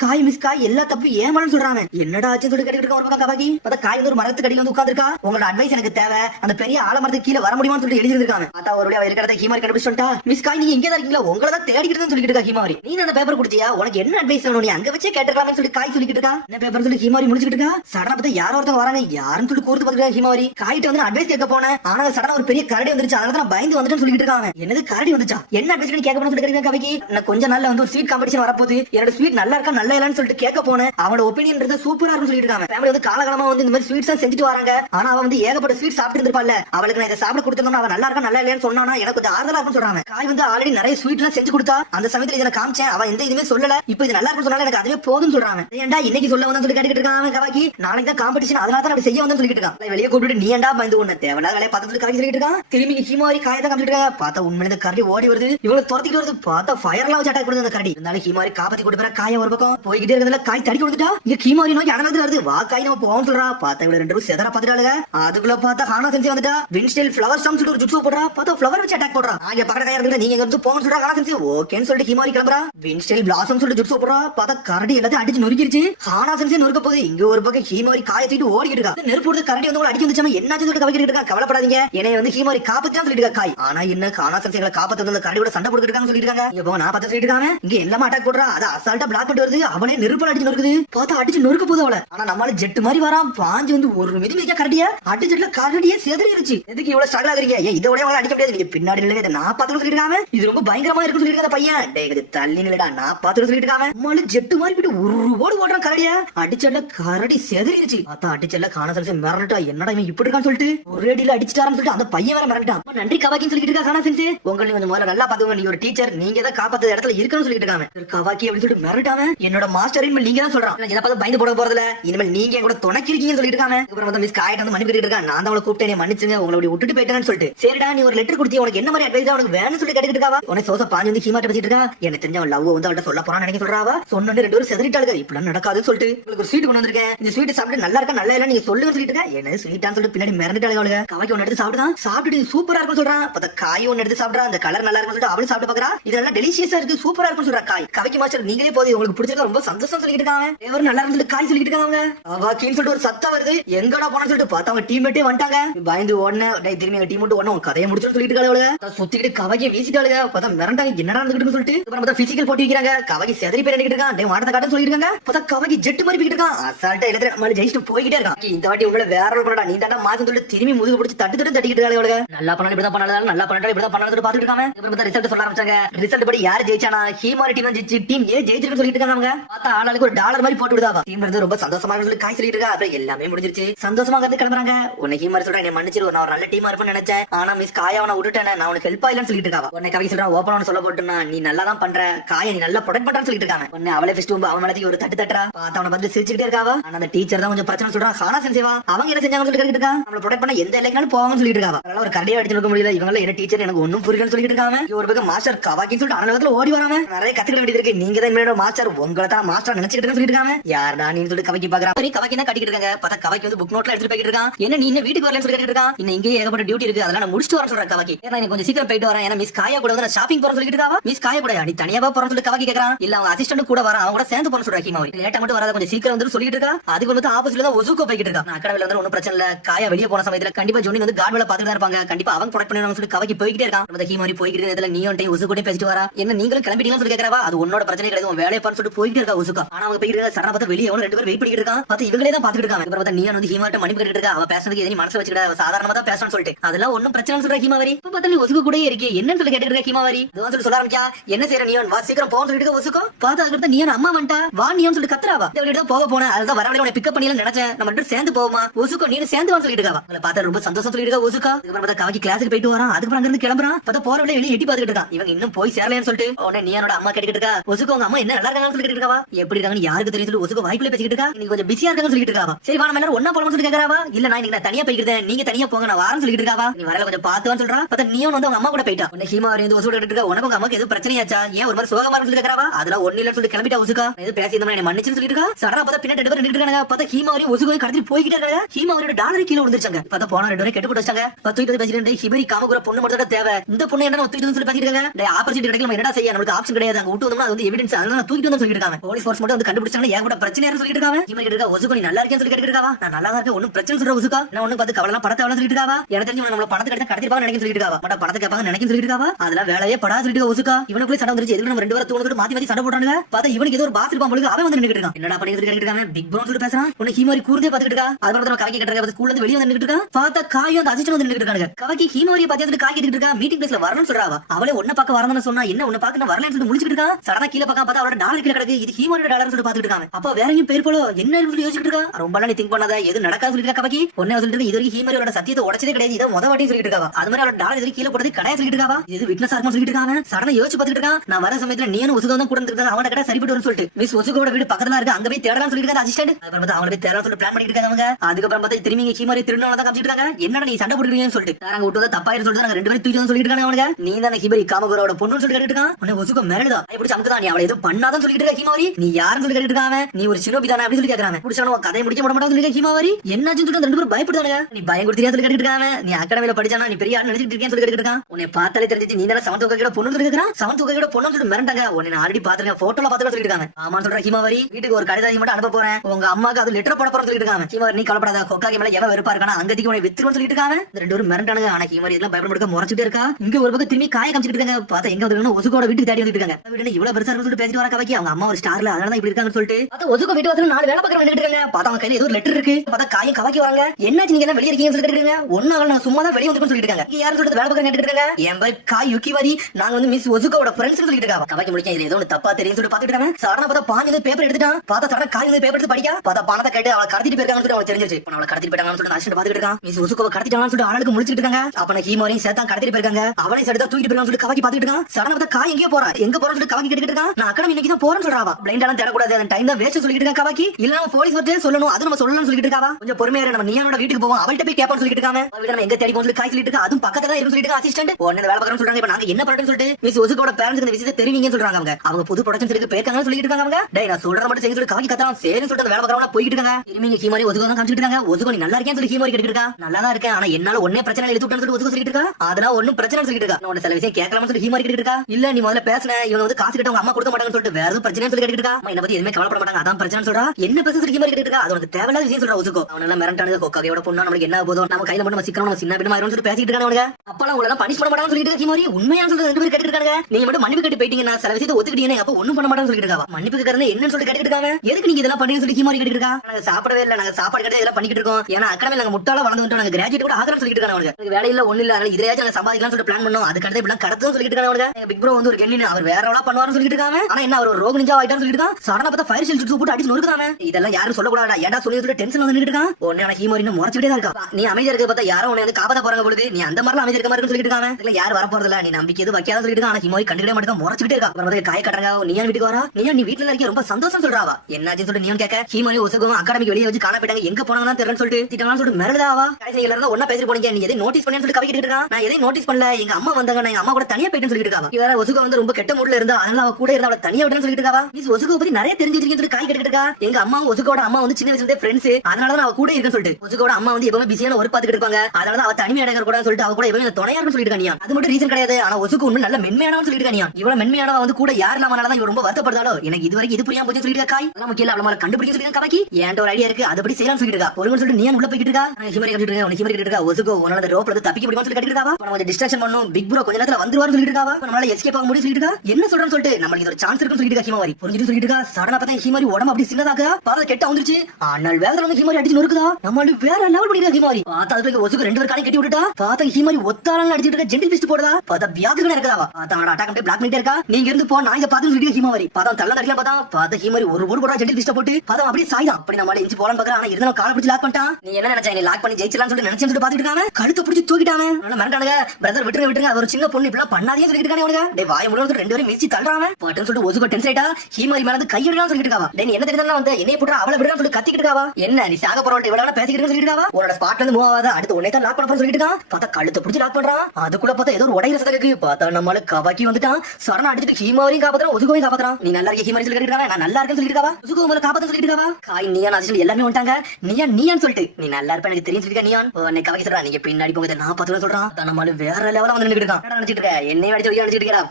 காய் எல்லா தப்பு ஏமான்னு சொல்றாங்க. என்னடா ஆச்சுன்னு சொல்லி கேட்டுட்டு ஒரு பக்கம் கவாக்கி. பார்த்தா காய் வந்து ஒரு மரத்துக்கு அடியில வந்து உட்கார்ந்திருக்கா. உங்களோட அட்வைஸ் எனக்கு தேவை, அந்த பெரிய ஆலமரத்துக்கு கீழே வர முடியுமான்னு சொல்லிட்டு எழுதி இருக்காங்க. பார்த்தா ஒரு வழியா இருக்கிறத ஹீமாரி கண்டுபிடிச்சுட்டா. மிஸ் காய் நீங்க எங்க தான் இருக்கீங்களா, உங்களை தான் தேடிக்கிட்டு சொல்லிட்டு இருக்கா ஹீமாரி. நீ அந்த பேப்பர் கொடுத்தியா, உனக்கு என்ன அட்வைஸ் வேணும், நீ அங்க வச்சே கேட்டுக்கலாம்னு சொல்லி காய் சொல்லிட்டு இருக்கா. என்ன பேப்பர் சொல்லி ஹீமாரி முடிச்சிட்டு இருக்கா. சடனா பார்த்தா யாரோ ஒருத்தவங்க வராங்க. யாருன்னு சொல்லி கூர்ந்து பார்த்துட்டு ஹீமாரி காயிட்ட வந்து அட்வைஸ் கேட்க போனேன். ஆனா சடனா ஒரு பெரிய கரடி வந்துருச்சு, அதனால தான் பயந்து வந்துட்டேன்னு சொல்லிட்டு இருக்காங்க. என்னது கரடி வந்துச்சா, என்ன அட்வைஸ் கேட்க போன சொல்லி கேட்க கவிக்கு. நான் கொஞ்ச நாள்ல வந்து ஒரு ஸ்வீட் காம்படிஷன் வரப்போகுது, என்னோட ஸ்வீட் நல்லா இருக்கா நல்லா இல்லன்னு சொல்லிட்டு கேட்க போனேன். அவனோட ஒப்பீனியன் சூப்பரா இருக்குன்னு சொல்லிட்டு இருக்காங்க. ஃபேமிலி வந்து காலகாலமா வந்து இந்த மாதிரி ஸ்வீட்ஸ் செஞ்சுட்டு வராங்க. ஆனா அவன் வந்து ஏகப்பட்ட ஸ்வீட் சாப்பிட்டு இருப்பாள், அவளுக்கு நான் இதை சாப்பிட கொடுத்தோம்னா அவ நல்லா இருக்கா நல்லா இல்லையான்னு சொன்னா எனக்கு கொஞ்சம் ஆறுதலா இருக்கும்னு சொல்றாங்க. காய் வந்து ஆல்ரெடி நிறைய ஸ்வீட் எல்லாம் செஞ்சு கொடுத்தா, அந்த சமயத்துல இதை காமிச்சேன், அவ எந்த இதுவுமே சொல்லல. இப்போ இது நல்லா இருக்குன்னு சொன்னாலும் எனக்கு அதுவே போதும்னு சொல்றாங்க. ஏன்டா இன்னைக்கு சொல்ல வந்து சொல்லி கேட்டுக்கிட்டு இருக்கான் கவாக்கி, நாளைக்கு தான் காம்படிஷன், அதனால தான் அப்படி செய்ய வந்து சொல்லிட்டு இருக்கான். வெளியே கூப்பிட்டு நீ ஏன்டா பயந்து ஒண்ணு தேவையில்லாத வேலையை பார்த்து காய் சொல்லிட்டு இருக்கான். திரும்பி ஹீமாரி காயை தான் காமிச்சிட்டு இருக்கா. பார்த்தா உண்மையில கரடி ஓடி வருது, இவங்களை துரத்திட்டு வருது. பார்த்தா ஃபயர் எல்லாம் வச்சு அட்டாக் பண்ணுது அந்த கரடி. இருந்தாலும் ஹீமாரி காப்பாத்தி கொண்டு போற காயை ஒரு பக்கம் போய்கிட்டே இருக்கிறதுல காய் தடி கொடுத்துட்டா. இங்க ஹீமாரி நோக்கி அனலது வருது. வா காய் நம்ம போவோம் சொல்றா. பார்த்தா இவங்க ரெண்டு பேரும் செதற பார்த்துட்டாளுங்க. அதுக்குள்ள பார்த்தா ஹானா சென்சி வந்துட்டா. வின்ஸ்டைல் ஃப்ளவர் ஸ்டாம் சொல்லிட்டு ஒரு ஜுட்சு போடுறா. பார்த்தா ஃப்ளவர் வச்சு அட்டாக் போடுறா. அங்க பக்கத்துல காயா இருக்கு, நீங்க வந்து போங்க சொல்றா ஹானா சென்சி. ஓகேன்னு சொல்லிட்டு ஹீமாரி கிளம்புறா. வின்ஸ்டைல் பிளாசம் சொல்லிட்டு ஜுட்சு போடுறா. பார்த்தா கரடி எல்லாத்தையும் அடிச்சு நொறுக்கிடுச்சு. ஹானா சென்சி நொறுக்க போகுது. இங்க ஒரு பக்கம் ஹீமாரி காயை தூக்கிட்டு ஓடிக்கிட்டு இருக்கா. நெருப்பு போட்டு கரடி வந்து அடிச்சு வந்துச்சாம என்னாச்சு சொல்லிட்டு கவக்கிட்டு இருக்கா. கவலைப்படாதீங்க, என்னைய வந்து ஹீமாரி காப்பாத்தான் சொல்லிட்டு இருக்கா காய். ஆனா என்ன ஹானா சென்சி எங்களை காப்பாத்து அந்த கரடியோட சண்டை போட்டுட்டு இருக்காங்க சொல்லிட்டு இருக்காங்க. இப்போ நான் பார்த்து சொல்லிட்டு இருக்காங்க. இங்க எல்லாமே அட்டாக் போடுறா. அதை அசால்ட்டா பிளாக் பண்ணிட்டு வருது. அவனே நெருப்பு அடிச்சு நொறுக்குது. பார்த்தா அடிச்சு நொறுக்க போகுது அவளை. ஆனா நம்மளால ஜெட் மாதிரி வரான். பாஞ்சு வந்து ஒரு மிதி மிதிக்க கரடியா அடிச்சட்ல கரடியே செதறிடுச்சு. எதுக்கு இவ்வளவு ஸ்ட்ரகிள் ஆகுறீங்க? ஏன் இதோட அடிக்க முடியாது, நீங்க பின்னாடி நில்லுங்க. இதை நான் பார்த்து சொல்லிட்டு இருக்காங்க. இது ரொம்ப பயங்கரமா இருக்குன்னு சொல்லிட்டு இருக்க பையன். டேய் தள்ளி நில்லுடா, நான் பார்த்து சொல்லிட்டு இருக்காங்க. நம்மளால ஜெட் மாதிரி போயிட்டு ஒரு ஓடு ஓடுறான் கரடியா. அடிச்சட்ல கரடி செதறிடுச்சு. பார்த்தா அடிச்சட்ல காண சென்சி மிரண்டா. என்னடா இவன் இப்படி இருக்கான்னு சொல்லிட்டு ஒரு அடியில அடிச்சுட்டாருன்னு சொல்லிட்டு அந்த பையன் வேற மிரண்டான். நன்றி கவாக்கின்னு சொல்லிட்டு இருக்கா காண சென்சி. உங்களை கொஞ்சம் முதல்ல நல்லா பாத்துக்கோங்க, நீ ஒரு டீச்சர், நீங்க தான் காப்பாத்த இடத்துல இருக்கணும்னு சொல்லிட்டு இருக்காங்க. கவாக்கி அப்படின்னு சொல்லிட்டு மிரட்டாம என்னோட மாஸ்டர் நீங்க தான் சொல்றான். இதை பார்த்து பயந்து போட போறதுல இனிமேல் நீங்க கூட துணைக்கிருக்கீங்கன்னு சொல்லிட்டு இருக்காங்க. அப்புறம் மிஸ் காயிட்ட வந்து மன்னிப்பு இருக்கா. நான் தான் அவளை கூப்பிட்டேன், மன்னிச்சுங்க, உங்களை விட்டுட்டு போயிட்டேன்னு சொல்லிட்டு. சரிடா நீ ஒரு லெட்டர் கொடுத்தி, உனக்கு என்ன மாதிரி அட்வைஸ் உனக்கு வேணும்னு சொல்லி கேட்டுட்டு இருக்காவா. உனக்கு சோசா பாஞ்சு வந்து ஹீமாட்ட பேசிட்டு இருக்கா. எனக்கு தெரிஞ்ச அவன் லவ் வந்து அவள்கிட்ட சொல்ல போறான்னு நினைக்க சொல்றாவா. சொன்னு ரெண்டு பேரும் செதறிட்டாளுங்க. இப்பெல்லாம் நடக்காதுன்னு சொல்லிட்டு உங்களுக்கு ஒரு ஸ்வீட் கொண்டு வந்திருக்கேன். இந்த ஸ்வீட் சாப்பிட்டு நல்லா இருக்கா நல்லா இல்ல நீங்க சொல்லுங்க சொல்லிட்டு இருக்கா. என்ன ஸ்வீட்டான்னு சொல்லிட்டு பின்னாடி மிரண்டுட்டாளுங்க. கவாக்கி ஒன்னு எடுத்து சாப்பிடுதான். சாப்பிட்டு சூப்பரா இருக்குன்னு சொல்றான். அப்ப காய் ஒன்னு எடுத்து சாப்பிடுறா. அந்த கலர் நல்லா இருக்குன்னு சொல்லிட்டு அவளும் சாப்பிட்டு பாக்குறா. இதெல்லாம் டெலிஷியஸா இருக்கு, சூப்பரா இருக்குன்னு சொல்றா காய். கவாக்கி மாஸ்டர் நீங்களே போதும், உங்களுக்கு பிடிச்சிருக்கா, ரொம்ப சந்தோஷம் சொல்லிட்டு இருக்காங்க. எவரும் நல்லா இருந்து காய் சொல்லிட்டு இருக்காங்க. கவாக்கின்னு சொல்லிட்டு ஒரு சத்தம் வருது. எங்கடா போன சொல்லிட்டு பார்த்தா அவங்க டீம்மேட்டே வந்துட்டாங்க. பயந்து உடனே திரும்பி எங்க டீம் மட்டும் உடனே கதையை முடிச்சுட்டு சொல்லிட்டு இருக்காங்க. சுத்திக்கிட்டு கவாக்கியை வீசிட்டாளுங்க. பார்த்தா மிரண்டாங்க, என்னடா இருந்துட்டு சொல்லிட்டு அப்புறம் பிசிக்கல் போட்டி வைக்கிறாங்க. கவாக்கி செதறி பேர் நினைக்கிட்டு இருக்கான். வாட்டத்தை காட்ட சொல்லிருக்காங்க. பார்த்தா கவாக்கி ஜெட் மாதிரி போயிட்டு இருக்கான். அசால்ட்டா எழுதுற மாதிரி ஜெயிச்சுட்டு போய்கிட்டே இருக்கான். இந்த வாட்டி உங்களை வேற ஒரு பண்ணடா, நீ தாண்டா மாசம் சொல்லிட்டு திரும்பி முதுகு பிடிச்சி தட்டிக்கிட்டு இருக்காங்க. நல்லா பண்ணாலும் இப்படிதான் பண்ணாலும் நல்லா பண்ணாலும் இப்படிதான் பண்ணாலும் பாத்துட்டு இருக்காங்க. அப்புறம் ரிசல்ட் சொல்ல ஆரம்பிச்சாங்க. ரிசல்ட் படி யார் ஜெயிச்சானா ஹீமாரி டீம் ஜெயிச்சு டீம் ஏ ஜெயிச்சிருக்குன்னு சொல்லிட்டு இருக்காங்க. பார்த்தா ஆளுக்கு ஒரு டாலர் மாதிரி போட்டு விடுதா. டீம் இருந்து ரொம்ப சந்தோஷமா சொல்லி காய் சொல்லிட்டு இருக்கா. அப்புறம் எல்லாமே முடிஞ்சிருச்சு. சந்தோஷமா இருந்து கிளம்புறாங்க. உன்னை ஹீமாரி சொல்றேன், என்ன மன்னிச்சிரு, நான் ஒரு நல்ல டீமா இருப்பேன்னு நினைச்சேன். ஆனா மிஸ் காயா அவனை விட்டுட்டேன், நான் உனக்கு ஹெல்ப் ஆயிலன்னு சொல்லிட்டு இருக்கா. உன்னை கவி சொல்றான், ஓப்பன் சொல்ல போட்டுனா நீ நல்லா தான் பண்ற, காயை நீ நல்லா ப்ரொடெக்ட் பண்றான்னு சொல்லிட்டு இருக்காங்க. உன்னை அவளை ஃபர்ஸ்ட் அவன் மேலத்துக்கு ஒரு தட்டு தட்டுறா. பார்த்து அவனை வந்து சிரிச்சுக்கிட்டே இருக்காவா. ஆனா அந்த டீச்சர் தான் கொஞ்சம் பிரச்சனை சொல்றான். ஹானா சென்சிவா அவங்க என்ன செஞ்சாங்கன்னு சொல்லிட்டு இருக்காங்க. நம்மள ப்ரொடெக்ட் பண்ண எந்த எல்லைக்காலும் போவாங்கன்னு சொல்லிட்டு இருக்காவா. அதனால ஒரு கடையை அடிச்சு கொடுக்க முடியல. இவங்க என்ன டீச்சர் எனக்கு ஒன்னும் புரியலன்னு சொல்லிட்டு இருக்காங்க. ஒரு பக்கம் மாஸ்டர் கவாக்கின்னு சொல்லிட்டு அனலகத்துல ஓடி வராம நிறைய கத்துக்கிட வேண்டியது இருக்கு. நீங்க தான் என்னோட மாஸ்டர், உங்களை தான் மாஸ்டர் நினைச்சிட்டு சொல்லிட்டு இருக்காங்க. யாரா நீ சொல்லிட்டு கவாக்கி பாக்குறா. கவாக்கி தான் கட்டிட்டு இருக்காங்க. பார்த்தா கவாக்கி வந்து புக் நோட்ல எடுத்துட்டு போயிட்டு இருக்கான். என்ன நீ இன்னும் வீட்டுக்கு வரலன்னு சொல்லிட்டு இருக்கான். இன்னும் இங்கே ஏகப்பட்ட டியூட்டி இருக்கு, அதெல்லாம் நான் முடிச்சுட்டு வரேன் சொல்றேன் கவாக்கி. ஏன்னா நீ கொஞ்சம் சீக்கிரம் போயிட்டு வரேன். ஏன்னா மிஸ் காயா கூட வந்து ஷாப்பிங் போறேன்னு சொல்லிட்டு இருக்காவா. மிஸ் காயா கூட நீ தனியாவா போறேன்னு சொல்லிட்டு கவாக்கி கேக்குறான். இல்ல அவங்க அசிஸ்டன்ட் கூட வரான், அவங்க கூட சேர்ந்து போறேன்னு சொல்றா ஹீமாரி. லேட்டா மட்டும் வராத, கொஞ்சம் சீக்கிரம் வந்து சொல்லிட்டு இருக்கா. அதுக்கு வந்து ஆப்போசிட்ல தான் ஒசுகோ போய்கிட்டு இருக்கா. அக்கடவில வந்து ஒன்னும் பிரச்சனை இல்ல. காயா வெளியே போன சமயத்துல கண்டிப்பா ஜோனி வந்து கார்ட் வேலை பாத்துட்டு தான் இருப்பாங்க. கண்டிப்பா அவங்க ப்ரொடெக்ட் பண்ணி சொல்லி கவாக்கி போய்கிட்டே இருக்கான். அந்த ஹீமாரி போய்கிட்டு இருக்கிறதுல நீ ஒன்றை ஒசுகோட்டே பேசிட்டு வரா. என்ன நீங்களும் கிளம்பிட்டீங்கன்னு சொல்லி கேக்குறவா. அது உன்னோட பிரச்சனை கிடையாது, உன் வேலையை பார்த்து சொல்லிட்டு போய்கிட்டே இருக்கா ஒசுகா. ஆனா அவங்க போய்கிட்டு இருக்க சடனா பார்த்து வெளியே அவனும் ரெண்டு பேரும் வெயிட் பண்ணிட்டு இருக்கான். பார்த்து இவங்களே தான் பாத்துட்டு இருக்காங்க. அப்புறம் நீ வந்து ஹீமாட்ட மணி பண்ணிட்டு இருக்கா. அவ பேசுறதுக்கு எதையும் மனசு வச்சுக்கிட, அவ சாதாரணமா தான் பேசணும்னு சொல்லிட்டு அதெல்லாம் ஒன்னும் பிரச்சனை சொல்ற ஹீமாவரி. இப்ப பார்த்தா நீ ஒசுக்கு கூட இருக்கே என்னன்னு சொல்லி கேட்டுட்டு இருக்க ஹீமாவரி. அதுவும் சொல்லி சொல்ல ஆரம்பிக்கா. என்ன செய்யற நீ வா சீக்கிரம் போன்னு சொல்லிட்டு ஒசுக்கோ. பார்த்து அதுக்கு நீ அம்மா வந்துட்டா வா நீ சொல்லிட்டு கத்துறாவா. தான் போக போன அதுதான் வரவழி உன்னை பிக்கப் பண்ணி நினைச்சேன். நம்ம ரெண்டு சேர்ந்து போவோமா ஒசுக்கோ நீ சேர்ந்து வான்னு சொல்லிட்டு இருக்கா. பார்த்தா ரொம்ப சந்தோஷம் சொல்லிட்டு இருக்கா ஒசுக்கா. அதுக்கப்புறம் பார்த்தா கவாக்கி கிளாஸுக்கு போயிட்டு வரான். அதுக்கப்புறம் அங்க இருந்து கிளம்புறான். பார்த்தா போற வழியில வெளியே எட்டி பாத்துக்கிட்டு இருக்கான். இவங்க இன்னும் போய் சேரலையான்னு சொல்லிட்டு உடனே நீ என்னோட அம்மா கேட்டுக்கிட்டு இருக்கா. ஒசுக்கோ உங்க அம்மா என்ன நல்லா இருக்காங்கன்னு சொல்லிட்டு இருக்காவா. எப்படி இருக்காங்கன்னு யாருக்கு தெரியும் சொல்லி ஒசுக்கோ வாய்ப்புல பேசிக்கிட்டு இருக்கா. நீங்க கொஞ்சம் பிஸியா இருக்காங்கன்னு சொல்லிட்டு இருக்காவா. சரி வா நம்ம எல்லாரும் ஒண்ணா போலாம்னு சொல்லி கேக்குறாவா. இல்ல நான் இன்னைக்கு தனியா போய்க்கிறேன், நீங்க தனியா போங்க, நான் வாரன்னு சொல்லிட்டு இருக்காவா. நீ வரல கொஞ்சம் பாத்துவான்னு சொல்றா. பார்த்தா நீயும் வந்து அவங்க அம்மா கூட போயிட்டா. உடனே ஹீமாவரி வந்து ஒசுக்கோ கேட்டுட்டு இருக்கா. உனக்கு உங்க அம்மாக்கு எதுவும் பிரச்சனையாச்சா, ஏன் ஒரு மாதிரி சோகமா சொல்லி கேக்குறாவா. அதெல்லாம் ஒண்ணு இல்லன்னு சொல்லி கிளம்பிட்டா ஒசுக்கா. எது பேசி இந்த மாதிரி மன்னிச்சுன்னு சொல்லிட்டு இருக்கா. சடனா பார்த்தா பின்னாடி ரெண்டு பேரும் நின்னுட்டு இருக்காங்க. பார்த்தா ஹீமாவரி ஒசுக்கோ கடத்தி போய்கிட்டே இருக்காங்க. ஹீமாவரியோட டாலர் கீழே விழுந்துருச்சாங்க. பார்த்தா போன ரெண்டு பேரும் கெட்டு போட்டு வச்சாங்க. தூக்கிட்டு பேசிட்டு ஹிபரி காமகுர பொண்ணு மட்டும் தான் தேவை, இந்த பொண்ணு என்ன ஒத்துக்கிட்டு சொல்லி பேசிட்டு இருக்காங்க. ஆப்பர்ச்சுனிட்டி கிடைக்கல, நம்ம என்னடா செய்ய, நமக்கு ஆப்ஷன் கிடையாது, அங்க விட்டு வந்தோம்னா அது வந்து எவிடன்ஸ், அதனால தூக்கிட்டு வந்து சொல்லிட்டு இருக்காங்க. போலீஸ் ஃபோர்ஸ் மட்டும் வந்து கண்டுபிடிச்சாங்க ஏகப்பட்ட பிரச்சனை சொல்லிட்டு இருக்காங்க. ஹிமரி கேட்டா ஒசுக்கோ நீ நல்லா இருக்கேன்னு சொல்லி கேட்டுட்டு இருக்காவா. நான் நல்லா தான் இருக்கேன், ஒன்னும் பிரச்சனை சொல்ற ஒசுக்கா. நான் ஒண்ணு பார்த்து கவலை படத்தை எவ்வளவு சொல்லிட்டு இருக்காவா. எனக்கு தெரிஞ்சு நம்மள பணத்தை கிடைச்சா கடத்திருப்பாங்க நினைக்க சொல்லிட்டு இருக்காவா. மட்ட படத்தை கேட்பாங்க நினைக்க சொல்லிட்டு இருக்காவா. அதெல்லாம் வேலையே படாது சொல்லிட்டு ஒசுக்கா. இவனுக்குள்ள சண்டை வந்துருச்சு. எதுக்கு நம்ம ரெண்டு பேரும் தூணு மாத்தி மாத்தி சண்டை போடுறாங்க. பார்த்தா இவனுக்கு ஏதோ ஒரு பாஸ் இருப்பான் போல, அவன் வந்து நின்னுட்டு இருக்கான். என்னடா பண்ணி சொல்லிட்டு இருக்காங்க. பிக் ப்ரோ சொல்லிட்டு பேசுறான். உன்னை ஹிமரி கூர்ந்தே பாத்துட்டு இருக்கா. அதுக்கப்புறம் கவக்கி கேட்டா ஸ்கூல்ல இருந்து வெளியே வந்து நின்னுட்டு இருக்கா. பார்த்தா காய் வந்து அசிஸ்டன்ட் வந்து நின்னுட்டு இருக்காங்க. கவக்கி ஹிமரியை பார்த்து காய் கேட்டுட்டு இருக்கா. மீட்டிங் பிளேஸ்ல வரணும்னு சொல்றாவா. அவளே ஒன்ன பார்க்க வரணும்னு சொன்னா என்ன ஒன்னு பார்க்க வரலன்னு சொல்லிட்டு முடிச்சிட்டு இருக்கா. சடனா கீழ பக்கம் பார்த்தா அவரோட டாலர் கீழ கிடக்கு. இது ஹிமரியோட டாலர் சொல்லிட்டு பாத்துட்டு இருக்காங்க. அப்ப வேற எங்கேயும் பேர் போல என்ன யோசிச்சுட்டு இருக்கா. ரொம்ப நாள் திங்க் பண்ணாத, எது நடக்காது சொல்லிட்டு இருக்கா கவக்கி. ஒன்னே சொல்லிட்டு இது வரைக்கும் ஹிமரி அவளோட சத்தியத்தை உடைச்சதே கிடையாது, இதை முத வாட்டி சொல்லிட்டு இருக்காவா. அது மாதிரி அவளோட டாலர் எதிரி கீழே போடுறது கடையா சொல்லிட்டு இருக்காவா. இது விட்னஸா இருக்கும் சொல்லிட்டு இருக்காங்க. சடனா யோசிச்சு பார்த்துட்டு இருக்கான். நான் வர சமயத்துல நீனும் ஒசுகோ தான் கூட இருந்திருக்காங்க, அவன கடை சரிப்பட்டு வரும்னு சொல்லிட்டு மிஸ் ஒசுகோட வீடு பக்கத்துல இருக்கு, அங்க போய் தேடலாம் சொல்லிட்டு இருக்காங்க அசிஸ்டன்ட். அப்புறம் பார்த்தா அவங்கள போய் தேடலாம் சொல்லி பிளான் பண்ணிட்டு இருக்காங்க அவங்க. அதுக்கப்புறம் பார்த்தா திரும்பி ஹீமாரி திருநாள தான் காமிச்சிட்டு இருக்காங்க. என்னடா நீ சண்டை போட்டுருக்கீங்கன்னு சொல்லிட்டு நாங்க விட்டு தப்பாயிரு சொல்லிட்டு நாங்க ரெண்டு பேரும் தூக்கி சொல்லிட்டு இருக்காங்க அவங்க. நீ தானே ஹீமாரி காமகோரோட பொண்ணுன்னு சொல்லி கேட்டுட்டு இருக்கான். உன்னை ஒசுகோ மிரடுதா இப்படி சமக்குதான், நீ அவளை எதுவும் பண்ணாதான் சொல்லிட்டு இருக்க ஹீமாரி, நீ யாருன்னு சொல்லி கேட்டுட்டு இருக்காங்க. நீ ஒரு சினோபி தானே அப்படின்னு சொல்லி கேட்கறாங்க. பிடிச்சானோ கதையை முடிக்க மாட்டான்னு சொல்லி ஹீமாரி என்னாச்சுன்னு சொல்லிட்டு ரெண்டு பேரும் பயப்படுதாங்க. நீ பயம் கொடுத்தியா சொல்லி கேட்டுட்டு இருக்காங்க. நீ அகாடமியில படிச்சானா நீ பெரிய ஆள் நினைச்சிட்டு இருக்கேன்னு சொல்லி கேட்டுட்டு இருக்கான். உன்னை பார்த்தாலே தெரிஞ்சு நீ தானே செவன்த் வகையோட பொண்ணு சொல்லி கேட்கறான். செவன்த் வகையோட பொண்ணு சொல்லிட்டு மிரண்டாங்க. உன்னை நான் ஆல்ரெடி பாத்துருக்கேன், போட்டோல பாத்துட்டு சொல்லிட்டு இருக்காங்க. ஆமான்னு சொல்ற ஹீமாவரி, வீட்டுக்கு ஒரு கடிதம் மட்டும் அனுப்ப போறேன், உங்க அம்மாக்கு அது லெட்டர் போட போறேன்னு சொல்லிட்டு இருக்காங்க. ஹீமாவரி நீ கவலைப்படாத, கொக்காகி மேல எவ வெறுப்பா இருக்கானா அங்கதிக்கு உன்னை வித்துருன்னு சொல்லிட்டு இருக்காங்க. ரெண்டு பேரும் மிரண்டானுங்க. ஆனா ஹீமாரி எல்லாம் பயப்பட முடிக்க முறைச்சிட்டே இருக்கா. இங்க ஒரு பக்கம் திரும்பி காய காமிச்சிட்டு இருக்காங்க. பார்த்தா எங்க வந்து ஒசுகோட வீட்டுக்கு தேடி வந்துட்டு இருக்காங்க. வீட்டுல இவ்வளவு பெருசா சொல்லிட்டு பேசிட்டு வர கவைக்கு அவங்க அம்மா ஒரு ஸ்டார்ல, அதனால இப்படி இருக்காங்கன்னு சொல்லிட்டு பார்த்தா ஒசுகோ வீட்டு வாசல்ல 4 வேலை பார்க்கறவங்க நின்னுட்டு இருக்காங்க. பார்த்தா அவங்க கையில ஏதோ ஒரு லெட்டர் இருக்கு. பார்த்தா காயும் கவாக்கி வராங்க. என்னாச்சு நீங்க எல்லாம் வெளிய இருக்கீங்கன்னு சொல்லிட்டு இருக்காங்க. ஒண்ணு அவள நான் சும்மா தான் வெளிய வந்துட்டு சொல்லிட்டு இருக்காங்க. யாரும் சொல்லிட்டு வேலை பார்க்கறவங்க நின்னுட்டு இருக்காங்க. என் பேர் காய் யுக்கிவாரி, நாங்க வந்து மிஸ் ஒசுகோட ஃப்ரெண்ட்ஸ் சொல்லிட்டு இருக்காங்க. கவாக்கி முடிக்க இதுல ஏதோ ஒரு தப்பா தெரியும் சொல்லிட்டு பாத்துட்டு இருக்காங்க. சடனா பார்த்தா பாஞ்சு வந்து பேப்பர் எடுத்துட்டான். பார்த்தா சடனா காய் வந்து பேப்பர் எடுத்து படிக்க பார்த்தா பணத்தை கேட்டு அவளை கடத்திட்டு போயிருக்காங்கன்னு சொல்லிட்டு அவளுக்கு தெரிஞ்சிருச்சு. அவளை கடத்திட்டு போயிட்டாங்கன்னு சொல்லிட்டு அசிஸ்டன்ட் பாத்துட்டு இருக்கான். மிஸ் ஒசுகோவை கடத்திட்டாங்கன்னு சொல்லிட்டு ஆளுக்கு முடிச்சிட்டு இருக்காங்க. அப்ப நான் ஹீமாரியும் சேர்த்தா கடத்திட்டு போயிருக்காங்க. அவளையும் சேர்த்து தூக்கிட்டு போயிருக்கான்னு சொல்லிட்டு கவாக்கி பாத்துட்டு இருக்கான். சடனா பார்த்தா காய் எங்கேயோ போறா, எங்க போறன்னு சொல்லிட்டு கவாக்கி கேட்டுட்டு இருக்கான். நான் அகாடமி இன்னைக்கு தான் போறேன்னு சொல்றாவா. பிளைண்டாலாம் தேடக்கூடாது, அந்த டைம் தான் வேஸ்ட் சொல்லிட்டு இருக்கான் கவாக்கி. இல்ல நம்ம போலீஸ் வந்து சொல்லணும், அது நம்ம சொல்லணும்னு சொல்லிட்டு இருக்காவா. கொஞ்சம் பொறுமையா நம்ம நீயானோட வீட்டுக்கு போவோம், அவள்கிட்ட போய் கேட்பான்னு சொல்லிட்டு இருக்காங்க. வீடு நம்ம எங்க தேடி போன்னு சொல்லி காய் சொல்லிட்டு இருக்கா. அதுவும் பக்கத்துல தான் இருக்கு சொல்லிட்டு இருக்கா அசிஸ்டன்ட். உடனே வேலை பார்க்கறன்னு சொல்றாங்க. இப்ப நாங்க என்ன பண்றோம்னு சொல்லிட்டு மிஸ் ஒசுகோட பேரண்ட்ஸ் இந்த விஷயத்தை தெரிவிங்கன்னு சொல்றாங்க அவங்க. அவங்க புது ப்ரொடக்ஷன் இருக்கு போயிருக்காங்கன்னு சொல்லிட்டு இருக்காங்க அவங்க. டேய் நான் சொல்ற மட்டும் செய்ய சொல்லி காக்கி கத்தறான். சரின்னு சொல்லிட்டு அந்த வேலை பார்க்கறவங்க போயிட்டு இருக்காங்க. திரும்பி ஹீமாரி ஒசுகோ தான் காமிச்சிட்டு இருக்காங்க. ஒசுகோ நீ நல்லா இருக்கேன்னு சொல்லி ஹீமாரி கேட்டுட்டு இருக்கா. நல்லா தான் இருக்கேன், ஆனா என்னால ஒண்ணே பிரச்சனை எழுதி விட்டேன்னு சொல்லிட்டு ஒசுகோ சொல்லிட்டு இருக்கா. அதெல்லாம் ஒண்ணும் பிரச்சனை சொல்லிட்டு இருக்கா. நான் சில விஷயம் கேட்கலாம்னு சொல்லி ஹீமாரி கேட்டுட்டு இருக்கா. இல்ல நீ முதல்ல பேசுன, இவங்க வந்து காசு கிட்ட உங்க அம்மா கொடுக்க மாட்டாங்கன்னு சொல்லிட்டு வேற எதுவும் பிரச்சனை சொல்லி கேட்டுட்டு இருக்கா. என்ன பத்தி எதுவுமே கவலைப்பட மாட்டாங்க, அதான் பிரச்சனை சொல்றா. என்ன பிரச்சனை சொல்லி ஹீமாரி கேட்டுட்டு இருக்கா. அது உனக்கு தேவையில்லாத விஷயம் சொல்றா ஒசுகோ. அவனால மிரண்டானுங்க, கொக்காகையோட பொண்ணா நமக்கு என்ன போதும், நம்ம கையில மட்டும் சிக்கணும், நம்ம சின்ன பின்னமா சொல்லிட்டு பேசிட்டு இருக்காங்க அவங்க. அப்பெல்லாம் உங்களை பனிஷ் பண்ண மாட்டாங்கன்னு சொல்லிட்டு ஹீமாரி உண்மையான சொல்லிட்டு ரெண்டு பேரும் கேட்டுட்டு இருக்காங்க. நீங்க மட்டும் மன்னிப்பு கேட்டு போயிட்டீங்கன்னா சில விஷயத்தை ஒத்துக்கிட்டீங்கன்னா அப்ப ஒண்ணும் பண்ண மாட்டாங்கன்னு சொல்லிட்டு இருக்கா. மன்னிப்பு கேட்கறது என்னன்னு சொல்லி கேட்டுட்டு இருக்காங்க. எதுக்கு நீங்க இதெல்லாம் பண்ணீங்கன்னு சொல்லி ஹீமாரி கேட்டுட்டு இருக்கா. நாங்க சாப்பிடவே இல்ல, நாங்க சாப்பாடு கேட்டு இதெல்லாம் பண்ணிட்டு இருக்கோம். ஏன்னா அகாடமில நாங்க முட்டாளா வளர்ந்து வந்துட்டோம், நாங்க கிராஜுவேட் கூட ஆகறோம்னு சொல்லிட்டு இருக்காங்க அவங்க. வேலை இல்ல ஒண்ணு இல்ல, அதனால இதையாச்சும் நாங்க சம்பாதிக்கலாம்னு சொல்லிட்டு பிளான் பண்ணோம். அதுக்கு அடுத்து இப்படி கடத்தும் சொல்லிட்டு இருக்காங்க அவங்க. பிக் ப்ரோ வந்து ஒரு கென்னின் அவர் வேற எவ்வளவு பண்ணுவாருன்னு சொல்லிட்டு இருக்காங்க. ஆனா என்ன அவர் ஒரு ரோக நிஞ்சா ஆயிட்டான்னு சொல்லிட்டு இருக்கான். சடனா பார்த்தா ஃபயர் ஷீல்ட் சுட்டு போட்டு அடிச்சு நொறுக்குறாங்க. இதெல்லாம் யாரும் சொல்லக்கூடாதா, ஏன்டா சொல்லி டென்ஷன் வந்து நின்னுட்டு இருக்கான். உடனே ஹீமாரி முறைச்சிட்டே தான் இருக்கா. நீ அமைதியா இருக்க பார்த்தா யாரும் உன்னை வந்து காப்பாத்த போறாங்க பொழுது நீ அந்த மாதிரி அமைதியா இருக்க மாதிரி சொல்லிட்டு இருக்காங்க. இல்ல யாரும் வர போறது இல்ல, நீ நம்பிக்கை எதுவும் வைக்காத சொல்லிட்டு இருக்கான். ஆனா ஹீமாரி கண்டுக்கிட்டே மட்டும் முறைச்சிட்டே இருக்கா. அப்புறம் காய கட்டுறாங்க. நீ வீட்டுக்கு வரா, நீ வீட்டுல இருக்க ரொம்ப சந்தோஷம் சொல்றாவா. என்னாச்சுன்னு சொல்லிட்டு நீ கேட்க ஹீமாரி ஒசுகோ அகாடமிக்கு வெளியே வச்சு காண போயிட்டாங்க, எங்க போனாங்கன்னு தெரியலன்னு சொல்லிட்டு திட்டலாம் சொல்லிட்டு மிரளுதாவா. கடைசியில இருந்தா ஒண்ணா பேசி போனீங்க, நீ எதை நோட்டீஸ் பண்ணேன்னு சொல்லி கவிக்கிட்டு இருக்கான். நான் எதையும் நோட்டீஸ் பண்ணல, எங்க அம்மா வந்தாங்க, நான் எங்க அம்மா கூட தனியா போயிட்டேன்னு சொல்லிட்டு இருக்கா. இவர ஒசுகோ வந்து ரொம்ப கெட்ட மூட்ல இருந்தா, அதனால அவ கூட இருந்தா அவளை தனியா விட்டேன்னு சொல்லிட்டு இருக்கா. மிஸ் ஒசுகோ பத்தி நிறைய தெரிஞ்சிருக்கீங்கன்னு சொல்லி காய் கேட்டுட்டு இருக்கா. எங்க அம்மா ஒசுகோட அம்மா வந்து சின்ன வயசுல ஃப்ரெண்ட்ஸ், அதனால அவ கூட இருக்குன்னு சொல்லிட்டு ஒசுகோட அம்மா வந்து எப்பவுமே பிஸியான ஒர்க் பாத்துக்கிட்டு இருப்பாங்க, அதனால அவ தனிமையா எடுக்க கூடாதுன்னு சொல்லிட்டு அவ கூட எப்பவுமே துணையா இருக்குன்னு சொல்லிட்டு இருக்கானியா. அது மட்டும் ரீசன் கிடையாது, ஆனா ஒசுகோ உண்மை நல்ல மென்மையானவன்னு சொல்லிட்டு இருக்கானியா. இவ்வளவு மென்மையானவ வந்து கூட யார் இல்லாமனால தான் இவ ரொம்ப வருத்தப்படுதாலோ. எனக்கு இது வரைக்கும் இது புரியாம போச்சு சொல்லிட்டு காய். அதெல்லாம் முக்கியம் அவள கண்டுபிடிக்க சொல்லிட்டு கவாக்கி ஏன்ட்ட ஒரு ஐடியா இருக்கு, அதுபடி செய்யலாம்னு சொல்லிட்டு இருக்கா. பொறுமைன்னு சொல்லிட்டு நீ உள்ள போய்கிட்டு இருக்கா. ஹிமரி கட்டிட்டு இருக்கா. ஹிமரி கட்டிட்டு இருக்கா. ஒசுகோ உன்னால ரோப்ல இருந்து தப்பிக்க முடியும்னு சொல்லி கட்டிட்டு இருக்கா. நம்ம கொஞ்சம் டிஸ்ட்ராக்ஷன் பண்ணனும், பிக் ப்ரோ கொஞ்ச நேரத்துல வந்துருவாருன்னு சொல்லிட்டு இருக்கா. நம்மளால எஸ்கேப் ஆக முடியும் சொல்லிட்டு இருக்கா. என்ன சொல்றேன்னு சொல்லிட்டு நமக்கு ஒரு சான்ஸ் இருக்குன்னு சொல்லிட்டு இருக்கா ஹிமரி. புரிஞ்சுட்டு சொல்லிட்டு இருக்கா. சடனா பார்த்தா ஹிமரி உடம்பு அப்படி சின்னதாக்கா. பாத கெட்ட வந்துருச்சு. ஆனால் வேதல வந்து ஹிமரி அடிச்சு நொறுக்குதா. நம்மள வேற லெவல் பண்ணிருக்கா ஹிமரி. பார்த்தா அதுக்கு ஒசுகோ ரெண்டு பேர் காலையும் கட்டி விட்டுட்டா. பார்த்தா ஹிமரி ஒத்தாளன்னு அடிச்சிட்டு இருக்கா. ஜென்டில் ஃபிஸ்ட் போடுதா. பார்த்தா வியாதிகனா இருக்கா. பார்த்தா அட்டாக் பண்ணி பிளாக் பண்ணிட்டே இருக்கா. நீங்க இருந்து போ, நான் இங்க பாத்து சொல்லிட்டு ஹிமரி. பார்த்தா தள்ள தடில பார்த்தா ஹிமரி ஒரு போடுறா ஜென்டில் ஃபிஸ்ட் போட்டு. பார்த்தா அப்படியே சாய்தான். அப்படி நம்மள இஞ்சி போலாம் பாக்குறா. ஆனா இருந்தாலும் காலை பிடிச்சு லாக் பண்ணிட்டான். நீ என்ன நினைச்சா நீ லாக் பண்ணி ஜெயிச்சலாம்னு சொல்லிட்டு நினைச்சேன்னு சொல்லிட்டு பாத்துட்டு இருக்காங்க. கழுத்தை பிடிச்சு தூக்கிட்டாங்க. நல்லா மிரண்டானுங்க. பிரதர் விட்டுருங்க, ஒரு சின்ன பொண்ணு இப்பெல்லாம் பண்ணாதே சொல்லிட்டு இருக்கானே அவனுங்க. டேய் வாய முழுவதும் ரெண்டு பேரும் மிச்சி தள்ளுறாங்க. பட்டுன்னு சொல்லிட்டு ஒசுகோ டென்ஸ் ஆயிட்டா. ஹீமாரி மேல கையெடுறான்னு சொல்லிட்டு இருக்காவா. டேய் நீ என்ன தெரியுதா வந்து என்னைய போடுற அவளை விடுறான்னு சொல்லி கத்திக்கிட்டு இருக்காவா. என்ன நீ சாக போறவள்ட்ட இவ்வளவு பேசிக்கிட்டு சொல்லிட்டு இருக்காவா. உன்னோட ஸ்பாட்ல இருந்து மூவ் ஆகாத, அடுத்து உன்னை தான் லாக் பண்ண சொல்லிட்டு இருக்கான். பார்த்தா கழுத்தை பிடிச்சு லாக் பண்றான். அதுக்குள்ள பார்த்தா ஏதோ ஒரு உடையிற சத்தம் இருக்கு. பார்த்தா நம்மள கவாக்கி வந்துட்டான். சரண அடிச்சிட்டு ஹீமாரியும் காப்பாத்துறான், ஒசுகோவையும் காப்பாத்துறான். நீ நல்லா இருக்க ஹீமாரி சொல்லிட்டு இருக்காங்க, நான் நல்லா இருக்கேன்னு சொல்லிட்டு இருக்காவா. ஒசுகோ மேல காப்பாத்த சொல்லிட்டு இருக்காவா. காய் நீயான் அசிஸ்டன்ட் எல்லாமே வந்துட்டாங்க. நீயான்னு சொல்லிட்டு நீ நல்லா இருப்ப எனக்கு தெரியும் சொல்லிட்டு நீயான் உன்னை கவாக்கி சொல்றான். நீங்க பின்னாடி போகுது நான் பார்த்து சொல்றான். நம்மள வேற லெவலா வந்து நின்னுட்டு இருக்கான். நினைச்சிட்டு இருக்க என்னைய அடிச்சு அடிச்சிட்டு இருக்கா.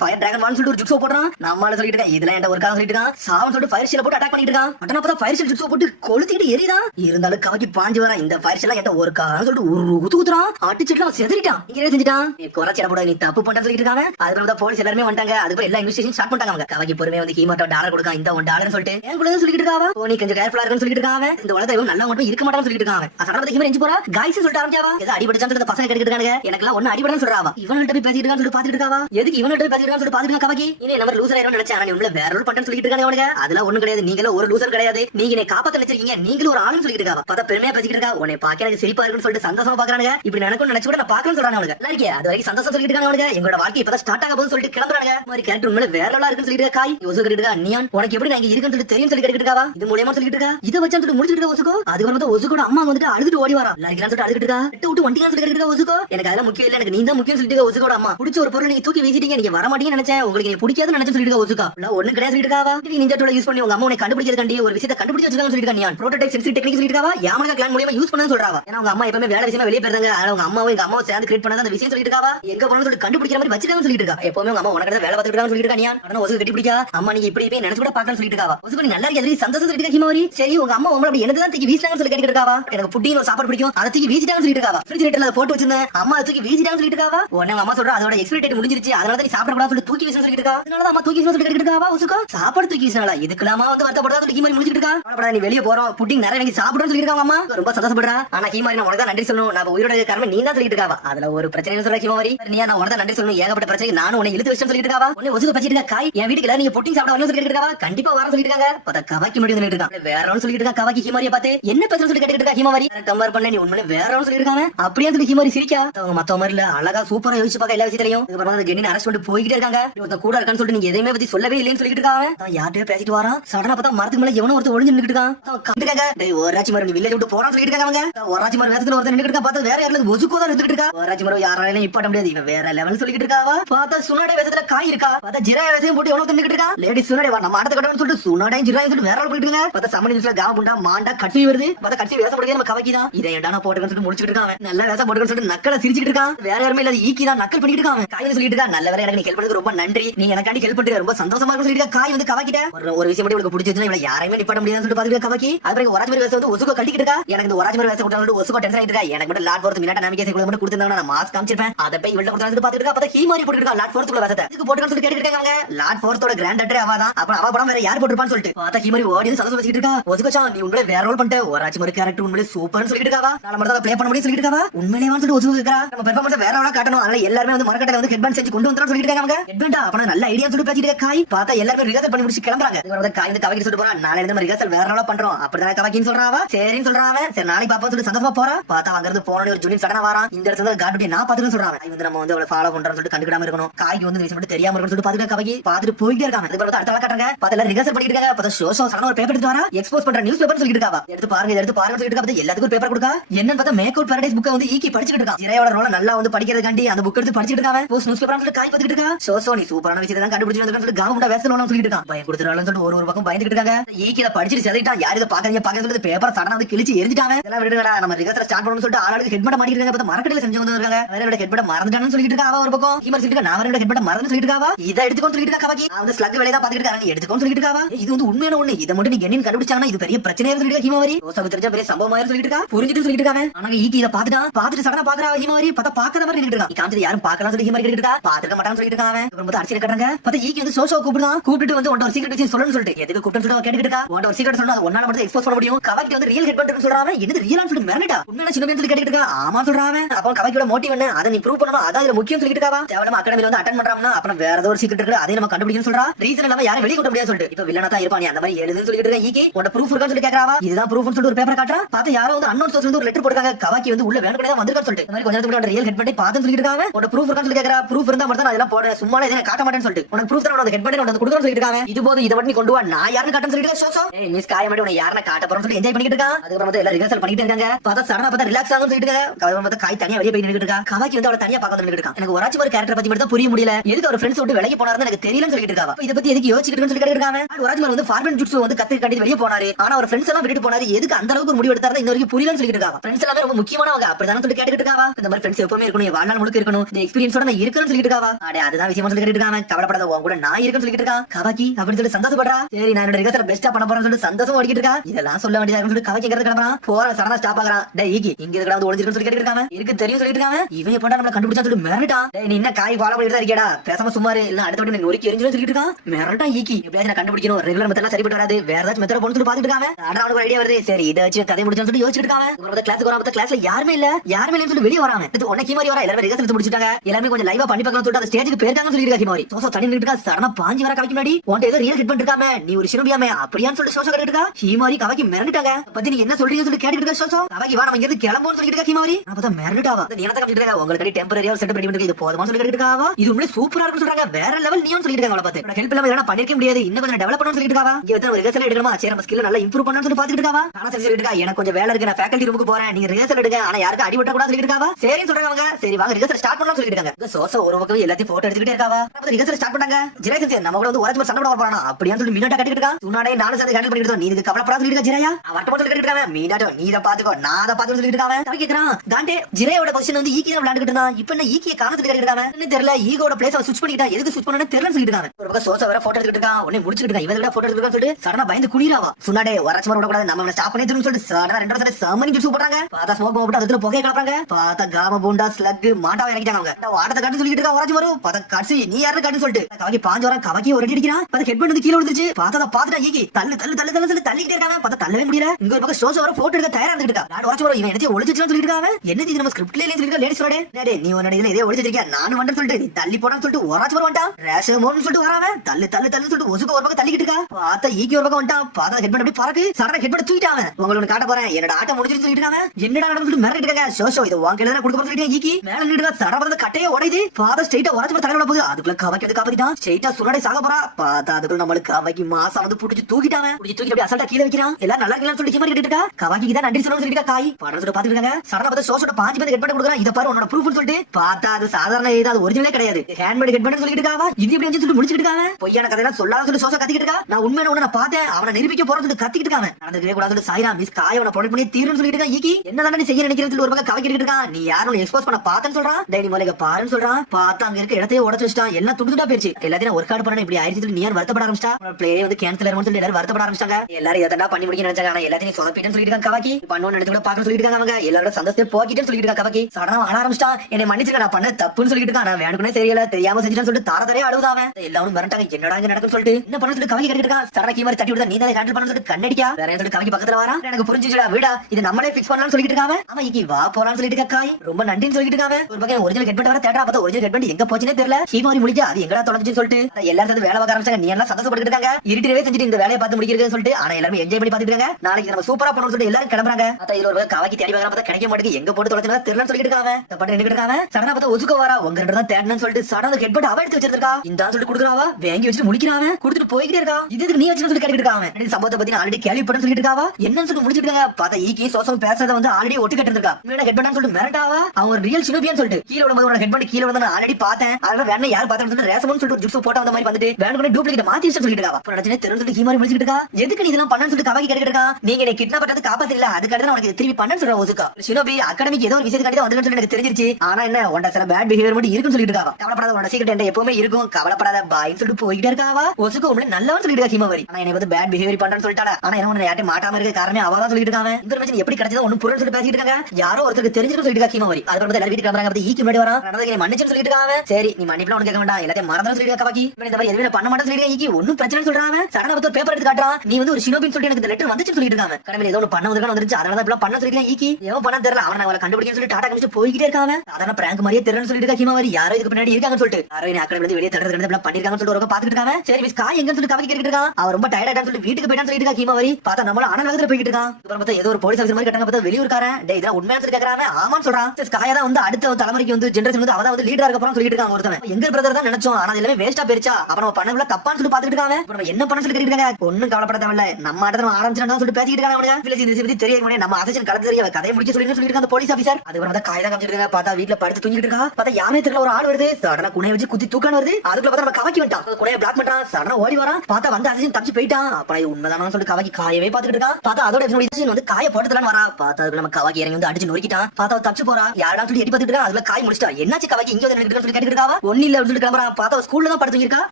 ஃபயர் டிராகன் வான்னு சொல்லிட்டு ஒரு ஜுக்ஸோ போடுறான். நம்மால சொல்லிட்டு இருக்கேன் இதெல்லாம் என்கிட்ட ஒரு காலம் சொல்லிட்டு இருக்கான். சாவன் சொல்லிட்டு ஃபயர் ஷீல்ட் போட்டு அட்டாக் பண்ணிட்டு இருக்கான். அட்டனா பார்த்தா ஃபயர் ஷீல்ட் ஜுக்ஸோ போட்டு கொளுத்திட்டு எரியுதான். இருந்தாலும் கவாக்கி பாஞ்சு வரான். இந்த ஃபயர் ஷீல்ட் என்கிட்ட ஒரு காலம் சொல்லிட்டு ஒரு குத்துறான். அடிச்சிட்டு அவன் செதறிட்டான். இங்க என்ன செஞ்சிட்டான். நீ குறைச்சிட போட, நீ தப்பு பண்ண சொல்லிட்டு இருக்காங்க. அதுக்கு போலீஸ் எல்லாருமே வந்துட்டாங்க. அதுக்கு எல்லா இன்வெஸ்டிகேஷன் ஸ்டார்ட் பண்ணிட்டாங்க. அவங்க கவாக்கி பொறுமையா வந்து ஹீமாட்ட டாலர் கொடுக்க இந்த $1 சொல்லிட்டு என் கூட சொல்லிட்டு இருக்காவா. நீ கொஞ்சம் கேர்ஃபுல்லா இருக்குன்னு சொல்லிட்டு இருக்காங்க. இந்த உலகத்துல நல்லா மட்டும் இருக்க மாட்டான்னு சொல்லிட்டு இருக்காங்க. சடனா ஹீமர் எஞ்சி போறா. கைஸ் சொல்லிட்டு ஆரம்பிச்சாவா. ஏதோ அடிபடிச்சான்னு பசங்க கேட்டுட்டு இருக்காங்க. எனக்குலாம் ஒண்ணு அடிபடன்னு சொல்றாவா. இவன்கிட்ட போய் பேசிட்டு இருக்கான்னு சொல்லிட்டு பாத்துட்டு இருக்காவா. எதுக்கு இவன்கிட்ட போய் பேசிட்டு இருக்கான்னு சொல்லிட்டு பாத்துட்டு கவாக்கி. இனி நம்ம லூசர் ஆயிரும் நினைச்சேன். ஆனா நீ வேற ரோல் பண்றேன்னு சொல்லிட்டு இருக்காங்க. அவனுங்க அதெல்லாம் ஒண்ணும் கிடையாது. நீங்களும் ஒரு லூசர் கிடையாது. நீங்க என்ன காப்பாத்த நினைச்சிருக்கீங்க. நீங்களும் ஒரு ஆளுன்னு சொல்லிட்டு இருக்காவா. பார்த்தா பெருமையா பேசிட்டு இருக்கா. உன்னை பாக்க எனக்கு பார்க்கும்போது சிரிப்பா இருக்குன்னு சொல்லிட்டு சந்தோஷமா பாக்குறாங்க. இப்படி நடக்கும் நினைச்சு கூட நான் பாக்கணும்னு சொல்றாங்க. அவனுக்கு நல்லா இருக்கே, அது வரைக்கும் சந்தோஷம் சொல்லிட்டு இருக்காங்க. அவனுக்கு எங்களோட வாழ்க்கை இப்பதான் ஸ்டார்ட் ஆக போகுதுன்னு சொல்லிட்டு கிளம்புறாங்க. மாதிரி கேரக்டர் உண்மையில வேற லெவலா இருக்குன்னு சொல்லிட்டு காய் யோசு கேட்டுக்கா. நியான் உனக்கு எப்படி நான் இங்க இருக்குன்னு சொல்லிட்டு தெரியும் சொல்லி கேட்டுக்காவா. இது மூலமா சொல்லிட்டு இருக்கா. இதை வச்சு சொல்லிட்டு முடிச்சுட்டு ஒசுக்கோ. அதுக்கு வந்து ஒசுக்கோட அம்மா வந்துட்டு அழுதுட்டு ஓடி வரா. எல்லாரும் சொல்லிட்டு அழுதுட்டு இருக்கா. விட்டு வண்டியா சொல்லி கேட்டுக்கா ஒசுக்கோ. எனக்கு அதெல்லாம் முக்கியம் இல்ல, எனக்கு நீ தான் முக்கியம் சொல்லிட்டு ஒசுக்கோட அம்மா. பிடிச்ச ஒரு பொருள் நீங்க தூக்கி வீசிட்டீங்க, நீங்க வர மாட்டீங்கன்னு நினைச்சேன், உங்களுக்கு நீ பிடிக்காதுன்னு நினைச்சு சொல்லிட்டு ஒசுக்கா. ஒண்ணு கிடையாது சொல்லிட்டு இருக்காவா. நிஞ்சா டூல யூஸ் பண்ணி உங்க அம்மா உனக்கு கண்டுபிடிக்கிறதுக்காண்டி ஒரு விஷயத்தை கண்டுபிடிச்சு வச்சிருக்காங்க சொல்லிட்டு நியான். புரோட்டோடைப் சென்சிட்டிவ் டெக்னிக் சொல்லிட்டு இருக்காவா. யாமனக கிளான் மூலமா யூஸ் பண்ணனும் சொல்றாவா. ஏன்னா உங்க அம்மா எப்பவுமே வேலை விஷயமா வெளிய போறாங்க. ஆனா உங்க அம்மாவும் எங்க அம்மாவும் சேர்ந்து கிரியேட் பண்ணாத அந்த விஷயம் சொல்லிட்டு இருக்காவா. எங்க போறோம்னு சொல்லிட்டு கண்டுபிடிக்கிற மாதிரி வச்சிருக்காங்க சொல்லிட்டு இருக்கா. எப்பவுமே உங்க அம்மா உனக்கு வேலை பார்த்துட்டு இருக்காங்க சொல்லிட்டு இருக்கா. நியான் ஆனா ஒசுக்கு கட்டி பிடிக்கா. அம்மா நீங்க இப்படி போய் நினைச்சு கூட பார்க்கணும் சொல்லிட்டு இருக்காவா. ஒசுக்கு நீ நல்லா இருக்கே சந்தோஷம் சொல்லிட்டு இருக்கா. ஹிமாவரி சரி உங்க அம்மா உங்களை அப்படி என்னதான் தூக்கி வீசிட்டாங்கன்னு சொல்லி கேட்டுட்டு இருக்காவா. எனக்கு புட்டிங் ஒரு சாப்பாடு பிடிக்கும், அதை தூக்கி வீசிட்டாங்கன்னு சொல்லிட்டு இருக்காவா. ரெஃப்ரிஜரேட்டர்ல போட்டு வச்சிருந்தேன், அம்மா தூக்கி வீசிட்டாங்கன்னு சொல்லிட்டு இருக்காவா. உடனே அம்மா சொல்றா அதோட எக்ஸ்பைரி டேட் முடிஞ்சிருச்சு, அதனால தான் நீ சாப்பிட கூடாதுன்னு சொல்லி தூக்கி வீசணும் சொல்லிட்டு இருக்கா. அதனால தான் அம்மா தூக்கி வீசணும் சொல்லி கேட்டுட்டு இருக்காவா. ஒசுக்கு சாப்பாடு தூக்கி வீசினால இதுக்கெல்லாமா வந்து வருத்தப்படாத சொல்லி ஹிமாரி முடிச்சிட்டு இருக்கா. அவளோட நீ வெளிய போறோம் புட்டிங் நிறைய வாங்கி சாப்பிடுன்னு சொல்லி இருக்காங்க. அம்மா ரொம்ப சந்தோஷப்படுறா. ஆனா ஹிமாரி நான் உனக்கு தான் நன்றி சொல்லணும், நான் உயிரோட காரணம் நீ தான் சொல்லிட்டு இருக்காவா. அதுல ஒரு பிரச்சனை சொல்ற ஹிமாரி. நீ நான் உனக்கு தான் நன்றி சொல்லணும், ஏகப்பட்ட பிரச்சனை நானும் உன்னை இழுத்து வச்சு சொல்லிட்டு இருக்காவா. உன்னை ஒசுக்கு பச்சிட்டு இருக்கா. காய் என் வீட்டுக்கு நீங்க புட்டிங் சாப்பிட வரணும் சொல்லிட்டு இருக்காவா. கண்டிப்பா வர சொல்லிட்டு இருக்காங்க. அத கவாக்கி முடியும் சொல்லிட்டு இருக்காங்க. வேற ஒன்னு சொல்லிட்டு இருக்கா. கவாக்கி ஹிமாரியை பார்த்து என்ன பேச சொல்லி கேட்டுட்டு இருக்கா. ஹிமாரி கம்பேர் பண்ண நீ உண்மையிலே வேற ஒன்னு சொல்லி இருக்காங்க. அப்படியே சொல்லி ஹிமாரி சிரிக்கா. அவங்க மத்த மாதிரி இல்ல, அழகா சூப்பரா யோசிச்சு பார்க்க எல்லா விஷயத்தையும். இதுக்கப்புறம் அந்த கெனின் அரெஸ்ட் பண்ணி போயிட்டே இருக்காங்க. ஒருத்தன் கூட இருக்கான்னு சொல்லிட்டு நீங்க எதையுமே பத்தி சொல்லவே இல்லைன்னு சொல்லிட்டு இருக்காங்க. அவன் யார்கிட்டயோ பேசிட்டு வரான். சடனா பார்த்தா மரத்துக்கு மேல எவனோ ஒருத்தர் ஒளிஞ்சு நின்னுட்டு இருக்கான். அவன் கண்டுக்காங்க டேய் ஒராச்சி மரம் நீ வில்லேஜ் விட்டு போறான்னு சொல்லிட்டு இருக்காங்க. அவங்க ஒராச்சி மரம் வேசத்துல ஒருத்தர் நின்னுட்டு இருக்கா. பார்த்தா வேற யாரல ஒசுக்கோ தான் இருந்துட்டு இருக்கா. ஒராச்சி மரம் யாராலையும் இப்ப முடியாது, இவன் வேற லெவல் சொல்லிட்டு இருக்காவா. பார்த்தா சுனாடே வேசத்துல காய் இருக்கா. பார்த்தா ஜிரா வேசையும் போட்டு எவனோ நின்னுட்டு இருக்கா. லேடி சுனாடே வா நம்ம ஆட்டத்தை கட்டணும்னு சொல்லிட்டு சுனாடையும் ஜிராயும் சொல்லிட்டு வேற ஆள் போயிட்டு இருக்காங்க. பார்த்தா சமணி நியூஸ்ல காம் புண்டா மாண்டா கட்சி வருது. பார்த்தா கட்சி வேசம் போடுறது நம்ம கவக்கிதான். இதை எடான போட்டுக்கன்னு சொல்லிட்டு முடிச்சிட்டு இருக்காங்க. நல்ல வேசம் போட்டுக்கன்னு சொல்லிட்டு நக்கல சிரிச்சிட்டு இருக்கான். வேற யாருமே இல்ல ஈக்கி தான் நக்கல் பண்ணிட்டு இருக்காங்க. காய் சொல்லிட்டு இருக்கா நல்ல வேற எனக்கு நீ ஹெல்ப் பண்ணது ரொம்ப நன்றி, நீ எனக்காண்டி ஹெல்ப் பண்ணிட்டு ரொம்ப சந்தோஷமா இருக்கு சொல்லிட்டு காய் வந்து கவக்கிட்ட. ஒரு விஷயம் மட்டும் உங்களுக்கு பிடிச்சிருந்தா இவள யாரையுமே நிப்பாட்ட முடியாதுன்னு சொல்லிட்டு பாத்துட்டு கவக்கி. அதுக்கு ஒராஜ் மாதிரி வேசம் வந்து ஒசுக்கோ கட்டிட்டு இருக்கா. எனக்கு இந்த ஒராஜ் மாதிரி வேசம் போட்டு ஒசுக்கோ டென்ஷன் ஆயிட்டு இருக்கா. எனக்கு மட்டும் லாட் ஃபோர்த் மினாட்ட நம்பிக்கை கூட மட்டும் கொடுத்திருந்தாங்க, நான் மாஸ்க் காமிச்சிருப்பேன். அதை போய் இவள்ட்ட கொடுத்து பாத்துட்டு இருக்கா. பார்த்தா ஹீமாரி போட்டு இருக்கா லாட் ஃபோர்த் உள்ள வேசத்தை. இதுக்கு போட்டுக்கன்னு சொல்லி கேட்டுட்டு இருக்காங்க. லாட் ஃபோர்த்தோட கிராண்ட் அட்டரே அவதான். அப்ப அவ படம் வேற யார் போட்டுருப்பான்னு சொல்லிட்டு பார்த்தா ஹீமாரி ஓடி சந்தோஷம் வச்சிட்டு இருக்கா. ஒசுக்கோச்சா நீ உண்மையிலே வேற ரோல் பண்ணிட்ட, ஒராஜ் மாதிரி கேரக்டர் உண்மையிலே சூப்பர்னு சொல்லிட்டு இருக்காவா. நாளை மட்டும் தான் ப்ளே பண்ண முடியும் சொல்லிட்டு இருக்காவா. உண்மையிலே வந்து ஒசுக்கோ கேக்குறா. நம்ம பெர்ஃபார்மன்ஸ் வேற லெவலா காட்டணும், அதனால எல்லாரும் வந்து மரக்கட்டையில வந்து ஹெட்பேண்ட் செஞ்சு கொண்டு வந்துறோம்னு சொல்லிட்டு இருக்காங்க. ஹெட்பேண்டா அப்ப நல்ல ஐடியா சொல்லி பேசிட்டு காய். பார்த்தா எல்லாரும் ரிஹர்சல் பண்ணி முடிச்சு கிளம்புறாங்க. இவரோட காய் வந்து கவக்கி சொல்லிட்டு போறா. நாளை நம்ம ரிஹர்சல் வேற லெவலா பண்றோம் அப்படிதான் கவக்கின்னு சொல்றாவா. சரின்னு சொல்றாங்க. சரி நாளைக்கு பாப்பா சொல்லி சந்தோஷமா போறா. பார்த்தா அங்க இருந்து போன ஒரு ஜூனியர் சடனா வரான். இந்த இடத்துல காட் நான் பாத்துட்டு சொல்றாங்க. காய் வந்து நம்ம வந்து அவளை ஃபாலோ பண்றோம்னு சொல்லிட்டு கண்டுக்கிடாம இருக்கணும். காய்க்கு வந்து விஷயம் மட்டும் தெரியாம இருக்கணும்னு சொல்லிட்டு பாத்துட்டு கவக்கி பாத்துட்டு போயிட்டே இருக்காங்க. அதுக்கு அடுத்த நாள் காட்டுறாங்க. பார்த்தா எல்லாரும் ரிஹர்சல் பண்ணிட்டு இருக்காங்க. பார்த்தா ஷோ சடனா ஒரு பேப்பர் எடுத்து வரா. எக்ஸ்போஸ் பண்ற நியூஸ் பேப்பர் சொல்லிட்டு இருக்காவா. எடுத்து பாருங்க எடுத்து பாருங்க சொல்லிட்டு இருக்கா. எல்லாத்துக்கும் பேப்பர் கொடுக்கா. என்னன்னு பார்த்தா மேக் அவுட் பாரடைஸ் புக்கை வந்து ஈக்கி படிச்சிட்டு இருக்கான். ஜிரையோட ரோல நல்லா வந்து படிக்கிறதுக்காண்டி அந்த புக் எடுத்து படிச்சிட்டு இருக்காங்க. போஸ்ட் நியூஸ் பேப்பர் சொல்லிட்டு காய் பார்த்துட்டு இருக்கா. ஷோ நீ சூப்பரான விஷயத்தை தான் கண்டுபிடிச்சு வந்து சொல்லிட்டு காம வேசணும் சொல்லிட்டு இருக்கான். பயம் கொடுத்துறாலும் சொல்லிட்டு ஒரு பக்கம் பயந்துட்டு இருக்காங்க. ஈக்கி இதை படிச்சிட்டு செதைட்டான். யார் இதை பாக்காதீங்க பாக்க சொல்லிட்டு பேப்பர் சடனா வந்து கிழிச்சு எரிஞ்சிட்டாங்க. இதெல்லாம் விடுங்கடா நம்ம ரிஹர்சல் ஸ்டார்ட் பண்ணணும்னு சொல்லிட்டு ஆளுக்கு ஹெட்பேண்ட் மாட்டிட்டு இருக்காங்க. பார்த்தா மரக்கடையில செஞ்சு வந்து இருக்காங்க. வேற ஹெட்பேண்ட் மறந்துட்டான்னு சொல்லிட்டு இருக்கா. ஒரு பக்கம் ஹீமர் சொல்லிட்டு நான் வேற ஹெட்பேண்ட் மறந்து சொல்லிட்டு இருக்கா. இதை எடுத்துக்கொண்டு சொல்லிட்டு இருக்கா. கவக்கி அந்த ஸ்லக் வேலையை தான் பாத்துட்டு இருக்காங்க. எடுத்துக்கொண்டு சொல்லிட்டு இருக்கா. இது வந்து உண்மையான ஒண்ணு, இதை மட்டும் நீ கெனின் கண்டுபிடிச்சாங்கன்னா இது பெரிய பிரச்சனையா சொல்லிட்டு ஹீமாவரி ரோசாவுக்கு தெரிஞ்ச பெரிய சம்பவமா சொல்லிட்டு இருக்கா. புரிஞ்சிட்டு சொல்லிட்டு இருக்காங்க. ஆனா ஈக்கி இதை பாத்துட்டு சடனா பாக்குறா ஹீமாவரி. பார்த்தா பாக்காத மாதிரி நின்னுட்டு இருக்கா. காமிச்சது யாரும் பாக்கலாம் சொல்லி ஹீமாரி கேட்டுட்டு இருக்கா. பாத்துக்க மாட்டான்னு சொல்லிட்டு இருக்காங்க. அப்புறம் பார்த்தா அரிசியில கட்டுறாங்க. பார்த்தா ஈக்கி வந்து சோஷோ கூப்பிட்டு வந்து ஒரு சீக்ரெட் விஷயம் சொல்லணும்னு சொல்லிட்டு எதுக்கு கூப்பிட்டு சொல்லிட்டு கேட்டுட்டு இருக்கா. ஒரு சீக்ரெட் சொன்னா ஒன்னால மட்டும் எக்ஸ்போஸ் பண்ண முடியும். கவக்கி வந்து ரியல் ஹெட்பேண்ட் சொல்றாங்க. இது ரியலான்னு சொல்லிட்டு மிரண்டா. உண்மையான சின்ன சொல்லி கேட்டுட்டு இருக்கா. ஆமா சொல்றாங்க. அப்ப கவக்கியோட மோட்டிவ் என்ன அதை நீ ப்ரூவ் பண்ணணும், அதான் இதுல முக்கியம் சொல்லிட்டு இருக்கா. தேவலமா அகாடமில வந்து அட்டெண்ட் பண்றாங்கன்னா அப்புறம் வேற ஏதோ ஒரு சீக்ரெட் இருக்கு, அதை நம்ம கண்டுபிடிக்கணும் சொல்றா. ரீசன் இல்லாம யாரும் வெளிய கொண்டு முடியாது சொல்லிட்டு இப்ப வில்லனா தான் இருப்பான். அந்த மாதிரி எழுதுன்னு சொல்லிட்டு இருக்கா. ஈக்கி உன்னோட ப்ரூஃப் இருக்கான்னு சொல்லி கேக்குறாவா. இதுதான் ப்ரூஃப்னு சொல்லிட்டு ஒரு பேப்பர் காட்டுறா. பார்த்தா யாரோ வந்து அன்னோன் சோர்ஸ்ல இருந்து ஒரு லெட்டர் போடுறாங்க. கவக்கி வந்து உள்ள வேணும் கூட வந்திருக்கான்னு சொல்லிட்டு இந்த மாதிரி கொஞ்ச நேரத்துக்கு ரியல் ஹெட்பேண்ட் பார்த்து சொல்லிட்டு இருக்காங்க. உன்னோட ப்ரூஃப் இருக்கான்னு சொல்லி கேக்குறா. ப்ரூஃப் இருந்தா மட்டும் அதெல்லாம் போட சும்மா இதை காட்ட மாட்டேன்னு சொல்லிட்டு உனக்கு ப்ரூஃப் தான் உனக்கு ஹெட்பேண்ட் உனக்கு கொடுக்கணும்னு சொல்லிட்டு இருக்காங்க. இது போது இதை மட்டும் கொண்டு வா, நான் யாருன்னு காட்டன்னு சொல்லிட்டு சோசோ மிஸ் காய மட்டும் உன்னை யாரன காட்ட போறோம்னு சொல்லி என்ஜாய் பண்ணிட்டு இருக்கான். அதுக்கப்புறம் வந்து எல்லாம் ரிஹர்சல் பண்ணிட்டு இருக்காங்க. பார்த்தா சடனா பார்த்தா ரிலாக்ஸ் ஆகும் சொல்லிட்டு இருக்காங்க. காய் தனியா வெளியே போய் நின்னுட்டு இருக்கா. கவக்கி வந்து அவளை தனியா பார்க்க நின்னுட்டு இருக்கா. எனக்கு ஒராச்சி ஒரு கேரக்டர் பத்தி மட்டும் தான் புரிய முடியல, எதுக்கு அவர் ஃப்ரெண்ட்ஸ் விட்டு வெளியே போனாருன்னு எனக்கு தெரியலன்னு சொல்லிட்டு இருக்காங்க. இதை பத்தி எதுக்கு யோசிச்சுட்டு சொல்லி கேட்டுருக்காங்க. ஒராச்சி வந்து ஃபார்மன் ஜுட்சு வந்து கத்து கட்டி வெளியே போனாரு. ஆனா அவர் ஃப்ரெண்ட்ஸ் எல்லாம் விட்டு போனாரு, எதுக்கு அந்த அளவுக்கு ஒரு முடிவு எடுத்தாரு இன்ன வரைக்கும் புரியலன்னு சொல்லிட்டு இருக்காங்க. ஃப்ரெண்ட்ஸ் எல்லாமே ரொம்ப முக்கியமானவங்க அப்படிதான் சொல்லி கேட்டுட்டு இருக்காங்க. இந்த மாதிரி ஃப்ரெண்ட்ஸ் எப்பவுமே இருக்கணும், வாழ்நாள் முழுக்க இருக்கணும், இந்த எக்ஸ்பீரியன்ஸோட நான் இருக்கணும்னு சொல்லிட்டு இருக்காங்க. அடே அதுதான் விஷயமா சொல்லி கேட்டுட்டு இருக்காங்க. கவலைப்படாத உன் கூட நான் இருக்கேன்னு சொல்லிட்டு இருக்கான். கவக்கி அப்படின்னு சொல்லி சந்தோஷப்படுறா. சரி நான் என்னோட ரிஹர்சல் பெஸ்டா பண்ண போறேன்னு சொல்லி சந்தோஷம் ஓடிக்கிட்டு இருக்கா. இதெல்லாம் சொல்ல வேண்டியதா சொல்லி கவக்கிங்கிறது கிளம்புறான். போற சடனா ஸ்டாப் ஆகுறான். டேய் ஈக்கி இங்க இருக்கடா வந்து ஒளிஞ்சிருக்குன்னு சொல்லி கேட்டுட்டு இருக்காங்க. இருக்கு தெரியும் சொல்லிட்டு இருக்காங்க. இவன் எப்படா நம்மள கண்டுபிடிச்சா சொல்லி மிரட்டான். டேய் நீ என்ன காய் ஃபாலோ பண்ணிட்டு தான் இருக்கேடா, பேசாம சும்மா இல்ல அடுத்த வாட்டி நொறுக்கி எரிஞ்சிரும் சொல்லிட்டு இருக்கான். மிரட்டா ஈக்கி எப்படியாவது நான் கண்டுபிடிக்கணும், ரெகுலர் மெத்தட்லாம் சரிப்பட்டு வராது, வேற ஏதாச்சும் மெத்தட் போன்னு சொல்லி பாத்துட்டு இருக்காங்க. ஆனா அவனுக்கு ஐடியா வருது. சரி இதை வச்சு கதை முடிச்சோன்னு சொல்லி யோசிச்சுட்டு இருக்காங்க. அப்புறம் கிளாஸ்க்கு வராம கிளாஸ்ல யாருமே இல்லைன்னு சொல்லி வெளியே வராங்க. இது உன்ன ஹீமாரி வரா. எல்லாரும் ரிஹர்சல் முடிச்சிட்டாங்க. எல்லாரும் கொஞ்சம் லைவா பண்ணி பார்க்கணும்னு சொல்லிட்டு அந்த ஸ்டேஜுக்கு போயிருக்காங்கன்னு சொல்லி இருக்கா. ஹீமாரி சோசோ தண்ணி நின்னுட்டு இருக்கா. சடனா பாஞ்சி வர கவக்கி முன்னாடி உன்ட்ட ஏதோ ரியல் ஹிட் பண்ணிருக்காம நீ ஒரு சிறுமியாமே அப்படியான்னு சொல்லி சோசோ கேட்டுட்டு இருக்கா. ஹீமாரி கவக்கி மிரண்டுட்டாங்க. பத்தி நீ என்ன சொல்றீங்கன்னு சொல்லி கேட்டுட்டு இருக்கா. சோசோ கவக்கி கவாக்கி வா நம்ம இங்க இருந்து கிளம்புன்னு சொல்லிட்டு இருக்கா ஹீமாவரி. அப்பதான் மிரண்டுட்டாவா. நீ என்ன காமிச்சிட்டு இருக்க, உங்களுக்கு டெம்பரரியா செட்டப் பண்ணி இது போதுமா சொல்லிட்டு இருக்காவா. இது உண்மையிலே சூப்பரா இருக்குன்னு சொல்றாங்க. வேற லெவல் நீயும் சொல்லிட்டு இருக்காங்க. அவளை பார்த்து ஹெல்ப் இல்லாம இதெல்லாம் பண்ணிருக்க முடியாது, இன்னும் கொஞ்சம் டெவலப் பண்ணணும்னு சொல்லிட்டு இருக்காவா. இங்க வந்து ஒரு ரிஹர்சல் எடுக்கணுமா, சரி நம்ம ஸ்கில் நல்லா இம்ப்ரூவ் பண்ணணும்னு சொல்லி பாத்துட்டு இருக்காவா. ஆனா சரி சொல்லிட்டு இருக்கா, எனக்கு கொஞ்சம் வேலை இருக்கு, நான் ஃபேக்கல்டி ரூமுக்கு போறேன், நீங்க ரிஹர்சல் எடுங்க, ஆனா யாருக்கு அடிபட்ட கூட சொல்லிட்டு இருக்காவா. சரின்னு சொல்றாங்க அவங்க. சரி வாங்க ரிஹர்சல் ஸ்டார்ட் பண்ணலாம் சொல்லிட்டு இருக்காங்க. சோசா ஒரு பக்கம் எல்லாத்தையும் போட்டோ எடுத்துக்கிட்டே இருக்காவா. அப்ப ரிஹர்சல் ஸ்டார்ட் பண்ணாங்க. ஜிராய் சரி நம்ம கூட வந்து ஒரே சண்டை போட போறானா அப்படினு சொல்லி மீனாட்ட கட்டிட்டு இருக்கா. சுனாடே நானும் சேர்ந்து ஹேண்டில் பண்ணிட்டு இருக்கோம், நீ இதுக்கு கவலைப்படாத சொல்லிட்டு இருக்கா. ஜிராயா அவட்ட மட்டும் கட்டிட்டு இருக்காங்க. மீனாட்டோ நீ இத பாத்துக்கோ நான் அத பாத்துட்டு சொல்லிட்டு இருக்காங்க. அவன் கேக்குறான் தாண்டே ஜிராயோட பொசிஷன் வந்து ஈக்கி தான் விளையாண்டுட்டு இருந்தான், இப்போ என்ன ஈக்கிய காணத்துல கட்டிட்டு இருக்காங்க. என்ன தெரியல, ஈகோட பிளேஸ் அவன் ஸ்விட்ச் பண்ணிட்டா, எதுக்கு ஸ்விட்ச் பண்ணனும் தெரியல சொல்லிட்டு இருக்காங்க. ஒரு பக்கம் சோசா வேற போட்டோ எடுத்துட்டு இருக்கான், உடனே முடிச்சிட்டு இருக்கான். இவன் கூட போட்டோ எடுத்துட்டு சொல்லிட்டு சடனா பயந்து குனிறாவா. சுனாடே வரச்சமா விட கூடாது, நம்ம ஸ்டாப் பண்ணி திரும்ப சொல்லிட்டு சடனா ரெண்டு சரி சமனி ஜூஸ் போடுறாங்க. பாத்தா ஸ்மோக் போட்டு அதுல புகைய கலப்பறாங்க. பாத்தா காம பூண்டா ஸ்லக் மாட்டாவை இறக்கிட்டாங்க. அவங்க ஆட்டத்தை காட்டு சொல்லிட்டு இருக்கா. வரச்சு வரும் பாத்தா கட்சி நீ யாரு காட்டு சொல்லிட்டு கவக்கி பாஞ்சு வர கவக்கி ஒரு அடி அடிக்கிறான். பாத்தா ஹெட்பண்ட் வந்து கீழ விழுந்துச்சு. பாத்தா பாத்துட்டா ஈகி தள்ளு தள்ளு தள்ளு தள்ளு சொல்லி தள்ளிக்கிட்டே இருக்காங்க. பாத்தா தள்ளவே முடியல. இங்க ஒரு பக்கம் சோசா வர போட்டோ எடுக்க தயாரா இருந்துட்டு இருக்கா. நான் வரச்சு வரும் இவன் என்னத்தையும் ஒளிச்சிட்டு சொல்லிட்டு இருக்காங்க. என்னது இது நம்ம ஸ்கிரிப்ட்ல இல்ல சொல்லிட்டு லேடிஸ் சொல்றே. டேய் நீ உன்ன இதுல இதே ஒளிச்சிருக்கியா, நானும் வந்து சொல்லிட்டு நீ தள்ளி போடான்னு சொல்லிட்டு வரச்சு வர வந்துட்டான். ரேஷமோன்னு சொல்லிட்டு வராம தள்ளு தள்ளு தள்ளு சொல்லிட்டு ஒசுக்கு ஒரு பக்கம் தள்ளிக்கிட்டு இருக்கா. பாத்தா ஈகி ஒரு பக்கம் வந்துட்டான். பாத்தா ஹெட்பண்ட் அப்படி பறக்கு. சடனா ஹெட்பண்ட் தூக்கிட்டாங்க. உங்களுக்கு காட்ட போறேன் என்னோட ஆட்டம் முடிஞ்சிட்டு சொல்லிட்டு இருக்காங்க. என்னடா நடந்து சொல்லிட்டு மிரட்டிட்டு இருக்காங்க. சோசோ இது வாங்க எழுத கொடுக்க போறது சொல்லிட்டு ஈகி மேல நின்னுட்டு சடனா வந்து கட்டையே உடையுது. பாத்தா ஸ்ட்ரைட்டா வரச்சு வர தகவல போகுது. அதுக்குள்ள கவக்கி வந்து காப்பாத்திட்டான். ஸ்ட்ரைட்டா சுனாடே சாக போறா. பாத்தா அதுக்குள்ள நம்மளுக்கு கவக்கி மாசம் வந்து புடிச்சு தூக்கிட்டாங்க. புடிச்சு தூக்கி அப்படி அசால்ட்டா கீழ வைக்கிறான். எல்லாம் நல்லா இருக்கலாம்னு சொல்லி மாதிரி கேட்டுட்டு இருக்கா. கவக்கிக்கு தான் நன்றி சொல்லணும்னு சொல்லிட்டு காய் படம் சொல்லிட்டு பாத்துட்டு இருக்காங்க. சடனா பார்த்து சோசோட பாஞ்சு பேர் ஹெட்பண்ட் கொடுக்குறான். இத பாரு உன்னோட ப்ரூஃப்னு சொல்லிட்டு பார்த்தா அது சாதாரண இது, அது ஒரிஜினலே கிடையாது, ஹேண்ட்மேட் ஹெட்பண்ட் சொல்லிட்டு இருக்காவா. இது எப்படி சொல்லிட்டு முடிச்சிட்டு இருக்காங்க. பொய்யான கதையெல்லாம் சொல்லாத சொல்லி சோசா கத்திக்கிட்டு இருக்கா. நான் உண்மையான உன்னை நான் பார்த்தேன், அவனை நிரூபிக்க போறேன்னு சொல்லி கத்திக்கிட்டு இருக்காங்க. நடந்துக்கவே கூடாது சாயிரா மிஸ் காய் அவனை ப்ரொடக்ட் பண்ணி தீருன்னு சொல்லிட்டு இருக்கா. ஈகி என்ன நீ செய்ய நினைக்கிறது ஒரு பக்கம் கவக்கிட்டு இருக்கான். நீ யாரும் எக்ஸ்போஸ் பண்ண பார்த்தேன்னு சொல்றான். டைனி மலைக்கு பாருன்னு சொல்றான். பார்த்தா அங்க இருக்க இடத்தையே உடச்சு வச்சுட்டான். எல்லாம் துண்டுட்டா போயிருச்சு. எல்லாத்தையும் ஒர்க் அவுட் பண்ண இப்படி ஆயிடுச்சு. நீ வருத்தப்பட ஆரம்பிச்சா. பிளே வந்து கேன்சல் ஆயிரும்னு சொல்லி எல்லாரும் வருத்தப்பட ஆரம்பிச்சாங்க. எல்லாரும் எதனா பண்ணி முடிக்க நினைச்சாங்க. ஆனா எல்லாத்தையும் சொதப்பிட்டேன்னு சொல்லிட்டு இருக்காங்க. கவக்கி பண்ணணும்னு நினைச்சு கூட பாக்க சொல்லிட்டு இருக்காங்க. அவங்க எல்லாரோட சந்தோஷத்தை போக்கிட்டேன்னு சொல்லிட்டு இருக்காங்க. கவக்கி சடனா ஆட ஆரம்பிச்சிட்டான். என்னை மன்னிச்சுக்க நான் பண்ண தப்புன்னு சொல்லிட்டு இருக்கான். நான் வேணுக்குனே தெரியல தெரியாம செஞ்சுட்டேன்னு சொல்லிட்டு தாரதரே அழுதாவன். எல்லாரும் மிரட்டாங்க. என்னடா இங்க நடக்குன்னு சொல்லிட்டு என்ன பண்ண சொல்லி கவக்கி கேட்டுட்டு இருக்கான். சடனா கீ மாதிரி தட்டி விடுதா, நீ தான் ஹேண்டில் பண்ணு சொல்லிட்டு கண்ணடிக்கா. வேற சொல்லி கவக்கி பக்கத்துல வரா. எனக்கு புரிஞ்சுடா வீடா இது நம்மளே ஃபிக்ஸ் பண்ணலாம்னு சொல்லிட்டு இருக்காங்க. ஆமா ஈகி வா போலாம்னு சொல்லிட்டு இருக்கா. காய் ரொம்ப நன்றின்னு சொல்லிட்டு இருக்காங்க. ஒரு பக்கம் ஒரிஜினல் ஹெட்பண்ட் வர தேடா. பார்த்தா ஒரிஜினல் ஹெட்பண்ட் எங்க போச்சுனே தெரியல. ஹீமாரி முடிஞ்சா அது எங்கடா தொலைஞ்சுன்னு சொல்லிட்டு எல்லாரும் சேர்ந்து வேலை பார்க்க ஆரம்பிச்சாங்க. நீ எல்லாம் சந்தோஷப்பட்டு இருக்காங்க. இருட்டிலே செஞ்சுட்டு இந்த வேலையை பார்த்து முடிக்கிறதுன்னு சொல்லிட்டு ஆனா எல்லாரும் என்ஜாய் பண்ணி பாத்துட்டு இருக்காங்க. நாளைக்கு நம்ம சூப்பரா பண்ணணும்னு சொல்லிட்டு எல்லாரும் கிளம்புறாங்க. அத இதுல ஒரு கவக்கி தேடி வர பார்த்தா கிடைக்க மாட்டேங்குது. எங்க போட்டு தொலைச்சனா தெரியலன்னு சொல்லிட்டு இருக்காங்க. தப்பட்ட நின்னுட்டு இருக்காங்க. சடனா பார்த்தா ஒசுக்க வரா. உங்க ரெண்டு தான் தேடணும்னு சொல்லிட்டு சடனா ஹெட்பண்ட் அவ எடுத்து வச்சிருக்கா. இந்த சொல்லிட்டு குடுக்குறாவா. வேங்கி வச்சுட்டு முடிக்கிறாங்க. கொடுத்துட்டு போய்கிட்டே இருக்கா. இதுக்கு நீ வச்சுன்னு சொல்லி கேட்டுட்டு இருக்காங்க. இந்த சம்பவத்தை பத்தி ஆல்ரெடி கேள்விப்பட்டேன்னு சொல்லிட்டு இருக்காவா. என்னன்னு சொல்லி முடிச்சிட்டு இருக்காங்க. பார்த்தா ஈகி சோசம் பேசுறத வந்து ஆல்ரெடி ஒட்டு கட்டிருக்கா. இவன ஹெட்பண்ட் சொல்லிட்டு மிரட்டாவா. அவங்க ஒரு ரியல் சினோபியான்னு சொல்லிட்டு கீழ விடும்போது உனக்கு ஹெட்பண்ட் கீழ வந்து நான் ஆல்ரெடி பார்த்தேன். அதனால வேணா யார் பார்த்தான்னு சொல்லிட்டு ரேசமோன்னு சொல்லிட்டு ஜூஸ் போட்டா அந்த மாதிரி வந்துட்டு வேணும்னே டூப்ளிகேட் மாத்தி வச்சு சொல்லிட்டு இருக்கா. அப்ப நினைச்சே தெரிஞ்சு சொல்லிட்டு ஹீமாரி முடிச்சிட்டு இருக்கா. எதுக்கு நீ இதெல்லாம் பண்ணன்னு சொல்லிட்டு கவக்கி கேட்டுட்டு இருக்கா. நீங்க என்ன கிட்னாப் பண்ணது காப்பாத்தல, அதுக்கு அடுத்து உனக்கு திருப்பி பண்ணன்னு சொல்ற ஒசுக்கா. சினோபி அகாடமிக்கு ஏதோ ஒரு விஷயத்துக்கு தான் வந்துன்னு சொல்லி எனக்கு தெரிஞ்சிருச்சு. ஆனா என்ன உன்ட சில பேட் பிஹேவியர் மட்டும் இருக்குன்னு சொல்லிட்டு இருக்கா. கவலைப்படாத, உன்னோட சீக்ரெட் என்ன எப்பவுமே இருக்கும், கவலைப்படாத பாய்ன்னு சொல்லிட்டு போய்கிட்டே இருக்காவா. ஒசுக்கு உங்களை நல்லவன்னு சொல்லிட்டு இருக்கா ஹீமாரி. ஆனா என்ன வந்து பேட் பிஹேவியர் பண்றேன்னு சொல்லிட்டாடா. ஆனா என்ன உன்னை யார்ட்டையும் மாட்டாம இருக்க காரணமே அவ தான் சொல்லிட்டு இருக்காங்க. இன்ஃபர்மேஷன் எப்படி கிடைச்சதோ ஒன்னும் புரியல சொல்லிட்டு பேசிட்டு இருக்காங்க. யாரோ ஒருத்தருக்கு தெரிஞ்சிருக்கு சொல்லிட்டு இருக்கா ஹீமாரி. அது வந்து எல்லாரும் வீட்டுக்கு கிளம்புறாங்க. அப்ப ஈக்கி முன்னாடி வரா. நடந்ததை மன்னிச்சுன்னு சொல்லிட்டு இருக்காங்க. சரி நீ மன்னிப்புல உனக்கு கேட்க வேண்டாம், எல்லாத்தையும் மறந்து சொல்லிட்டு இருக்கா. கவக்கி இந்த மாதிரி எதுவுமே பண்ண மாட்டேன்னு சொல்லிட்டு ஈக்கி ஒன்னும் பிரச்சனை சொல்றாங்க. சடனா ஒரு பேப்பர் எடுத்து காட்டுறான். நீ வந்து ஒரு சினோபின்னு சொல்லிட்டு எனக்கு இந்த லெட்டர் வந்துச்சு சொல்லிட்டு இருக்காங்க. கடமையில ஏதோ ஒன்று பண்ண வந்துருச்சு, அதனால தான் இப்ப பண்ண சொல்லிட்டு ஈக்கி எவன் பண்ண தெரியல. அவனை அவளை கண்டுபிடிக்க சொல்லி டாடா கமிச்சு போய்கிட்டே இருக்காங்க. அதனால பிராங்க் மாதிரியே தெரியலன்னு சொல்லிட்டு இருக்கா ஹீமாரி. யாரோ இதுக்கு பின்னாடி இருக்காங்கன்னு சொல்லிட்டு யாரோ அக்கடமில இருந்து வெளியே தடுறது பண்ணிருக்காங்கன்னு சொல்லிட்டு ஒரு பாத்துட்டு இருக்காங்க. சரி மிஸ் காய் எங்கன்னு சொல்லிட்டு கவக்கி கேட்டுட்டு இருக்கான். அவன் ரொம்ப டயர்டான்னு சொல்லிட்டு வீட்டுக்கு போயிட்டான்னு சொல்லிட்டு இருக்கா ஹீமாரி. பார்த்தா நம்மள அனலகத்துல போய்கிட்டு இருக்கான். அப்புறம் பார்த்தா ஏதோ ஒரு போலீஸ் ஆஃபீஸர் மாதிரி கட்டாங்க. பார்த்தா வெளியூர்காரன் டேய் இதெல்லாம் உண்மையா சொல்லி கேக்குறாங்க. ஆமான்னு சொல்றான். காயா தான் வந்து அடுத்த தலைமுறைக்கு வந்து ஜெனரேஷன் வந்து அவதான் வந்து லீடரா இருக்க போறான்னு சொல்லிட்டு இருக்காங்க. ஒருத்தன் எங்க பிரதர் தான் நினைச்சோம், ஆனா எல்லாமே வேஸ்டா போயிருச்சா. அப்ப நம்ம பண்ணல தப்பான்னு சொல்லி பாத்துட்டு இருக்காங்க. இப்ப நம்ம என்ன பண்ண சொல்லி கேட்டுட்டு இருக்காங்க. ஒண்ணும் கவலைப்பட தேவையில்ல, நம்ம ஆட்டத்தை ஆரம்பிச்சிட்டோம் சொல்லிட்டு பேசிட்டு இருக்காங்க. வில்லேஜ் இந்த பத்தி தெரிய முடியாது, நம்ம அசைன் கலந்து தெரிய கதையை முடிச்சு சொல்லிட்டு இருக்காங்க அந்த போலீஸ் ஆஃபீஸர். அதுக்கப்புறம் தான் காய் தான் காமிச்சிருக்காங்க. பார்த்தா வீட்டுல படுத்து தூங்கிட்டு இருக்கா. பார்த்தா யானே தெரியல ஒரு ஆள் வருது. சடனா குனைய வச்சு குத்தி தூக்கான வருது. அதுக்குள்ள பார்த்தா நம்ம கவக்கி விட்டான். குனைய பிளாக் பண்றான். சடனா ஓடி வரான். பார்த்தா வந்து அசைன் தப்பிச்சு போயிட்டான். அப்ப உண்மைதானு சொல்லிட்டு கவக்கி காயவே பாத்துட்டு இருக்கான். பார்த்தா அதோட வந்து காய போட்டுலான்னு வரா. பார்த்தா அதுக்குள்ள நம்ம கவக்கி இறங்கி வந்து அடிச்சு நொறுக்கிட்டான். பார்த்தா தப்பிச்சு போறா. யாரா சொல்லி எட்டி பாத்துட்டு இருக்கா. அதுல காய் முடிச்சிட்டா. என்னாச்சு கவக்கி இங்க வந்து சொல்லி கேட்டுட்டு இருக்காவா. ஒண்ணு இல்ல சொல்லி கிளம்புறா. பார்த்தா ஸ்கூல்ல தான் படுத்து இருக்கா.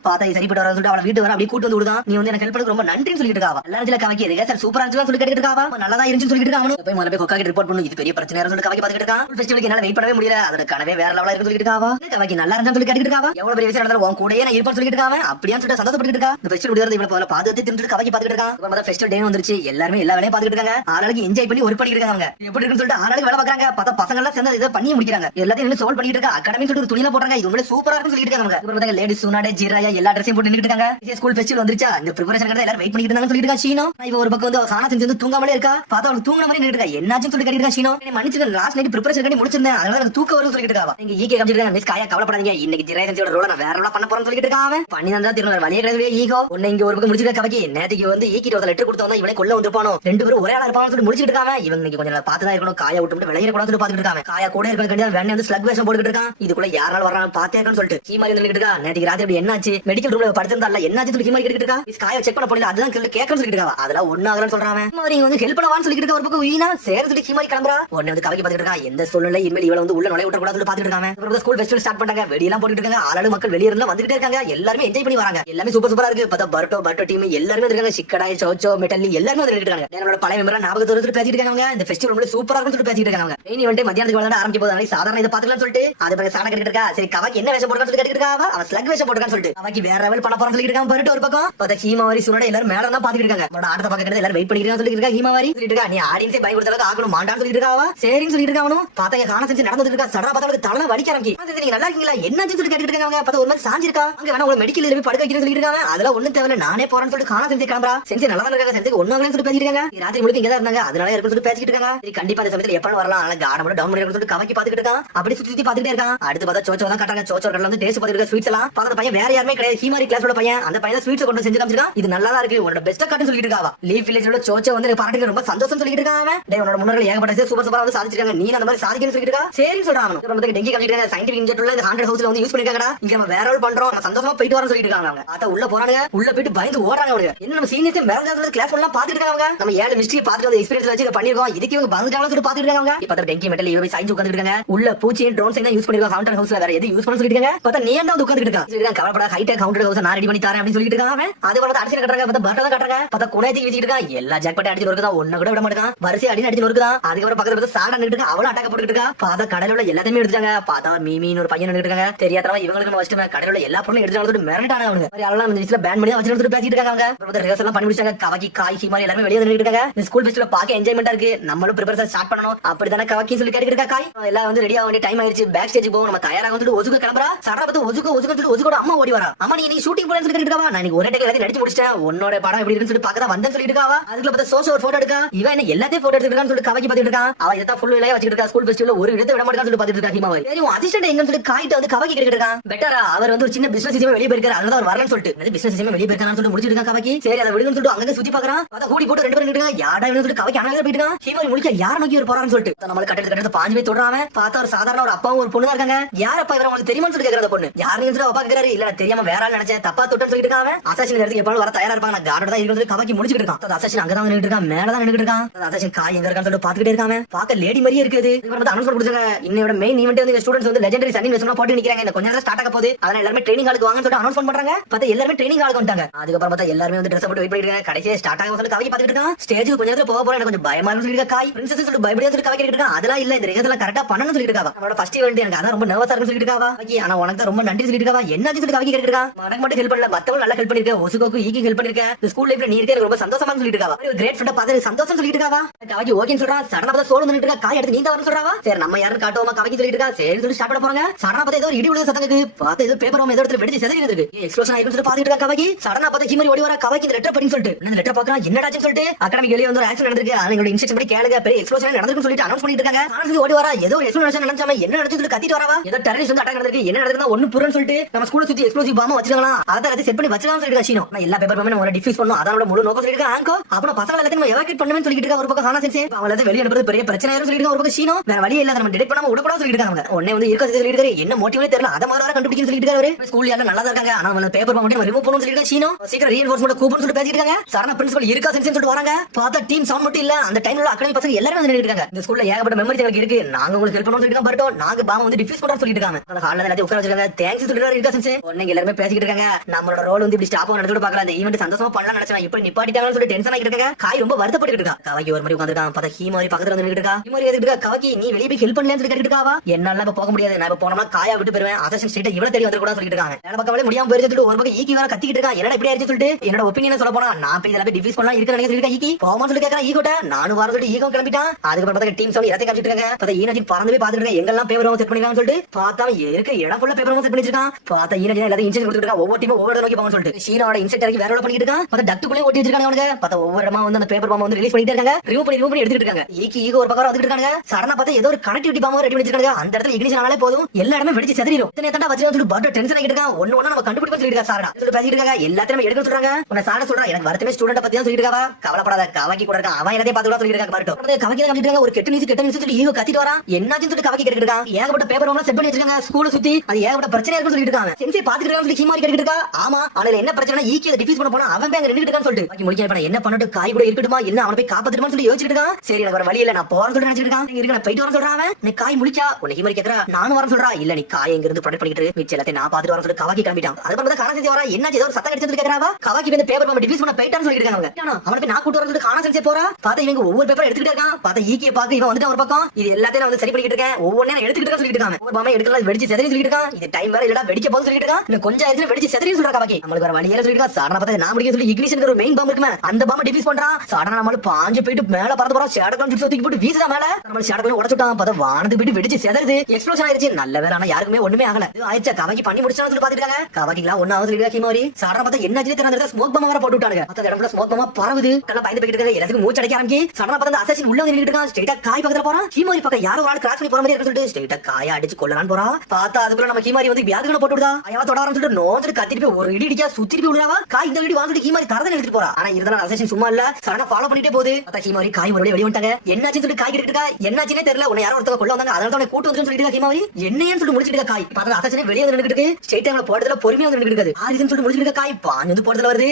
பார்த்தா சரிப்பட்டு வர சொல்லிட்டு அவளை வீட்டு வர அப்படியே கூட்டு வந்து விடுதான். நீ வந்து எனக்கு ஹெல்ப் பண்ண ரொம்ப நன்றின்னு சொல்லிட்டு இருக்காவா. எல்லாரும் கவக்கி ரிஹர்சல் சூப்பரா இருந்துச்சு சொல்லி கேட்டுட்டு இருக்காவா. நல்லா தான் இருந்துச்சு சொல்லிட்டு இருக்கான். போய் முதல்ல போய் கொக்கா கிட்ட ரிப்போர்ட் பண்ணு, இது பெரிய பிரச்சனை சொல்லி கவக்கி பாத்துட்டு இருக்கான். ஃபெஸ்டிவலுக்கு என்னால வெயிட் பண்ணவே முடியல, அதோட கனவே வேற லெவலா இருக்கு சொல்லிட்டு இருக்காவா. கவக்கி நல்லா இருந்தா சொல்லி கேட்டுட்டு இருக்காவா. எவ்வளவு பெரிய விஷயம் நடந்தாலும் உன் கூடயே நான் இருப்பேன்னு சொல்லிட்டு இருக்காவா. அப்படியே சொல்லிட்டு சந்தோஷப்பட்டு இருக்கா. இந்த ஃபெஸ்டிவல் முடியறது இவ்வளவு போல பாதுகாத்து திரும்பிட்டு கவக்கி பாத்துட்டு இருக்கான். அப்புறம் ஃபெஸ்டிவல் டே வந்துருச்சு. எல்லாரும் எல்லா வேலையும் பாத்துட்டு இருக்காங்க. ஆளாளுக்கு என்ஜாய் பண்ணி ஒர்க் பண்ணிட்டு இருக்காங்க. எப்படி இருக்குன்னு சொல்லிட்டு ஆளாளுக்கு வேலை பாக்குறாங்க. பார்த்தா பசங்க எல்லாம் சேர்ந்து இதை பண்ணி முடிக்கிறாங்க. எல்லாத்தையும் சால்வ் பண்ணிட்டு இருக்கா. அகாடமி சொல்லிட்டு ஒரு துணியில போடுறாங்க. இது உண்மையிலே சூப்பரா இருக்குன்னு சொல்லிட்டு இருக்காங்க. அப்புறம் லேடிஸ் சுனாடே ஜிராயா எல்லா ட்ரெஸ்ஸையும் போட்டு நின்னுட்டு இருக்காங்க. ஸ்கூல் ஃபெஸ்டிவல் வந்துருச்சா. இந்த ப்ரிப்பரேஷன் எல்லாரும் வெயிட் பண்ணிட்டு இருந்தாங்க சொல்லிட்டு இருக்கா. சீனோ இவ ஒரு பக்கம் வந்து சானா செஞ்சு வந்து தூங்காமலே இருக்கா. பார்த்தா அவளுக்கு தூங்குன மாதிரி நின்னுட்டு இருக்கா. என்னாச்சுன்னு சொல்லி கேட்டிருக்கா ஷீனோ. மன்னிச்சுங்க, லாஸ்ட் நைட் ப்ரிப்பரேஷன் பண்ணி முடிச்சிருந்தேன், அதனால எனக்கு தூக்கம் வரும்னு சொல்லிட்டு இருக்கா. நீங்க ஈகே காமிச்சிருக்காங்க மிஸ் காயா, கவலைப்படாதீங்க, இன்னைக்கு ஜிராயன்சியோட ரோல நான் வேற ரோல பண்ண போறேன்னு சொல்லிட்டு இருக்கான். அவன் பண்ணி தான் திரும்ப வழியே கிடையாது ஈகோ. உன்னை இங்க ஒரு பக்கம் முடிச்சிருக்க கவக்கி, நேத்துக்கு வந்து ஈக்கிட்ட ஒரு லெட்டர் கொடுத்தா இவனை கொல்ல வந்துருப்பானோ, ரெண்டு பேரும் ஒரே ஆளா இருப்பான்னு சொல்லி முடிச்சிட்டு இருக்காங்க. இவங்க இன்னைக்கு கொஞ்சம் பார்த்துதான் இருக்கணும், காயா விட்டு வெளியே கூட வந்து பாத்துட்டு இருக்காங்க. காயா கூட இருக்கிற வேணே வந்து ஸ்லக் வேஷம் போட்டுட்டு இருக்கான். இதுக்குள்ள யாரால வர்றாங்க பாத்தே இருக்கான்னு சொல்லிட்டு ஹீமாரி சொல்லிட்டு இருக்கா. நேத்துக்கு ராத்திரி என்னாச்சு, மெடிக்கல் ரூம்ல படுத்திருந்தால என்னாச்சு சொல்லி ஹீமாரி கேட்டுட்டு இருக்கா. மிஸ் காயா செக் பண்ண போனது அதுதான் கேட்கணும்னு சொல்லிட்டு இருக்கா. அதெல்லாம் ஒண்ணு ஆகலன்னு சொல்றாங்க. ஹீமாரி வந்து ஹெல்ப் பண்ணவான்னு சொல்லிட்டு இருக்க. ஒரு பக்கம் வீணா சேர சொல்லி ஹீமாரி கிளம்புறா. உடனே வந்து கவக்கி பாத்துட்டு இருக்கா. எந்த சூழ்நிலை இனிமேல் இவள வந்து உள்ள நுழைய விட கூடாதுன்னு பாத்துட்டு இருக்காங்க. அப்புறம் ஸ்கூல் ஃபெஸ்டிவல் ஸ்டார்ட் பண்ணாங்க, வெடியெல்லாம் போட்டுட்டு இருக்காங்க. ஆளாடு மக்கள் வெளிய இருந்து வந்துட்டே இருக்காங்க. எல்லாரும் என்ஜாய் பண்ணி வராங்க. எல்லாமே சூப்பர் சூப்பரா இருக்கு. பார்த்தா பர்டோ டீம் எல்லாரும் இருக்காங்க. சிக்கடாய் சோச்சோ மெட்டல்லி எல்லாரும் வந்து இருக்காங்க. என்னோட பழைய மெம்பர் ஞாபகத்தை வந்து பேசிட்டு இருக்காங்க. இந்த ஃபெஸ்டிவல் ரொம்ப சூப்பரா இருக்குன்னு சொல்லிட்டு பேசிட்டு இருக்காங்க. மெயின் ஈவென்ட் மத்தியானத்துக்கு மேல ஆரம்பிக்க போகுது. சாதாரண இதை பாத்துக்கலாம்னு சொல்லிட்டு அது பிறகு சாட கேட்டுட்டு இருக்கா. சரி கவாக்கி என்ன வேஷம் போடுறான்னு சொல்லி கேட்டுட்டு இருக்கா. அவன் ஸ்லக் வேஷம் போட்டுக்கான்னு சொல்லிட்டு கவாக்கி வேற லெவல் பண்ண போறான்னு சொல்லிட்டு இருக்கான். பர்டோ ஒரு பக்கம் பார்த்தா ஹீமாவாரி சுனோட எல்லாரும் மேல தான் பாத்துட்டு இருக்காங்க. அவனோட ஆட்டத்தை பார்க்கறது எல்லாரும் வெயிட் பண்ணிட்டு சொல்லிட்டு இருக்கா. ஹீமாவாரி சொல்லிட்டு இருக்கா, நீ ஆடியன்ஸே பயப்படுற அளவுக்கு ஆகணும் மாண்டான்னு சொல்லிட்டு இருக்காவா. சரின்னு சொல்லிட்டு இருக்காவனும். பார்த்தா காண செஞ்சு நடந்துட்டு இருக்கா. சடனா பார்த்தா தலை வலிக்க ஆரம்பிச்சு. நீங்க நல்லா இருக்கீங்களா, என்னாச்சு சொல்லி கேட்டுட்டு இருக்காங்க. பார்த்தா ஒரு மாதிரி சாஞ்சிருக்கா. அங்க வேணா உங்களை மெடிக்கல் போய் படுக்க வைக்கிறேன்னு சொல்லிட்டு இருக்காங்க. அதெல்லாம் ஒண்ணும் தேவையில்ல, நானே போறேன்னு சொல்லிட்டு காண செஞ்சு கிளம்புறா. செஞ்சு நல்லா இருக்காங்க. செஞ்சு ஒண்ணு சொல்லி பேசிட்டு இருக்காங்க. ராத்திரி முழுக்க இங்க தான் இருந்தாங்க, அதனால இருக்கும் சொல்லி பேசிட்டு இருக்காங்க. சரி கண்டிப்பா இந்த சமயத்துல எப்ப வரலாம், அதனால கார்டன் டவுன் பண்ணி சொல்லிட்டு கவக்கி பாத்துட்டு இருக்கான். அப்படி சுத்தி பாத்துட்டே இருக்கான். அடுத்து பார்த்தா சோச்சோ தான் காட்டாங்க. சோச்சோ கடல வந்து டேஸ்ட் பாத்துட்டு ஸ்வீட்ஸ் எல்லாம் பார்த்த பையன் வேற யாருமே கிடையாது, ஹீமாரி கிளாஸோட பையன். அந்த பையன் ஸ்வீட்ஸ் கொண்டு செஞ்சு காமிச்சிருக்கான். இது நல்லா தான் இருக்கு, உன்னோட பெஸ்ட் காட்டுன்னு சொல்லிட்டு இருக்காவா. லீவ் வில்லேஜோட சோச்சோ வந்து பாராட்டுக்கு ரொம்ப சந்தோஷம் சொல்லிட்டு இருக்கான். டேய் உன்னோட முன்னோர்கள் ஏகப்பட்ட சூப்பர் சூப்பரா வந்து சாதிச்சிருக்காங்க, நீ அந்த மாதிரி சாதிக்கணும்னு சொல்லிட்டு இருக்கா. சரின்னு சொல்றான். நம்ம டெங்கி காமிச்சிருக்காங்க. சயின்டிபிக் இன்ஜெக்டர்ல 100 ஹவுஸ்ல வந்து யூஸ் பண்ணிருக்காங்கடா. இங்க நம்ம வேற ரோல் பண்றோம், சந்தோஷமா போயிட்டு வரணும் சொல்லிட்டு இருக்காங்க. அவங்க அத உள்ள போறானுங்க. உள்ள போயிட்டு பயந்து ஓடுறாங்க. அவங்க என்ன நம்ம சீனியர்ஸ் வேற ஏதாவது கிளாஸ் எல்லாம் பாத்துட்டு இருக்காங்க. நம்ம ஏழு மிஸ்ட்ரி பாத்துட்டு அந்த எக்ஸ்பீரியன்ஸ் வச்சு இத பண்ணிருக்கோம். இதுக்கு இவங்க பயந்துட்டாங்கன்னு சொல்லிட்டு பாத்துட்டு இருக்காங்க. இப்ப டெங்கி மெட்டல் இவங்க சயின்ஸ் உட்கார்ந்து இருக்காங்க. உள்ள பூச்சி ட்ரோன்ஸ் என்ன யூஸ் பண்ணிருக்காங்க. 100 ஹவுஸ்ல வேற எது யூஸ் பண்ண சொல்லிட்டு இருக்காங்க. பார்த்தா நீ என்ன உட்கார்ந்துட்டு இருக்கா. சொல்லிருக்காங்க கவலைப்படாத, ஹைடெக் 100 ஹவுஸ் நான் ரெடி பண்ணி தரேன் அப்படி சொல்லிட்டு இருக்காங்க. அது வந்து அடிச்சு கட்டறாங்க. பார்த்தா பர்ட்டா தான் கட்டறாங்க. பார்த்தா குணையத்தை வச்சிட்டு இருக்காங்க. எல்லா ஜாக்பாட் அடிச்சு நொறுக்குதா, ஒண்ணு கூட விட மாட்டாங்க. வரிசை அடி அடிச்சு நொறுக்குதா. அதுக்கப்புறம் பக்கத்துல பார்த்து சாட நின்னுட்டு இருக்கா. அவள அட்டாக் போட்டுட்டு இருக்கா. பார்த்தா கடையில உள்ள எல்லாத்தையுமே எடுத்துட்டாங்க. பார்த்தா மீமின்னு ஒரு பையன் நின்னுட்டு இருக்காங்க. தெரியாதவங்க இவங்களுக்கு நம்ம வச்சிட்டு கடையில உள்ள எல்லா பொருளும் எடுத்து மிரண்டாங்க. அவங்க மாதிரி எல்லாம் இந்த விஷயத்துல பேன் பண்ணி வச்சிட்டு பேசிட்டு இருக்காங்க. அவங்க அப்புறம் ரிஹர்சல் எல்லாம் பண்ணி முடிச்சாங்க. கவக்கி காய் ஹீமாரி எல்லாரும் வெளியே நின்னுட்டு இருக்காங்க. இந்த ஸ்கூல் ஃபெஸ்டிவல் பார்க்க என்ஜாய்மெண்டா இருக்கு. நம்மளும் ப்ரிப்பரேஷன் ஸ்டார்ட் பண்ணனும். அப்படிதானே கவக்கி சொல்லி கேட்டுட்டு இருக்கா. காய் எல்லாம் வந்து ரெடியா வேண்டிய டைம் ஆயிருச்சு. பேக் ஸ்டேஜ் போவோம். நம்ம தயாரா வந்து ஒசுக்கு கிளம்புறா. சடா பார்த்து ஒசுக்கோட அம்மா ஓடி வரா. அம்மா நீ ஷூட்டிங் போறேன்னு சொல்லிட்டு இருக்கா. நான் இன்னைக்கு ஒரே டேக் எல்லாத்தையும் நடிச்சு முடிச்சிட்டேன். உன்னோட படம் எப்படி இருக்குன்னு சொல்லி பார்க்க வந்தேன்னு சொல்லிட்டு இருக்கா. அதுக்குள்ள பார்த்தா சோஷோ ஒரு போட்டோ எடுக்கா. இவன் என்ன எல்லாத்தையும் போட்டோ எடுத்துருக்கான்னு சொல்லிட்டு கவக்கி பார்த்துட்டு இருக்கான். அவ இதை ஃபுல் வேலையா வச்சிட்டு இருக்கா. ஸ்கூல் ஃபெஸ்டிவல்ல ஒரு இடத்தை விட மாட்டான்னு சொல்லி பார்த்துட்டு இருக்கா. ஹீமாவை சரி உன் அசிஸ்டன்ட் எங்கன்னு சொல்லி காய்ட்டு வந்து கவக்கி கேட்டுட்டு இருக்கான். பெட்டரா அவர் வந்து ஒரு சின்ன பிசினஸ் விஷயமா வெளியே போயிருக்காரு, அதனால அவர் வரலன்னு சொல்லிட்டு பிசினஸ் விஷயமா வெளியே போயிருக்கான்னு சொல்லிட்டு முடிச்சிட்டு இருக்கான். கவக்கி சரி அதை விடுங்கன்னு சொல்லிட்டு அங்க சுத்தி பாக்குறான். பார்த்தா கூடி போட்டு ரெண்டு பேரும் நின்னுட்டு யாரா சொல்லிட்டு கவக்கி அண்ணா போயிட்டு இருக்கான். ஹீமாவை முடிச்ச யார நோக்கி ஒரு போறான்னு சொல்லிட்டு நம்மள கட்டத்து பாஞ்சு போய் தொடுறான். பார்த்தா ஒரு சாதாரண ஒரு அப்பாவும் ஒரு பொண்ணு இருக்காங்க. யார் அப்பா இவர உங்களுக்கு தெரியுமான்னு சொல்லி கேக்குற பொண்ணு. யாருன்னு சொல்லி அப்பா கேக்குறாரு. இல்ல தெரியாம வேற ஆள் நினைச்சேன், தப்பா தொட்டன்னு சொல்லிட்டு இருக்கான். அசாசின் இடத்துக்கு எப்பவும் வர தயாரா இருப்பாங்க. கார்டு தான் இருக்கு கவக்கி முடிச்சிட்டு இருக்கான். அசாசின் அங்க தான் நின்னுட்டு இருக்கான், மேல தான் நின்னுட்டு இருக்கான். அசாசின் காய் எங்க இருக்கான்னு சொல்லிட்டு பாத்துக்கிட்டே இருக்காங்க. பார்க்க லேடி மாதிரியே இருக்குது. அனௌன்ஸ்மென்ட் கொடுத்தாங்க. இன்னையோட மெயின் ஈவென்ட் வந்து ஸ்டூடண்ட்ஸ் வந்து லெஜெண்டரி சன்னிங் வெஸ்ட்லாம் போட்டு நிக்கிறாங்க. இந்த கொஞ்ச நேரம் ஸ்டார்ட் ஆக போகுது, அதனால எல்லாரும் ட்ரெய்னிங் ஹாலுக்கு வாங்கன்னு சொல்லிட்டு அனௌன்ஸ்மென்ட் பண்றாங்க. பார்த்தா எல்லாரும் ட்ரெய்னிங் ஹாலுக்கு வந்துட்டாங்க. அதுக்கப்புறம் பார்த்தா எல்லாரும் வந்து ட்ரெஸ் போட்டு வெயிட் பண்ணிட்டு இருக்காங்க. கடைசியா ஸ்டார்ட் ஆக சொல்லி கவக்கி பாத்துட்டு இருக்கான். ஸ்டேஜுக்கு கொஞ்ச நேரத்துல போக போறேன், எனக்கு கொஞ்சம் பயமா இருக்கு சொல்லிட்டு காய் பிரின்சஸ் சொல்லிட்டு பயப்படியா சொல்லிட்டு கவக்கி இருக்கான். அதெல்லாம் இல்ல, இந்த ரிஹர்சல் கரெக்டா பண்ணணும்னு சொல்லிட்டு இருக்காவா. நம்மளோட ஃபர்ஸ்ட் ஈவென்ட் எனக்கு அதான் ரொம்ப நர்வஸா இருக்குன்னு சொல்லிட்டு இருக்காவா. ஆனா உனக்கு தான் ரொம்ப நன்றி சொல்லிட்டு இருக்காவா. என்னாச்சு சொல்லி கவக்கி கேட்டுட்டு இருக்கான். மனக்கு மட்டும் ஹெல்ப் பண்ணல, மத்தவங்க நல்லா ஹெல்ப் பண்ணிருக்க, ஒசுகோக்கு ஈகி ஹெல்ப் பண்ணிருக்க, இந்த ஸ்கூல் லைஃப்ல நீ இருக்க ரொம்ப சந்தோஷமா சொல்லிட்டு இருக்காவா. ஒரு கிரேட் ஃப்ரெண்டா பார்த்து சந்தோஷம் சொல்லிட்டு இருக்காவா. கவக்கி ஓகேன்னு சொல்றா. சடனா பார்த்தா சோறு நின்னுட்டு இருக்கா. காய் எடுத்து நீ தான் வரணும் சொல்றாவா. சரி நம்ம யாரும் காட்டுவோமா கவக்கி சொல்லிட்டு இருக்கா. சரி சொல்லி ஸ்டார்ட் பண்ண போறாங்க. சடனா பார்த்தா ஏதோ ஒரு இடி விழுந்த சத்தம் இருக்கு. பார்த்து ஏதோ பேப்பர் ஏதோ இடத்துல வெடிச்சு செதறி இருக்கு. எக்ஸ்ப்ளோஷன் ஆயிருக்கு சொல்லிட்டு பாத்துட்டு இருக்கா கவக்கி. சடனா பார்த்தா ஹீமாரி ஓடி வரா. கவக்கி இந்த லெட்டர் படின்னு சொல்லிட்டு இந்த லெட்டர் பார்க்கறான். என்னடாச்சுன்னு சொல்லிட்டு அகாடமிக் வெளியே வந்து ஒரு ஆக்சிடென்ட் நடந்திருக்கு, அவங்களோட இன்ஸ்ட்ரக்ஷன் படி கேளுங்க, பெரிய எக்ஸ்ப்ளோஷன் நடந்திருக்குன்னு சொல்லிட்டு அனௌன்ஸ் பண்ணிட்டு இருக்காங்க. ஆனா ஓடி வரா. ஏதோ எக்ஸ்ப்ளோஷன் நடந்துச்சாம என்ன நடந்துச்சு கத்திட்டு வரவா. ஏதோ டெரரிஸ்ட் வந்து அட்டாக் நடந்திருக்கு, என்ன நடக்குதுன்னா ஒன்னு புறன்னு சொல்லிட்டு நம்ம ஸ்கூல்ல சுத்தி எக்ஸ்ப்ளோசிவ் பாம் வச்சிருக்காங்க. அத செட் பண்ணி வச்சிருக்கான்னு சொல்லிட்டு ஷீனோ. நான் எல்லா பேப்பர் பாமே நம்ம டிஃப்யூஸ் பண்ணனும், அதனால முழு நோக்கம் சொல்லிட்டு ஆங்கோ. அப்புறம் பசங்க எல்லாத்தையும் நம்ம எவாக்குவேட் பண்ணுவேன்னு சொல்லிட்டு இருக்கா. ஒரு பக்கம் ஹானா சென்சே அவங்கள வெளிய அனுப்புறது பெரிய பிரச்சனை ஆயிரும் சொல்லிட்டு ஒரு பக்கம் ஷீனோ. வேற வழி இல்ல, நம்ம டிடெக்ட் பண்ணாம விடக்கூடாது சொல்லிட்டு இருக்காங்க. உடனே வந்து இருக்க சொல்லிட்டு இருக்காரு. என்ன மோட்டிவே தெரியல, அத மாதிரி கண்டுபிடிக்கன்னு சொல்லிட்டு இருக்காரு. ஸ்கூல்ல எல்லாம் நல்லா தான் இருக்காங்க, ஆனா அவங்க பேப்பர் பாம் மட்டும் ரிமூவ் பண்ணனும் சொல்லிட்டு ஷீனோ. சீக்கிரம் ரீஇன்ஃபோர்ஸ்மென்ட் கூப்பிடுன்னு சொல்லிட்டு பேசிட்டு இருக்காங்க. சரண பிரின்சிபல் இருக்கா சென்சே சொல்லிட்டு வராங்க. பார்த்தா டீம் சவுண்ட் மட்டும் இல்ல, அந்த டைம்ல அகாடமி பசங்க எல்லாரும் வந்து நின்னுட்டு இருக்காங்க. இந்த ஸ்கூல்ல ஏகப்பட்ட மெமரிஸ் எனக்கு இருக்கு, நாங்க உங்களுக்கு ஹெல்ப் பண்ணனும் சொல்லிட்டு இருக்கோம். பட் நாங்க பாம் வந்து டிஃப்யூஸ் பண்றோம் சொல்லிட்டு இருக்காங்க. அந்த ஹால்ல எல்லாத்தையும் உட்கார வச்சிருக்காங்க. தேங்க்ஸ் சொல்லிட்டு இருக்கா சென்சே. உடனே எல்லாரும் பேசிட்டு இருக்காங்க. நம்மளோட ரோல் வந்து இப்படி ஸ்டாப் நடந்துட்டு பார்க்கலாம், இந்த ஈவென்ட் சந்தோஷமா பண்ணலாம் நினைச்சேன், இப்ப நிப்பாட்டிட்டாங்கன்னு சொல்லி டென்ஷன் ஆகிட்டு இருக்காங்க. காய் ரொம்ப வருத்தப்பட்டு இருக்கா. கவக்கி ஒரு மாதிரி உட்கார்ந்திருக்கான். பார்த்தா ஹீமாரி பக்கத்துல வந்து நின்னுட்டு இருக்கா. ஹீமாரி எதுக்கு இருக்கா. கவக்கி நீ வெளிய போய் ஹெல்ப் பண்ணலன்னு சொல்லி கேட்டுட்டு இருக்காவா. என்னால இப்ப போக முடியாது, நான் இப்ப போனோம்னா காயா விட்டு போயிருவேன், அசன் ஸ்ட்ரீட் இவள தேடி வந்து கூட சொல்லிட்டு இருக்காங்க. வேற பக்கமே முடியாம போயிருச்சு சொல்லிட்டு ஒரு பக்கம் ஈகி வேற கத்திக்கிட்டு இருக்கா. என்னடா இப்படி ஆயிடுச்சு சொல்லிட்டு என்னோட ஒபினியன் சொல்ல போனா நான் போய் இதெல்லாம் டிஃப்யூஸ் பண்ணலாம் இருக்கற நினைக்க சொல்லிட்டு ஈகி போமா சொல்லி கேக்குறா. ஈகோட்ட நானும் வர சொல்லிட்டு ஈகோ கிளம்பிட்டான். அதுக்கப்புறம் பார்த்தா டீம் சொல்லி இடத்தை காமிச்சிட்டு இருக்காங்க. பார்த்தா ஈனஜி பறந்து போய் பாத்துட்டு இருக்காங்க. எங்கெல்லாம் பேப்பர் செட் பண்ணிருக்காங்கன்னு சொல்லிட்டு பார்த்தா இருக்க இடம் ஃபுல்லா பேப்பர் செட் பண்ணிருக்கான். பார்த்தா ஈனஜி எல்லாத்தையும் இன்ஸ்ட்ரக்ஷன் கொடுத்துட்டு ஒவ்வொரு டீமும் ஒவ்வொரு நோக்கி போவான்னு சொல்லிட்டு ஷீனோட இன்ஸ்ட்ரக்டர் வேற ரோல் பண்ணிட்டு இருக்கான். பார்த்தா டக்டுக்குள்ளே ஒட்டி வச்சிருக்காங்க. அவனுக்கு பார்த்தா ஒவ்வொரு இடமா வந்து அந்த பேப்பர் பாம் வந்து ரிலீஸ் பண்ணிட்டு இருக்காங்க. ரிமூவ் பண்ணி ரிமூவ் பண்ணி எடுத்துட்டு இருக்காங்க. ஈகோ ஒரு பக்கம் வந்துட்டு இருக்காங்க. சடனா பார்த்தா ஏதோ ஒரு கனெக்டிவிட்டி பாம்பு ரெடி பண்ணிருக்காங்க. அந்த இடத்துல இக்னிஷன் ஆனாலே போதும் எல்லா இடமே வெடிச்சு செதறிடும். இத்தனை தண்டா வச்சு வந்து பட் டென்ஷன் ஆகிட்டு இருக்கான். ஒண்ணு நம்ம கண்டுபிடிக்க சொல்லிட்டு இருக்கா சாரடா சொல்லிட்டு பேசிட்டு இருக்காங்க. எல்லாத்தையும் எடுக்க சொல்றாங்க. உன்னை சாரடா சொல்றா எனக்கு வருத்தமே ஸ்டூடெண்ட் பத்தி தான் சொல்லிட்டு இருக்கா. கவலைப்படாத கவாக்கி கூட இருக்கான். அவன் எல்லாத்தையும் பார்த்து சொல்லிட்டு இருக்காங்க. பாருங்க கவாக்கி தான் சொல்லிட்டு இருக்காங்க. ஒரு கெட்ட நியூஸ் சொல்லி ஈகோ கத்திட்டு வரான். என்னாச்சுன்னு சொல்லி கவாக்கி கேட்டுட்டு இருக்கான். ஏகப்பட்ட பேப்பர் எல்லாம் செட் பண்ணி வச்சிருக்காங்க. ஸ்கூல சுத்தி அது ஏகப்பட்ட பிரச்சனை இருக்குன்னு சொல்லிட்டு இருக்காங்க. சென்சி பாத்துட்டு இருக்கான்னு சொல்லி ஹீமாரி கேட்டுட்டு இருக்கா. ஆமா ஆனா என்ன பிரச்சனை ஈகி அதை டிஃபீஸ் பண்ண போனா அவன் பேங்க நின்னுட்டு இருக்கான்னு சொல்லிட்டு பாக்கி முடிக்க பண்ண என்ன பண்ணட்டும் காய் கூட இருக்கட்டுமா இல்ல அவனை போய் காப்பாத்துட்டுமா சொல்லி யோசிச்சுட்டு இருக்கான். சரி எனக்கு வர வழி இல்ல நான் போறேன்னு சொல்லி நினைச்சிட்டு இருக்கான். இருக்கு நான் போயிட்டு வரேன் சொல்றான். அவன் நீ காய் முடிச்சா உன்னை ஹீமாரி கேக்குறா நானும் வரேன் சொல்றா. இல்ல நீ காய் எங்க இருந்து ப்ரொடெக்ட் பண்ணிட்டு மிச்ச எல்லாத்தையும் நான் பாத்துட்டு வரேன் சொல்லி கவாக்கி கிளம்பிட்டான். அது பண்ணத காண செஞ்சு வரா என்னாச்சு ஏதோ சத்தம் அடிச்சு கேக்குறாவா. கவாக்கி வந்து பேப்பர் நம்ம டிஃபீஸ் பண்ண போயிட்டான்னு சொல்லிட்டு இருக்காங்க. அவனை போய் நான் கூட்டு வரேன் சொல்லி காண செஞ்சு போறா. பார்த்தா இவங்க ஒவ்வொரு பேப்பர் எடுத்துக்கிட்டே இருக்கான். பார்த்தா ஈக்கிய பாக்க இவன் வந்துட்டு ஒரு பக்கம் இது எல்லாத்தையும் நான் வந்து சரி பண்ணிட்டு இருக்கேன். ஒவ்வொரு நேரம் எடுத்துக்கிட்டு சொல்லிட்டு இருக்காங்க. ஒரு பாமா எடுக்கலாம் வெடிச்சு செதறி சொல்லிட்டு இருக்கான். இது டைம் வேற இல்லடா வெடிக்க போகுது சொல்லிட்டு இருக்கான். இன்னும் கொஞ்சம் ஆயிடுச்சு வெடிச்சு செதறி சொல்றா கவாக்கி. நம்மளுக்கு வர வழியில சொல்லிட்டு இருக்கான். சாடனா பார்த்தா நான் முடிக்க சொல்லி இக்னிஷன் ஒரு மெயின் பாம்பு இருக்குமே அந்த பாம்பை டிஃபீஸ் பண்றான். சாடனா நம்மள பாஞ்சு போயிட்டு மேல பறந்து போறோம். ஷேடோக்லாம் சுத்தி தூக்கி போட்டு வீசுதா மேல. நம்ம ஷேடோக்லாம் உடைச்சுட்டான். பார்த்தா வானத்து போயிட்டு வெடிச்சு செதறுது. எக்ஸ்ப்ளோஷன் ஆயிருச்சு. நல்ல வேற ஆனா யாருக்குமே ஒண்ணுமே ஆகல. ஆயிடுச்சா கவாக்கி பண்ணி முடிச்சான்னு சொல்லி பாத்துட்டு இருக்காங்க. கவாக்கிலாம் ஒண்ணாவது சொல்லிட்டு ஹீமாரி சாடனா பார்த்தா என்னாச்சு தெரியல ஸ்மோக் பாம்பா வர போட்டு விட்டாங்க. அந்த இடத்துல ஸ்மோக் பாம்பா பரவுது. கல்ல பயந்து போயிட்டு இருக்காங்க. எல்லாத்துக்கும் மூச்சு அடைக்க ஆரம்பிச்சு சடனா பார்த்தா அசாசின் உள்ள வந்து நின்னுட்டு இருக்கான். ஸ்ட்ரைட்டா காய் பக்கத்துல போறான். ஹீமாரி பக்கம் யாரோ ஒரு ஆள் கிராஸ் பண்ணி போற மாதிரி இருக்கு சொல்லிட்டு ஸ்ட்ரைட்டா காய அடிச்சு கொல்லலான்னு போறான். பார்த்தா அதுக்குள்ள நம்ம ஹீமாரி வந்து வியாதிகளை போட்டு விடுதா. ஐயா தொட ஆரம்பிச்சுட்டு நோந்து கத்திட்டு போய் ஒரு இடி இடிக்கா சுத்திட்டு போய் விடுறாவா. காய் இந்த வீடு வாங்கிட்டு ஹீமாரி தரதான் எடுத்துட்டு போறா. ஆனா இருந்தாலும் அசாசின் சும்மா இல்ல சடனா ஃபாலோ பண்ணிட்டே போகுது. பார்த்தா ஹீமாரி காய் மறுபடியும் வெளிய வந்துட்டாங்க. என்னாச்சுன்னு சொல்லி காய் கேட்டுட்டு இருக்கா. என்னாச்சுனே தெரியல. உன்னை யாரோ ஒருத்தங்க கொல்ல வந்தாங்க. அதனால தான் கூட்டு வந்து சொல்லிட்டு ஹீமாரி என்னையன்னு சொல்லி முடிச்சிட்டு இருக்கா காய். பார்த்தா அசாசினே வெளிய வந்து நின்னுட்டு இருக்கு. ஸ்ட்ரைட்டா அவள போறதுல பொறுமையா வந்து நின்னுட்டு இருக்கு. ஆரிதுன்னு சொல்லி முடிச்சிட்டு இருக்கா காய் பாஞ்சு வந்து போறதுல வருது.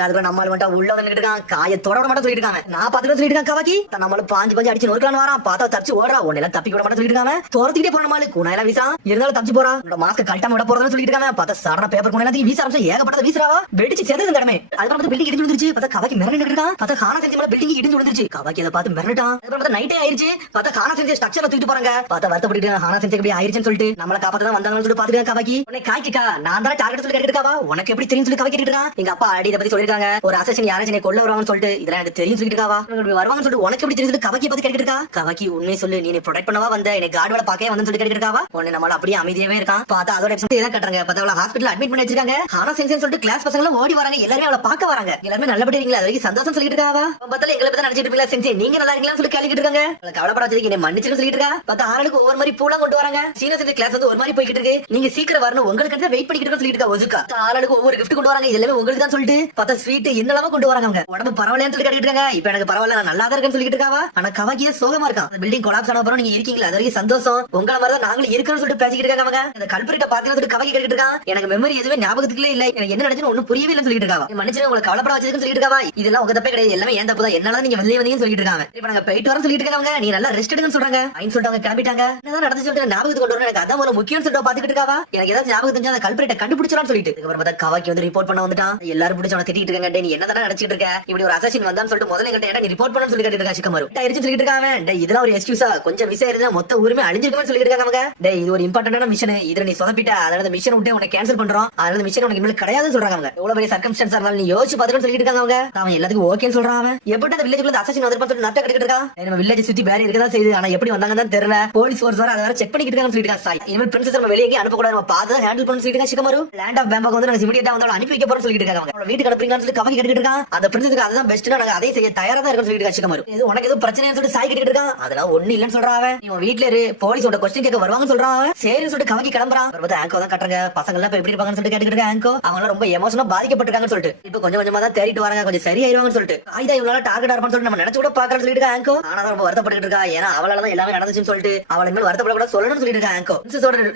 அதுக்குள்ள நம்மால மட்டும் உள்ள வந்து நின்னுட்டு இருக்கான். காயை தொட விட மாட்டேன் சொல்லிட்டு இருக்காங்க. நான் பாத்துட்டு சொல்லிட்டு இருக்கான் கவாக்கி நம்மள பாஞ்சு பாஞ்சு அடிச்சு நொறுக்கலான்னு வரான். பார்த்தா தப்பிச்சு ஓடுறா. உன்னை தப்பி விட மாட்டேன் சொல்லிட்டு இருக்காங்க. தோரத்துக்கிட்டே போற நம்மள குணாயில வீசா இருந்தாலும் தப்பிச்சு போறா. மாஸ்க் கழட்டாம விட போறதுன்னு சொல்லிட்டு இருக்காங்க. பார்த்தா சடனா பேப்பர் குணாயில வீச ஆரம்பிச்சு ஏகப்பட்டது வீசுறாவா. வெடிச்சு செதறது இந்த இடமே. அதுக்கப்புறம் பில்டிங் இடிஞ்சு விழுந்துருச்சு. பார்த்தா கவாக்கி மிரண்டு இருக்கான். பார்த்தா காண செஞ்சு மேல பில்டிங் இடிஞ்சு விழுந்துருச்சு. கவாக்கி அதை பார்த்து மிரண்டான். அதுக்கப்புறம் நைட்டே ஆயிருச்சு. பார்த்தா காண செஞ்ச ஸ்ட்ரக்சர்ல தூக்கிட்டு போறாங்க. பார்த்தா வருத்தப்பட்டு காண செஞ்ச எப்படி ஆயிருச்சுன்னு சொல்லிட்டு நம்மள காப்பாத்த தான் வந்தாங்கன்னு சொல்லி பாத்துட்டு கவாக்கி உன்னை காய்க்கிட்டா நான் தான் டார்கெட் சொல்லி கேட்டுருக்காவா. உனக்கு எப்படி தெரியும் சொல்லி கவாக்கி கேட்டுருக்கான். எங்க அப்பா அடி இதை பத்தி சொல்லிருக்காங்க. ஒரு அசசின் யாராச்சும் என்னை கொல்ல வருவாங்கன்னு சொல்லிட்டு இதெல்லாம் எனக்கு தெரியும் சொல்லிட்டு இருக்காவா. வருவாங்கன்னு சொல்லிட்டு உனக்கு எப்படி தெரியும் சொல்லி கவாக்கி பத்தி கேட்டுட்டு இருக்கா. கவாக்கி உண்மையை சொல்லு நீ ப்ரொடெக்ட் பண்ணவா வந்த என்னை கார்டு வேலை பாக்கவே வந்து சொல்லி கேட்டுட்டு இருக்காவா. உன்னை நம்மள அப்படியே அமைதியாவே இருக்கான். பார்த்தா அதோட இதான் கட்டுறாங்க. பார்த்தா அவளை ஹாஸ்பிட்டல் அட்மிட் பண்ணி வச்சிருக்காங்க. ஆனா சென்சன் சொல்லிட்டு கிளாஸ் பசங்க ஓடி வராங்க. எல்லாரும் அவளை பார்க்க வராங்க. எல்லாருமே நல்லபடியா இருக்கீங்களா அது சந்தோஷம் சொல்லிட்டு இருக்காவா. பார்த்தா எங்களை பத்தி நினைச்சிட்டு இருப்பீங்களா சென்சே நீங்க நல்லா இருக்கீங்களான்னு சொல்லி கேட்டுட்டு இருக்காங்க. கவலைப்பட வச்சிருக்கீங்க என்னை மன்னிச்சுன்னு சொல்லிட்டு இருக்கா. பார்த்தா ஆளுக்கு ஒவ்வொரு மாதிரி பூலாம் கொண்டு வராங்க. சீனியர் சென்சர் கிளாஸ் வந்து ஒரு மாதிரி போய்கிட்டு இருக்கு. நீங்க சீக்கிரம் வரணும் உங்களுக்கு வெயிட் பண்ணிட்டு சொல்லிட்டு இருக்கா. ஒதுக்கா ஆளுக்கு ஒவ்வொரு கிஃப்ட் கொண்டு வராங்க. எல்லாமே உங்களுக்கு தான் சொல்லிட்டு பார்த்தா ஸ்வீட் என்னெல்லாம் கொண்டு வராங்க. உடம்பு பரவாயில்லைன்னு சொல்லி கேட்டுட்டு இருக்காங்க. இப்ப எனக்கு பரவாயில்ல நான் நல்லா தான் இருக்கேன்னு சொல்லிட்டு இருக்காவா. ஆனா கவாக்கியே சோகமா இருக்கான். அந்த பில்டிங் கொலாப்ஸ் ஆன அப்புறம் நீங்க இருக்கீங்களா அது வரைக்கும் சந்தோஷம் உங்கள மாதிரி தான் நாங்களும் இருக்கணும்னு சொல்லிட்டு பேசிக்கிட்டு இருக்காங்க. அந்த கல்பரிட்ட பாத்தீங்கன்னு சொல்லிட்டு கவாக்கி கேட்டுட்டு இருக்கான். எனக்கு மெமரி எதுவுமே ஞாபகத்துக்குள்ளே இல்ல. எனக்கு என்ன நடந்துச்சுன்னு ஒன்னும் புரியவே இல்லைன்னு சொல்லிட்டு இருக்காவா. மனுஷன் உங்களை கவலைப்பட வச்சிருக்குன்னு சொல்லிட்டு இருக்காவா. இதெல்லாம் உங்க தப்பே கிடையாது. எல்லாமே ஏன் தப்பு தான். என்னால நீங்க வெளியே வந்தீங்கன்னு சொல்லிட்டு இருக்காங்க. இப்ப நாங்க போயிட்டு வரேன்னு சொல்லிட்டு இருக்காங்க. நீ நல்லா ரெஸ்ட் எடுங்கன்னு சொல்றாங்க. ஐன்னு சொல்லிட்டு கிளம்பிட்டாங்க. என்னதான் நடந்து சொல்லிட்டு ஞாபகத்துக்கு கொண்டு வரணும். எனக்கு அதான் ஒரு முக்கியம் சொல்லிட்டு பாத்துக்கிட்டு இருக்காவா. எனக்கு ஏதாவது ஞாபகம் தெரிஞ்சா அந்த கல்பரிட்ட கண்டுபிடிச்சலாம்னு சொல்லிட்டு அப்புறம் பார்த்தா கவாக்கி வந்து ரிப்போர்ட் பண்ண வந்துட்டான். எல்லாரும் பிடிச்ச அவனை திட்டிட்டு இருக்காங்க. நீ என்னதான் நினைச்சிட்டு இருக்க இப்படி ஒரு அசாசின் வந்தான்னு சொல்லிட்டு முதல்ல என்கிட்ட நீ ரிப்போர்ட் பண்ணு சொல்லி கேட்டு இருக்கா. சிக்கமாரு ஆயிருச்சு சொல்லிட்டு இருக்காங்க. இதெல்லாம் ஒரு எக்ஸ்கியூஸா கொஞ்சம் விசா இருந்தா மொத்த ஊருமே அழிஞ்சிருக்குன்னு சொல்லிட்டு இருக்காங்க. இது ஒரு இம்பார்ட்டன்டான மிஷன். இதுல நீ சொதப்பிட்ட அதனால மிஷன் விட்டு உனக்கு கேன்சல் பண்றோம். அதனால மிஷன் உனக்கு இனிமேல் கிடையாதுன்னு சொல்றாங்க. எவ்வளவு பெரிய சர்க்கம்ஸ்டன்ஸ் இருந்தாலும் நீ யோசிச்சு பாத்துட்டு சொல்லிட்டு இருக்காங்க. அவன் எல்லாத்துக்கும் ஓகேன்னு சொல்றான். எப்படி அந்த வில்லேஜ்ல அசாசின் வந்திருப்பான்னு சொல்லி நட்ட கட்டிட்டு இருக்கான். நம்ம வில்லேஜ் சுத்தி பேரி இருக்கதான் செய்யுது. ஆனா எப்படி வந்தாங்கன்னு தெரியல. போலீஸ் ஃபோர்ஸ் வர அதை செக் பண்ணிட்டு இருக்காங்கன்னு சொல்லிட்டு இருக்காங்க. இனிமேல் பிரின்சஸ் நம்ம வெளியே அனுப்ப கூடாது. நம்ம பார்த்து ஹேண்டில் பண்ணு சொல்லிட்டு இருக்காங்க. சிக்கமாரு லேண்ட் ஆஃப் பேம்பாக் வந்து நாங்க இமிடியேட்டா வந்து அனுப்பி வைக்க போறோம் சொல்லிட்டு இருக்காங்க. அவங்க வீட்டுக்கு அனுப்புறீங்கன்னு சொல்லி கவாக்கி கேட்டுட்டு இருக்கான். அந்த பிரின்சஸ்க்கு அதுதான் பெஸ்ட். நாங்க அதை செய்ய தயாரா தான் இருக்கோம்னு சொல்லிட்டு இருக்காங்க. சிக்கமாரு இது உனக்கு எதுவும் பிரச்சனைன்னு சொல்லிட்டு சாய் கேட்டுட்டு இருக்கான். அதெல்லாம் ஒண்ணு இல்லன்னு சொல்றான். இவன் வீட்ல இரு போலீஸோட கொஸ்டின் கேட்க வருவாங்கன்னு சொல்றான். சரின்னு சொல்லிட்டு கவாக்கி கிளம்புறான். ஆங்கோ தான் கட்டுறாங்க. பசங்க எல்லாம் எப்படி இருப்பாங்கன்னு சொல்லிட்டு கேட்டுட்டு இருக்காங்க. ஆங்கோ அவங்க ரொம்ப எமோஷனா பாதிக்கப்பட்டிருக்காங்கன்னு சொல்லிட்டு இப்ப கொஞ்சம் கொஞ்சமா தான் தேடிட்டு வராங்க. கொஞ்சம் சரியாயிருவாங்கன்னு சொல்லிட்டு ஆயுதா இவனால டார்கெட் ஆரம்பிச்சு சொல்லிட்டு நம்ம நினைச்சு கூட பாக்கறன்னு சொல்லிட்டு ஆங்கோ. ஆனா ரொம்ப வருத்தப்பட்டு இருக்கா. ஏன்னா அவளால தான் எல்லாமே நடந்துச்சுன்னு சொல்லிட்டு அவளை மேல வருத்தப்பட கூட சொல்லணும்னு சொல்லிட்டு இருக்காங்க. ஆங்கோ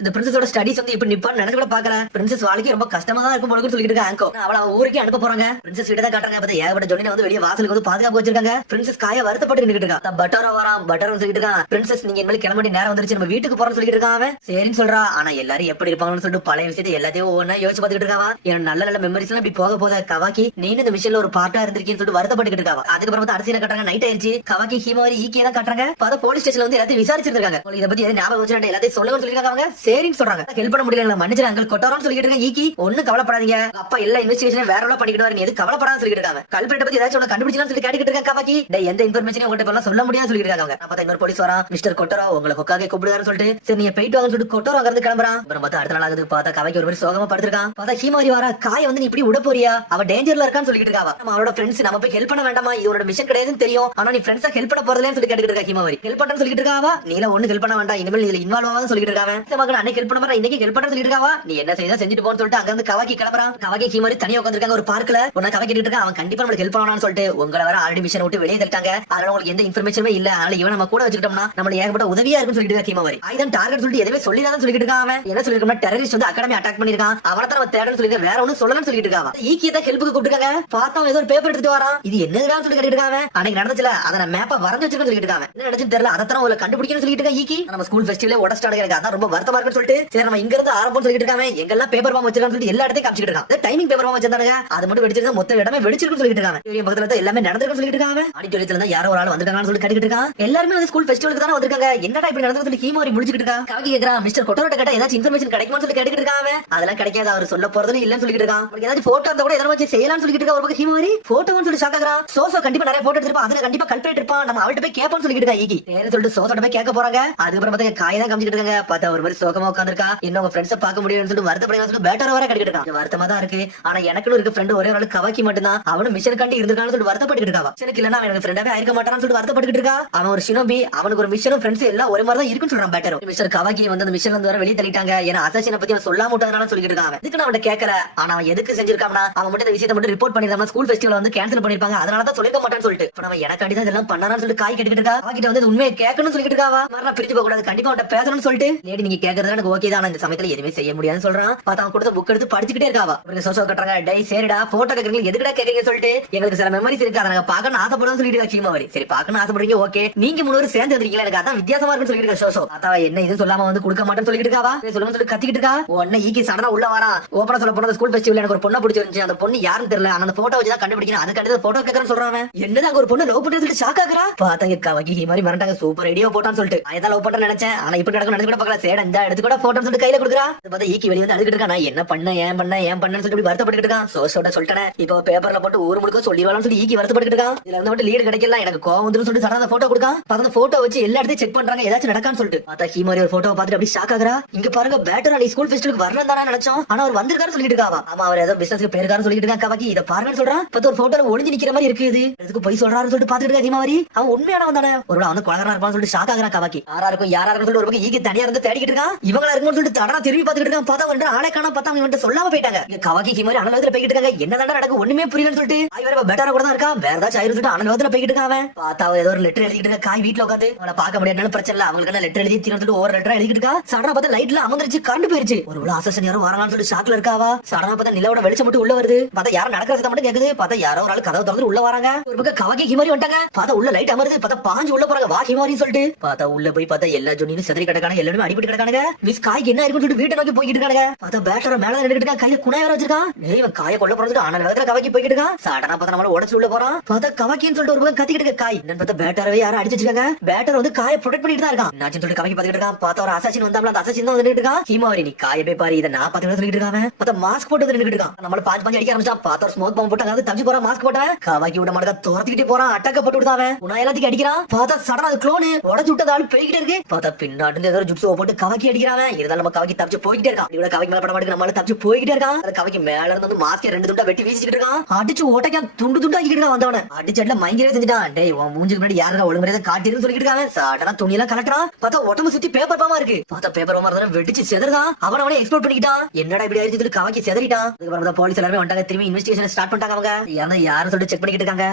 இந்த பிரின்சஸோட ஸ்டடிஸ் வந்து இப்ப நிப்பான்னு நினைச்சு கூட பாக்கல. பிரின்சஸ் வாழ்க்கை ரொம்ப கஷ்டமா தான் இருக்கும் போல சொல்லிட்டு இருக்காங்க. ஆங்கோ அவளை ஊருக்கே அனுப்ப போறாங்க. பிரின்சஸ் வீட்டை தான் காட்டுறாங்க. பார்த்தா ஏகப்பட்ட ஜொலினை வந்து வெளியே வாசலுக்கு வந்து பாதுகாப்பு வச்சிருக்காங்க. பிரின்சஸ் காய வருத்தப்பட்டு நின்னுட்டு இருக்கா. பட்டரா வரான். பட்டர்னு சொல்லிட்டு இருக்கான். பிரின்சஸ் நீங்க இனிமேல் கிளம்ப நேரம் வந்துருச்சு நம்ம வீட்டுக்கு போறோம்னு சொல்லிட்டு இருக்கான். சரின்னு சொல்றா. ஆனா எல்லாரும் எப்படி இருப்பாங்கன்னு சொல்லிட்டு பழைய விஷயத்தை எல்லாத்தையும் ஒவ்வொன்னா யோசிச்சு பாத்துக்கிட்டு இருக்காவா. என் நல்ல நல்ல மெமரிஸ் எல்லாம் இப்படி போக போத கவாக்கி நீ இந்த மிஷன்ல ஒரு பார்ட்டா இருந்திருக்கேன்னு சொல்லிட்டு வருத்தப்பட்டு இருக்காவா. அதுக்கப்புறம் அரசியல கட்டுறாங்க. நைட் ஆயிருச்சு. கவாக்கி ஹீமாரி ஈக்கே தான் கட்டுறாங்க. பார்த்தா போலீஸ் ஸ்டேஷன்ல வந்து எல்லாத்தையும் விசாரிச்சிருக்காங்க. இதை பத்தி எதாவது ஞாபகம் வச்சு எல்லாத்தையும் சொல்லுங்க சொல்லிருக்காங்க. சரின்னு சொல்றாங்க. ஹெல்ப் பண்ண முடியல மன்னிச்சு அங்கிள் கொட்டாரோன்னு சொல்லிட்டு இருக்காங்க. ஈக்கி ஒண்ணு கவலைப்படாதீங்க. அப்பா எல்லா இன்வெஸ்டிகேஷன் வேற எல்லாம் பண்ணிக்கிட்டு வரீங்க. எது கவலைப்படாத சொல்லிட்டு இருக்காங்க. கல்பிரேட் பத்தி ஏதாச்சும் கண்டுபிடிச்சலாம் சொல்லி கேட்டுக்கிட்டு இருக்காங்க. கவாக்கி எந்த இன்ஃபர்மேஷன் உங்கள்கிட்ட சொல்ல முடியாது சொல்லிட்டு இருக்காங்க. பார்த்தா இன்னொரு போலீஸ் வரா. மிஸ்டர் கொட்டரோ உங்களை கொக்காக கூப்பிடுறாரு சொல்லிட்டு சரி நீங்க போயிட்டு வாங்கன்னு சொல்லிட்டு கொட்டரோ அங்க இருந்து கிளம்புறான். அப்புறம் பார்த்தா அடுத்த நாள் ஆகுது. பார்த்தா கவாக்கி ஒரு மாதிரி சோகமா படுத்திருக்கான். பார்த்தா ஹீமாரி வரா. காய வந்து நீ இப்படி விட போறியா அவ டேஞ்சர்ல இருக்கான்னு சொல்லிட்டு இருக்காவா. நம்ம அவரோட ஃப்ரெண்ட்ஸ் நம்ம போய் ஹெல்ப் பண்ண வேண்டாமா இது ஒரு மிஷன் கிடையாதுன்னு தெரியும். ஆனா நீ ஃப்ரெண்ட்ஸா ஹெல்ப் பண்ண போறதுலன்னு சொல்லி கேட்டுக்கிட்டு இருக்கா ஹீமாவரி. ஹெல்ப் பண்றேன்னு சொல்லிட்டு இருக்காவா, நீல ஒண்ணு ஹெல்ப் பண்ண வேண்டாம், இனிமேல் இதுல இன்வால்வ் ஆகாத சொல்லிட்டு இருக்காங்க. மகன் அன்னைக்கு ஹெல்ப் பண்ண போறா, இன்னைக்கு ஹெல்ப் பண்றேன்னு சொல்லிட்டு இருக்காவா, நீ என்ன செய்தா செஞ்சுட்டு போன்னு சொல்லிட்டு அங்க இருந்து கவாக்கி கிளம்புறான். கவாக்கி ஹீமாவரி தனியா உட்காந்துருக்காங்க ஒரு பார்க்ல. உன்ன கவாக்கி கேட்டு இருக்கான், அவன் கண்டிப்பா நமக்கு ஹெல்ப் பண்ணணும்னு சொல்லிட்டு உங்களை வர ஆல்ரெடி மிஷன் விட்டு வெளியே தள்ளிட்டாங்க. அதனால உங்களுக்கு எந்த இன்ஃபர்மேஷனுமே இல்ல, அதனால இவன் நம்ம கூட வச்சுக்கிட்டோம்னா நம்மளுக்கு ஏகப்பட்ட உதவியா இருக்குன்னு சொல்லிட்டு இருக்கா ஹீமாவரி. ஐதான் டார்கெட் சொல்லிட்டு எதுவுமே சொல்லிதான் சொல்லிட்டு இருக்கான். அவன் என்ன சொல்லிருக்கா, டெரரிஸ்ட் வந்து அகாடமி அட்டாக் பண்ணிருக்கான், அவனை தான் நம்ம தேடன்னு சொல்லிட்டு வேற ஒன்னும் சொல்லலன்னு சொல்லிட்டு இருக்கான். ஈக்கி தான் ஹெல்ப்புக்கு கூப்பிட்டுருக்காங்க. பார்த்தா ஏதோ ஒரு பேப்பர் எடுத்துட்டு வரான், இது என்னதுன்னு சொல்லி கேட்டுட்டு இருக்காங்க. அன்னைக்கு நடந்துச்சுல அதை நான் மேப்பா வரைஞ்சு வச்சிருக்கேன்னு சொல்லிட்டு இருக்காங்க. என்ன நடந்துச்சு தெரியல, அதை தான் உங்களை கண்டுபிடிக்கணும்னு சொல்லிட்டு இருக்கா ஈக்கி. நம்ம ஸ்கூல் ஃபெஸ்டிவலே உடஸ்டாங்க, எனக்கு அதான் ரொம்ப வருத்தமா இருக்குன்னு சொல்லிட்டு சரி நம்ம இங்க இருந்து ஆரம்பம் சொல்லிட்டு இருக்காங்க. எங்கெல்லாம் பேப்பர் பாம் வச்சிருக்கான்னு சொல்லிட்டு எல்லா இடத்தையும் காமிச்சிட்டு இருக்காங்க. டைமிங் பேப்பர் பாம் வச்சிருந்தாங்க, அது மட்டும் வெடிச்சிருந்தா மொத்த இடமே வெடிச்சிருக்குன்னு சொல்லிட்டு இருக்காங்க. பக்கத்துல எல்லாமே நடந்திருக்குன்னு சொல்லிட்டு இருக்காங்க. ஆடிட்டோரியத்துல தான் யாரோ ஒரு ஆள் வந்திருக்காங்கன்னு சொல்லி கேட்டுட்டு இருக்காங்க. எல்லாருமே வந்து ஸ்கூல் ஃபெஸ்டிவலுக்கு தான வந்திருக்காங்க, என்னடா இப்படி நடந்தது சொல்லி ஹீமாவரி முடிச்சிட்டு இருக்கா. காக்கி கேக்குறான், மிஸ்டர் கொட்டரோட்ட கேட்டா ஏதாச்சும் இன்ஃபர்மேஷன் கிடைக்குமான்னு சொல்லி கேட்டுட்டு இருக்காங்க. அதெல்லாம் கிடைக்காது, அவர் சொல்ல போறதுன்னு இல்லன்னு சொல்லிட்டு இருக்கான். உங்களுக்கு ஏதாச்சும் போட்டோ இருந்தா கூட எதை வச்சு செய்யலாம்னு சொல்லிட்டு இருக்கா. ஒரு பக்கம் ஹீமாவரி போட்டோன்னு சொல்லி ஷாக்காகிறான். சோசோ கண்டிப்பா நிறைய போட்டோ எடுத்திருப்பான், அதுல கண்டிப்பா கல்பரேட் இருப்பான், நம்ம அவள்கிட்ட போய் கேட்போம்னு சொல்லிட்டு இருக்கா ஈகி. நேரா சொல்லிட்டு சோசோட்ட போய் கேட்க போறாங்க. அதுக்கப்புறம் பார்த்தா காய் தான் காமிச்சிட்டு இருக்காங்க. பார்த்தா ஒரு மாதிரி சோகமா உட்கார்ந்திருக்கா. இன்னும் உங்க ஃப்ரெண்ட்ஸை பார்க்க முடியும்னு சொல்லிட்டு வருத்தப்படுங்க சொல்லிட்டு பேட்டர் வர கட்டிட்டு இருக்கான். வருத்தமா தான் இருக்கு, ஆனா எனக்குன்னு இருக்க ஃப்ரெண்ட் ஒரே ஒரு கவாக்கி மட்டும் தான், அவனும் மிஷன் கண்டி இருந்திருக்கான்னு சொல்லிட்டு வருத்தப்பட்டு இருக்காவா. எனக்கு இல்லன்னா அவன் எனக்கு ஃப்ரெண்டாவே ஆயிருக்க மாட்டான்னு சொல்லிட்டு வருத்தப்பட்டு இருக்கா. அவன் ஒரு ஷினோபி, அவனுக்கு ஒரு மிஷனும் ஃப்ரெண்ட்ஸ் எல்லாம் ஒரே மாதிரி தான் இருக்குன்னு சொல்றான் பேட்டர். மிஸ்டர் கவாக்கி வந்து அந்த மிஷன் வந்து வர வெளியே தள்ளிட்டாங்க, ஏன்னா அசாசினை பத்தி அவன் சொல்லாம விட்டதுனால சொல்லிட்டு இருக்கான். இதுக்கு நான் அவன் கேட்கல, ஆனா அவன் எதுக்கு செஞ்சிருக்கான்னா அவன் மட்டும் இந்த விஷயத்தை மட்டும் ரிப்போர்ட் பண்ணிருக்கான், ஸ்கூல் ஃபெஸ்டிவல் வந்து கேன்சல் பண்ணிருப்பாங்க, அதனால தான் சொல்லிக்க மாட்டான்னு சொல்லிட்டு. இப்ப நம்ம எனக்காண்டி தான் இதெல்லாம் பண்ணான்னு சொல்லிட்டு காய் கேட்டுட்டு இருக்கா. அவகிட்ட வந்து உண்மையை கேட்கணும்னு சொல்லிட்டு இருக்காவா. மரணம் பிரிச்சு போக கூடாது, கண்டிப்பா அவன் பேசணும்னு சொல்லிட்டு லேடி நீங்க கேட்கறது எனக்கு ஓகே தான், இந்த சமயத்துல எதுவுமே செய்ய முடியாதுன்னு சொல்றான். பார்த்தா அவன் கொடுத்த புக் எடுத்து படிச்சுக்கிட்டே இருக்காவா. சோசோ கட்டுறாங்க, டை சரிடா போட்டோ கேட்கறீங்க எதுக்கடா கேட்கறீங்க சொல்லிட்டு எங்களுக்கு சில மெமரிஸ் இருக்கு, அதை நாங்க பார்க்கணும் ஆசைப்படுறோம் சொல்லிட்டு ஹீமாவரி. சரி பார்க்கணும் ஆசைப்படுறீங்க ஓகே, நீங்க மூணு சேர்ந்து வந்திருக்கீங்களா, எனக்கு அதான் வித்தியாசமா இருக்குன்னு சொல்லிட்டு சோசோ. அத்தாவா என்ன இது சொல்லாம வந்து கொடுக்க மாட்டேன்னு சொல்லிட்டு இருக்காவா. சொல்லுங்க சொல்லி கத்திக்கிட்டு இருக்கா. உடனே ஈக்கி சடனா உள்ள வரா. ஓபனா சொல்ல போன ஸ்கூல் ஃபெஸ்டிவல் எனக்கு ஒரு பொண்ணை பிடிச்சிருந்துச்சு, அந்த பொண்ணு யாருன்னு தெரியல, அந்த போட்டோ வச்சு தான் கண்டுபிடிக்கணும், அதுக்காண்டி போட்டோ கேட்கறேன்னு சொல்றாங்க. என்னது அங்க ஒரு பொண்ணு லவ் பண்றது சொல்லிட்டு ஷாக் ஆகுறா. பார்த்தாங்க கவாக்கி ஹீமாவரி மறந்தாங்க, சூப்பர் ஐடியா போட்டான்னு சொல்லிட்டு அதான் லவ் பண்றேன்னு நினைச்சேன், ஆனா இப்ப நடக்கும் நினைச்சு கூட பார்க்கல. சேட இந்த எடுத்து கூட போட்டோன்னு சொல்லிட்டு கையில கொடுக்குறா. பார்த்தா ஈக்கி வெளியே வந்து அழுகிட்டு இருக்கா, நான் என்ன பண்ண ஏன் பண்ணேன்னு சொல்லிட்டு வருத்தப்பட்டு இருக்கான். சோசோட சொல்லிட்டேன், இப்போ பேப்பர்ல போட்டு ஊர் முழுக்க சொல்லிடுவான்னு சொல்லி ஈக்கி வருத்தப்பட்டு இருக்கான். இதுல இருந்து மட்டும் லீடு கிடைக்கல, எனக்கு கோவம் வந்து சொல்லிட்டு சடனா போட்டோ கொடுக்கான். அந்த போட்டோ வச்சு எல்லா இடத்தையும் செக் பண்றாங்க, ஏதாச்சும் நடக்கான்னு சொல்லிட்டு. பார்த்தா ஹீமாவரி ஒரு போட்டோ பார்த்துட்டு அப்படி ஷாக் ஆகுறா. இங்க பாருங்க பேட்டர் அலி ஸ்கூல் ஃபெஸ்டிவலுக்கு வரணும் தானே நினைச்சோம், ஆனா அவர் வந்திருக்காரு சொல்லிட்டு இருக்காவா. ஆமா அவர் ஏதோ பிசினஸ்க்கு போயிருக்காரு சொல்லிட்டு இருக்கான். கவாக்கி இதை பாருங்கன்னு சொல்றான். பார்த்து ஒரு போட்டோல ஒளிஞ்சு நிக்கிற மாதிரி இருக்கு, இது எதுக்கு போய் சொல்றாருன்னு சொல்லிட்டு பாத்துட்டு இருக்கா ஹீமாவரி. அவன் உண்மையானவன் தானே, ஒருவேளை அவன் கொலகாரனா இருப்பான்னு சொல்லிட்டு ஷாக் ஆகுறான் கவாக்கி. யாரா இருக்கும் சொல்லிட்டு ஒரு பக்கம் ஈகி தனியா இருந்து தேடிக்கிட்டு இருக்கான். இவங்களா இருக்கும்னு சொல்லிட்டு தடனா திரும்பி பாத்துக்கிட்டு இருக்கான். பார்த்தா வந்து ஆளை காணா, பார்த்தா அவங்க சொல்லாம போயிட்டாங்க. கவாக்கி ஹீமாவரி அனலோகத்துல போய்கிட்டு இருக்காங்க. என்ன தாண்டா நடக்கும் ஒண்ணுமே புரியலன்னு சொல்லிட்டு வேற பேட்டரா கூட தான் இருக்கா, வேற ஏதாச்சும் ஆயிரம் சொல்லிட்டு அனலோகத்துல போய்கிட்டு இருக்கான். பார்த்தா ஏதோ ஒரு லெட்டர் எழுதிட்டு இருக்க. காய் வீட்டுல உட்காந்து அவனை பார்க்க முடியாதுன்னு பிரச்சனை இல்ல, அவங்களுக்கு லெட்டர் எழுதி தீர்ந்து ஒவ்வொரு லெட்டரா எழுதிட்டு இருக்கா. சடனா பார்த்தா லைட்ல அமர்ந்துருச்சு, கரண்ட் போயிருச்சு. ஒரு அசசன் யாரும் வராங்கன்னு சொல்லிட்டு ஷாக்ல இருக்காவா. சடனா பார்த்தா நிலவோட வெளிச்சம் மட்டும் உள்ள வருது. பார்த்தா யாரும் நடக்கிற சத்தம் மட்டும் கேக்குது. பார்த்தா யாரோ ஒரு ஆள் கதவு திறந்து உள்ள வராங்க. ஒரு பக்கம் கவாக்கி ஹீமாவரி வந்துட்டாங்க. பார்த்தா உள்ள லைட் அமருது. பார்த்தா பாஞ்சு உள்ள போறாங்க, வா ஹீமாவரின்னு சொல்லிட்டு. பார்த்தா உள்ள போய் பார்த்தா எல்லா ஜொன்னியும் செதறி கிடக்கான, எல்லாரும் அடிபட்டு கிடக்கானுங்க. மிஸ் காய்க்கு என்ன இருக்குன்னு சொல்லிட்டு வீட்டை நோக்கி போய்கிட்டு இருக்காங்க. பார்த்தா பேட்டர் மேல நின்னுட்டு இருக்கான், கையில குணாய வச்சிருக்கான். இவன் காய கொள்ள போறது ஆனா வேகத்துல கவாக்கி போய்கிட்டு இருக்கான். சடனா பார்த்தா நம்மள உடச்சு உள்ள போறான். பார்த்தா கவாக்கின்னு சொல்லிட்டு ஒரு பக்கம் கத்திக்கிட்டு இருக்க. காய் என்னன்னு பார்த்தா பேட்டரவே யாரும் அடிச்சு வச்சிருக்காங்க. பேட்டர் வந்து காயை ப்ரொடெக்ட் பண்ணிட்டு தான் இருக்கான். என்னாச்சுன்னு சொல்லிட்டு கவாக்கி பாத்துக்கிட்டு இருக்கான். பார்த்தா ஒரு அசாசின் வந்தாம்ல, அந்த அசாசின் தான் வந்துட்டு இருக்கான். ஹீமாவரி நீ காய போய் பாரு, இதை நான் பாத்துக்கிட்டு சொல்லிட்டு இருக்கான். பார்த்தா மாஸ்க் போட்டு நின்னுட்டு இருக்கான். நம்மள பாஞ்சு அடிக்க ஆரம்பிச்சான். பார்த்தா ஒரு ஸ்மோக் பாம்பு போட்டு அதாவது தப்பிச்சு போறான். மாஸ்க் போட்டான். கவாக்கி விட மாட்டா துரத்திக்கிட்டே போறான். அட்டாக்க போட்டு விடுதாவன். உனா எல்லாத்தையும் அடிக்கிறான். பார்த்தா சடனா அது க்ளோனு உடச்சு விட்டது ஆள் போய்கிட்டே இருக்கு. பார்த்தா பின்னாட்டு ஏதோ ஜுட்ஸோ போட்டு கவாக்கி அடிக்கிறான். இருந்தாலும் நம்ம கவாக்கி தப்பிச்சு போய்கிட்டே இருக்கான். இவட கவாக்கி மேல பட மாட்டேங்குது, நம்மளால தப்பிச்சு போய்கிட்டே இருக்கான். அந்த கவாக்கி மேல இருந்து வந்து மாஸ்கை 2 துண்டா வெட்டி வீசிட்டு இருக்கான். அடிச்சு ஓட்டைக்கா துண்டு துண்டா ஆக்கிட்டு இருக்கான். வந்தவன அடிச்சு அடில மயங்கவே செஞ்சுட்டான். டேய் உன் மூஞ்சுக்கு முன்னாடி யாரா ஒழுங்குமுறையை காட்டிருன்னு சொல்லிட்டு இருக்காங்க. சடனா துணியெல்லாம் கலட்டுறான். பார்த்தா உடம்பு சுத்தி பேப்பர் பாமா இருக்கு. பார்த்தா பேப்பர் பாமா இருந்தாலும் வெடிச்சு செதறான். அவனே எக்ஸ்ப்ளோர் பண்ணிக்கிட்டான். என்னடா இப்படி ஆயிடுச்சு சொல்லி கவாக்கி செதறிட்டான். அதுக்கப்புறம் போலீஸ் எல்லாரும் வந்துட்டாங்க. திரும்பி இன்வெஸ்டிகேஷன் ஸ்டார்ட் பண்ணிட்டாங்க. அவங்க யாரும் சொல்லிட்டு செக் பண்ணிட்டு இருக்காங்க.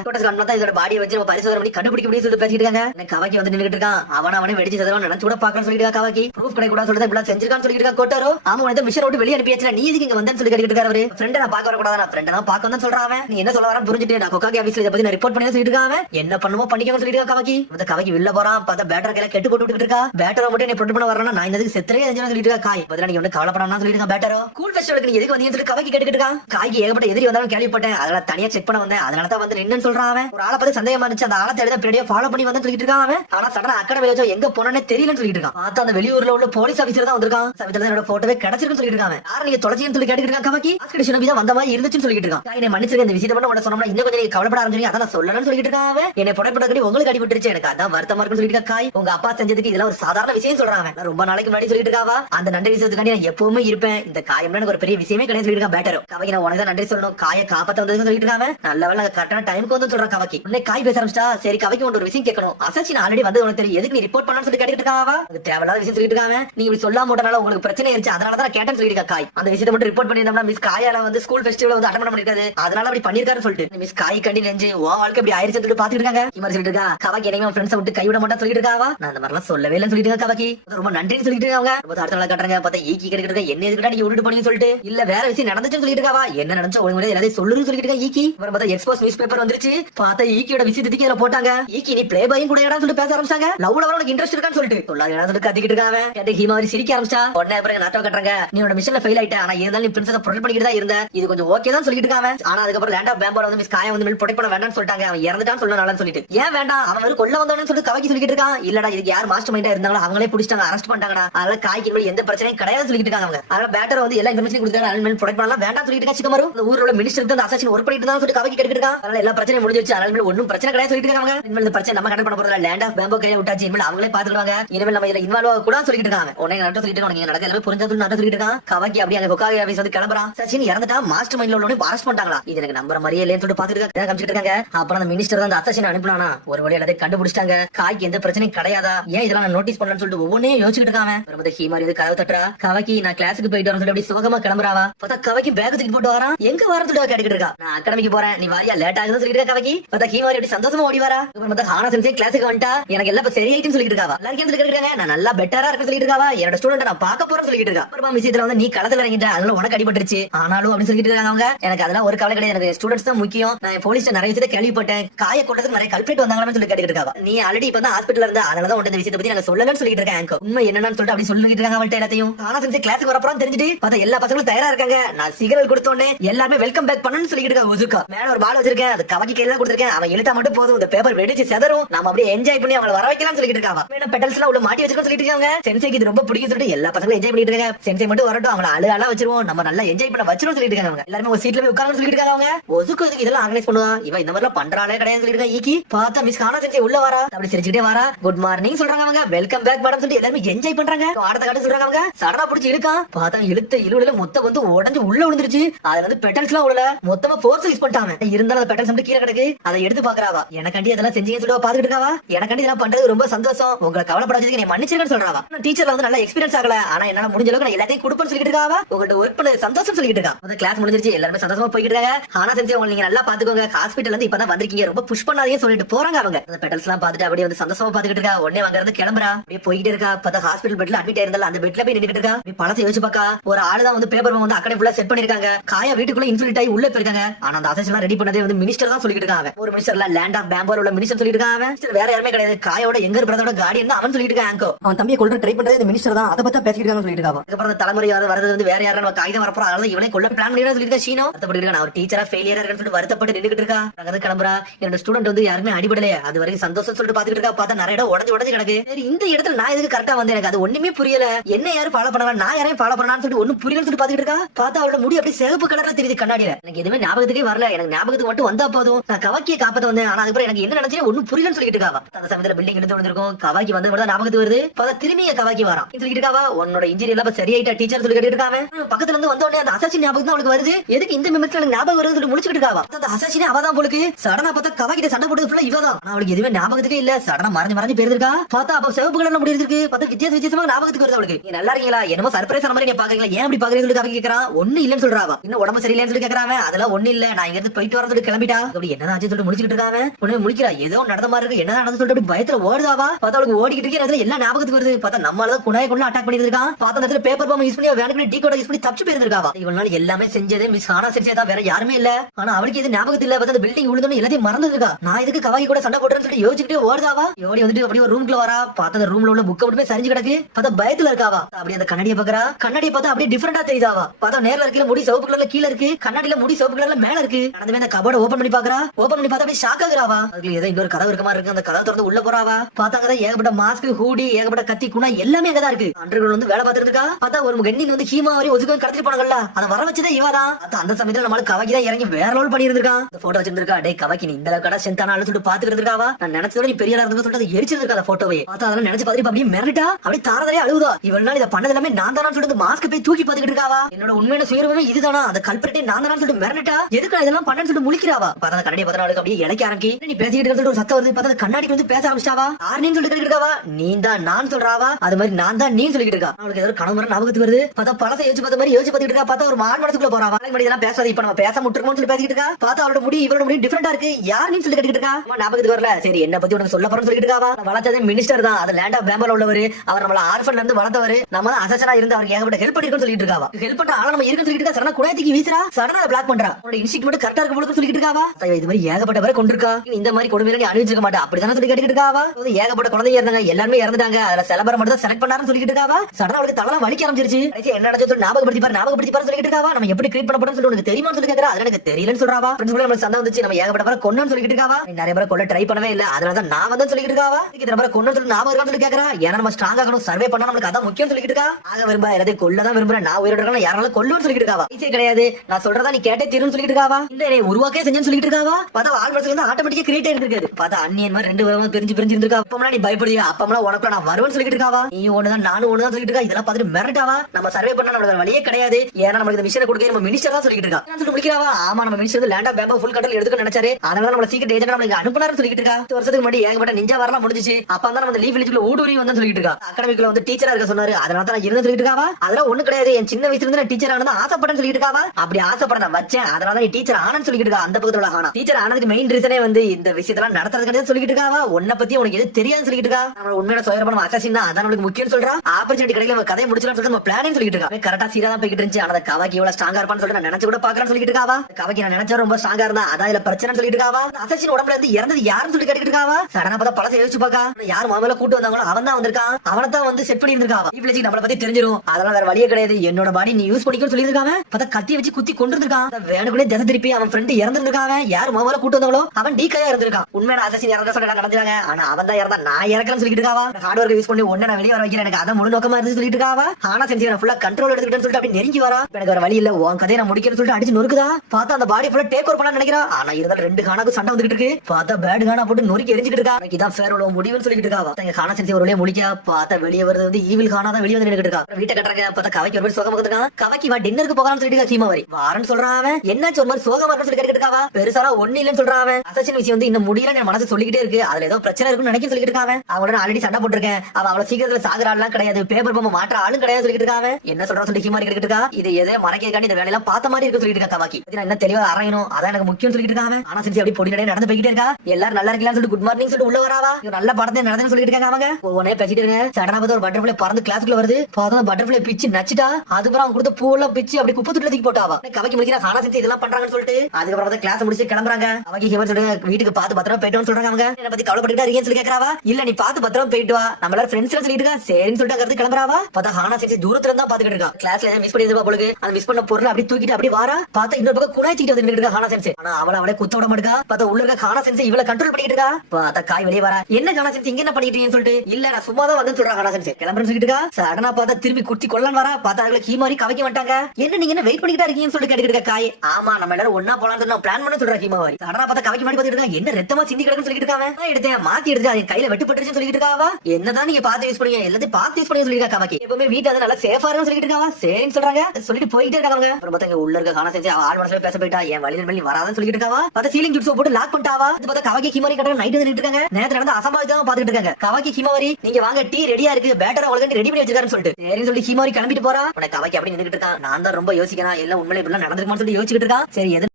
தான் இதோட பாடியை வச்சு நம்ம பரிசோதனை பண்ணி கண்டுபிடிக்க முடியும் சொல்லிட்டு பேசிட்டு இருக்காங்க. கவாக்கி வந்து நின்னுட்டு இருக்கான். அவனே வெடிச்சு செதறான் நினைச்சு கூட பாக்கணும்னு சொல்லிட்டு இருக்கா. கவாக்கி ப்ரூஃப் கிடைக்க கூட சொல்லிட்டு இப்படி செஞ்சிருக்கான்னு சொல்லிட்டு இருக்கா. கோட்டாரோ ஆமா வந்து மிஷன் விட்டு வெளியே அனுப்பியாச்சு, நீ எதுக்கு இங்க வந்தேன்னு சொல்லி கேட்டுட்டு இருக்காரு. அவரு ஃப்ரெண்ட் நான் பாக்க வரக்கூடாது, நான் ஃப்ரெண்ட் தான் பாக்க வந்து சொல்றான். நீ என்ன சொல்ல வரேன்னு புரிஞ்சுட்டு நான் கொக்காக்கி ஆபீஸ்ல இதை பத்தி நான் ரிப்போர்ட் பண்ணி சொல்லிட்டு இருக்காங்க. என்ன பண்ணுமோ பண்ணிக்கணும்னு சொல்லிட்டு இருக்கா. கவாக்கி இந்த கவாக்கி வெளில போறான். பார்த்தா பேட்டர் கையில கெட்டு போட்டு விட்டுட்டு இருக்கா. பேட்டரை மட்டும் நீ ப்ரொடெக்ட் பண்ண வரணும், நான் இந்த செத்துறே சொல்லிட்டு இருக்கா. காய் பதிலா நீ ஒண்ணு கவலைப்படாம சொல்லிட்டு இருக்கா. பேட்டரோ கூல் ஃபெஸ்டிவலுக்கு நீ எதுக்கு வந்தீங்கன்னு சொல்லி கவாக்கி கேட்டுட்டு இருக்கா. காய்க்கு ஏகப்பட்ட எதிரி வந்தாலும் கேள்விப்பட்டேன், அதனால தனியா செக் பண்ண வந்தேன், அதனால தான் வந்து நின்னு சொல்றான். ஒரு ஆளை பத்தி சந்தேகமா இருந்துச்சு, அந்த ஆளை தேடி பின்னாடியே ஃபாலோ பண்ணி வந்து சொல்லிட்டு இருக்கான். ஆனா சடனா அகாடமில வச்சோ எங்க போனே தெரியலன்னு சொல்லிட்டு இருக்கான். பார்த்தா அந்த வெளியூர்ல உள்ள போலீஸ் ஆபீசர் தான் வந்திருக்கான். சமயத்துல என்னோட போட்டோவே கிடைச்சிருக்குன்னு சொல்லிட்டு இருக்காங்க. யாரை நீங்க தொலைச்சின்னு சொல்லி கேட்டுட்டு இருக்கான். கவாக்கி ஆஸ்கர் ஷினோபி தான் வந்த மாதிரி இருந்துச்சுன்னு சொல்லிட்டு இருக்கான். என்னை மன்னிச்சிருக்க, இந்த விஷயத்தை மட்டும் உன்ன சொன்னோம்னா இன்னும் கொஞ்சம் நீங்க கவலைப்பட ஆரம்பிச்சீங்க, அதான் சொல்லணும்னு சொல்லிட்டு இருக்கான். என்னை புடைப்பட்டதுக்கு உங்களுக்கு அடிபட்டுருச்சு, எனக்கு அதான் வருத்தமா இருக்குன்னு சொல்லிட்டு இருக்கா. காய் உங்க அப்பா செஞ்சதுக்கு இதெல்லாம் ஒரு சாதாரண விஷயம் சொல்றாங்க, நான் ரொம்ப நாளைக்கு முன்னாடி சொல்லிட்டு இருக்காவா. அந்த நன்றி விஷயத்துக்காண்டி நான் எப்பவுமே இருப்பேன், இந்த காயம் எனக்கு ஒரு பெரிய விஷயமே கிடையாது சொல்லிட்டு இருக்கா. பேட்டர் கவாக்கி நான் உனக்கு நன்றி சொல்லணும், காயை காப்பாத்த வந்து சொல்லிட்டு இருக்காங்க. நல்ல வேலை கரெக்டான டைமுக்கு வந்து சொல்றான். கவாக்கி உன்னை காய் பேச ஆரம்பிச்சா. சரி கவைக்கு ஒரு விஷயம் கேட்கணும். அசாசின் ஆல்ரெடி வந்து உனக்கு தெரியும், எதுக்கு நீ ரிப்போர்ட் பண்ணணும்னு சொல்லி கேட்டுட்டு இருக்காவா? அது தேவையில்லாத விஷயம் சொல்லிட்டு இருக்காங்க. நீ இப்படி சொல்லாம போட்டனால உங்களுக்கு பிரச்சனை இருந்துச்சு, அதனால தான் கேட்டேன்னு சொல்லிருக்கா காய். அந்த விஷயத்தை மட்டும் ரிப்போர்ட் பண்ணிருந்தா மிஸ் காயால வந்து ஸ்கூல் ஃபெஸ்டிவல் வந்து அட்டெண்ட் பண்ண முடியாது, அதனால அப்படி பண்ணிருக்காருன்னு சொல்லிட்டு மிஸ் காய் கண்டி நெஞ்சு உன் வாழ்க்கை இப்படி ஆயிடுச்சு சொல்லிட்டு பாத்துட்டு இருக்காங்க. இவர் சொல்லிட்டு இருக்கா கவாக்கி என்னையும் ஃப்ரெண்ட்ஸை விட்டு கைவிட மாட்டான்னு சொல்லிட்டு இருக்காவா? நான் அந்த மாதிரிலாம் சொல்லவே இல்லைன்னு சொல்லிட்டு இருக்கா கவாக்கி. ரொம்ப நன்றின்னு சொல்லிட்டு இருக்காங்க. அடுத்த நாள் கட்டுறாங்க பார்த்தா ஈக்கி கிடைக்கிட்டு என்ன எதுக்குடா நீங்க விட்டுட்டு போனீங்கன்னு சொல்லிட்டு இல்ல வேற விஷயம் நடந்துச்சுன்னு சொல்லிட்டு இருக்காவா? என்ன நடந்துச்சு ஒழுங்கு எல்லாத்தையும் சொல்லுன்னு சொல்லிட்டு இருக்கா ஈக்கி. அப்புறம் பார்த்தா எக்ஸ்போஸ் நியூஸ் பேப்பர் வந்துருச்சு. பார்த்தா ஈக்கியோட விஷயத்துக்கு இதுல போட்டாங்க. ஈக்கி நீ பிளே பாயும் கூட சொல்லிட்டு பேச ஆரம்பிச்சாங்க. லவ்ல வர உனக்கு இன்ட்ரெஸ்ட் இருக்கான்னு சொல்லிட்டு சொல்லாத சொல்லிட்டு கத்திக்கிட்டு இருக்காங்க. கேட்டு ஹீமாவரி சிரிக்க ஆரம்பிச்சா. உடனே அப்புறம் நாட்டோ கட்டுறாங்க. நீ உன்னோட மிஷன்ல ஃபெயில் ஆயிட்ட, ஆனா இருந்தாலும் நீ பிரின்சஸை ப்ரொடெக்ட் பண்ணிட்டு தான் இருந்த, இது கொஞ்சம் ஓகே தான் சொல்லிட்டு இருக்காங்க. ஆனா அதுக்கப்புறம் லேண்ட் ஆஃப் பேம்போல வந்து மிஸ் காயா வந்து ப்ரொடெக்ட் பண்ண வேண்டாம்னு சொல்லிட்டாங்க. அவன் இறந்துட்டான்னு சொல்லணும் சொல்லிட்டு ஏன் வேண்டாம் அவன் வந்து கொல்ல வந்தவனு சொல்லிட்டு கவாக்கி சொல்லிட்டு இருக்கான். இல்லடா இதுக்கு யார் மாஸ்டர் மைண்டா இருந்தாங்களோ அவங்களே பிடிச்சிட்டாங்க, அரெஸ்ட் பண்ணிட்டாங்கடா, அதனால காய்க்கு மேல எந்த பிரச்சனையும் கிடையாது சொல்லிட்டு இருக்காங்க அவங்க. அதனால பேட்டர் வந்து எல்லா இன்ஃபர்மேஷன் கொடுத்தாரு, அனிமல் ப்ரொடெக்ட் பண்ணலாம் வேண்டாம் சொல்லிட்டு இருக்கா. சிக்கமாரு இந்த ஊரோட மினிஸ்டருக்கு அந்த அசாசின் ஒர்க் பண்ணிட்டு தான் சொல்லிட்டு கவாக்கி கேட்டுட்டு இருக்கான். அதனால எல்லா பிரச்சனையும் முடிஞ்சிருச்சு, அதனால ஒன்னும் பிரச்சனை கிடையாது சொல்லிட்டு இருக்காங்க. இனிமேல் இந்த பிரச்சனை நம்ம கண்டக்ட் பண்ண போறதுல லேண்ட் ஆஃப் பேம்போ கையில விட்டாச்சு, இனிமேல் அவங்களே பாத்துருவாங்க, இனிமேல் நம்ம இதுல இன்வால்வ் ஆக கூட சொல்லிட்டு இருக்காங்க. உடனே நடத்த சொல்லிட்டு இருக்காங்க, நடக்க எல்லாமே புரிஞ்சது நடத்த சொல்லிட்டு இருக்கான். கவாக்கி அப்படியே அந்த ஹொக்காகே ஆபீஸ் வந்து கிளம்புறான். சச்சின் இறந்துட்டா மாஸ்டர் மைண்ட்ல உள்ளவனே அரெஸ்ட் பண்ணிட்டாங்களா? இது எனக்கு நம்புற மாதிரியே இல்லைன்னு சொல்லிட்டு பாத்துட்டு காமிச்சிட்டு இருக்காங்க. அப்புறம் அந்த மினிஸ்டர் தான் அந்த அசாசின் அனுப்பினானா, ஒரு வழி எல்லாத்தையும் கண்டுபிடிச்சிட்டாங்க. காய்க்கு எந்த பிரச்சனையும் கிடையாதா, ஏன் இதெல்லாம் நான் நோட்டீஸ் பண்ணலன்னு சொல்லிட்டு ஒவ்வொன்னே யோசிச்சுட்டு இருக்காங்க. ரொம்ப ஹீமாரி வந்து கதவு தட்டுறா. கவாக்கி நான் கிளாஸுக்கு போயிட்டு வரேன் சொல்லி அப்படி சோகமா கிளம்புறாவா. பார்த்தா கவாக்கி பேக் தூக்கிட்டு போட்டு வரான். எங்க வரதுல கேட்டுக்கிட்டு இருக்கா. நான் அகாடமிக்கு போறேன், நீ வாரியா லேட் ஆகுதுன்னு சொல்லிட்டு இருக்கா கவாக்கி. பார்த்தா ஹீமாரி அப்படி சந்தோஷமா ஓடி வரா. அப்புறம் பார்த்தா ஹானா சென்சே கிளாஸுக்கு வந்துட்டா. எனக்கு எல்லாம் சரியாயிட்டுன்னு சொல்லிட்டு இருக்காவா. எல்லாரும் சொல்லிட்டு இருக்காங்க நான் நல்லா பெட்டரா இருக்க சொல்லிட்டு இருக்காவா. என்னோட ஸ்டூடெண்ட் நான் பார்க்க போறேன்னு சொல்லிட்டு இருக்கா. அப்புறம் விஷயத்துல வந்து நீ களத்துல இறங்கிட்ட, அதனால உனக்கு அடிபட்டுருச்சு, ஆனாலும் அப்படின்னு சொல்லிட்டு இருக்காங்க அவங்க. எனக்கு அதெல்லாம் ஒரு கவலை கிடையாது, எனக்கு ஸ்டூடெண்ட்ஸ் தான் முக்கியம். நான் போலீஸ் நிறைய விஷயத்தை கேள்விப்பட்டேன், காய கொண்டதுக்கு நிறைய கல்பிரேட் வந்தாங்கன்னு சொல்லி கேட்டுட்டு இருக்காவா. நீ ஆல்ரெடி இப்ப தான் ஹாஸ்பிட்டல் இருந்தா, அதனால உங்க விஷயத்தை பத்தி நாங்க சொல்லலன்னு சொல்லிட்டு இருக்காங்க. உண்மை என்னன்னு சொல்லிட்டு அப்படி சொல்லிட்டு இருக்காங்க அவள்கிட்ட எல்லாத்தையும். ஆனா செஞ்சு கிளாஸுக்கு வரப்பறம் தெரிஞ்சுட்டு பார்த்தா எல்லா பசங்களும் தயாரா இருக்காங்க. நான் சிகரெட் கொடுத்தோன்னே எல்லாருமே வெல்கம் பேக் பண்ணணும்னு சொல்லிட்டு இருக்காங்க. ஒசுக்கா மேல ஒரு பால் வச்சிருக்கேன், அது கவாக்கி கையில கொடுத்திருக்கேன், அவன் எழுத்தா மட்டும் போதும், இந்த பேப்பர் வெடிச்சு செதறும், நாம அப்படியே என்ஜாய் பண்ணி அவங்களை வர வைக்கலாம்னு சொல்லிட்டு இருக்காங்க. மேடம் பெட்டல்ஸ் எல்லாம் உள்ள மாட்டி வச்சிருக்கோம் சொல்லிட்டு இருக்காங்க. சென்சைக்கு இது ரொம்ப பிடிக்கும் சொல்லிட்டு எல்லா பசங்களும் என்ஜாய் பண்ணிட்டு இருக்காங்க. சென்சை மட்டும் வரட்டும், அவங்கள அழகா வச்சிருவோம், நம்ம நல்லா என்ஜாய் பண்ண வச்சிரும் சொல்லிட்டு இருக்காங்க. எல்லாரும் ஒரு சீட்ல போய் உட்கார்ந்து சொல்லிட்டு இருக்காங்க அவங்க. ஒசுக்கு இதுக்கு இதெல்லாம் ஆர்கனைஸ் பண்ணுவா, இவன் இந்த மாதிரி பண்றாளே கிடையாது சொல்லிட்டு இருக்காங்க. ஈக்கி பார்த்தா மிஸ் கானா சென்சை உள்ள வரா, அப்படி சிரிச்சுட்டே வரா. குட் மார்னிங் சொல்றாங்க அவங்க. வெல்கம் பேக் மேடம் சொல்லிட்டு எல்லாரும் என்ஜாய் பண்றாங்க. ஆடத்தை காட்டு சொல்றாங்க அவங்க. சடனா பிடிச்சி இழுக்கான். பார்த்தா இழுத்த இழுவில மொத்தம் வந்து உடஞ்சு உள்ள விழுந்துருச்சு. அதுல வந்து பெட்டல்ஸ் எல்லாம் உள்ள மொத்தமா ஃபோர்ஸ் யூஸ் பண்ணிட்டாங்க. இருந்தாலும் அந்த பெட்டல்ஸ் வந்து கீழே கிடக்கு, அதை எடுத்து பாக்குறாவா. எனக்காண்டி அதெல்லாம் செஞ்சீங்கன்னு சொல்லுவா பாத்துட்டு இருக்காவா. எனக்காண்டி இதெல்லாம் பண்றது ரொம்ப சந்தோஷம், உங்களை கவலைப்படாதீங்க, நீ மன்னிச்சிருக்கேன்னு சொல்றாவா. டீச்சர்ல வந்து நல்லா எக்ஸ்பீரியன்ஸ் ஆகல, ஆனா என்னால முடிஞ்ச அளவுக்கு நான் எல்லாத்தையும் கொடுப்பேன்னு சொல்லிட்டு இருக்காவா. உங்கள்ட்ட ஒர்க் பண்ண சந்தோஷம் சொல்லிட்டு இருக்கா. அந்த கிளாஸ் முடிஞ்சிருச்சு, எல்லாருமே சந்தோஷமா போயிட்டு இருக்காங்க. ஆனா செஞ்சு உங்களை நீங்க நல்லா பாத்துக்கோங்க, ஹாஸ்பிட்டல் வந்து இப்பதான் வந்திருக்கீங்க, ரொம்ப புஷ் பண்ணாதீங்கன்னு சொல்லிட்டு போறாங்க அவங்க. அந்த பெட்டல்ஸ் எல்லாம் பாத்துட்டு அப்படியே வந்து சந்தோஷமா பாத்துக்கிட்டு இருக்கா. உடனே அங்க இருந்து கிளம்புறா, அப்படியே போயிட்டு இருக்கா. பார்த்தா ஹாஸ்பிட்டல் பெட்ல அட்மிட் ஆயிருந்தால அந்த பெட்ல போய் நின்னுட்டு இருக்கா. பழத்தை யோசிச்சு பாக்கா. ஒரு ஆளு தான் வந்து பேப்பர் வந்து அக்கடை ஃபுல்லா செட் பண்ணிருக்காங்க. காயா வீட்டுக்குள்ள இன்சுலேட் ஆகி உள்ள போயிருக்காங்க. ஆனா அந்த அசஸ் எல்லாம் ரெடி பண்ணதே வந்து மினிஸ்டர் தான் சொல்லிட்டு இருக்காங்க. ஒரு மினிஸ்டர்ல லேண்ட் ஆஃப் பேம்போல உள்ள மினிஸ்டர் சொல்லிட்டு இருக்காங்க. வேற யாருமே கிடையாது, காயோட எங்க பிரதரோட கார்டியன் தான் அவன் சொல்லிட்டு இருக்காங்க. அவன் தம்பியை கொல்ற ட்ரை பண்றது இந்த மினிஸ்டர் தான், அதை பத்தி பேசிட்டு இருக்காங்க சொல்லிட்டு இருக்காங்க. அதுக்கப்புறம் தலைமுறை வரது வந்து வேற யாரும் காகிதம் வரப்போ, அதனால இவனை கொல்ல பிளான் பண்ணி சொல்லிட்டு இருக்கா. சீனோ அத்தப்படி இருக்கா, அவர் டீச்சரா ஃபெயிலியரா இருக்குன்னு சொல்லிட்டு வருத்தப்பட்டு நின்னுட்டு இருக்கா. அங்க கிளம்புறா. என்னோட ஸ்டூடெண்ட் வந்து யாருமே அடிபடலையே, அது வரைக்கும் சந்தோஷம் சொல்லிட்டு பாத்துட்டு இருக்கா. பார்த்தா நிறைய இடம் உடஞ்சு கிடக்கு. சரி இந்த இடத்துல நான் எதுக்கு கரெக்டா வந்து எனக்கு அது ஒண்ணுமே புரியல, என்ன யாரும் ஃபாலோ பண்ணா நான் யாரையும் ஃபாலோ பண்ணான்னு சொல்லிட்டு ஒன்னும் புரியலன்னு சொல்லிட்டு பாத்துட்டு இருக்கா. பார்த்தா அவரோட முடி அப்படியே சிவப்பு கலர்ல தெரியுது கண்ணாடியில. எனக்கு எதுவுமே ஞாபகத்துக்கே வரல, எனக்கு ஞாபகத்துக்கு மட்டும் வந்தா போதும், நான் கவாக்கியை காப்பாத்த வந்தேன், ஆனா அதுக்கப்புறம் எனக்கு என்ன நினைச்சு ஒன்னும் புரியலன்னு சொல்லிட்டு இருக்காவா. அந்த சமயத்துல பில்டிங் இருந்து வந்திருக்கும், கவாக்கி வந்து ஞாபகத்துக்கு வருது. பார்த்தா திரும்பிய கவாக்கி வரான் சொல்லிட்டு இருக்காவா. உன்னோட இன்ஜினியர் எல்லாம் சரியாயிட்டா டீச்சர் சொல்லி கேட்டு இருக்காங்க. பக்கத்துல இருந்து வந்த உடனே அந்த அசாசின் ஞாபகம் தான் அவளுக்கு வருது. எதுக்கு இந்த மெமரில எனக்கு ஞாபகம் வருதுன்னு சொல்லி முடிச்சுட்டு இருக்காவா. அந்த அசாசினே அவதான் போலுக்கு. சடனா பார்த்தா கவாக்கிட்ட சண்டை போட்டது ஃபுல்லா இவதான், ஆனா அவளுக்கு எதுவுமே ஞாபகத்துக்கே இல்ல. சடனா மறைஞ்சு போயிருக்கா. பார்த்தா அப்ப சிவப்பு கலர்ல முடி இருக்கு. பார்த்தா வித்தியாசமா ஞாபகத்துக்கு வருது அவளுக்கு. நீ நல்லா இருக்கீங்களா, என்னமோ சர்ப்ரைஸ் ஆன மாதிரி நீங்க பாக்குறீங்களா, ஏன் அப்படி பாக்குறீங்க சொல்லி கவாக்கி கேக்குறான். ஒண்ணு இல்லன்னு சொல்றாவா. இன்னும் உடம்பு சரியில்லைன்னு சொல்லி கேக்குறாங்க. அதெல்லாம் ஒண்ணு இல்ல, நான் இங்க இருந்து போயிட்டு வரேன்னு சொல்லி கிளம்பிட்டா. அப்படி என்ன ஆச்சு சொல்லிட்டு முடிச்சிட்டு இருக்காங்க. உடனே முடிக்கிறா, ஏதோ நடந்த மாதிரி இருக்கு, என்ன நடந்து சொல்லிட்டு பயத்துல ஓடுதாவா. பார்த்தா அவளுக்கு ஓடிக்கிட்டு இருக்கே, எல்லாம் ஞாபகத்துக்கு வருது. பார்த்தா நம்மளால குணாய கொண்டு அட்டாக் பண்ணிட்டு இருக்கான். பார்த்தா அந்த இடத்துல பேப்பர் பாம் யூஸ் பண்ணி வேணுக்கு டீ கோட யூஸ் பண்ணி தப்பிச்சு போயிருக்காவா. இவ்வளவு நாள் எல்லாமே செஞ்சது மிஸ் ஆனா செஞ்சதா, வேற யாருமே இல்ல. ஆனா அவளுக்கு இது ஞாபகத்துல இல்ல. பார்த்தா அந்த பில்டிங் விழுந்தோன்னு எல்லாத்தையும் மறந்து இருக்கா. நான் இதுக்கு கவாக்கி கூட சண்டை போட்டுறேன்னு சொல்லி யோசிச்சுட்டு ஓடுதாவா. ஓடி வந்துட்டு அப்படியே ஒரு ரூம்குள்ள வரா. பார்த்தா அந்த ரூம்ல உள்ள புக்க மட்டுமே சரிஞ்சு கிடக்கு. பார்த்தா பயத்துல இருக்காவா. அப்படியே அந்த கண்ணாடியை பாக்குறா. கண்ணாடியை பார்த்தா அப்படியே டிஃபரெண்டா தெரியுதாவா. பார்த்தா நேர்ல இருக்க முடி சிவப்பு கலர்ல கீழ இருக்கு, கண்ணாடியில முடி சிவப்பு கலர்ல மேல இருக்கு. அந்த அந்த கபோர்ட ஓபன் பண்ணி பாக்குறா. ஓபன் பண்ணி பார்த்தா அப்படியே ஷாக் ஆகுறாவா. அதுல ஏதோ இன்னொரு கதவு இருக்க மாதிரி இருக்கு. அந்த கதவை திறந்து உள்ள போறாவா. பார்த்தாங்க ஏகப்பட்ட மாஸ்க், ஹூடி, ஏகப்பட்ட கத்தி, குணா எல்லாமே அங்கதான் இருக்கு. அண்டர்கிரவுண்ட் வந்து வேலை பார்த்துட்டு இருக்கா. பார்த்தா ஒரு கண்ணின் வந்து ஹீமா வரை ஒதுக்க கடத்திட்டு போனாங்கல்ல, அதை வர வச்சதே இவாதான். அந்த சமயத்துல நம்மள கவாக்கி தான் இறங்கி வேற லெவல் பண்ணி இருந்திருக்கான். இந்த போட்டோ வச்சிருந்திருக்கா. டே கவாக்கி நீ இந்த அளவுக்கு சென்தான ஆளு சொல்லிட்டு பாத்துக்கிட்டு இருக்காவா. நான் நினைச்சதோட நீ பெரிய ஆளா இருந்து சொல்லிட்டு எரிச்சிருக்கா அந்த போட்டோவே. பார்த்தா அதெல்லாம் நினைச்சு பார்த்துட்டு அப்படியே மிரட்டா, அப்படியே தாரதரையா அழுகுதா. இவ்வளவு நாள் இதை பண்ணது எல்லாமே நான் தானு சொல்லிட்டு மாஸ்க் போய் தூக்கி பாத்துக்கிட்டு இருக்காவா. என்னோட உண்மையான சுயரூபமே இதுதானா, அந்த கல்பரட்டே நான் தானு சொல்லிட்டு மிரட்டா, எதுக்கு இதெல்லாம் பண்ணு சொல்லிட்டு முழிக்கிறாவா. பார்த்தா கரடியை பார்த்தா அப்படியே இலக்க ஆரம்பி. நீ பேசிக்கிட்டு சொல்லிட்டு ஒரு சத்தம் வருது பார்த்தா கண்ணாடிக்கு வந்து பேச ஆரம்பிச்சாவா ஆர்னின்னு சொல்லிட்டு இருக்காவா நீ தான் நான் சொல்றாவா அது மாதிரி நான் தான் நீ சொல்லிட்டு இருக்கா அவளுக்கு ஏதோ கணவன் ஞாபகத்துக்கு வருது பார்த்தா பழசை யோசிச்சு பார்த்த மாதிரி யோசிச்சு பார்த்துட்டு இருக்கா பார்த்தா ஒரு மான் மனசுக்குள்ள போறாவா இதெல்லாம் பேசாது இப்ப நம்ம பேச முட்டுருமோன்னு சொல்லி பேசிட்டு இருக்கா பார்த்தா அவளோட முடி இவரோட முடி டிஃபரெண்டா இருக்கு யாருன்னு சொல்லி கேட்டுட்டு இருக்கா ஞாபகத்துக்கு வரல சரி என்ன பத்தி உனக்கு சொல்ல போறேன்னு சொல்லிட்டு இருக்காவா வளர்த்ததே மினிஸ்டர் தான் அது லேண்ட் ஆஃப் பேம்பர்ல உள்ளவர் அவர் நம்மள ஆர்ஃபன்ல இருந்து வளர்த்தவர் நம்ம அசசனா இருந்து அவருக்கு ஏகப்பட்ட ஹெல்ப் பண்ணிருக்கோம்னு சொல்லிட்டு இருக்காவா ஹெல்ப் பண்ற ஆள நம்ம இருக்குன்னு சொல்லிட்டு இருக்கா சடனா குடையத்துக்கு வீசுறா சடனா பிளாக் பண்றா அவனோட இன்ஸ்டிக் மட்டும் கரெக்டா இருக்க போல சொல்லிட்டு இருக்காவா இது மாதிரி ஏகப்பட்ட பேரை கொண்டிருக்கா இந்த மாதிரி கொடுமையில நீ அனுபவிச்சிருக்க மாட்டா அப்படிதானே சொல்லி கேட்டுட்டு இருக்காவா ஏகப்பட்ட குழந்தைங்க இருந்தாங்க எல்லாருமே இறந்துட்டாங்க அதுல சில பேரை மட்டும் தான் செலக்ட் பண்ணாருன்னு சொல்லிட்டு இருக்காவா சடனா அவளுக்கு தலை வலிக்க ஆரம்பிச்சிருச்சு என்ன நடந்துச்சு சொல்லி ஞாபகப்படுத்தி பாரு சொல்லிட்டு இருக்காவா நம்ம எப்படி கிரியேட் பண்ண போறோம்னு சொல்லி உனக்கு தெரியுமான்னு சொல்லி கேக்குறா அது எனக்கு தெரியலன்னு சொல்றாவா ஃப்ரெண்ட்ஸ் கூட நமக்கு சந்தா வந்துச்சு நம்ம ஏகப்பட்ட பேரை கொன்னன்னு சொல்லிட்டு இருக்காவா நிறைய பேரை கொல்ல ட்ரை பண்ணவே இல்ல அதனால தான் நான் வந்து சொல்லிட்டு இருக்காவா இத்தனை பேரை கொன்னு சொல்லி ஞாபகம் இருக்கான்னு சொல்லி கேக்குறா ஏன்னா நம்ம ஸ்ட்ராங் ஆகணும் சர்வே பண்ணா நமக்கு அதான் முக்கியம் சொல்லிட்டு இருக்கா ஆக விரும்ப எல்லாத்தையும் கொல்லதான் விரும்புறேன் நான் உயிரோட இருக்கணும் யாராலும் கொல்லுன்னு சொல்லிட்டு இருக்காவா ஈஸியே கிடையாது நான் சொல்றதா நீ கேட்டே தீருன்னு சொல்லிட்டு இருக்காவா இல்ல உருவாக்கே செஞ்சேன்னு சொல்லிட்டு இருக்காவா பார்த்தா ஆள் மனசுல இருந்து ஆட்டோமேட்டிக்கா கிரியேட் ஆயிருக்காது பார்த்தா அண்ணியன் மாதிரி ரெண்டு பேரும் பிரிஞ்சு இருந்திருக்கா அப்பமா நீ பயப்படுறியா அப்பமா உனக்கு நான் வருவேன்னு சொல்லிட்டு இருக்காவா நீ ஒண்ணுதான் நானும் ஒண்ணுதான் சொல்லிட்டு இருக்கா இதெல்லாம் பார்த்துட்டு மிரட்டாவா நம்ம சர்வே பண்ண நம்மளோட வழியே கிடையாது ஏன்னா நமக்கு இந்த மிஷனை கொடுக்க நம்ம மினிஸ்டர் தான் சொல்லிட்டு இருக்கா சொல்லி முடிக்கிறாவா ஆமா நம்ம மினிஸ்டர் லேண்ட் ஆஃப் பேம்பர் ஃபுல் கண்ட்ரோல் எடுத்துக்க நினைச்சாரு அதனால நம்ம சீக்கிரம் ஏஜென்ட் நமக்கு அனுப்புனாரு சொல்லிட்டு இருக்கா வருஷத்துக்கு முன்னாடி ஏகப்பட்ட நிஞ்சா வரலாம் முடிஞ்சிச்சு அப்ப தான் நம்ம லீவ் வில்லேஜ்ல ஊடுருவி வந்து சொல்லிட்டு இருக்கா அகாடமிக்ல வந்து டீச்சரா இருக்க சொன்னாரு அதனால தான் நான் இருந்து சொல்லிட்டு இருக்காவா அதெல்லாம் ஒண்ணு கிடையாது என் சின்ன வயசுல இருந்து நான் டீச்சர் ஆனது ஆசைப்பட்டேன்னு சொல்லிட்டு இருக்காவா அப்படி ஆசைப்பட நான் வச்சேன் அதனால தான் நீ டீச்சர் ஆனன்னு சொல்லிட்டு இருக்கா அந்த பக்கத்துல ஆனா டீச்சர் ஆனதுக்கு மெயின் ரீசனே வந்து இந்த விஷயத்தெல்லாம் நடத்துறதுக்கு சொல்லிட்டு இருக்காவா உன்னை பத்தி உனக்கு எது தெரியாது சொல்லிட்டு இருக்கா நம்ம உண்மையான சுயரபணம் அசாசின் தான் அதான் நம்மளுக்கு முக்கியம் சொல்றா ஆப்பர்ச்சுனிட்டி கிடைக்கல நம்ம கதையை முடிச்சலாம் சொல்லிட்டு நம்ம பிளானிங் சொல்லிட்டு இருக்கா கரெக்டா சீரா தான் போய்கிட்டு இருந்துச்சு ஆனா கவாக்கி இவ்வளவு ஸ்ட்ராங்கா இருப்பான்னு சொல்லிட்டு நான் நினைச்சு கூட பாக்குறேன்னு சொல்லிட்டு இருக்காவா கவாக்கி நான் நினைச்சா ரொம்ப ஸ்ட்ராங்கா இருந்தா அதான் இல்ல பிரச்சனை சொல்லிட்டு இருக்காவா அசாசின் உடம்புல இருந்து இறந்தது யாருன்னு சொல்லி கேட்டுட்டு இருக்காவா சடனா பார்த்தா பழசை யோசிச்சு பாக்கா யார் மாமல கூட்டு வந்தாங்களோ அவன் தான் வந்திருக்கான் அவனை தான் வந்து செட் பண்ணி இருக்காவா இவ்வளவு நம்மளை பத்தி தெரிஞ்சிடும் அதெல்லாம் வேற வழியே கிடையாது என்னோட பாடி நீ யூஸ் பண்ணிக்கன்னு சொல்லி இருக்காங்க பார்த்தா கத்தி வச்சு குத்தி கொண்டு இருக்கான் வேணுக்குள்ளே திசை திருப்பி அவன் ஃப்ரெண்ட் இறந்துருக்காங்க யார் மாமல கூட்டு வந்தாங்களோ அவன் டீக்கையா இருந்திருக்கான் உண்மையான அசாசின் இறந்த சொல்ல நடந்துறாங்க ஆனா அவன் தான் இறந்தா நான் இறக்கலன்னு சொல்லிட்டு இருக்காவா ஹார்ட் ஒர்க் யூஸ் பண்ணி ஒண்ணு நான் வெளியே வர வைக்கிறேன் எனக்கு அதான் முழு நோக்கமா இருந்து சொல்லிட்டு இருக்காவா ஆனா செஞ்சு நான் ஃபுல்லா கண்ட்ரோல் எடுத்துக்கிட்டேன்னு சொல்லிட்டு அப்படி நெருங்கி வரா எனக்கு ஒரு வழி இல்ல உன் கதையை நான் முடிக்கணும்னு சொல்லிட்டு அடிச்சு நொறுக்குதா பார்த்தா அந்த பாடி ஃபுல்லா டேக் ஓவர் பண்ண நினைக்கிறா ஆனா இருந்தாலும் ரெண்டு கானாக்கு சண்டை வந்துட்டு இருக்கு பார்த்தா பேட் கானா போட்டு நொறுக்கி எரிஞ்சிட்டு இருக்கா இதான் ஃபேர் உள்ள முடிவுன்னு சொல்லிட்டு இருக்காவா எங்க கானா செஞ்சு ஒரு வழியா முடிக்க பார்த்தா வெளியே வருது வந்து ஈவில் கானா தான் வெளியே வந்து நின்னுட்டு இருக்கா வீட்டை கட்டுறாங்க பார்த்தா கவைக்கு ஒரு மாதிரி சோகமா இருக்கான் கவைக்கு வா டின்னருக்கு போகலாம்னு சொல்லிட்டு இருக்கா சீமாவரி வாரன்னு சொல்றான் அவன் என்னாச்சு ஒரு மாதிரி சோகமா இருக்குன்னு சொல்லி கேட்டுட்டு இருக்காவா பெருசாலாம் ஒண்ணு இல்லன்னு சொல்றான் அவன் அசசின் விஷயம் வந்து இந்த முடியல என் மனசு சொல்லிக்கிட்டே இருக்கு அதுல ஏதோ பிரச்சனை இருக்குன்னு நினைக்க சொல்லிட்டு இருக்காங்க அவனோட ஆல்ரெடி சண்டை போட்டிருக்கேன் அவன் அவ்வளவு சீக்கிரத்துல சாகுற ஆள்லாம் கிடையாது பேப்பர் பொம்மை மாற்ற ஆளும் கிடையாது சொல்லிட்டு இருக்காங்க என்ன சொல்றான்னு சொல்லி ஹிமாரி கேட்டுட்டு இருக்கா இது எதே மறைக்காண்டி இந்த வேலையெல்லாம் பார்த்த மாதிரி இருக்கு சொல்லிட்டு இருக்கா கவாக்கி நான் என்ன தெளிவா அரையணும் அதான் எனக்கு முக்கியம் சொல்லிட்டு இருக்காங்க ஆனா சரி அப்படி பொடி நடை நடந்து போய்கிட்டே இருக்கா எல்லாரும் நல்லா இருக்கலாம்னு சொல்லிட்டு குட் மார்னிங் சொல்லிட்டு உள்ள வராவா நல்ல படத்தை நடந்துன்னு சொல்லிட்டு இருக்காங்க அவங்க ஒவ்வொன்னே பேசிட்டு இருங்க சடனா பார்த்து ஒரு பட்டர்ஃபிளை பறந்து கிளாஸ்க்குள்ள வருது பார்த்தா பட்டர்ஃபிளை பிச்சு நச்சிட்டா அதுக்கப்புறம் அவங்க கொடுத்த பூவெல்லாம் பிச்சு அப்படி குப்பை தொட்டில தூக்கி போட்டாவா கவைக்கு முடிக்கிறா ஆனா செஞ்சு இதெல்லாம் பண்றாங்கன்னு சொல்லிட்டு அதுக்கப்புறம் கிளாஸ் முடிச்சு கிளம்புறாங்க அவங்க ஹிமர் சொல்றாங்க வீட்டுக்கு பார்த்து பத்திரமா போயிட்டு சொல்றாங்க அவங்க என்ன பத்தி கவலைப்பட்டு இருக்கீங்கன்னு சொல்லி கேக்குறாவா இல்ல நீ பார்த்து பத்திரமா போயிட்டு வா நம்ம எல்லாரும் ஃப்ரெண்ட்ஸ் சொல்லிட்டு இருக்கா சரின்னு சொல்லிட்டு அங்க கிளம்புறாவா பார்த்தா ஹானா செஞ்சு தூரத்துல இருந்தா பாத்துக்கிட்டு இருக்கா கிளாஸ்ல ஏதாவது மிஸ் பண்ணிருப்பா பொழுது அந்த மிஸ் பண்ண பொருள் அப்படி தூக்கிட்டு அப்படி வாரா பார்த்தா இன்னொரு பக்கம் குழாய் தூக்கிட்டு வந்து இருக்கா ஹானா சென்ஸ் ஆனா அவளை குத்த விட மாட்டா பார்த்தா உள்ள இருக்க ஹானா சென்ஸ் இவளை கண்ட்ரோல் பண்ணிட்டு இருக்கா பார்த்தா காய் வெளியே வரா என்ன ஹானா சென்ஸ் இங்க என்ன பண்ணிட்டு இருக்கீங்கன்னு சொல்லிட்டு இல்ல நான் சும்மா தான் வந்து சொல்றேன் ஹானா சென்ஸ் கிளம்புறேன்னு சொல்லிட்டு இருக்கா சடனா பார்த்தா திரும்பி குத்தி கொள்ளன் வரா பார்த்தா அதுல ஹீமாரி கவைக்க மாட்டாங்க என்ன நீங்க என்ன வெயிட் பண்ணிட்டா இருக்கீங்கன்னு சொல்லிட்டு கேட்டுக்கிட்டு இருக்க காய் ஆமா நம்ம எல்லாரும் ஒன்னா போலாம்னு நான் பிளான் பண்ண சொல்றேன் ஹீமாரி சடனா பார்த்தா கவைக்க மாட்டி பார்த்துட்டு இருக்கா என்ன ரத்தமா சிந்தி கிடக்குன்னு சொல்லிட்டு இருக்காங்க எடுத்தேன் மாத்தி எடுத்து அது கையில வெட்டுப்பட்டுருச்சுன்னு சொல்லிட்டு இருக்காவா என்னதான் நீங்க பார்த்து யூஸ் பண்ணீங்க எல்லாத்தையும் பார்த்து யூஸ் பண்ணி சொல்லிட்டு கவாக்கி எப்பவுமே வீட்டு அது நல்லா சேஃபா இருக்குன்னு சொல்லிட்டு இருக்காவா சரின்னு சொல்றாங்க சொல்லிட்டு போயிட்டே இருக்காங்க அப்புறம் பார்த்தா உள்ள இருக்க காண செஞ்சு ஆள் மனசுல பேச போயிட்டா என் வழியில் பண்ணி வராதுன்னு சொல்லிட்டு இருக்காவா பார்த்தா சீலிங் ஜிப்ஸ் போட்டு லாக் பண்ணிட்டாவா அது பார்த்தா கவாக்கி ஹிமாரி கட்ட நைட் வந்து இருக்காங்க நேரத்துல நடந்து அசம்பாவிதமா பாத்துட்டு இருக்காங்க கவாக்கி ஹிமாரி நீங்க வாங்க டீ ரெடியா இருக்கு பேட்டர் உங்களுக்கு ரெடி பண்ணி வச்சிருக்காருன்னு சொல்லிட்டு சரின்னு சொல்லி ஹிமாரி கிளம்பிட்டு போறா உனக்கு கவாக்கி அப்படி நின்னுட்டு இருக்கான் நான் தான் ரொம்ப யோசிக்கிறேன் எல்லாம் உண்மையில இப்படி நடந்துருக்குமான்னு சொல்லி யோசிச்சுட்டு இருக்கான் சரி எது